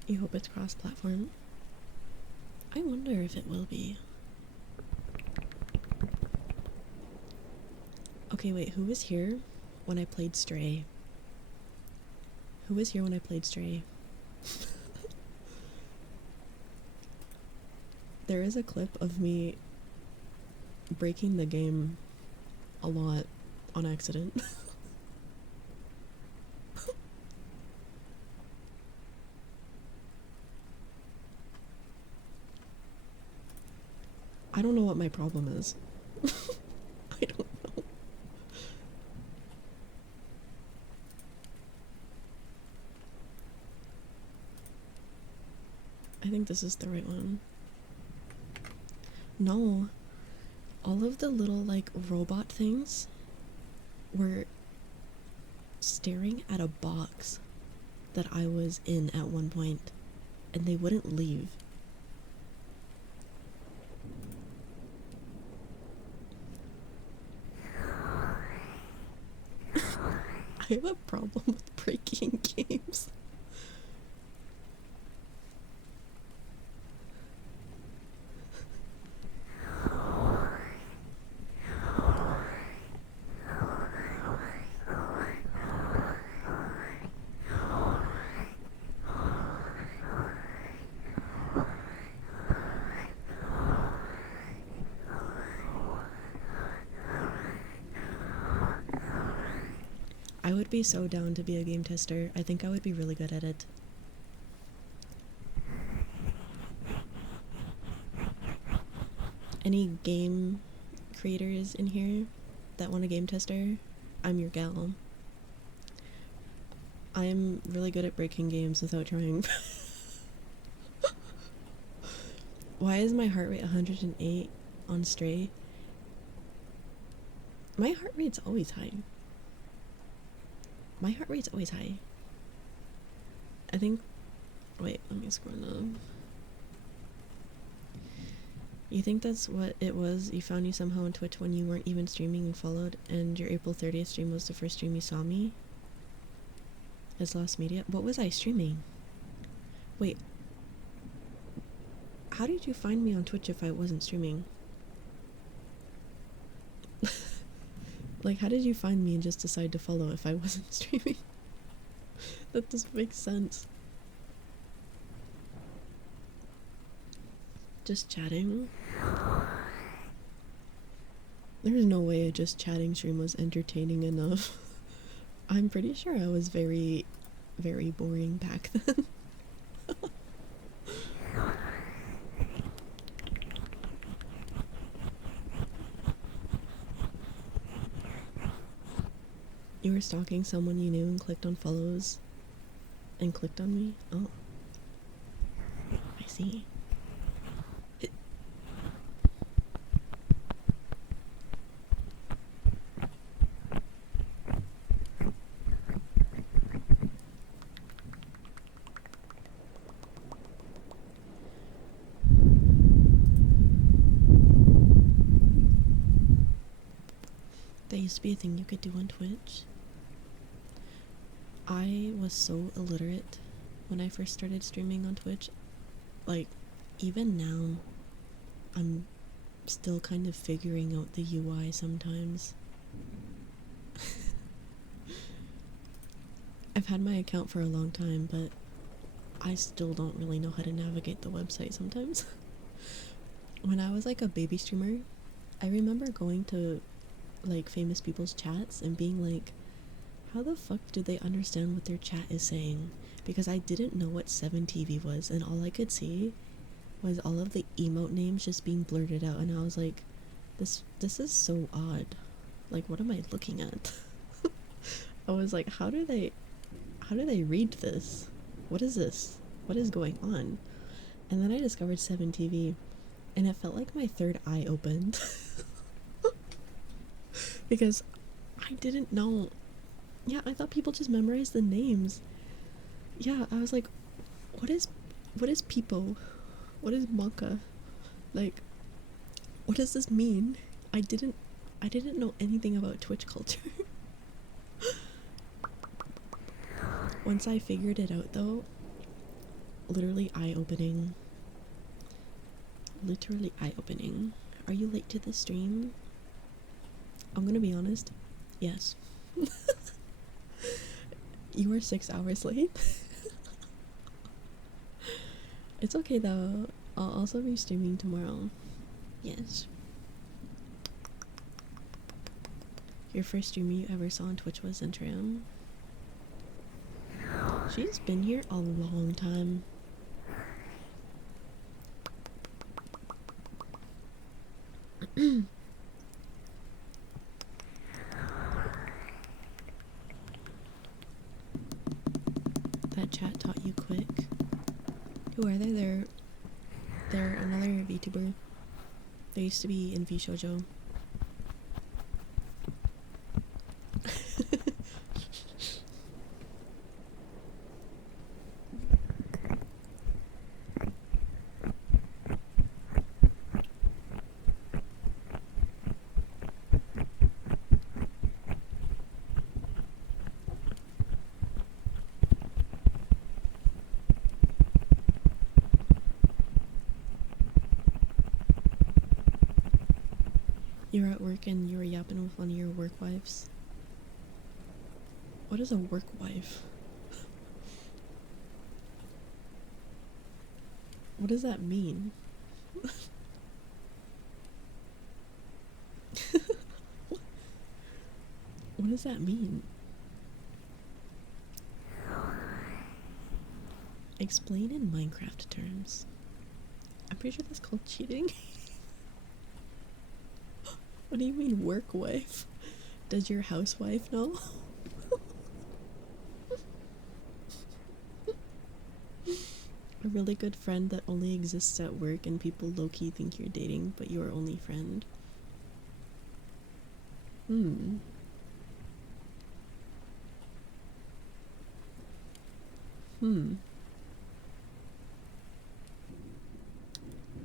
You hope it's cross-platform? I wonder if it will be. Okay, wait, who was here when I played Stray? Who was here when I played Stray? There is a clip of me breaking the game a lot on accident. I don't know what my problem is. I don't know. I think this is the right one. No. All of the little, like, robot things were staring at a box that I was in at one point, and they wouldn't leave. I have a problem with breaking games. I would be so down to be a game tester. I think I would be really good at it. Any game creators in here that want a game tester? I'm your gal. I'm really good at breaking games without trying. Why is my heart rate 108 on Stray? My heart rate's always high. My heart rate's always high. I think... Wait, let me scroll down. You think that's what it was? You found you somehow on Twitch when you weren't even streaming and followed, and your April 30th stream was the first stream you saw me? As Lost Media? What was I streaming? Wait. How did you find me on Twitch if I wasn't streaming? Like, how did you find me and just decide to follow if I wasn't streaming? That doesn't make sense. Just chatting? There's no way a just chatting stream was entertaining enough. I'm pretty sure I was very, very boring back then. You were stalking someone you knew and clicked on follows and clicked on me? Oh. I see. That used to be a thing you could do on Twitch. I was so illiterate when I first started streaming on Twitch. Like, even now, I'm still kind of figuring out the UI sometimes. I've had my account for a long time, but I still don't really know how to navigate the website sometimes. When I was like a baby streamer, I remember going to like famous people's chats and being like, how the fuck do they understand what their chat is saying? Because I didn't know what 7TV was, and all I could see was all of the emote names just being blurted out, and I was like, this is so odd. Like, what am I looking at? I was like, how do they read this? What is this? What is going on? And then I discovered 7TV, and it felt like my third eye opened. Because I didn't know. Yeah, I thought people just memorized the names. Yeah, I was like, what is Peepo? What is Monka? Like, what does this mean? I didn't know anything about Twitch culture. Once I figured it out though, literally eye-opening. Literally eye-opening. Are you late to the stream? I'm gonna be honest. Yes. You were 6 hours late. It's okay though. I'll also be streaming tomorrow. Yes. Your first streamer you ever saw on Twitch was Zentram. She's been here a long time. That chat taught you quick. Who are they? They're another VTuber. They used to be in VShojo. You were at work and you were yapping with one of your work wives. What is a work wife? What does that mean? What does that mean? Explain in Minecraft terms. I'm pretty sure that's called cheating. What do you mean work wife? Does your housewife know? A really good friend that only exists at work and people low-key think you're dating, but you're only friend. Hmm. Hmm.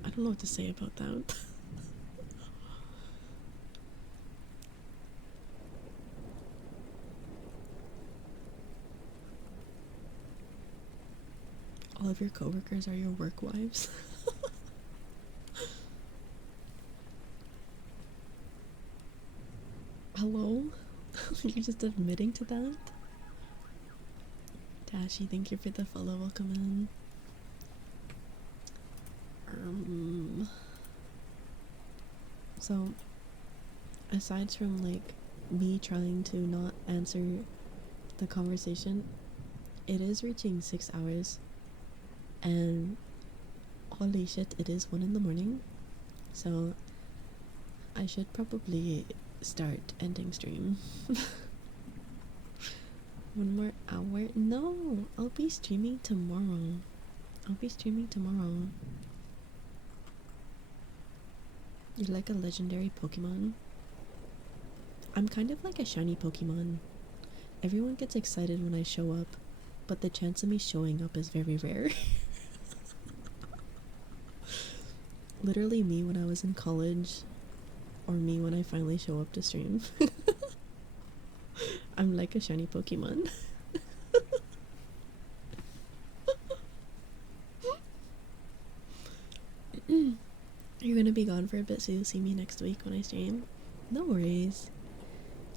I don't know what to say about that. All of your coworkers are your work wives. Hello? You're just admitting to that? Tashi, thank you for the follow. Welcome in. So, aside from like me trying to not answer the conversation, it is reaching 6 hours, and holy shit, it is 1 in the morning. So, I should probably start ending stream. 1 more hour? No, I'll be streaming tomorrow. You're like a legendary Pokemon. I'm kind of like a shiny Pokemon. Everyone gets excited when I show up, but the chance of me showing up is very rare. Literally me when I was in college, or me when I finally show up to stream. I'm like a shiny Pokemon. You're gonna be gone for a bit, so you'll see me next week when I stream. No worries.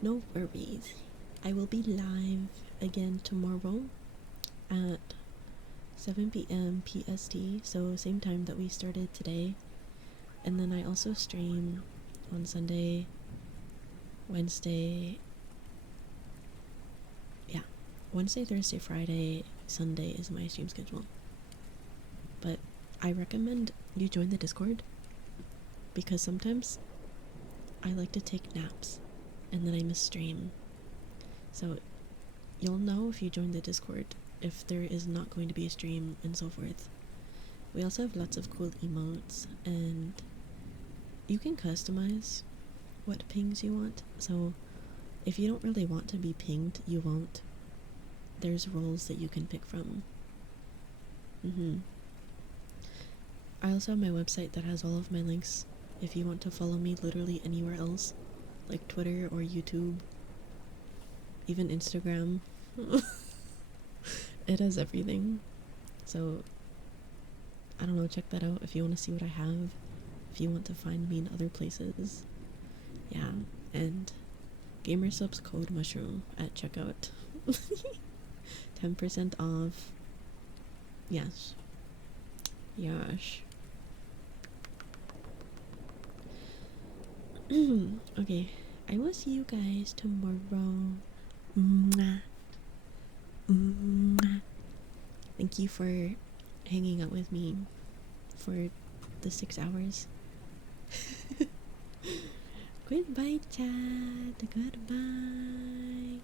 No worries. I will be live again tomorrow at 7 p.m. PST, so same time that we started today. And then I also stream on Sunday, Wednesday. Yeah, Wednesday, Thursday, Friday, Sunday is my stream schedule. But I recommend you join the Discord, because sometimes I like to take naps and then I miss stream. So you'll know if you join the Discord if there is not going to be a stream and so forth. We also have lots of cool emotes, and you can customize what pings you want. So if you don't really want to be pinged, you won't. There's roles that you can pick from. I also have my website that has all of my links if you want to follow me literally anywhere else, like Twitter or YouTube, even Instagram. It has everything. So I don't know, check that out if you want to see what I have, if you want to find me in other places. Yeah, and Gamersubs code mushroom at checkout. 10% off. Yes. Okay, I will see you guys tomorrow. Mwah. Mwah. Thank you for hanging out with me for the 6 hours. Goodbye, chat. Goodbye.